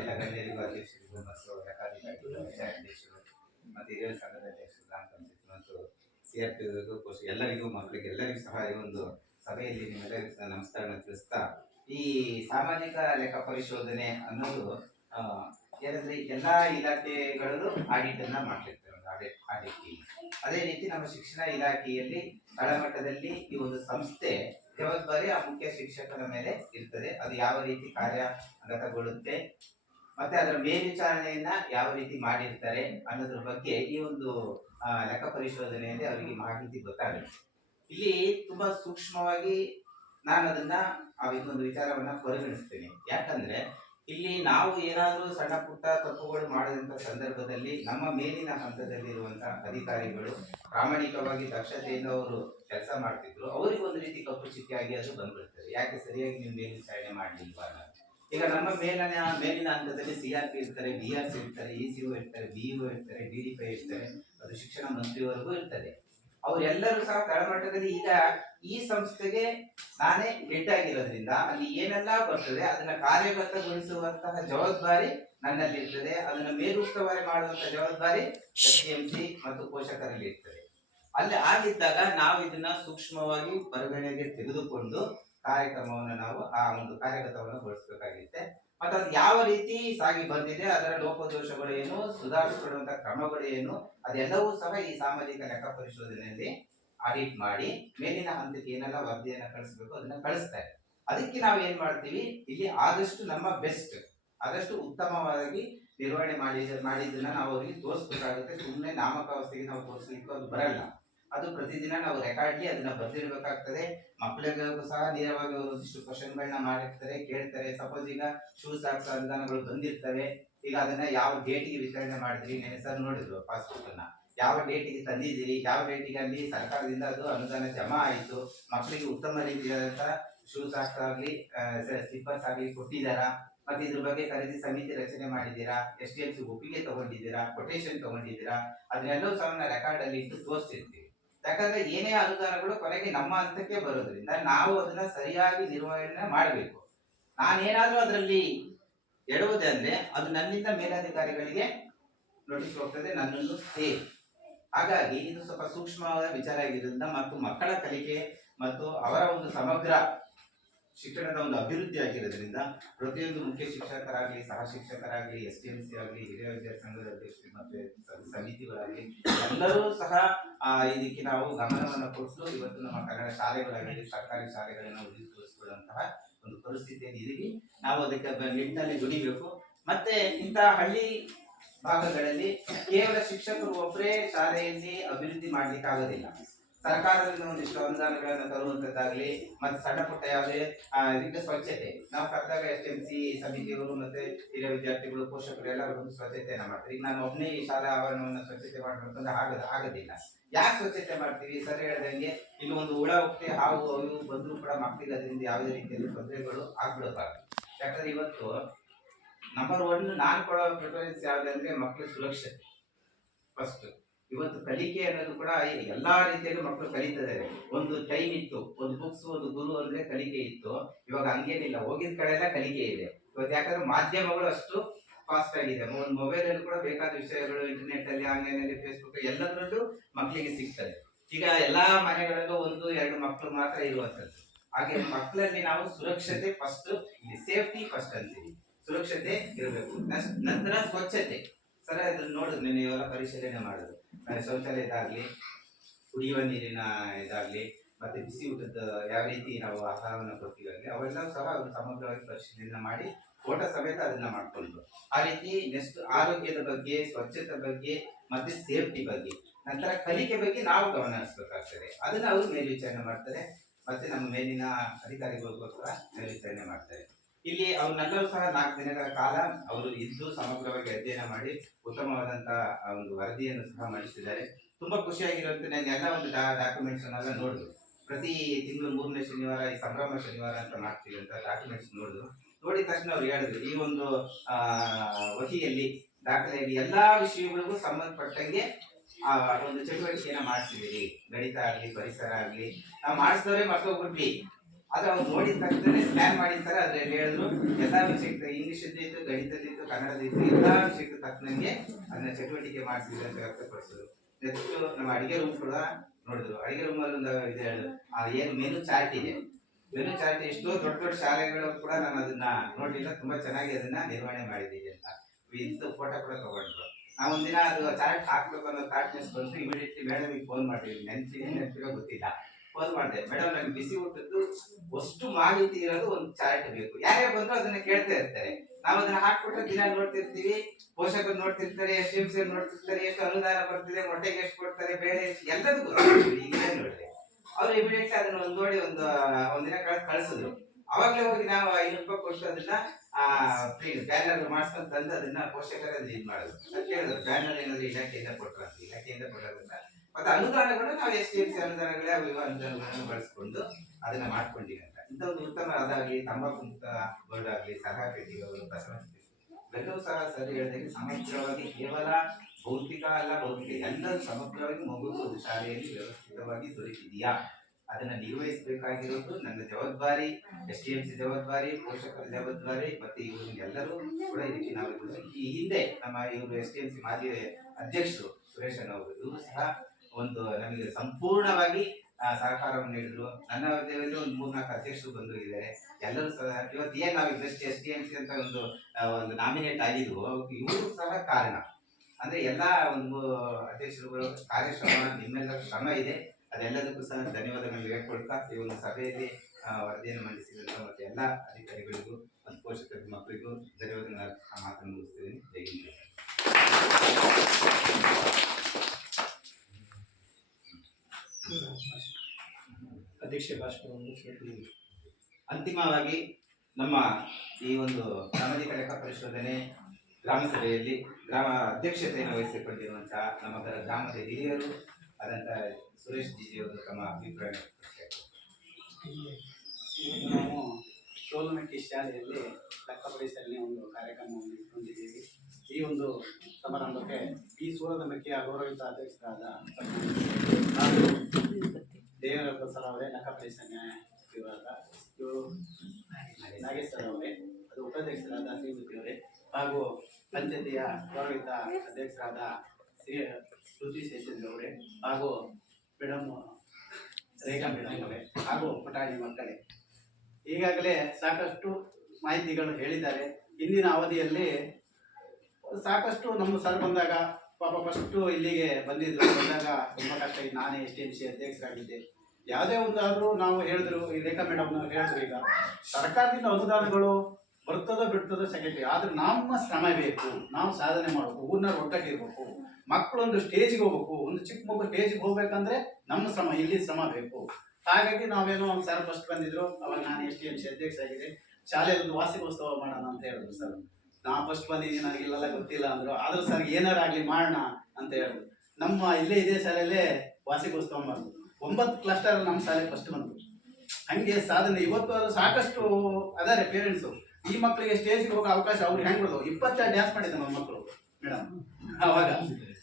ಎಲ್ಲ ಗಣ್ಯರಿಗೂ ಅಧ್ಯಕ್ಷರಿಗೂ ಮತ್ತು ಲೆಕ್ಕಾಧಿಕಾರಿಗಳು ಅಧ್ಯಕ್ಷರು ಮತ್ತು ಹಿರಿಯ ಸಂಘದ ಅಧ್ಯಕ್ಷರು ಗ್ರಾಮ ಪಂಚಾಯತ್ ಮತ್ತು CRP ಎಲ್ಲರಿಗೂ ಮಕ್ಕಳಿಗೆ ಎಲ್ಲರಿಗೂ ಸಹ ಈ ಒಂದು ಸಭೆಯಲ್ಲಿ ನಿಮ್ಮೆಲ್ಲರಿಗೂ ಸಹ ನಮಸ್ಕಾರವನ್ನು ತಿಳಿಸ್ತಾ, ಈ ಸಾಮಾಜಿಕ ಲೆಕ್ಕ ಪರಿಶೋಧನೆ ಅನ್ನೋದು ಏನಂದ್ರೆ ಎಲ್ಲಾ ಇಲಾಖೆಗಳಲ್ಲೂ ಆಡಿಟ್ ಅನ್ನ ಮಾಡ್ತಿರ್ತಾರೆ. ಆಡಿಟ್ ಅದೇ ರೀತಿ ನಮ್ಮ ಶಿಕ್ಷಣ ಇಲಾಖೆಯಲ್ಲಿ ತಳಮಟ್ಟದಲ್ಲಿ ಈ ಒಂದು ಸಂಸ್ಥೆ ಜವಾಬ್ದಾರಿ ಆ ಮುಖ್ಯ ಶಿಕ್ಷಕರ ಮೇಲೆ ಇರ್ತದೆ. ಅದು ಯಾವ ರೀತಿ ಕಾರ್ಯಗತಗೊಳ್ಳುತ್ತೆ ಮತ್ತೆ ಅದರ ಮೇಲ್ವಿಚಾರಣೆಯನ್ನ ಯಾವ ರೀತಿ ಮಾಡಿರ್ತಾರೆ ಅನ್ನೋದ್ರ ಬಗ್ಗೆ ಈ ಒಂದು ಲೆಕ್ಕ ಪರಿಶೋಧನೆಯಲ್ಲಿ ಅವರಿಗೆ ಮಾಹಿತಿ ಗೊತ್ತಾಗುತ್ತೆ. ಇಲ್ಲಿ ತುಂಬಾ ಸೂಕ್ಷ್ಮವಾಗಿ ನಾನು ಅದನ್ನ ಆ ಒಂದು ವಿಚಾರವನ್ನ ಪರಿಗಣಿಸ್ತೇನೆ. ಯಾಕಂದ್ರೆ ಇಲ್ಲಿ ನಾವು ಏನಾದ್ರೂ ಸಣ್ಣ ಪುಟ್ಟ ತಪ್ಪುಗಳು ಮಾಡಿದಂತ ಸಂದರ್ಭದಲ್ಲಿ ನಮ್ಮ ಮೇಲಿನ ಹಂತದಲ್ಲಿ ಇರುವಂತಹ ಅಧಿಕಾರಿಗಳು ಪ್ರಾಮಾಣಿಕವಾಗಿ ದಕ್ಷತೆಯಿಂದ ಅವರು ಕೆಲಸ ಮಾಡ್ತಿದ್ರು, ಅವರಿಗೆ ಒಂದು ರೀತಿ ಕಪ್ಪು ಚುಕ್ಕಿಯಾಗಿ ಅದು ಬಂದ್ಬಿಡ್ತದೆ. ಯಾಕೆ ಸರಿಯಾಗಿ ನೀವು ಮೇಲ್ವಿಚಾರಣೆ ಮಾಡಲಿಲ್ವಾ? ಈಗ ನಮ್ಮ ಮೇಲಿನ ಹಂತದಲ್ಲಿ CRP ಇರ್ತಾರೆ, BRC ಇರ್ತಾರೆ, ECO ಇರ್ತಾರೆ, BEO ಇರ್ತಾರೆ, DDP ಇರ್ತಾರೆ, ಅದು ಶಿಕ್ಷಣ ಮಂತ್ರಿವರೆಗೂ ಇರ್ತದೆ. ಅವರೆಲ್ಲರೂ ಸಹ ತಳಮಟ್ಟದಲ್ಲಿ ಈಗ ಈ ಸಂಸ್ಥೆಗೆ ನಾನೇ ಹೆಡ್ ಆಗಿರೋದ್ರಿಂದ ಅಲ್ಲಿ ಏನೆಲ್ಲ ಬರ್ತದೆ ಅದನ್ನ ಕಾರ್ಯಗತಗೊಳಿಸುವಂತಹ ಜವಾಬ್ದಾರಿ ನನ್ನಲ್ಲಿ ಇರ್ತದೆ. ಅದನ್ನ ಮೇಲುಸ್ತುವಾರಿ ಮಾಡುವಂತಹ ಜವಾಬ್ದಾರಿ STMC ಮತ್ತು ಪೋಷಕರಲ್ಲಿ ಇರ್ತದೆ. ಅಲ್ಲಿ ಆಗಿದ್ದಾಗ ನಾವು ಇದನ್ನ ಸೂಕ್ಷ್ಮವಾಗಿ ಪರಿಗಣನೆಗೆ ತೆಗೆದುಕೊಂಡು ಕಾರ್ಯಕ್ರಮವನ್ನು ನಾವು ಆ ಒಂದು ಕಾರ್ಯಗತವನ್ನು ಗೊಳಿಸಬೇಕಾಗಿತ್ತೆ. ಮತ್ತು ಅದು ಯಾವ ರೀತಿ ಸಾಗಿ ಬಂದಿದೆ, ಅದರ ಲೋಪದೋಷಗಳು ಏನು, ಸುಧಾರಿಸಿಕೊಳ್ಳುವಂತಹ ಕ್ರಮಗಳು ಏನು, ಅದೆಲ್ಲವೂ ಸಹ ಈ ಸಾಮಾಜಿಕ ಲೆಕ್ಕ ಪರಿಶೋಧನೆಯಲ್ಲಿ ಆಡಿಟ್ ಮಾಡಿ ಮೇಲಿನ ಹಂತಕ್ಕೆ ಏನೆಲ್ಲ ವರದಿಯನ್ನ ಕಳಿಸ್ಬೇಕು ಅದನ್ನ ಕಳಿಸ್ತಾರೆ. ಅದಕ್ಕೆ ನಾವು ಏನ್ ಮಾಡ್ತೀವಿ, ಇಲ್ಲಿ ಆದಷ್ಟು ನಮ್ಮ ಬೆಸ್ಟ್, ಆದಷ್ಟು ಉತ್ತಮವಾಗಿ ನಿರ್ವಹಣೆ ಮಾಡಿದ್ದನ್ನ ನಾವು ಅವರಿಗೆ ತೋರಿಸ್ಬೇಕಾಗುತ್ತೆ. ಸುಮ್ಮನೆ ನಾಮಕಾವಸ್ಥೆಗೆ ನಾವು ತೋರಿಸ್ಲಿಕ್ಕೂ ಅದು ಬರಲ್ಲ. ಅದು ಪ್ರತಿದಿನ ನಾವು ರೆಕಾರ್ಡ್ಲಿ ಅದನ್ನ ಬರ್ದಿರ್ಬೇಕಾಗ್ತದೆ. ಮಕ್ಕಳಿಗೂ ಸಹ ನೇರವಾಗಿ ಒಂದಿಷ್ಟು ಕ್ವಶನ್ಗಳನ್ನ ಮಾಡಿರ್ತಾರೆ, ಕೇಳ್ತಾರೆ. ಸಪೋಸ್ ಈಗ ಶೂ ಸಾಕ್ಸ್ ಅನುದಾನಗಳು ಬಂದಿರ್ತವೆ, ಈಗ ಅದನ್ನ ಯಾವ ಡೇಟಿಗೆ ವಿತರಣೆ ಮಾಡಿದ್ರಿ, ನೆನೆ ಸರ್ ನೋಡಿದ್ರು ಪಾಸ್ಬುಕ್ ಅನ್ನ ಯಾವ ಡೇಟಿಗೆ ತಂದಿದ್ದೀರಿ, ಯಾವ ಡೇಟಿಗೆ ಅಲ್ಲಿ ಸರ್ಕಾರದಿಂದ ಅದು ಅನುದಾನ ಜಮಾ ಆಯಿತು, ಮಕ್ಕಳಿಗೆ ಉತ್ತಮ ರೀತಿಯಾದಂತಹ ಶೂ ಸಾಕ್ಸ್ ಆಗ್ಲಿ ಸ್ಲಿಪ್ಪರ್ಸ್ ಆಗ್ಲಿ ಕೊಟ್ಟಿದ್ದಾರಾ, ಮತ್ತೆ ಇದ್ರ ಬಗ್ಗೆ ಖರೀದಿ ಸಮಿತಿ ರಚನೆ ಮಾಡಿದ್ದೀರಾ, SDMC ಒಪ್ಪಿಗೆ ತಗೊಂಡಿದ್ದೀರಾ, ಕೊಟೇಶನ್ ತಗೊಂಡಿದ್ದೀರಾ, ಅದನ್ನೆಲ್ಲವೂ ಸಹ ನಾವು ರೆಕಾರ್ಡ್ ಅಲ್ಲಿ ಇಟ್ಟು ತೋರಿಸ್ತಿರ್ತೀವಿ. ಯಾಕಂದ್ರೆ ಏನೇ ಅನುದಾನಗಳು ಕೊನೆಗೆ ನಮ್ಮ ಹಂತಕ್ಕೆ ಬರೋದ್ರಿಂದ ನಾವು ಅದನ್ನ ಸರಿಯಾಗಿ ನಿರ್ವಹಣೆ ಮಾಡಬೇಕು. ನಾನೇನಾದ್ರೂ ಅದರಲ್ಲಿ ಎಡುವುದೇ ಅಂದ್ರೆ ಅದು ನನ್ನಿಂದ ಮೇಲಧಿಕಾರಿಗಳಿಗೆ ನೋಟಿಸ್ ಹೋಗ್ತದೆ, ನನ್ನನ್ನು ಸೇಫ್. ಹಾಗಾಗಿ ಇದು ಸ್ವಲ್ಪ ಸೂಕ್ಷ್ಮವಾದ ವಿಚಾರ ಆಗಿರೋದ್ರಿಂದ ಮತ್ತು ಮಕ್ಕಳ ಕಲಿಕೆ ಮತ್ತು ಅವರ ಒಂದು ಸಮಗ್ರ ಶಿಕ್ಷಣದ ಒಂದು ಅಭಿವೃದ್ಧಿ ಆಗಿರೋದ್ರಿಂದ ಪ್ರತಿಯೊಂದು ಮುಖ್ಯ ಶಿಕ್ಷಕರಾಗ್ಲಿ, ಸಹ ಶಿಕ್ಷಕರಾಗ್ಲಿ, SDMC ಆಗಲಿ, ಹಿರಿಯ ವಿದ್ಯಾರ್ಥಿ ಸಂಘದ ಅಧ್ಯಕ್ಷರು ಮತ್ತೆ ಸಮಿತಿಗಳಾಗಲಿ ಎಲ್ಲರೂ ಸಹ ಇದಕ್ಕೆ ನಾವು ಗಮನವನ್ನು ಕೊಟ್ಟು ಇವತ್ತು ನಮ್ಮ ಕನ್ನಡ ಶಾಲೆಗಳಾಗಲಿ, ಸರ್ಕಾರಿ ಶಾಲೆಗಳನ್ನು ಉಳಿಸಿಕೊಳ್ಳುವಂತಹ ಒಂದು ಪರಿಸ್ಥಿತಿಯಲ್ಲಿ ಇದೀವಿ. ನಾವು ಅದಕ್ಕೆ ನಿಟ್ಟಿನಲ್ಲಿ ದುಡಿಬೇಕು. ಮತ್ತೆ ಇಂತಹ ಹಳ್ಳಿ ಭಾಗಗಳಲ್ಲಿ ಕೇವಲ ಶಿಕ್ಷಕರು ಒಬ್ಬರೇ ಶಾಲೆಯಲ್ಲಿ ಅಭಿವೃದ್ಧಿ ಮಾಡ್ಲಿಕ್ಕೆ ಆಗೋದಿಲ್ಲ. ಸರ್ಕಾರದಿಂದ ಒಂದಿಷ್ಟು ಅನುದಾನಗಳನ್ನು ತರುವಂತದ್ದಾಗ್ಲಿ, ಮತ್ತೆ ಸಣ್ಣ ಪುಟ್ಟ ಯಾವುದೇ ಇದಕ್ಕೆ ಸ್ವಚ್ಛತೆ ನಾವು ಕರೆದಾಗ SDMC ಸಮಿತಿಯವರು ಮತ್ತೆ ಹಿರಿಯ ವಿದ್ಯಾರ್ಥಿಗಳು, ಪೋಷಕರು ಎಲ್ಲರೂ ಒಂದು ಸ್ವಚ್ಛತೆಯನ್ನ ಮಾಡ್ತಾರೆ. ಈಗ ನಾನು ಒಬ್ಬನೇ ಈ ಶಾಲಾ ಆವರಣವನ್ನು ಸ್ವಚ್ಛತೆ ಮಾಡ್ಬೇಕಂದ್ರೆ ಆಗೋದಿಲ್ಲ. ಯಾಕೆ ಸ್ವಚ್ಛತೆ ಮಾಡ್ತೀವಿ? ಸರ್ ಹೇಳ್ದಂಗೆ ಇಲ್ಲಿ ಒಂದು ಹುಳ ಹೋಗ್ತೆ, ಹಾವು ಅವು ಬಂದರೂ ಕೂಡ ಮಕ್ಕಳಿಗೆ ಅದರಿಂದ ಯಾವುದೇ ರೀತಿಯಲ್ಲಿ ತೊಂದರೆಗಳು ಆಗ್ಬಿಡಬಾರ್ದು. ಯಾಕಂದ್ರೆ ಇವತ್ತು ನಂಬರ್ 1 ನಾನು ಕೊಡೋ ಪ್ರಿಫರೆನ್ಸ್ ಯಾವುದಂದ್ರೆ ಮಕ್ಕಳ ಸುರಕ್ಷತೆ ಫಸ್ಟ್. ಇವತ್ತು ಕಲಿಕೆ ಅನ್ನೋದು ಕೂಡ ಎಲ್ಲಾ ರೀತಿಯಲ್ಲೂ ಮಕ್ಕಳು ಕಲಿತಿದ್ದಾರೆ. ಒಂದು ಟೈಮ್ ಇತ್ತು, ಒಂದು ಬುಕ್ಸ್, ಒಂದು ಗುರು ಅಂದ್ರೆ ಕಲಿಕೆ ಇತ್ತು. ಇವಾಗ ಹಂಗೇನಿಲ್ಲ, ಹೋಗಿದ ಕಡೆ ಎಲ್ಲ ಕಲಿಕೆ ಇದೆ ಇವತ್ತು. ಯಾಕಂದ್ರೆ ಮಾಧ್ಯಮಗಳು ಅಷ್ಟು ಫಾಸ್ಟ್ ಆಗಿದೆ. ಒಂದು ಮೊಬೈಲ್ ಅಲ್ಲಿ ಕೂಡ ಬೇಕಾದ ವಿಷಯಗಳು ಇಂಟರ್ನೆಟ್ ಅಲ್ಲಿ, ಆನ್ಲೈನ್ ಅಲ್ಲಿ, ಫೇಸ್ಬುಕ್ ಎಲ್ಲದರಲ್ಲೂ ಮಕ್ಕಳಿಗೆ ಸಿಗ್ತದೆ. ಈಗ ಎಲ್ಲಾ ಮನೆಗಳಲ್ಲೂ 1-2 ಮಕ್ಕಳು ಮಾತ್ರ ಇರುವಂತದ್ದು. ಹಾಗೆ ಮಕ್ಕಳಲ್ಲಿ ನಾವು ಸುರಕ್ಷತೆ ಫಸ್ಟ್, ಇಲ್ಲಿ ಸೇಫ್ಟಿ ಫಸ್ಟ್ ಅಂತೀವಿ. ಸುರಕ್ಷತೆ ಇರಬೇಕು. ನಂತರ ಸ್ವಚ್ಛತೆ. ಸರ್ ಅದನ್ನ ನೋಡಿದ್ರೆ ನೀವೆಲ್ಲ ಪರಿಶೀಲನೆ ಮಾಡೋದು, ಶೌಚಾಲಯದಾಗ್ಲಿ, ಕುಡಿಯುವ ನೀರಿನ ಇದಾಗ್ಲಿ, ಮತ್ತೆ ಬಿಸಿ ಊಟದ ಯಾವ ರೀತಿ ನಾವು ಆಹಾರವನ್ನು ಕೊಡ್ತೀವಿ ಅವೆಲ್ಲ ಸಹ ಅವರು ಸಮಗ್ರವಾಗಿ ಪರಿಶೀಲನೆ ಮಾಡಿ ಫೋಟೋ ಸಮೇತ ಅದನ್ನ ಮಾಡ್ಕೊಂಡು, ಆ ರೀತಿ ನೆಕ್ಸ್ಟ್ ಆರೋಗ್ಯದ ಬಗ್ಗೆ, ಸ್ವಚ್ಛತೆ ಬಗ್ಗೆ, ಮತ್ತೆ ಸೇಫ್ಟಿ ಬಗ್ಗೆ, ನಂತರ ಕಲಿಕೆ ಬಗ್ಗೆ ನಾವು ಗಮನ ಹರಿಸಬೇಕಾಗ್ತದೆ. ಅದನ್ನ ಅವರು ಮೇಲ್ವಿಚಾರಣೆ ಮಾಡ್ತಾರೆ. ಮತ್ತೆ ನಮ್ಮ ಮೇಲಿನ ಅಧಿಕಾರಿಗಳಿಗೋಸ್ಕರ ಮೇಲ್ವಿಚಾರಣೆ ಮಾಡ್ತಾರೆ. ಇಲ್ಲಿ ಅವ್ರನ್ನೆಲ್ಲರೂ ಸಹ 4 ದಿನಗಳ ಕಾಲ ಅವರು ಇದ್ದು ಸಮಗ್ರವಾಗಿ ಅಧ್ಯಯನ ಮಾಡಿ ಉತ್ತಮವಾದಂತಹ ಒಂದು ವರದಿಯನ್ನು ಸಹ ಮಾಡಿಸಿದ್ದಾರೆ. ತುಂಬಾ ಖುಷಿಯಾಗಿರುವಂತೆ ನಾನು ಎಲ್ಲ ಒಂದು ಡಾಕ್ಯುಮೆಂಟ್ಸ್ ಅನ್ನೆಲ್ಲ ನೋಡಿದ್ರು. ಪ್ರತಿ ತಿಂಗಳು 3ನೇ ಶನಿವಾರ ಈ ಸಂಭ್ರಮ ಶನಿವಾರ ಅಂತ ಮಾಡ್ತೀವಿ ಅಂತ ಡಾಕ್ಯುಮೆಂಟ್ಸ್ ನೋಡಿದ್ರು. ನೋಡಿದ ತಕ್ಷಣ ಅವ್ರು ಹೇಳಿದ್ರು, ಈ ಒಂದು ವಹಿಯಲ್ಲಿ ದಾಖಲೆಯಲ್ಲಿ ಎಲ್ಲಾ ವಿಷಯಗಳಿಗೂ ಸಂಬಂಧಪಟ್ಟಂಗೆ ಒಂದು ಚಟುವಟಿಕೆಯನ್ನ ಮಾಡಿಸಿದಿರಿ. ಗಣಿತ ಆಗ್ಲಿ, ಪರಿಸರ ಆಗ್ಲಿ, ನಾವು ಮಾಡಿಸಿದವರೇ ಮರ್ತೋಗ್ಬಿಟ್ವಿ. ಅದು ಅವ್ರು ನೋಡಿದ ತಕ್ಷಣ ಸ್ಕ್ಯಾನ್ ಮಾಡಿರ್ತಾರೆ. ಅದ್ರಲ್ಲಿ ಹೇಳಿದ್ರು ಎಲ್ಲಾ ವಿಷಯಕ್ಕೆ, ಇಂಗ್ಲಿಷ್ ಇದ್ದಿತ್ತು, ಗಣಿತದಿತ್ತು, ಕನ್ನಡದಿತ್ತು, ಎಲ್ಲಾ ವಿಷಯಕ್ಕೆ ತಕ್ಕನಂಗೆ ಅದನ್ನ ಚಟುವಟಿಕೆ ಮಾಡಿಸಿದ್ರೆ ಅಂತ ವ್ಯಕ್ತಪಡಿಸಿದ್ರು. ನೆಕ್ಸ್ಟ್ ನಮ್ಮ ಅಡಿಗೆ ರೂಮ್ ಕೂಡ ನೋಡಿದ್ರು. ಅಡಿಗೆ ರೂಮ್ ಅಲ್ಲಿ ಒಂದು ಇದೆ, ಏನು ಮೆನು ಚಾರ್ಟ್ ಇದೆ. ಮೆನು ಚಾರ್ಟ್ ಎಷ್ಟೋ ದೊಡ್ಡ ದೊಡ್ಡ ಶಾಲೆಗಳು ಕೂಡ ನಾನು ಅದನ್ನ ನೋಡಿಲ್ಲ, ತುಂಬಾ ಚೆನ್ನಾಗಿ ಅದನ್ನ ನಿರ್ವಹಣೆ ಮಾಡಿದ್ದೀವಿ ಅಂತ ಇದು ಫೋಟೋ ಕೂಡ ತಗೊಂಡ್ರು. ನಾವು ಒಂದಿನ ಅದು ಚಾರ್ಟ್ ಹಾಕ್ಬೇಕು ಅನ್ನೋ ಥಾಟ್ನೆಸ್ ಬಂತು. ಇಮಿಡಿಯೇಟ್ಲಿ ಮೇಡಮ್ ಫೋನ್ ಮಾಡಿದ್ವಿ, ನೆನಪಿರೋ ಗೊತ್ತಿಲ್ಲ. ಫೋನ್ ಮಾಡಿದೆ, ಮೇಡಮ್ ನನಗೆ ಬಿಸಿ ಊಟದ್ದು ಅಷ್ಟು ಮಾಹಿತಿ ಇರೋದು ಒಂದು ಚಾರ್ಟ್ ಬೇಕು. ಯಾರೇ ಬಂದ್ರು ಅದನ್ನ ಕೇಳ್ತಾ ಇರ್ತಾರೆ. ನಾವು ಅದನ್ನ ಹಾಕ್ಬಿಟ್ರೆ ದಿನ ನೋಡ್ತಿರ್ತೀವಿ, ಪೋಷಕರು ನೋಡ್ತಿರ್ತಾರೆ, SDMC ನೋಡ್ತಿರ್ತಾರೆ, ಎಷ್ಟು ಅನುದಾನ ಬರ್ತಿದೆ, ಮೊಟ್ಟೆಗೆ ಎಷ್ಟು ಕೊಡ್ತಾರೆ, ಬೇಳೆ ಎಲ್ಲದೂ ಈಗ ನೋಡಿದೆ. ಅವ್ರು ಇಮಿಡಿಯೇಟ್ಲಿ ಅದನ್ನ ನೋಡಿ ಒಂದಿನ ಕಳಿಸಿದ್ರು. ಅವಾಗಲೇ ಹೋಗಿ ನಾವು 500 ರೂಪಾಯಿ ಕೊಟ್ಟು ಅದನ್ನ ಬ್ಯಾನರ್ ಮಾಡ್ಸ್ಕೊಂಡ್ ತಂದು ಅದನ್ನ ಪೋಷಕರಲ್ಲಿ ಇದು ಮಾಡೋದು. ಕೇಳಿದ್ರು, ಬ್ಯಾನರ್ ಏನಾದ್ರು ಇಲಾಖೆಯಿಂದ ಕೊಟ್ಟರಂತ. ಇಲಾಖೆಯಿಂದ ಕೊಡೋದ್ರಿಂದ ಮತ್ತೆ ಅನುದಾನಗಳು ನಾವು SDMC ಅನುದಾನಗಳೇ ಅನುದಾನಗಳನ್ನು ಬಳಸ್ಕೊಂಡು ಅದನ್ನ ಮಾಡ್ಕೊಂಡಿವಿ ಅಂತ. ಇಂಥ ಒಂದು ಉತ್ತಮ ಅದಾಗಿ ತಂಬಾಕು ಮುಕ್ತ ಬೋರ್ಡ್ ಆಗಲಿ, ಸಲಹಾ ಪೇಟಿಗಳು, ಎಲ್ಲವೂ ಸಹ ಸರಿ ಹೇಳಿದಾಗ ಸಮಗ್ರವಾಗಿ ಕೇವಲ ಭೌತಿಕ ಅಲ್ಲ, ಭೌತಿಕ ಎಲ್ಲರೂ ಸಮಗ್ರವಾಗಿ ಮಗುವು ಒಂದು ಶಾಲೆಯಲ್ಲಿ ವ್ಯವಸ್ಥಿತವಾಗಿ ದೊರಕಿದೆಯಾ ಅದನ್ನ ನಿರ್ವಹಿಸಬೇಕಾಗಿರೋದು ನನ್ನ ಜವಾಬ್ದಾರಿ, SDMC ಜವಾಬ್ದಾರಿ, ಪೋಷಕರ ಜವಾಬ್ದಾರಿ. ಮತ್ತೆ ಇವರು ಎಲ್ಲರೂ ಕೂಡ ಇದಕ್ಕೆ ನಾವು ಈ ಹಿಂದೆ ನಮ್ಮ ಇವರು SDMC ಮಾಜಿ ಅಧ್ಯಕ್ಷರು ಸುರೇಶನ್ ಅವರು, ಇವರು ಸಹ ಒಂದು ನಮಗೆ ಸಂಪೂರ್ಣವಾಗಿ ಸಹಕಾರವನ್ನು ನೀಡಿದ್ರು. ನನ್ನ ಅವಧಿಯಲ್ಲಿ ಒಂದು 3-4 ಅಧ್ಯಕ್ಷರು ಬಂದು ಇದ್ದಾರೆ. ಎಲ್ಲರೂ ಸಹ ಇವತ್ತು ಏನ್ ನಾವು SDMC ಅಂತ ಒಂದು ನಾಮಿನೇಟ್ ಆಗಿದ್ವು, ಇವರು ಸಹ ಕಾರಣ. ಅಂದ್ರೆ ಎಲ್ಲಾ ಒಂದು ಅಧ್ಯಕ್ಷರುಗಳು ಕಾರ್ಯಕ್ರಮ, ನಿಮ್ಮೆಲ್ಲರ ಶ್ರಮ ಇದೆ. ಅದೆಲ್ಲದಕ್ಕೂ ಸಹ ಧನ್ಯವಾದಗಳನ್ನು ಹೇಳ್ಕೊಳ್ತಾ ಈ ಒಂದು ಸಭೆಯಲ್ಲಿ ವರದಿಯನ್ನು ಮಂಡಿಸಿದಂತ ಮತ್ತೆ ಎಲ್ಲ ಅಧಿಕಾರಿಗಳಿಗೂ ಮತ್ತು ಪೋಷಕರಿಗೂ ಮಕ್ಕಳಿಗೂ ಧನ್ಯವಾದಗಳ ಮಾತನ್ನು ಮುಗಿಸ್ತೀನಿ. ಜೈ ಹಿಂದ್. ಅಧ್ಯಕ್ಷ ಭಾಷಣ. ಅಂತಿಮವಾಗಿ ನಮ್ಮ ಈ ಒಂದು ಸಾಮಾಜಿಕ ಲೆಕ್ಕ ಪರಿಶೋಧನೆ ಗ್ರಾಮ ಸಭೆಯಲ್ಲಿ ಗ್ರಾಮ ಅಧ್ಯಕ್ಷತೆಯನ್ನು ವಹಿಸಿಕೊಂಡಿರುವಂತಹ ನಮ್ಮ ಗ್ರಾಮದ ಹಿರಿಯರು ಆದಂತ ಸುರೇಶ್ ಜಿಜಿಯವರು ತಮ್ಮ ಅಭಿಪ್ರಾಯ. ನಾವು ಸೋಲಮಟ್ಟಿ ಶಾಲೆಯಲ್ಲಿ ಲೆಕ್ಕ ಪರಿಶೀಲನೆ ಒಂದು ಕಾರ್ಯಕ್ರಮವನ್ನು ಇಟ್ಕೊಂಡಿದ್ದೀವಿ. ಈ ಒಂದು ಸಮಾರಂಭಕ್ಕೆ ಈ ಸೂರದಮಕ್ಕಿ ಗೌರವಿತ ಅಧ್ಯಕ್ಷರಾದ ಹಾಗೂ ದೇವರ ಸರ್ ಅವರೇ, ಲೆಕ್ಕ ಪರಿಶೀಲನೆ ಇವರಾದ ಇವರು ನಾಗೇಶ್ ಸರ್ ಅವರೇ, ಅದು ಉಪಾಧ್ಯಕ್ಷರಾದ ಶ್ರೀಮತಿ ಅವರೇ, ಹಾಗೂ ಪಂಚಾಯತಿಯ ಗೌರವಿತ ಅಧ್ಯಕ್ಷರಾದ ಶ್ರೀ ಶ್ರುತಿ ಶೇಷನ್ ಅವರೇ, ಹಾಗೂ ಮೇಡಮ್ ರೇಖಾ ಮೇಡಮ್ ಅವರೇ, ಹಾಗೂ ಪುಟಾಣಿ ಮಕ್ಕಳೇ, ಈಗಾಗಲೇ ಸಾಕಷ್ಟು ಮಾಹಿತಿಗಳು ಹೇಳಿದ್ದಾರೆ. ಇಂದಿನ ಅವಧಿಯಲ್ಲಿ ಸಾಕಷ್ಟು ನಮ್ಮ ಸರ್ ಬಂದಾಗ ಪಾಪ ಫಸ್ಟು ಇಲ್ಲಿಗೆ ಬಂದಾಗ ತುಂಬ ಕಷ್ಟ. ನಾನೇ STMC ಅಧ್ಯಕ್ಷರಾಗಿದ್ದೆ. ಯಾವುದೇ ಒಂದಾದರೂ ನಾವು ಹೇಳಿದ್ರು, ಈ ರೇಖಾ ಮೇಡಮ್ ಹೇಳಿದ್ರು, ಈಗ ಸರ್ಕಾರದಿಂದ ಅನುದಾನಗಳು ಬರ್ತದೋ ಬಿಡ್ತದೋ ಸೆಕೆಂಡ್ರಿ, ಆದ್ರೆ ನಮ್ಮ ಶ್ರಮ ಬೇಕು, ನಾವು ಸಾಧನೆ ಮಾಡಬೇಕು, ಊರಿನ ಒಗ್ಗಟ್ಟಿರ್ಬೇಕು, ಮಕ್ಕಳೊಂದು ಸ್ಟೇಜಿಗೆ ಹೋಗ್ಬೇಕು. ಒಂದು ಚಿಕ್ಕ ಮಗು ಸ್ಟೇಜಿಗೆ ಹೋಗ್ಬೇಕಂದ್ರೆ ನಮ್ಮ ಶ್ರಮ, ಇಲ್ಲಿ ಶ್ರಮ ಬೇಕು. ಹಾಗಾಗಿ ನಾವೇನೋ ಒಂದು ಸರ್ ಫಸ್ಟ್ ಬಂದಿದ್ರು, ಅವಾಗ ನಾನು STMC ಅಧ್ಯಕ್ಷ ಆಗಿದೆ. ಶಾಲೆಯಲ್ಲಿ ಒಂದು ವಾರ್ಷಿಕೋತ್ಸವ ಮಾಡೋಣ ಅಂತ ಹೇಳಿದ್ರು ಸರ್. ನಾ ಫಸ್ಟ್ ಬಂದಿದ್ದೀನಿ, ನನಗಿಲ್ಲೆಲ್ಲ ಗೊತ್ತಿಲ್ಲ ಅಂದರು. ಆದರೂ ಸರ್ ಏನಾರು ಆಗಲಿ ಮಾಡೋಣ ಅಂತ ಹೇಳಿದ್ರು. ನಮ್ಮ ಇಲ್ಲೇ ಇದೇ ಶಾಲೆಯಲ್ಲೇ ವಾರ್ಷಿಕೋತ್ಸವ ಮಾಡಿದ್ರು. 9 ಕ್ಲಸ್ಟರ್ ನಮ್ಮ ಶಾಲೆ ಫಸ್ಟ್ ಬಂತು. ಹಂಗೆ ಸಾಧನೆ ಇವತ್ತು ಅದು ಸಾಕಷ್ಟು ಅದಾರೆ ಪೇರೆಂಟ್ಸು. ಈ ಮಕ್ಕಳಿಗೆ ಸ್ಟೇಜ್ಗೆ ಹೋಗೋ ಅವಕಾಶ ಅವ್ರಿಗೆ ಹೆಂಗೆ ಕೊಡೋದು? 22 ಡ್ಯಾನ್ಸ್ ಮಾಡಿದ್ದೆ ನಮ್ಮ ಮಕ್ಕಳು ಮೇಡಮ್ ಅವಾಗ.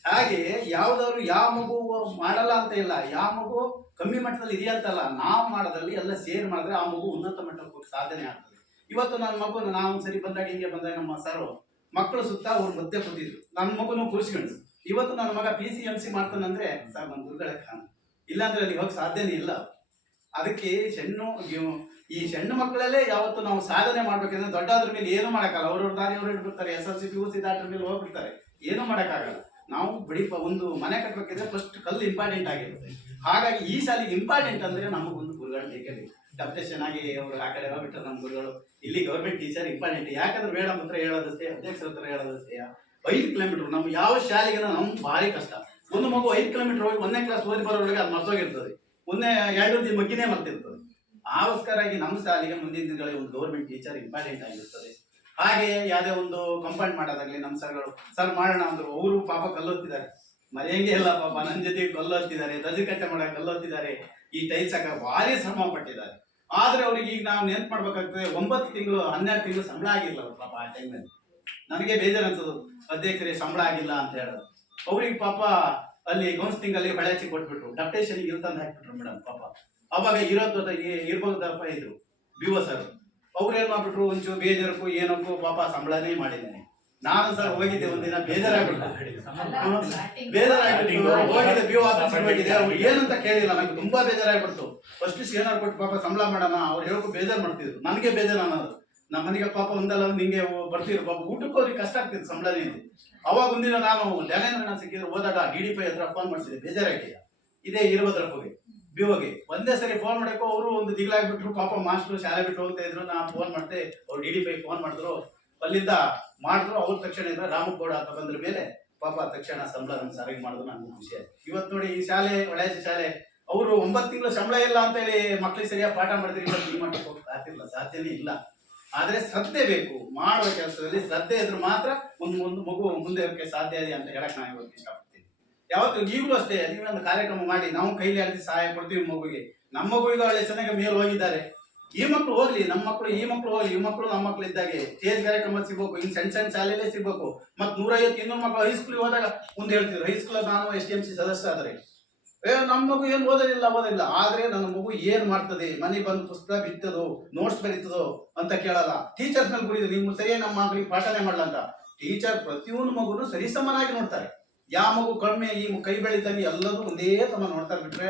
ಹಾಗೆ ಯಾವುದಾದ್ರು ಯಾವ ಮಗು ಮಾಡಲ್ಲ ಅಂತ ಇಲ್ಲ, ಯಾವ ಮಗು ಕಮ್ಮಿ ಮಟ್ಟದಲ್ಲಿ ಇದೆಯಾ ಅಂತಲ್ಲ, ನಾವು ಮಾಡೋದ್ರಲ್ಲಿ ಎಲ್ಲ ಸೇರ್ ಮಾಡಿದ್ರೆ ಆ ಮಗು ಉನ್ನತ ಮಟ್ಟಕ್ಕೆ ಹೋಗಿ ಸಾಧನೆ ಆಗ್ತದೆ. ಇವತ್ತು ನನ್ನ ಮಗು ನಾವು ಸರಿ ಬಂದಾಗ ಹಿಂಗೆ ಬಂದಾಗ ನಮ್ಮ ಸರ್ ಮಕ್ಕಳು ಸುತ್ತ ಅವ್ರ ಮಧ್ಯೆ ಕೂತಿದ್ರು, ನನ್ನ ಮಗುನು ಕೂರಿಸ್ಕೊಂಡು. ಇವತ್ತು ನನ್ನ ಮಗ PCMC ಮಾಡ್ತಾನಂದ್ರೆ ಸರ್ ನನ್ನ ಗುರುಗಳೇ ಕಾರಣ, ಇಲ್ಲಾಂದ್ರೆ ಅಲ್ಲಿ ಹೋಗಿ ಸಾಧ್ಯನೇ ಇಲ್ಲ. ಅದಕ್ಕೆ ಈ ಸಣ್ಣ ಮಕ್ಕಳಲ್ಲೇ ಯಾವತ್ತು ನಾವು ಸಾಧನೆ ಮಾಡ್ಬೇಕಂದ್ರೆ ದೊಡ್ಡಾದ್ರ ಮೇಲೆ ಏನು ಮಾಡೋಕ್ಕಲ್ಲ. ಅವ್ರವ್ರ ದಾರಿ ಅವ್ರು ಇಟ್ಬಿಡ್ತಾರೆ, SLC PUC ದಾಟ್ರ ಮೇಲೆ ಹೋಗ್ಬಿಡ್ತಾರೆ, ಏನೂ ಮಾಡೋಕ್ಕಾಗಲ್ಲ. ನಾವು ಒಂದು ಮನೆ ಕಟ್ಟಬೇಕಿದ್ರೆ ಫಸ್ಟ್ ಕಲ್ಲು ಇಂಪಾರ್ಟೆಂಟ್ ಆಗಿರುತ್ತೆ. ಹಾಗಾಗಿ ಈ ಸಾಲಿಗೆ ಇಂಪಾರ್ಟೆಂಟ್ ಅಂದ್ರೆ ನಮಗೊಂದು ಗುರುಗಳು ಬೇಕೇ ಬೇಕು. ಡೆಪ್ಯುಟೇಷನ್ ಆಗಿ ಅವರು ಆ ಕಡೆ ಹೋಗ್ಬಿಟ್ರೆ ನಮ್ಮ ಗುರುಗಳು, ಇಲ್ಲಿ ಗೌರ್ಮೆಂಟ್ ಟೀಚರ್ ಇಂಪಾರ್ಟೆಂಟ್. ಯಾಕಂದ್ರೆ ಮೇಡಮ್ ಹತ್ರ ಹೇಳೋದಷ್ಟೇ, ಅಧ್ಯಕ್ಷರ ಹತ್ರ ಹೇಳೋದಷ್ಟೇ. 5 ಕಿಲೋಮೀಟರ್ ನಮ್ಮ ಯಾವ ಶಾಲೆಗೆ ನಮ್ಗೆ ಭಾರಿ ಕಷ್ಟ. ಒಂದು ಮಗು 5 ಕಿಲೋಮೀಟರ್ ಹೋಗಿ 1ನೇ ಕ್ಲಾಸ್ ಓದಿ ಬರೋರಿಗೆ ಅದು ಮರ್ತೋಗಿರ್ತದೆ, 2 ದಿನ ಮಗ್ಗಿನೇ ಮರ್ತಿರ್ತದೆ. ಆವಸ್ಕರಾಗಿ ನಮ್ಮ ಶಾಲೆಗೆ ಮುಂದಿನ ದಿನಗಳಲ್ಲಿ ಒಂದು ಗೌರ್ಮೆಂಟ್ ಟೀಚರ್ ಇಂಪಾರ್ಟೆಂಟ್ ಆಗಿರ್ತದೆ. ಹಾಗೆ ಯಾವುದೇ ಒಂದು ಕಂಪೌಂಡ್ ಮಾಡೋದಾಗ್ಲಿ ನಮ್ಮ ಸರ್ಗಳು ಸರ್ ಮಾಡೋಣ ಅಂದ್ರು, ಅವರು ಪಾಪ ಕಲ್ಲೊತ್ತಿದ್ದಾರೆ, ಮರೆಯಂಗೆ ಇಲ್ಲ ಪಾಪ. ನನ್ನ ಜೊತೆಗೆ ಕಲ್ಲೊತ್ತಿದ್ದಾರೆ, ರಜಕಟ್ಟೆ ಮಾಡಕ್ಕೆ ಕಲ್ಲೊತ್ತಿದ್ದಾರೆ, ಈ ಟೈಲ್ಸ್ ಹಾಕ ಭಾರಿ ಶ್ರಮ ಪಟ್ಟಿದ್ದಾರೆ. ಆದ್ರೆ ಅವ್ರಿಗೆ ಈಗ ನಾವು ನೆನ್ಪು ಮಾಡ್ಬೇಕಾಗ್ತದೆ, 9 ತಿಂಗಳು 12 ತಿಂಗಳು ಸಂಬಳ ಆಗಿಲ್ಲ ಅವ್ರು ಪಾಪ. ಆ ಟೈಮಲ್ಲಿ ನನಗೆ ಬೇಜಾರು ಅನ್ಸೋದು, ಅಧ್ಯಕ್ಷರೇ ಸಂಬಳ ಆಗಿಲ್ಲ ಅಂತ ಹೇಳೋದು. ಅವ್ರಿಗೆ ಪಾಪ ಅಲ್ಲಿ ಕೌನ್ಸಿಲಿಂಗ್ ಅಲ್ಲಿ ಹೊಳೆಚಿ ಕೊಟ್ಬಿಟ್ರು, ಡೆಪ್ಯುಟೇಷನ್ಗೆ ಇಲ್ತಂದು ಹಾಕ್ಬಿಟ್ರು ಮೇಡಮ್ ಪಾಪ. ಅವಾಗ ಇರ್ಬೋದಪ್ಪ ಇದ್ರು BO ಸರ್. ಅವ್ರು ಏನ್ ಮಾಡ್ಬಿಟ್ರು, ಒಂಚೂರು ಬೇಜಾರಕ್ಕೂ ಏನಕ್ಕೂ ಪಾಪ ಸಂಬಳನೇ ಮಾಡಿದ್ದೇನೆ. ನಾನು ಸರ್ ಹೋಗಿದ್ದೆ ಒಂದಿನ, ಬೇಜಾರಾಗ್ಬಿಟ್ಟು ಹೋಗಿದ್ದೆ BO ಆಫೀಸ್ಗೆ ಹೋಗಿದ್ದೆ. ಅವ್ರು ಏನಂತ ಕೇಳಿಲ್ಲ, ನನಗೆ ತುಂಬಾ ಬೇಜಾರಾಗ್ಬಿಡ್ತು. ಫಸ್ಟ್ ಏನಾರು ಕೊಟ್ಟು ಪಾಪ ಸಂಬಳ ಮಾಡೋಣ ಅವ್ರು ಹೇಳಕ್ಕೂ ಬೇಜಾರು ಮಾಡ್ತಿದ್ರು, ನನಗೆ ಬೇಜಾರು ಅನ್ನೋದು. ನಮ್ಮ ಮನೆಗೆ ಪಾಪ ಒಂದಲ್ಲ ನಿಂಗೆ ಬರ್ತಿದ್ರು ಪಾಪ, ಊಟಕ್ಕೆ ಅವ್ರಿಗೆ ಕಷ್ಟ ಆಗ್ತಿತ್ತು ಸಂಬಳನೇ. ಅವಾಗ ಒಂದಿನ ನಾನು ಧ್ಯಾನೇಂದ್ರನ ಸಿಕ್ಕಿದ್ರು, ಹೋದಾಗ DDP ಹತ್ರ ಫೋನ್ ಮಾಡಿಸಿದೆ, ಬೇಜಾರಾಗಿ ಇದೇ ಇರ್ಬೋದ್ರಪ್ಪಗೆ BOಗೆ ಒಂದೇ ಸರಿ ಫೋನ್ ಮಾಡಕ್ಕೂ ಅವರು ಒಂದು ದಿಗ್ಲಾಗ್ಬಿಟ್ರು ಪಾಪ. ಮಾಸ್ಟ್ರು ಶಾಲೆ ಬಿಟ್ಟು ಹೋಗ್ತಾ ಇದ್ರು, ನಾ ಫೋನ್ ಮಾಡ್ತೆ, ಅವ್ರು DDP ಫೋನ್ ಮಾಡಿದ್ರು, ಅಲ್ಲಿಂದ ಮಾಡಿದ್ರು. ಅವ್ರ ತಕ್ಷಣ ಇದ್ರೆ ರಾಮಗೌಡ ಅಂತ ಬಂದ್ರ ಮೇಲೆ ಪಾಪ ತಕ್ಷಣ ಸಂಬಳ ನಮ್ಮ ಸಾರಿಗೆ ಮಾಡಿದ್ರು. ನನಗೆ ಖುಷಿ ಆಯ್ತು. ಇವತ್ತು ನೋಡಿ ಈ ಶಾಲೆ ಒಳ್ಳೆಯ ಶಾಲೆ, ಅವರು 9 ತಿಂಗಳು ಸಂಬಳ ಇಲ್ಲ ಅಂತ ಹೇಳಿ ಮಕ್ಳಿಗೆ ಸರಿಯಾಗಿ ಪಾಠ ಮಾಡಿದ್ರೆ ಇವತ್ತು ಈ ಮಟ್ಟಕ್ಕೆ ಹೋಗಕ್ಕೆ ಆಗ್ತಿಲ್ಲ, ಸಾಧ್ಯನೇ ಇಲ್ಲ. ಆದ್ರೆ ಶ್ರದ್ಧೆ ಬೇಕು, ಮಾಡುವ ಕೆಲಸದಲ್ಲಿ ಶ್ರದ್ಧೆ ಇದ್ರೆ ಮಾತ್ರ ಒಂದು ಮಗು ಮುಂದೆ ಹೋಗಕ್ಕೆ ಸಾಧ್ಯ ಇದೆ ಅಂತ ಹೇಳಕ್ ನಾನು ಇವತ್ತು ಇಷ್ಟಪಡ್ತೀನಿ. ಯಾವತ್ತು ಈಗಲೂ ಅಷ್ಟೇ, ನೀವೊಂದು ಕಾರ್ಯಕ್ರಮ ಮಾಡಿ ನಾವು ಕೈಲಿ ಅಳಿಸಿ ಸಹಾಯ ಕೊಡ್ತೀವಿ ಮಗುವಿಗೆ. ನಮ್ಮ ಮಗುವಿಗೆ ಒಳ್ಳೆ ಚೆನ್ನಾಗಿ ಮೇಲೆ ಹೋಗಿದ್ದಾರೆ, ಈ ಮಕ್ಕಳು ಹೋಗ್ಲಿ, ನಮ್ಮ ಮಕ್ಕಳು ಈ ಮಕ್ಕಳು ಹೋಗ್ಲಿ, ಈ ಮಕ್ಕಳು ನಮ್ಮ ಮಕ್ಕಳು ಇದ್ದಾಗೆ ಸ್ಟೇಜ್ ಕಾರ್ಯಕ್ರಮ ಸಿಗ್ಬೇಕು. ಇನ್ನು ಸಣ್ಣ ಶಾಲೆಯಲ್ಲೇ ಸಿಗ್ಬೇಕು. ಮತ್ 150 200 ಮಕ್ಕಳು ಹೈಸ್ಕೂಲಿಗೆ ಹೋದಾಗ ಮುಂದೆ ಹೇಳ್ತಿದ್ರು, ಹೈಸ್ಕೂಲ್ ನಾನು STMC ಸದಸ್ಯ ಆದ್ರೆ ನಮ್ಮ ಮಗು ಏನು ಓದೋದಿಲ್ಲ. ಆದ್ರೆ ನನ್ನ ಮಗು ಏನ್ ಮಾಡ್ತದೆ, ಮನೆಗೆ ಬಂದು ಪುಸ್ತಕ ಬಿತ್ತದೋ ನೋಟ್ಸ್ ಬರೀತದೋ ಅಂತ ಕೇಳಲ್ಲ. ಟೀಚರ್ಸ್ ಮೇಲೆ ಗುರಿದು, ನಿಮ್ಮ ಸರಿಯಾಗಿ ನಮ್ಮ ಮಗಳಿಗೆ ಪಾಠನೆ ಮಾಡಲ್ಲ ಅಂತ ಟೀಚರ್ ಪ್ರತಿಯೊಂದು ಮಗುನು ಸರಿಸಮನಾಗಿ ನೋಡ್ತಾರೆ. ಯಾವ ಮಗು ಕಡಿಮೆ ಈ ಕೈ ಬೆಳಿತಾನೆ ಎಲ್ಲರೂ ಒಂದೇ ತಮ್ಮ ನೋಡ್ತಾರೆ, ಬಿಟ್ರೆ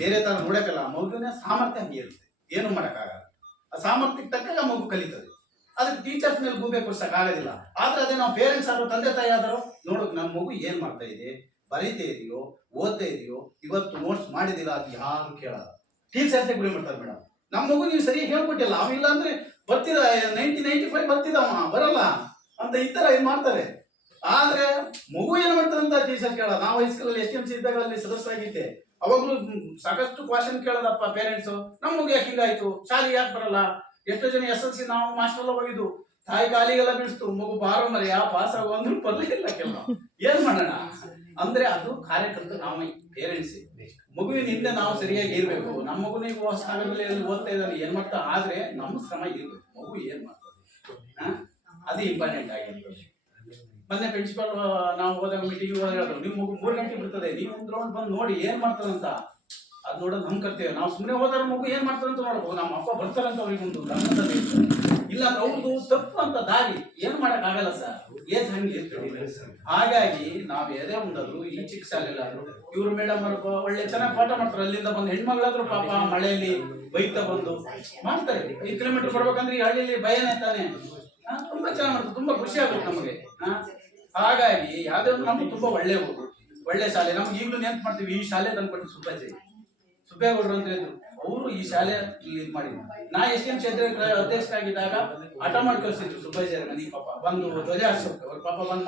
ಬೇರೆ ತರ ನೋಡಕ್ಕಲ್ಲ. ಮಗುವಿನ ಸಾಮರ್ಥ್ಯ ಹಂಗೆ ಇರುತ್ತೆ, ಏನು ಮಾಡೋಕ್ಕಾಗಲ್ಲ. ಆ ಸಾಮರ್ಥ್ಯಕ್ಕೆ ತಕ್ಕ ಮಗು ಕಲಿತದೆ. ಅದಕ್ಕೆ ಟೀಚರ್ಸ್ ಮೇಲೆ ಗೂಬೆ ಕೊಡ್ಸಕ್ ಆಗೋದಿಲ್ಲ. ಆದ್ರೆ ಅದೇ ನಾವು ಪೇರೆಂಟ್ಸ್ ಆದರೂ ತಂದೆ ತಾಯಿ ಆದರೂ ನೋಡೋಕೆ ನಮ್ಮ ಮಗು ಏನ್ ಮಾಡ್ತಾ ಇದೆ, ಬರೀತಾ ಇದೆಯೋ ಓದ್ತಾ ಇದೆಯೋ, ಇವತ್ತು ನೋಟ್ಸ್ ಮಾಡಿದಿಲ್ಲ, ಅದು ಯಾರು ಕೇಳಲ್ಲ. ಟೀಚರ್ಸೇ ಗುರಿ ಮಾಡ್ತಾರೆ ಮೇಡಮ್. ನಮ್ಮ ಮಗು ನೀವು ಸರಿ ಹೇಳ್ಕೊಟ್ಟಿಲ್ಲ, ಅವಿಲ್ಲ ಅಂದ್ರೆ ಬರ್ತಿದ 90-95 ಬರ್ತಿದವ ಬರಲ್ಲ ಅಂತ ಈ ತರ ಏನ್ ಮಾಡ್ತಾರೆ. ಆದ್ರೆ ಮಗು ಏನ್ ಮಾಡ್ತಾರೆ ಅಂತ ಟೀಚರ್ ಕೇಳಲ್ಲ. ನಾವು ಹೈಸ್ಕೂಲಲ್ಲಿ STMC ಇದ್ದಾಗ ಅಲ್ಲಿ ಸದಸ್ಯರಾಗಿದ್ದೆ, ಅವಾಗಲೂ ಸಾಕಷ್ಟು ಕ್ವಾಶನ್ ಕೇಳೋದಪ್ಪ ಪೇರೆಂಟ್ಸು. ನಮ್ಮ ಮಗು ಯಾಕೆ ಹಿಂಗಾಯ್ತು, ಶಾಲೆಗೆ ಯಾಕೆ ಬರಲ್ಲ. ಎಷ್ಟೋ ಜನ SLC ನಾವು ಮಾಸ್ಟರ್ ಎಲ್ಲ ಹೋಗಿದ್ದು, ತಾಯಿ ಕಾಲಿಗೆಲ್ಲ ಬಿಡಿಸ್ತು, ಮಗು ಬಾರೋ ಮರ ಯಾವ ಪಾಸ್ ಆಗೋ ಅಂದ್ರೂ ಬರ್ಲಿಲ್ಲ ಕೆಲವು. ಏನ್ ಮಾಡೋಣ ಅಂದ್ರೆ ಅದು ಕಾರ್ಯಕರ್ತರು ನಾವು ಪೇರೆಂಟ್ಸ್ ಮಗುವಿನ ಹಿಂದೆ ನಾವು ಸರಿಯಾಗಿ ಇರಬೇಕು. ನಮ್ಮ ಮಗುನಿಗೆ ಹೊಸನಗರದಲ್ಲಿ ಓದ್ತಾ ಇದ್ದಾನೆ, ಏನ್ ಮಾಡ್ತಾ, ಆದ್ರೆ ನಮ್ಮ ಶ್ರಮ ಇರ್ಬೇಕು. ಮಗು ಏನ್ ಮಾಡ್ತದೆ ಅದು ಇಂಪಾರ್ಟೆಂಟ್ ಆಗಿರ್ತದೆ. ಮೊನ್ನೆ ಪ್ರಿನ್ಸಿಪಾಲ್ ನಾವು ಹೋದಾಗ ಮೀಟಿಂಗ್ ಹೋದಾಗ ಹೇಳಿದ್ರು, ನಿಮ್ಮ ಮಗು 3 ಗಂಟೆ ಬಿಡ್ತದೆ, ನೀವು ಒಂದು ರೌಂಡ್ ಬಂದು ನೋಡಿ ಏನ್ ಮಾಡ್ತದಂತ. ಅದ್ ನೋಡೋದು ನಮ್ ಕರ್ತೇವೆ. ನಾವು ಸುಮ್ಮನೆ ಹೋದ್ರೆ ಮಗು ಏನ್ ಮಾಡ್ತಾರಂತ ನೋಡ್ಬೋದು. ನಮ್ಮ ಅಪ್ಪ ಬರ್ತಾರಂತ ಅವ್ರಿಗೆ ಒಂದು ಗಮನದಲ್ಲಿ ಇಲ್ಲ, ಅವ್ರದ್ದು ತಪ್ಪು ಅಂತ ದಾರಿ ಏನ್ ಮಾಡಕ್ ಆಗಲ್ಲ ಸರ್, ಏನ್ ಹಂಗೆ ಇರ್ತದೆ. ಹಾಗಾಗಿ ನಾವ್ ಎದೆ ಒಂದದು ಈ ಚಿಕ್ಕ ಶಾಲೆಗಳಾದ್ರು ಇವ್ರು ಮೇಡಮ್ ಅವ್ರು ಒಳ್ಳೆ ಚೆನ್ನಾಗಿ ಪಾಠ ಮಾಡ್ತಾರೆ. ಅಲ್ಲಿಂದ ಬಂದು ಹೆಣ್ಮಗಳಾದ್ರು ಪಾಪ ಮಳೆಯಲ್ಲಿ ಬೈತಾ ಬಂದು ಮಾಡ್ತಾರೆ. 5 ಕಿಲೋಮೀಟರ್ ಬರ್ಬೇಕಂದ್ರೆ ಈ ಹಳ್ಳಿಲಿ ಭಯನೇ ತಾನೆ. ತುಂಬಾ ಚೆನ್ನಾಗಿ ಮಾಡ್ತಾರೆ, ತುಂಬಾ ಖುಷಿ ಆಗುತ್ತೆ ನಮಗೆ. ಹಾಗಾಗಿ ಯಾವ್ದೇ ಒಂದು ನಮ್ಗೆ ತುಂಬಾ ಒಳ್ಳೆ ಶಾಲೆ. ನಮ್ಗೆ ಈಗಲೂ ನೆನ್ಪು ಮಾಡ್ತೀವಿ, ಈ ಶಾಲೆ ತಂದ್ಕೊಟ್ಟು ಸುಬ್ಬೇಗೌಡರು ಅಂತ ಹೇಳಿದ್ರು. ಅವರು ಈ ಶಾಲೆ ಇದು ಮಾಡಿದ್ರು. ನಾ STM ಅಧ್ಯಕ್ಷರಾಗಿದ್ದಾಗ ಹಠ ಮಾಡಿ ಕಳಿಸಿದ್ರು ಸುಬ್ಬಯ್ಯ ಮನಿ ಪಾಪ ಬಂದು ಧ್ವಜ ಹಾರಿಸ್ಬೇಕು. ಅವ್ರ ಪಾಪ ಬಂದು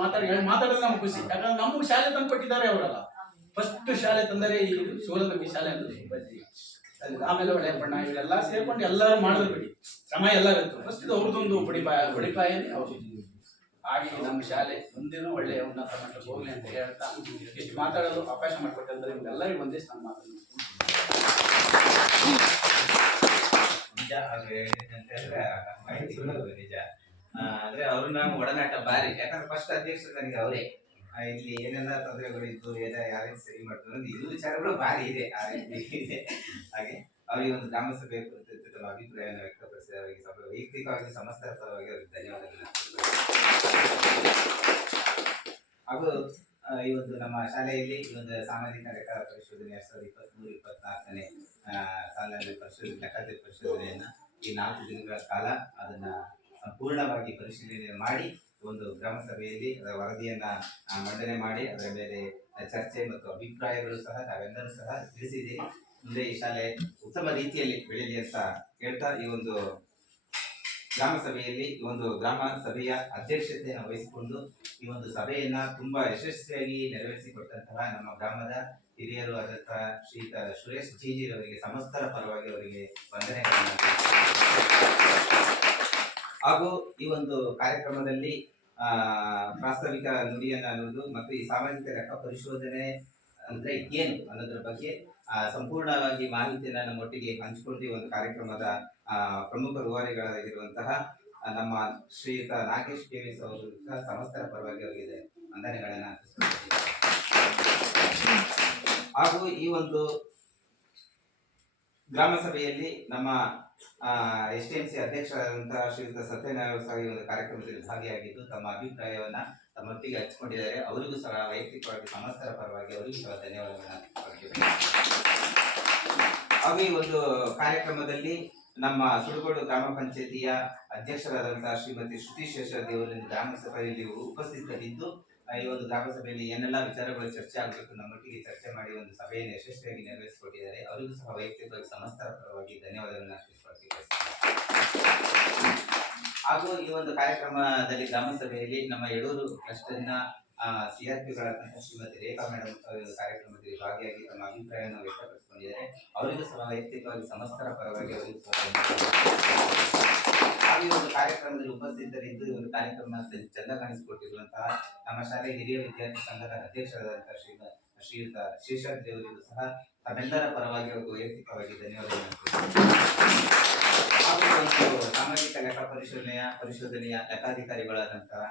ಮಾತಾಡೋದು ನಮ್ಗೆ ಖುಷಿ. ಯಾಕಂದ್ರೆ ನಮ್ಗೆ ಶಾಲೆ ತಂದು ಕೊಟ್ಟಿದ್ದಾರೆ ಅವರಲ್ಲ. ಫಸ್ಟ್ ಶಾಲೆ ತಂದರೆ ಈ ಸೋಲಬೆಕ್ಕಿ ಶಾಲೆ ಅಂತ ಸುಬ್ಬಯ್ಯ. ಆಮೇಲೆ ಒಳ್ಳೆ ಬಣ್ಣ ಇವೆಲ್ಲ ಸೇರ್ಕೊಂಡು ಎಲ್ಲರೂ ಮಾಡಿದ್ರು ಬಿಡಿ, ಶ್ರಮ ಎಲ್ಲರಿತ್ತು. ಫಸ್ಟ್ ಇದು ಅವ್ರದ್ದೊಂದು ಬಡಿಪಾಯನೇ ಅವ್ರು. ಹಾಗೆ ನಮ್ಮ ಶಾಲೆ ಮುಂದಿನ ಒಳ್ಳೆಯ ಉನ್ನತ ಮಟ್ಟಕ್ಕೆ ಹೋಗ್ಲಿ ಅಂತ ಹೇಳ್ತಾ ಇಷ್ಟು ಮಾತಾಡಲು ಅವಕಾಶ ಮಾಡಿಕೊಟ್ಟಂದ್ರೆ ನಿಮ್ಗೆಲ್ಲರಿಗೂ ಒಂದೇ ನಾನು ಮಾತಾಡ್ತೀನಿ. ನಿಜ ನಿಜ ಅಂದ್ರೆ ಅವ್ರು ನಾವು ಒಡನಾಟ ಬಾರಿ. ಯಾಕಂದ್ರೆ ಫಸ್ಟ್ ಅಧ್ಯಕ್ಷರು ನನಗೆ ಅವರೇ. ಇಲ್ಲಿ ಏನೆಲ್ಲ ತೊಂದರೆಗಳಿದ್ದು ಯಾರೇನು ಸರಿ ಮಾಡ್ತಾರೆ ಇದು ವಿಚಾರಗಳು ಬಾರಿ ಇದೆ. ಆ ರೀತಿ ಇದೆ. ಹಾಗೆ ಅವರಿಗೆ ಒಂದು ಗ್ರಾಮ ಸಭೆ ಕುರಿತು ತಮ್ಮ ಅಭಿಪ್ರಾಯವನ್ನು ವ್ಯಕ್ತಪಡಿಸಿದ ಅವರಿಗೆ ವೈಯಕ್ತಿಕವಾಗಿ ಸಮಸ್ತರ ಪರವಾಗಿ ಅವರಿಗೆ ಧನ್ಯವಾದಗಳು. ಹಾಗೂ ಈ ಒಂದು ನಮ್ಮ ಶಾಲೆಯಲ್ಲಿ ಈ ಒಂದು ಸಾಮಾಜಿಕ ಲೆಕ್ಕ ಪರಿಶೋಧನೆ 2023-24ನೇ ಸಾಲಿನಲ್ಲಿ ಪರಿಶೋಧನೆಯನ್ನ ಈ 4 ದಿನಗಳ ಕಾಲ ಅದನ್ನ ಸಂಪೂರ್ಣವಾಗಿ ಪರಿಶೀಲನೆ ಮಾಡಿ ಒಂದು ಗ್ರಾಮ ಸಭೆಯಲ್ಲಿ ಅದರ ವರದಿಯನ್ನ ಮಂಡನೆ ಮಾಡಿ ಅದರ ಮೇಲೆ ಚರ್ಚೆ ಮತ್ತು ಅಭಿಪ್ರಾಯಗಳು ಸಹ ತಾವೆಲ್ಲರೂ ಸಹ ತಿಳಿಸಿದ್ದೀರಿ. ಮುಂದೆ ಈ ಶಾಲೆ ಉತ್ತಮ ರೀತಿಯಲ್ಲಿ ಬೆಳೀಲಿ ಅಂತ ಹೇಳ್ತಾ ಈ ಒಂದು ಗ್ರಾಮ ಸಭೆಯಲ್ಲಿ ಈ ಒಂದು ಗ್ರಾಮ ಸಭೆಯ ಅಧ್ಯಕ್ಷತೆಯನ್ನು ವಹಿಸಿಕೊಂಡು ಈ ಒಂದು ಸಭೆಯನ್ನ ತುಂಬಾ ಯಶಸ್ವಿಯಾಗಿ ನೆರವೇರಿಸಿಕೊಟ್ಟಂತಹ ನಮ್ಮ ಗ್ರಾಮದ ಹಿರಿಯರು ಆದಂತಹ ಶ್ರೀಯುತ ಸುರೇಶ್ ಜೀಜಿರವರಿಗೆ ಸಮಸ್ತರ ಪರವಾಗಿ ಅವರಿಗೆ ವಂದನೆಗಳನ್ನು. ಹಾಗೂ ಈ ಒಂದು ಕಾರ್ಯಕ್ರಮದಲ್ಲಿ ಪ್ರಾಸ್ತಾವಿಕ ನುಡಿಯನ್ನ ಅನ್ನೋದು ಮತ್ತು ಈ ಸಾಮಾಜಿಕ ಲೆಕ್ಕ ಪರಿಶೋಧನೆ ಅಂದ್ರೆ ಏನು ಅನ್ನೋದ್ರ ಬಗ್ಗೆ ಸಂಪೂರ್ಣವಾಗಿ ಮಾಹಿತಿಯನ್ನ ನಮ್ಮೊಟ್ಟಿಗೆ ಹಂಚಿಕೊಂಡು ಈ ಒಂದು ಕಾರ್ಯಕ್ರಮದ ಪ್ರಮುಖ ರೂವಾರಿಗಳಾಗಿರುವಂತಹ ನಮ್ಮ ಶ್ರೀಯುತ ನಾಗೇಶ್ KVS ಅವರು ಸಮಸ್ತರ ಪರವಾಗಿ ಅವರಿಗೆ ವಂದನೆಗಳನ್ನ ಅರ್ಪಿಸುತ್ತೇವೆ. ಹಾಗೂ ಈ ಒಂದು ಗ್ರಾಮ ಸಭೆಯಲ್ಲಿ ನಮ್ಮ STMC ಅಧ್ಯಕ್ಷರಾದಂತಹ ಶ್ರೀಯುತ ಸತ್ಯನಾರಾಯಣ ಸಹ ಈ ಒಂದು ಕಾರ್ಯಕ್ರಮದಲ್ಲಿ ಭಾಗಿಯಾಗಿದ್ದು ತಮ್ಮ ಅಭಿಪ್ರಾಯವನ್ನ ತಮ್ಮೊಟ್ಟಿಗೆ ಹಂಚಿಕೊಂಡಿದ್ದಾರೆ. ಅವರಿಗೂ ಸಹ ವೈಯಕ್ತಿಕವಾಗಿ ಸಮಸ್ತರ ಪರವಾಗಿ ಅವರಿಗೂ ಸಹ ಧನ್ಯವಾದಗಳನ್ನ ಅರ್ಪಿಸುತ್ತೇವೆ. ಹಾಗೂ ಈ ಒಂದು ಕಾರ್ಯಕ್ರಮದಲ್ಲಿ ನಮ್ಮ ಸುಡುಗೋಡು ಗ್ರಾಮ ಪಂಚಾಯತಿಯ ಅಧ್ಯಕ್ಷರಾದಂತಹ ಶ್ರೀಮತಿ ಶ್ರುತಿ ಶೇಷಾದ್ರಿ ಅವರು ಗ್ರಾಮ ಸಭೆಯಲ್ಲಿ ಉಪಸ್ಥಿತರಿದ್ದು ಈ ಒಂದು ಗ್ರಾಮ ಸಭೆಯಲ್ಲಿ ಏನೆಲ್ಲ ವಿಚಾರಗಳು ಚರ್ಚೆ ಆಗಬೇಕು ನಮ್ಮೊಟ್ಟಿಗೆ ಚರ್ಚೆ ಮಾಡಿ ಒಂದು ಸಭೆಯನ್ನು ಯಶಸ್ವಿಯಾಗಿ ನೆರವೇರಿಸಿಕೊಟ್ಟಿದ್ದಾರೆ. ಅವರಿಗೂ ಸಹ ವೈಯಕ್ತಿಕವಾಗಿ ಸಮಸ್ತರ ಪರವಾಗಿ ಧನ್ಯವಾದಗಳನ್ನು ಅರ್ಪಿಸಿಕೊಳ್ತೀವಿ. ಹಾಗೂ ಈ ಒಂದು ಕಾರ್ಯಕ್ರಮದಲ್ಲಿ ಗ್ರಾಮ ಸಭೆಯಲ್ಲಿ ನಮ್ಮ ಯಡೂರು ಕ್ಲಸ್ಟರ್ನ CRPಗಳಾದಂತಹ ಶ್ರೀಮತಿ ರೇಖಾ ಮೇಡಮ್ ಕಾರ್ಯಕ್ರಮದಲ್ಲಿ ಭಾಗಿಯಾಗಿ ತಮ್ಮ ಅಭಿಪ್ರಾಯವನ್ನು ವ್ಯಕ್ತಪಡಿಸಿಕೊಂಡಿದ್ದಾರೆ. ಅವರಿಗೂ ಸಹ ವೈಯಕ್ತಿಕವಾಗಿ ಸಮಸ್ತರ ಪರವಾಗಿ ಅವರಿಗೂ ಸಹ ಹಾಗೂ ಈ ಒಂದು ಕಾರ್ಯಕ್ರಮದಲ್ಲಿ ಉಪಸ್ಥಿತರಿದ್ದು ಈ ಒಂದು ಕಾರ್ಯಕ್ರಮದಲ್ಲಿ ಚೆಂದ ಕಾಣಿಸಿಕೊಟ್ಟಿರುವಂತಹ ನಮ್ಮ ಶಾಲೆ ಹಿರಿಯ ವಿದ್ಯಾರ್ಥಿ ಸಂಘದ ಅಧ್ಯಕ್ಷರಾದಂತಹ ಶ್ರೀಯುತ ಶೇಷಾದ್ರಿ ಅವರಿಗೂ ಸಹ ತಮ್ಮೆಲ್ಲರ ಪರವಾಗಿ ಅವರು ವೈಯಕ್ತಿಕವಾಗಿ ಧನ್ಯವಾದಗಳನ್ನು. ಹಾಗೂ ಒಂದು ಸಾಮಾಜಿಕ ಲೆಕ್ಕ ಪರಿಶೋಧನೆಯ ಲೆಕ್ಕಾಧಿಕಾರಿಗಳಾದಂತಹ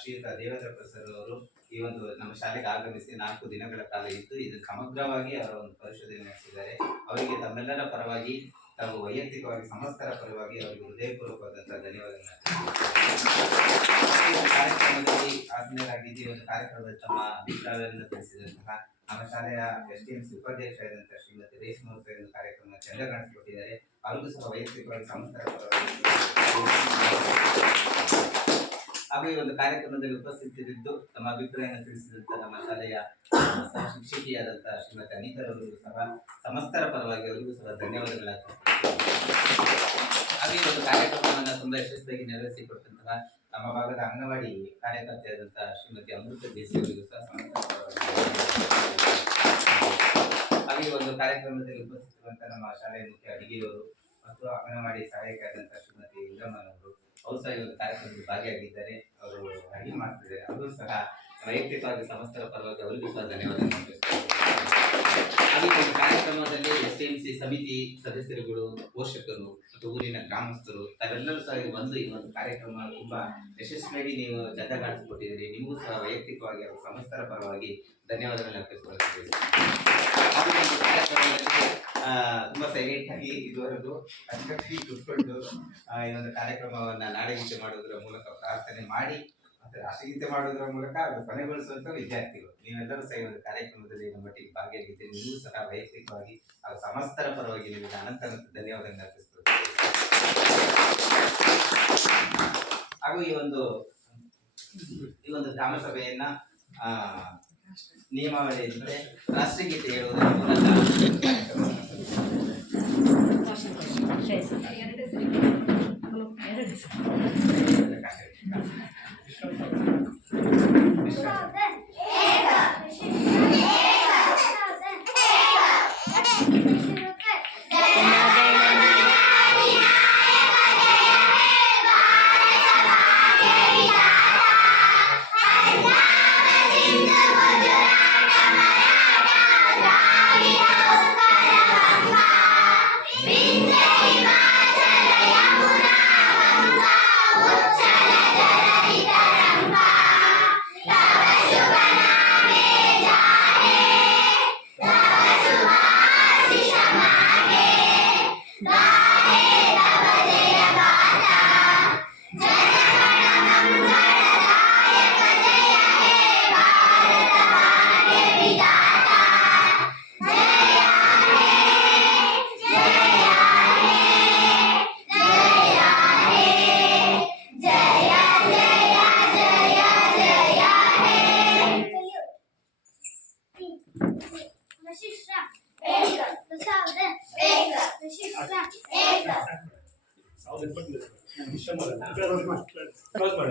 ಶ್ರೀಯುತ ದೇವೇಂದ್ರ ಪ್ರಸಾದ್ ಅವರು ಈ ಒಂದು ನಮ್ಮ ಶಾಲೆಗೆ ಆಗಮಿಸಿ 4 ದಿನಗಳ ಕಾಲ ಇದ್ದು ಇದನ್ನು ಸಮಗ್ರವಾಗಿ ಅವರ ಒಂದು ಪರಿಶೋಧನೆ ನಡೆಸಿದ್ದಾರೆ. ಅವರಿಗೆ ತಮ್ಮೆಲ್ಲರ ಪರವಾಗಿ ತಾವು ವೈಯಕ್ತಿಕವಾಗಿ ಸಮಸ್ತರ ಪರವಾಗಿ ಅವರಿಗೆ ಹೃದಯಪೂರ್ವಕವಾದಂತಹ ಧನ್ಯವಾದಗಳನ್ನು. ಕಾರ್ಯಕ್ರಮದಲ್ಲಿ ಆಸೀನರಾಗಿದ್ದು ಈ ಒಂದು ಕಾರ್ಯಕ್ರಮದಲ್ಲಿ ತಮ್ಮ ಅಭಿಪ್ರಾಯವನ್ನು ತಿಳಿಸಿದಂತಹ ನಮ್ಮ ಶಾಲೆಯ STMC ಉಪಾಧ್ಯಕ್ಷರಾದಂತಹ ಶ್ರೀಮತಿ ರೇಷ್ಮಾ ಅವರು ಕಾರ್ಯಕ್ರಮ ಚೆಂದ ಕಾಣಿಸಿಕೊಟ್ಟಿದ್ದಾರೆ. ಅವರಿಗೂ ಸಹ ವೈಯಕ್ತಿಕವಾಗಿ ಸಮಸ್ತರ ಪರವಾಗಿ ಹಾಗೂ ಈ ಒಂದು ಕಾರ್ಯಕ್ರಮದಲ್ಲಿ ಉಪಸ್ಥಿತರಿದ್ದು ತಮ್ಮ ಅಭಿಪ್ರಾಯವನ್ನು ತಿಳಿಸಿದಂತಹ ನಮ್ಮ ಶಾಲೆಯ ಸಹ ಶಿಕ್ಷಕಿಯಾದಂತಹ ಶ್ರೀಮತಿ ಅನಿತಾರವರಿಗೂ ಸಹ ಸಮಸ್ತರ ಪರವಾಗಿ ಅವರಿಗೂ ಸಹ ಧನ್ಯವಾದಗಳನ್ನು. ಹಾಗೆ ಈ ಒಂದು ಕಾರ್ಯಕ್ರಮವನ್ನು ತುಂಬಾ ಯಶಸ್ವಿಯಾಗಿ ನೆರವೇರಿಸಿಕೊಟ್ಟಂತಹ ನಮ್ಮ ಭಾಗದ ಅಂಗನವಾಡಿ ಕಾರ್ಯಕರ್ತೆಯಾದಂತಹ ಶ್ರೀಮತಿ ಅಮೃತ ದೇಸಿ ಅವರಿಗೂ ಸಹ ಸಮಸ್ತರ ಪರವಾಗಿ. ಹಾಗೆ ಒಂದು ಕಾರ್ಯಕ್ರಮದಲ್ಲಿ ಉಪಸ್ಥಿತರುವಂತಹ ನಮ್ಮ ಶಾಲೆಯ ಮುಖ್ಯ ಅಡಿಗೆಯವರು ಮತ್ತು ಅಂಗನವಾಡಿ ಸಹಾಯಕಿಯಾದಂತಹ ಶ್ರೀಮತಿ ಇಂದ್ರಮ್ಮನವರು ಅವರು ಸಹ ಈ ಒಂದು ಕಾರ್ಯಕ್ರಮದಲ್ಲಿ ಭಾಗಿಯಾಗಿದ್ದಾರೆ. ಅವರು ಅಡಿಗೆ ಮಾಡ್ತಿದ್ದಾರೆ. ಅವರು ಸಹ ವೈಯಕ್ತಿಕವಾಗಿ ಸಮಸ್ತರ ಪರವಾಗಿ ಅವರಿಗೂ ಸಹ ಧನ್ಯವಾದಗಳು. ಹಾಗೆ ಈ ಒಂದು ಕಾರ್ಯಕ್ರಮದಲ್ಲಿ STMC ಸಮಿತಿ ಸದಸ್ಯರುಗಳು, ಪೋಷಕರು ಮತ್ತು ಊರಿನ ಗ್ರಾಮಸ್ಥರು ತಾವೆಲ್ಲರೂ ಸಹ ಬಂದು ಈ ಒಂದು ಕಾರ್ಯಕ್ರಮ ತುಂಬಾ ಯಶಸ್ವಿಯಾಗಿ ನೀವು ಜೊತೆಗಾಣಿಸಿಕೊಟ್ಟಿದ್ದೀರಿ. ನಿಮಗೂ ಸಹ ವೈಯಕ್ತಿಕವಾಗಿ ಹಾಗೂ ಸಂಸ್ಥರ ಪರವಾಗಿ ಧನ್ಯವಾದಗಳನ್ನು ಅರ್ಪಿಸಿಕೊಳ್ಳುತ್ತೇವೆ. ಹಾಗೂ ಈ ಒಂದು ಕಾರ್ಯಕ್ರಮದಲ್ಲಿ ತುಂಬಾ ಸೈಲೆಂಟ್ ಆಗಿ ಇದುವರೆಗೂ ಅಚ್ಚುಕಟ್ಟಾಗಿ ಕೂತ್ಕೊಂಡು ಈ ಒಂದು ಕಾರ್ಯಕ್ರಮವನ್ನ ನಾಡಗೀತೆ ಮಾಡುವುದರ ಮೂಲಕ ಪ್ರಾರ್ಥನೆ ಮಾಡಿ ಮತ್ತೆ ರಾಷ್ಟ್ರಗೀತೆ ಮಾಡುವುದರ ಮೂಲಕ ಅದು ಕೊನೆಗೊಳಿಸುವಂತ ವಿದ್ಯಾರ್ಥಿಗಳು ನೀವೆಲ್ಲರೂ ಸಹ ಈ ಒಂದು ಕಾರ್ಯಕ್ರಮದಲ್ಲಿ ನಮ್ಮೊಟ್ಟಿಗೆ ಭಾಗಿಯಾಗಿದ್ದೀರಿ. ನೀವು ಸಹ ವೈಯಕ್ತಿಕವಾಗಿ ಹಾಗೂ ಸಮಸ್ತರ ಪರವಾಗಿ ನಿಮಗೆ ಅನಂತ ಧನ್ಯವಾದಗಳನ್ನು ಅರ್ಪಿಸುತ್ತೇವೆ. ಹಾಗೂ ಈ ಒಂದು ಗ್ರಾಮ ಸಭೆಯನ್ನ ನಿಯಮಾವಳಿ ಇದ್ದರೆ ರಾಷ್ಟ್ರಗೀತೆ ಹೇಳುವುದರ ಮೂಲಕ ಕ್ಲೋಸ್ ಮಾಡ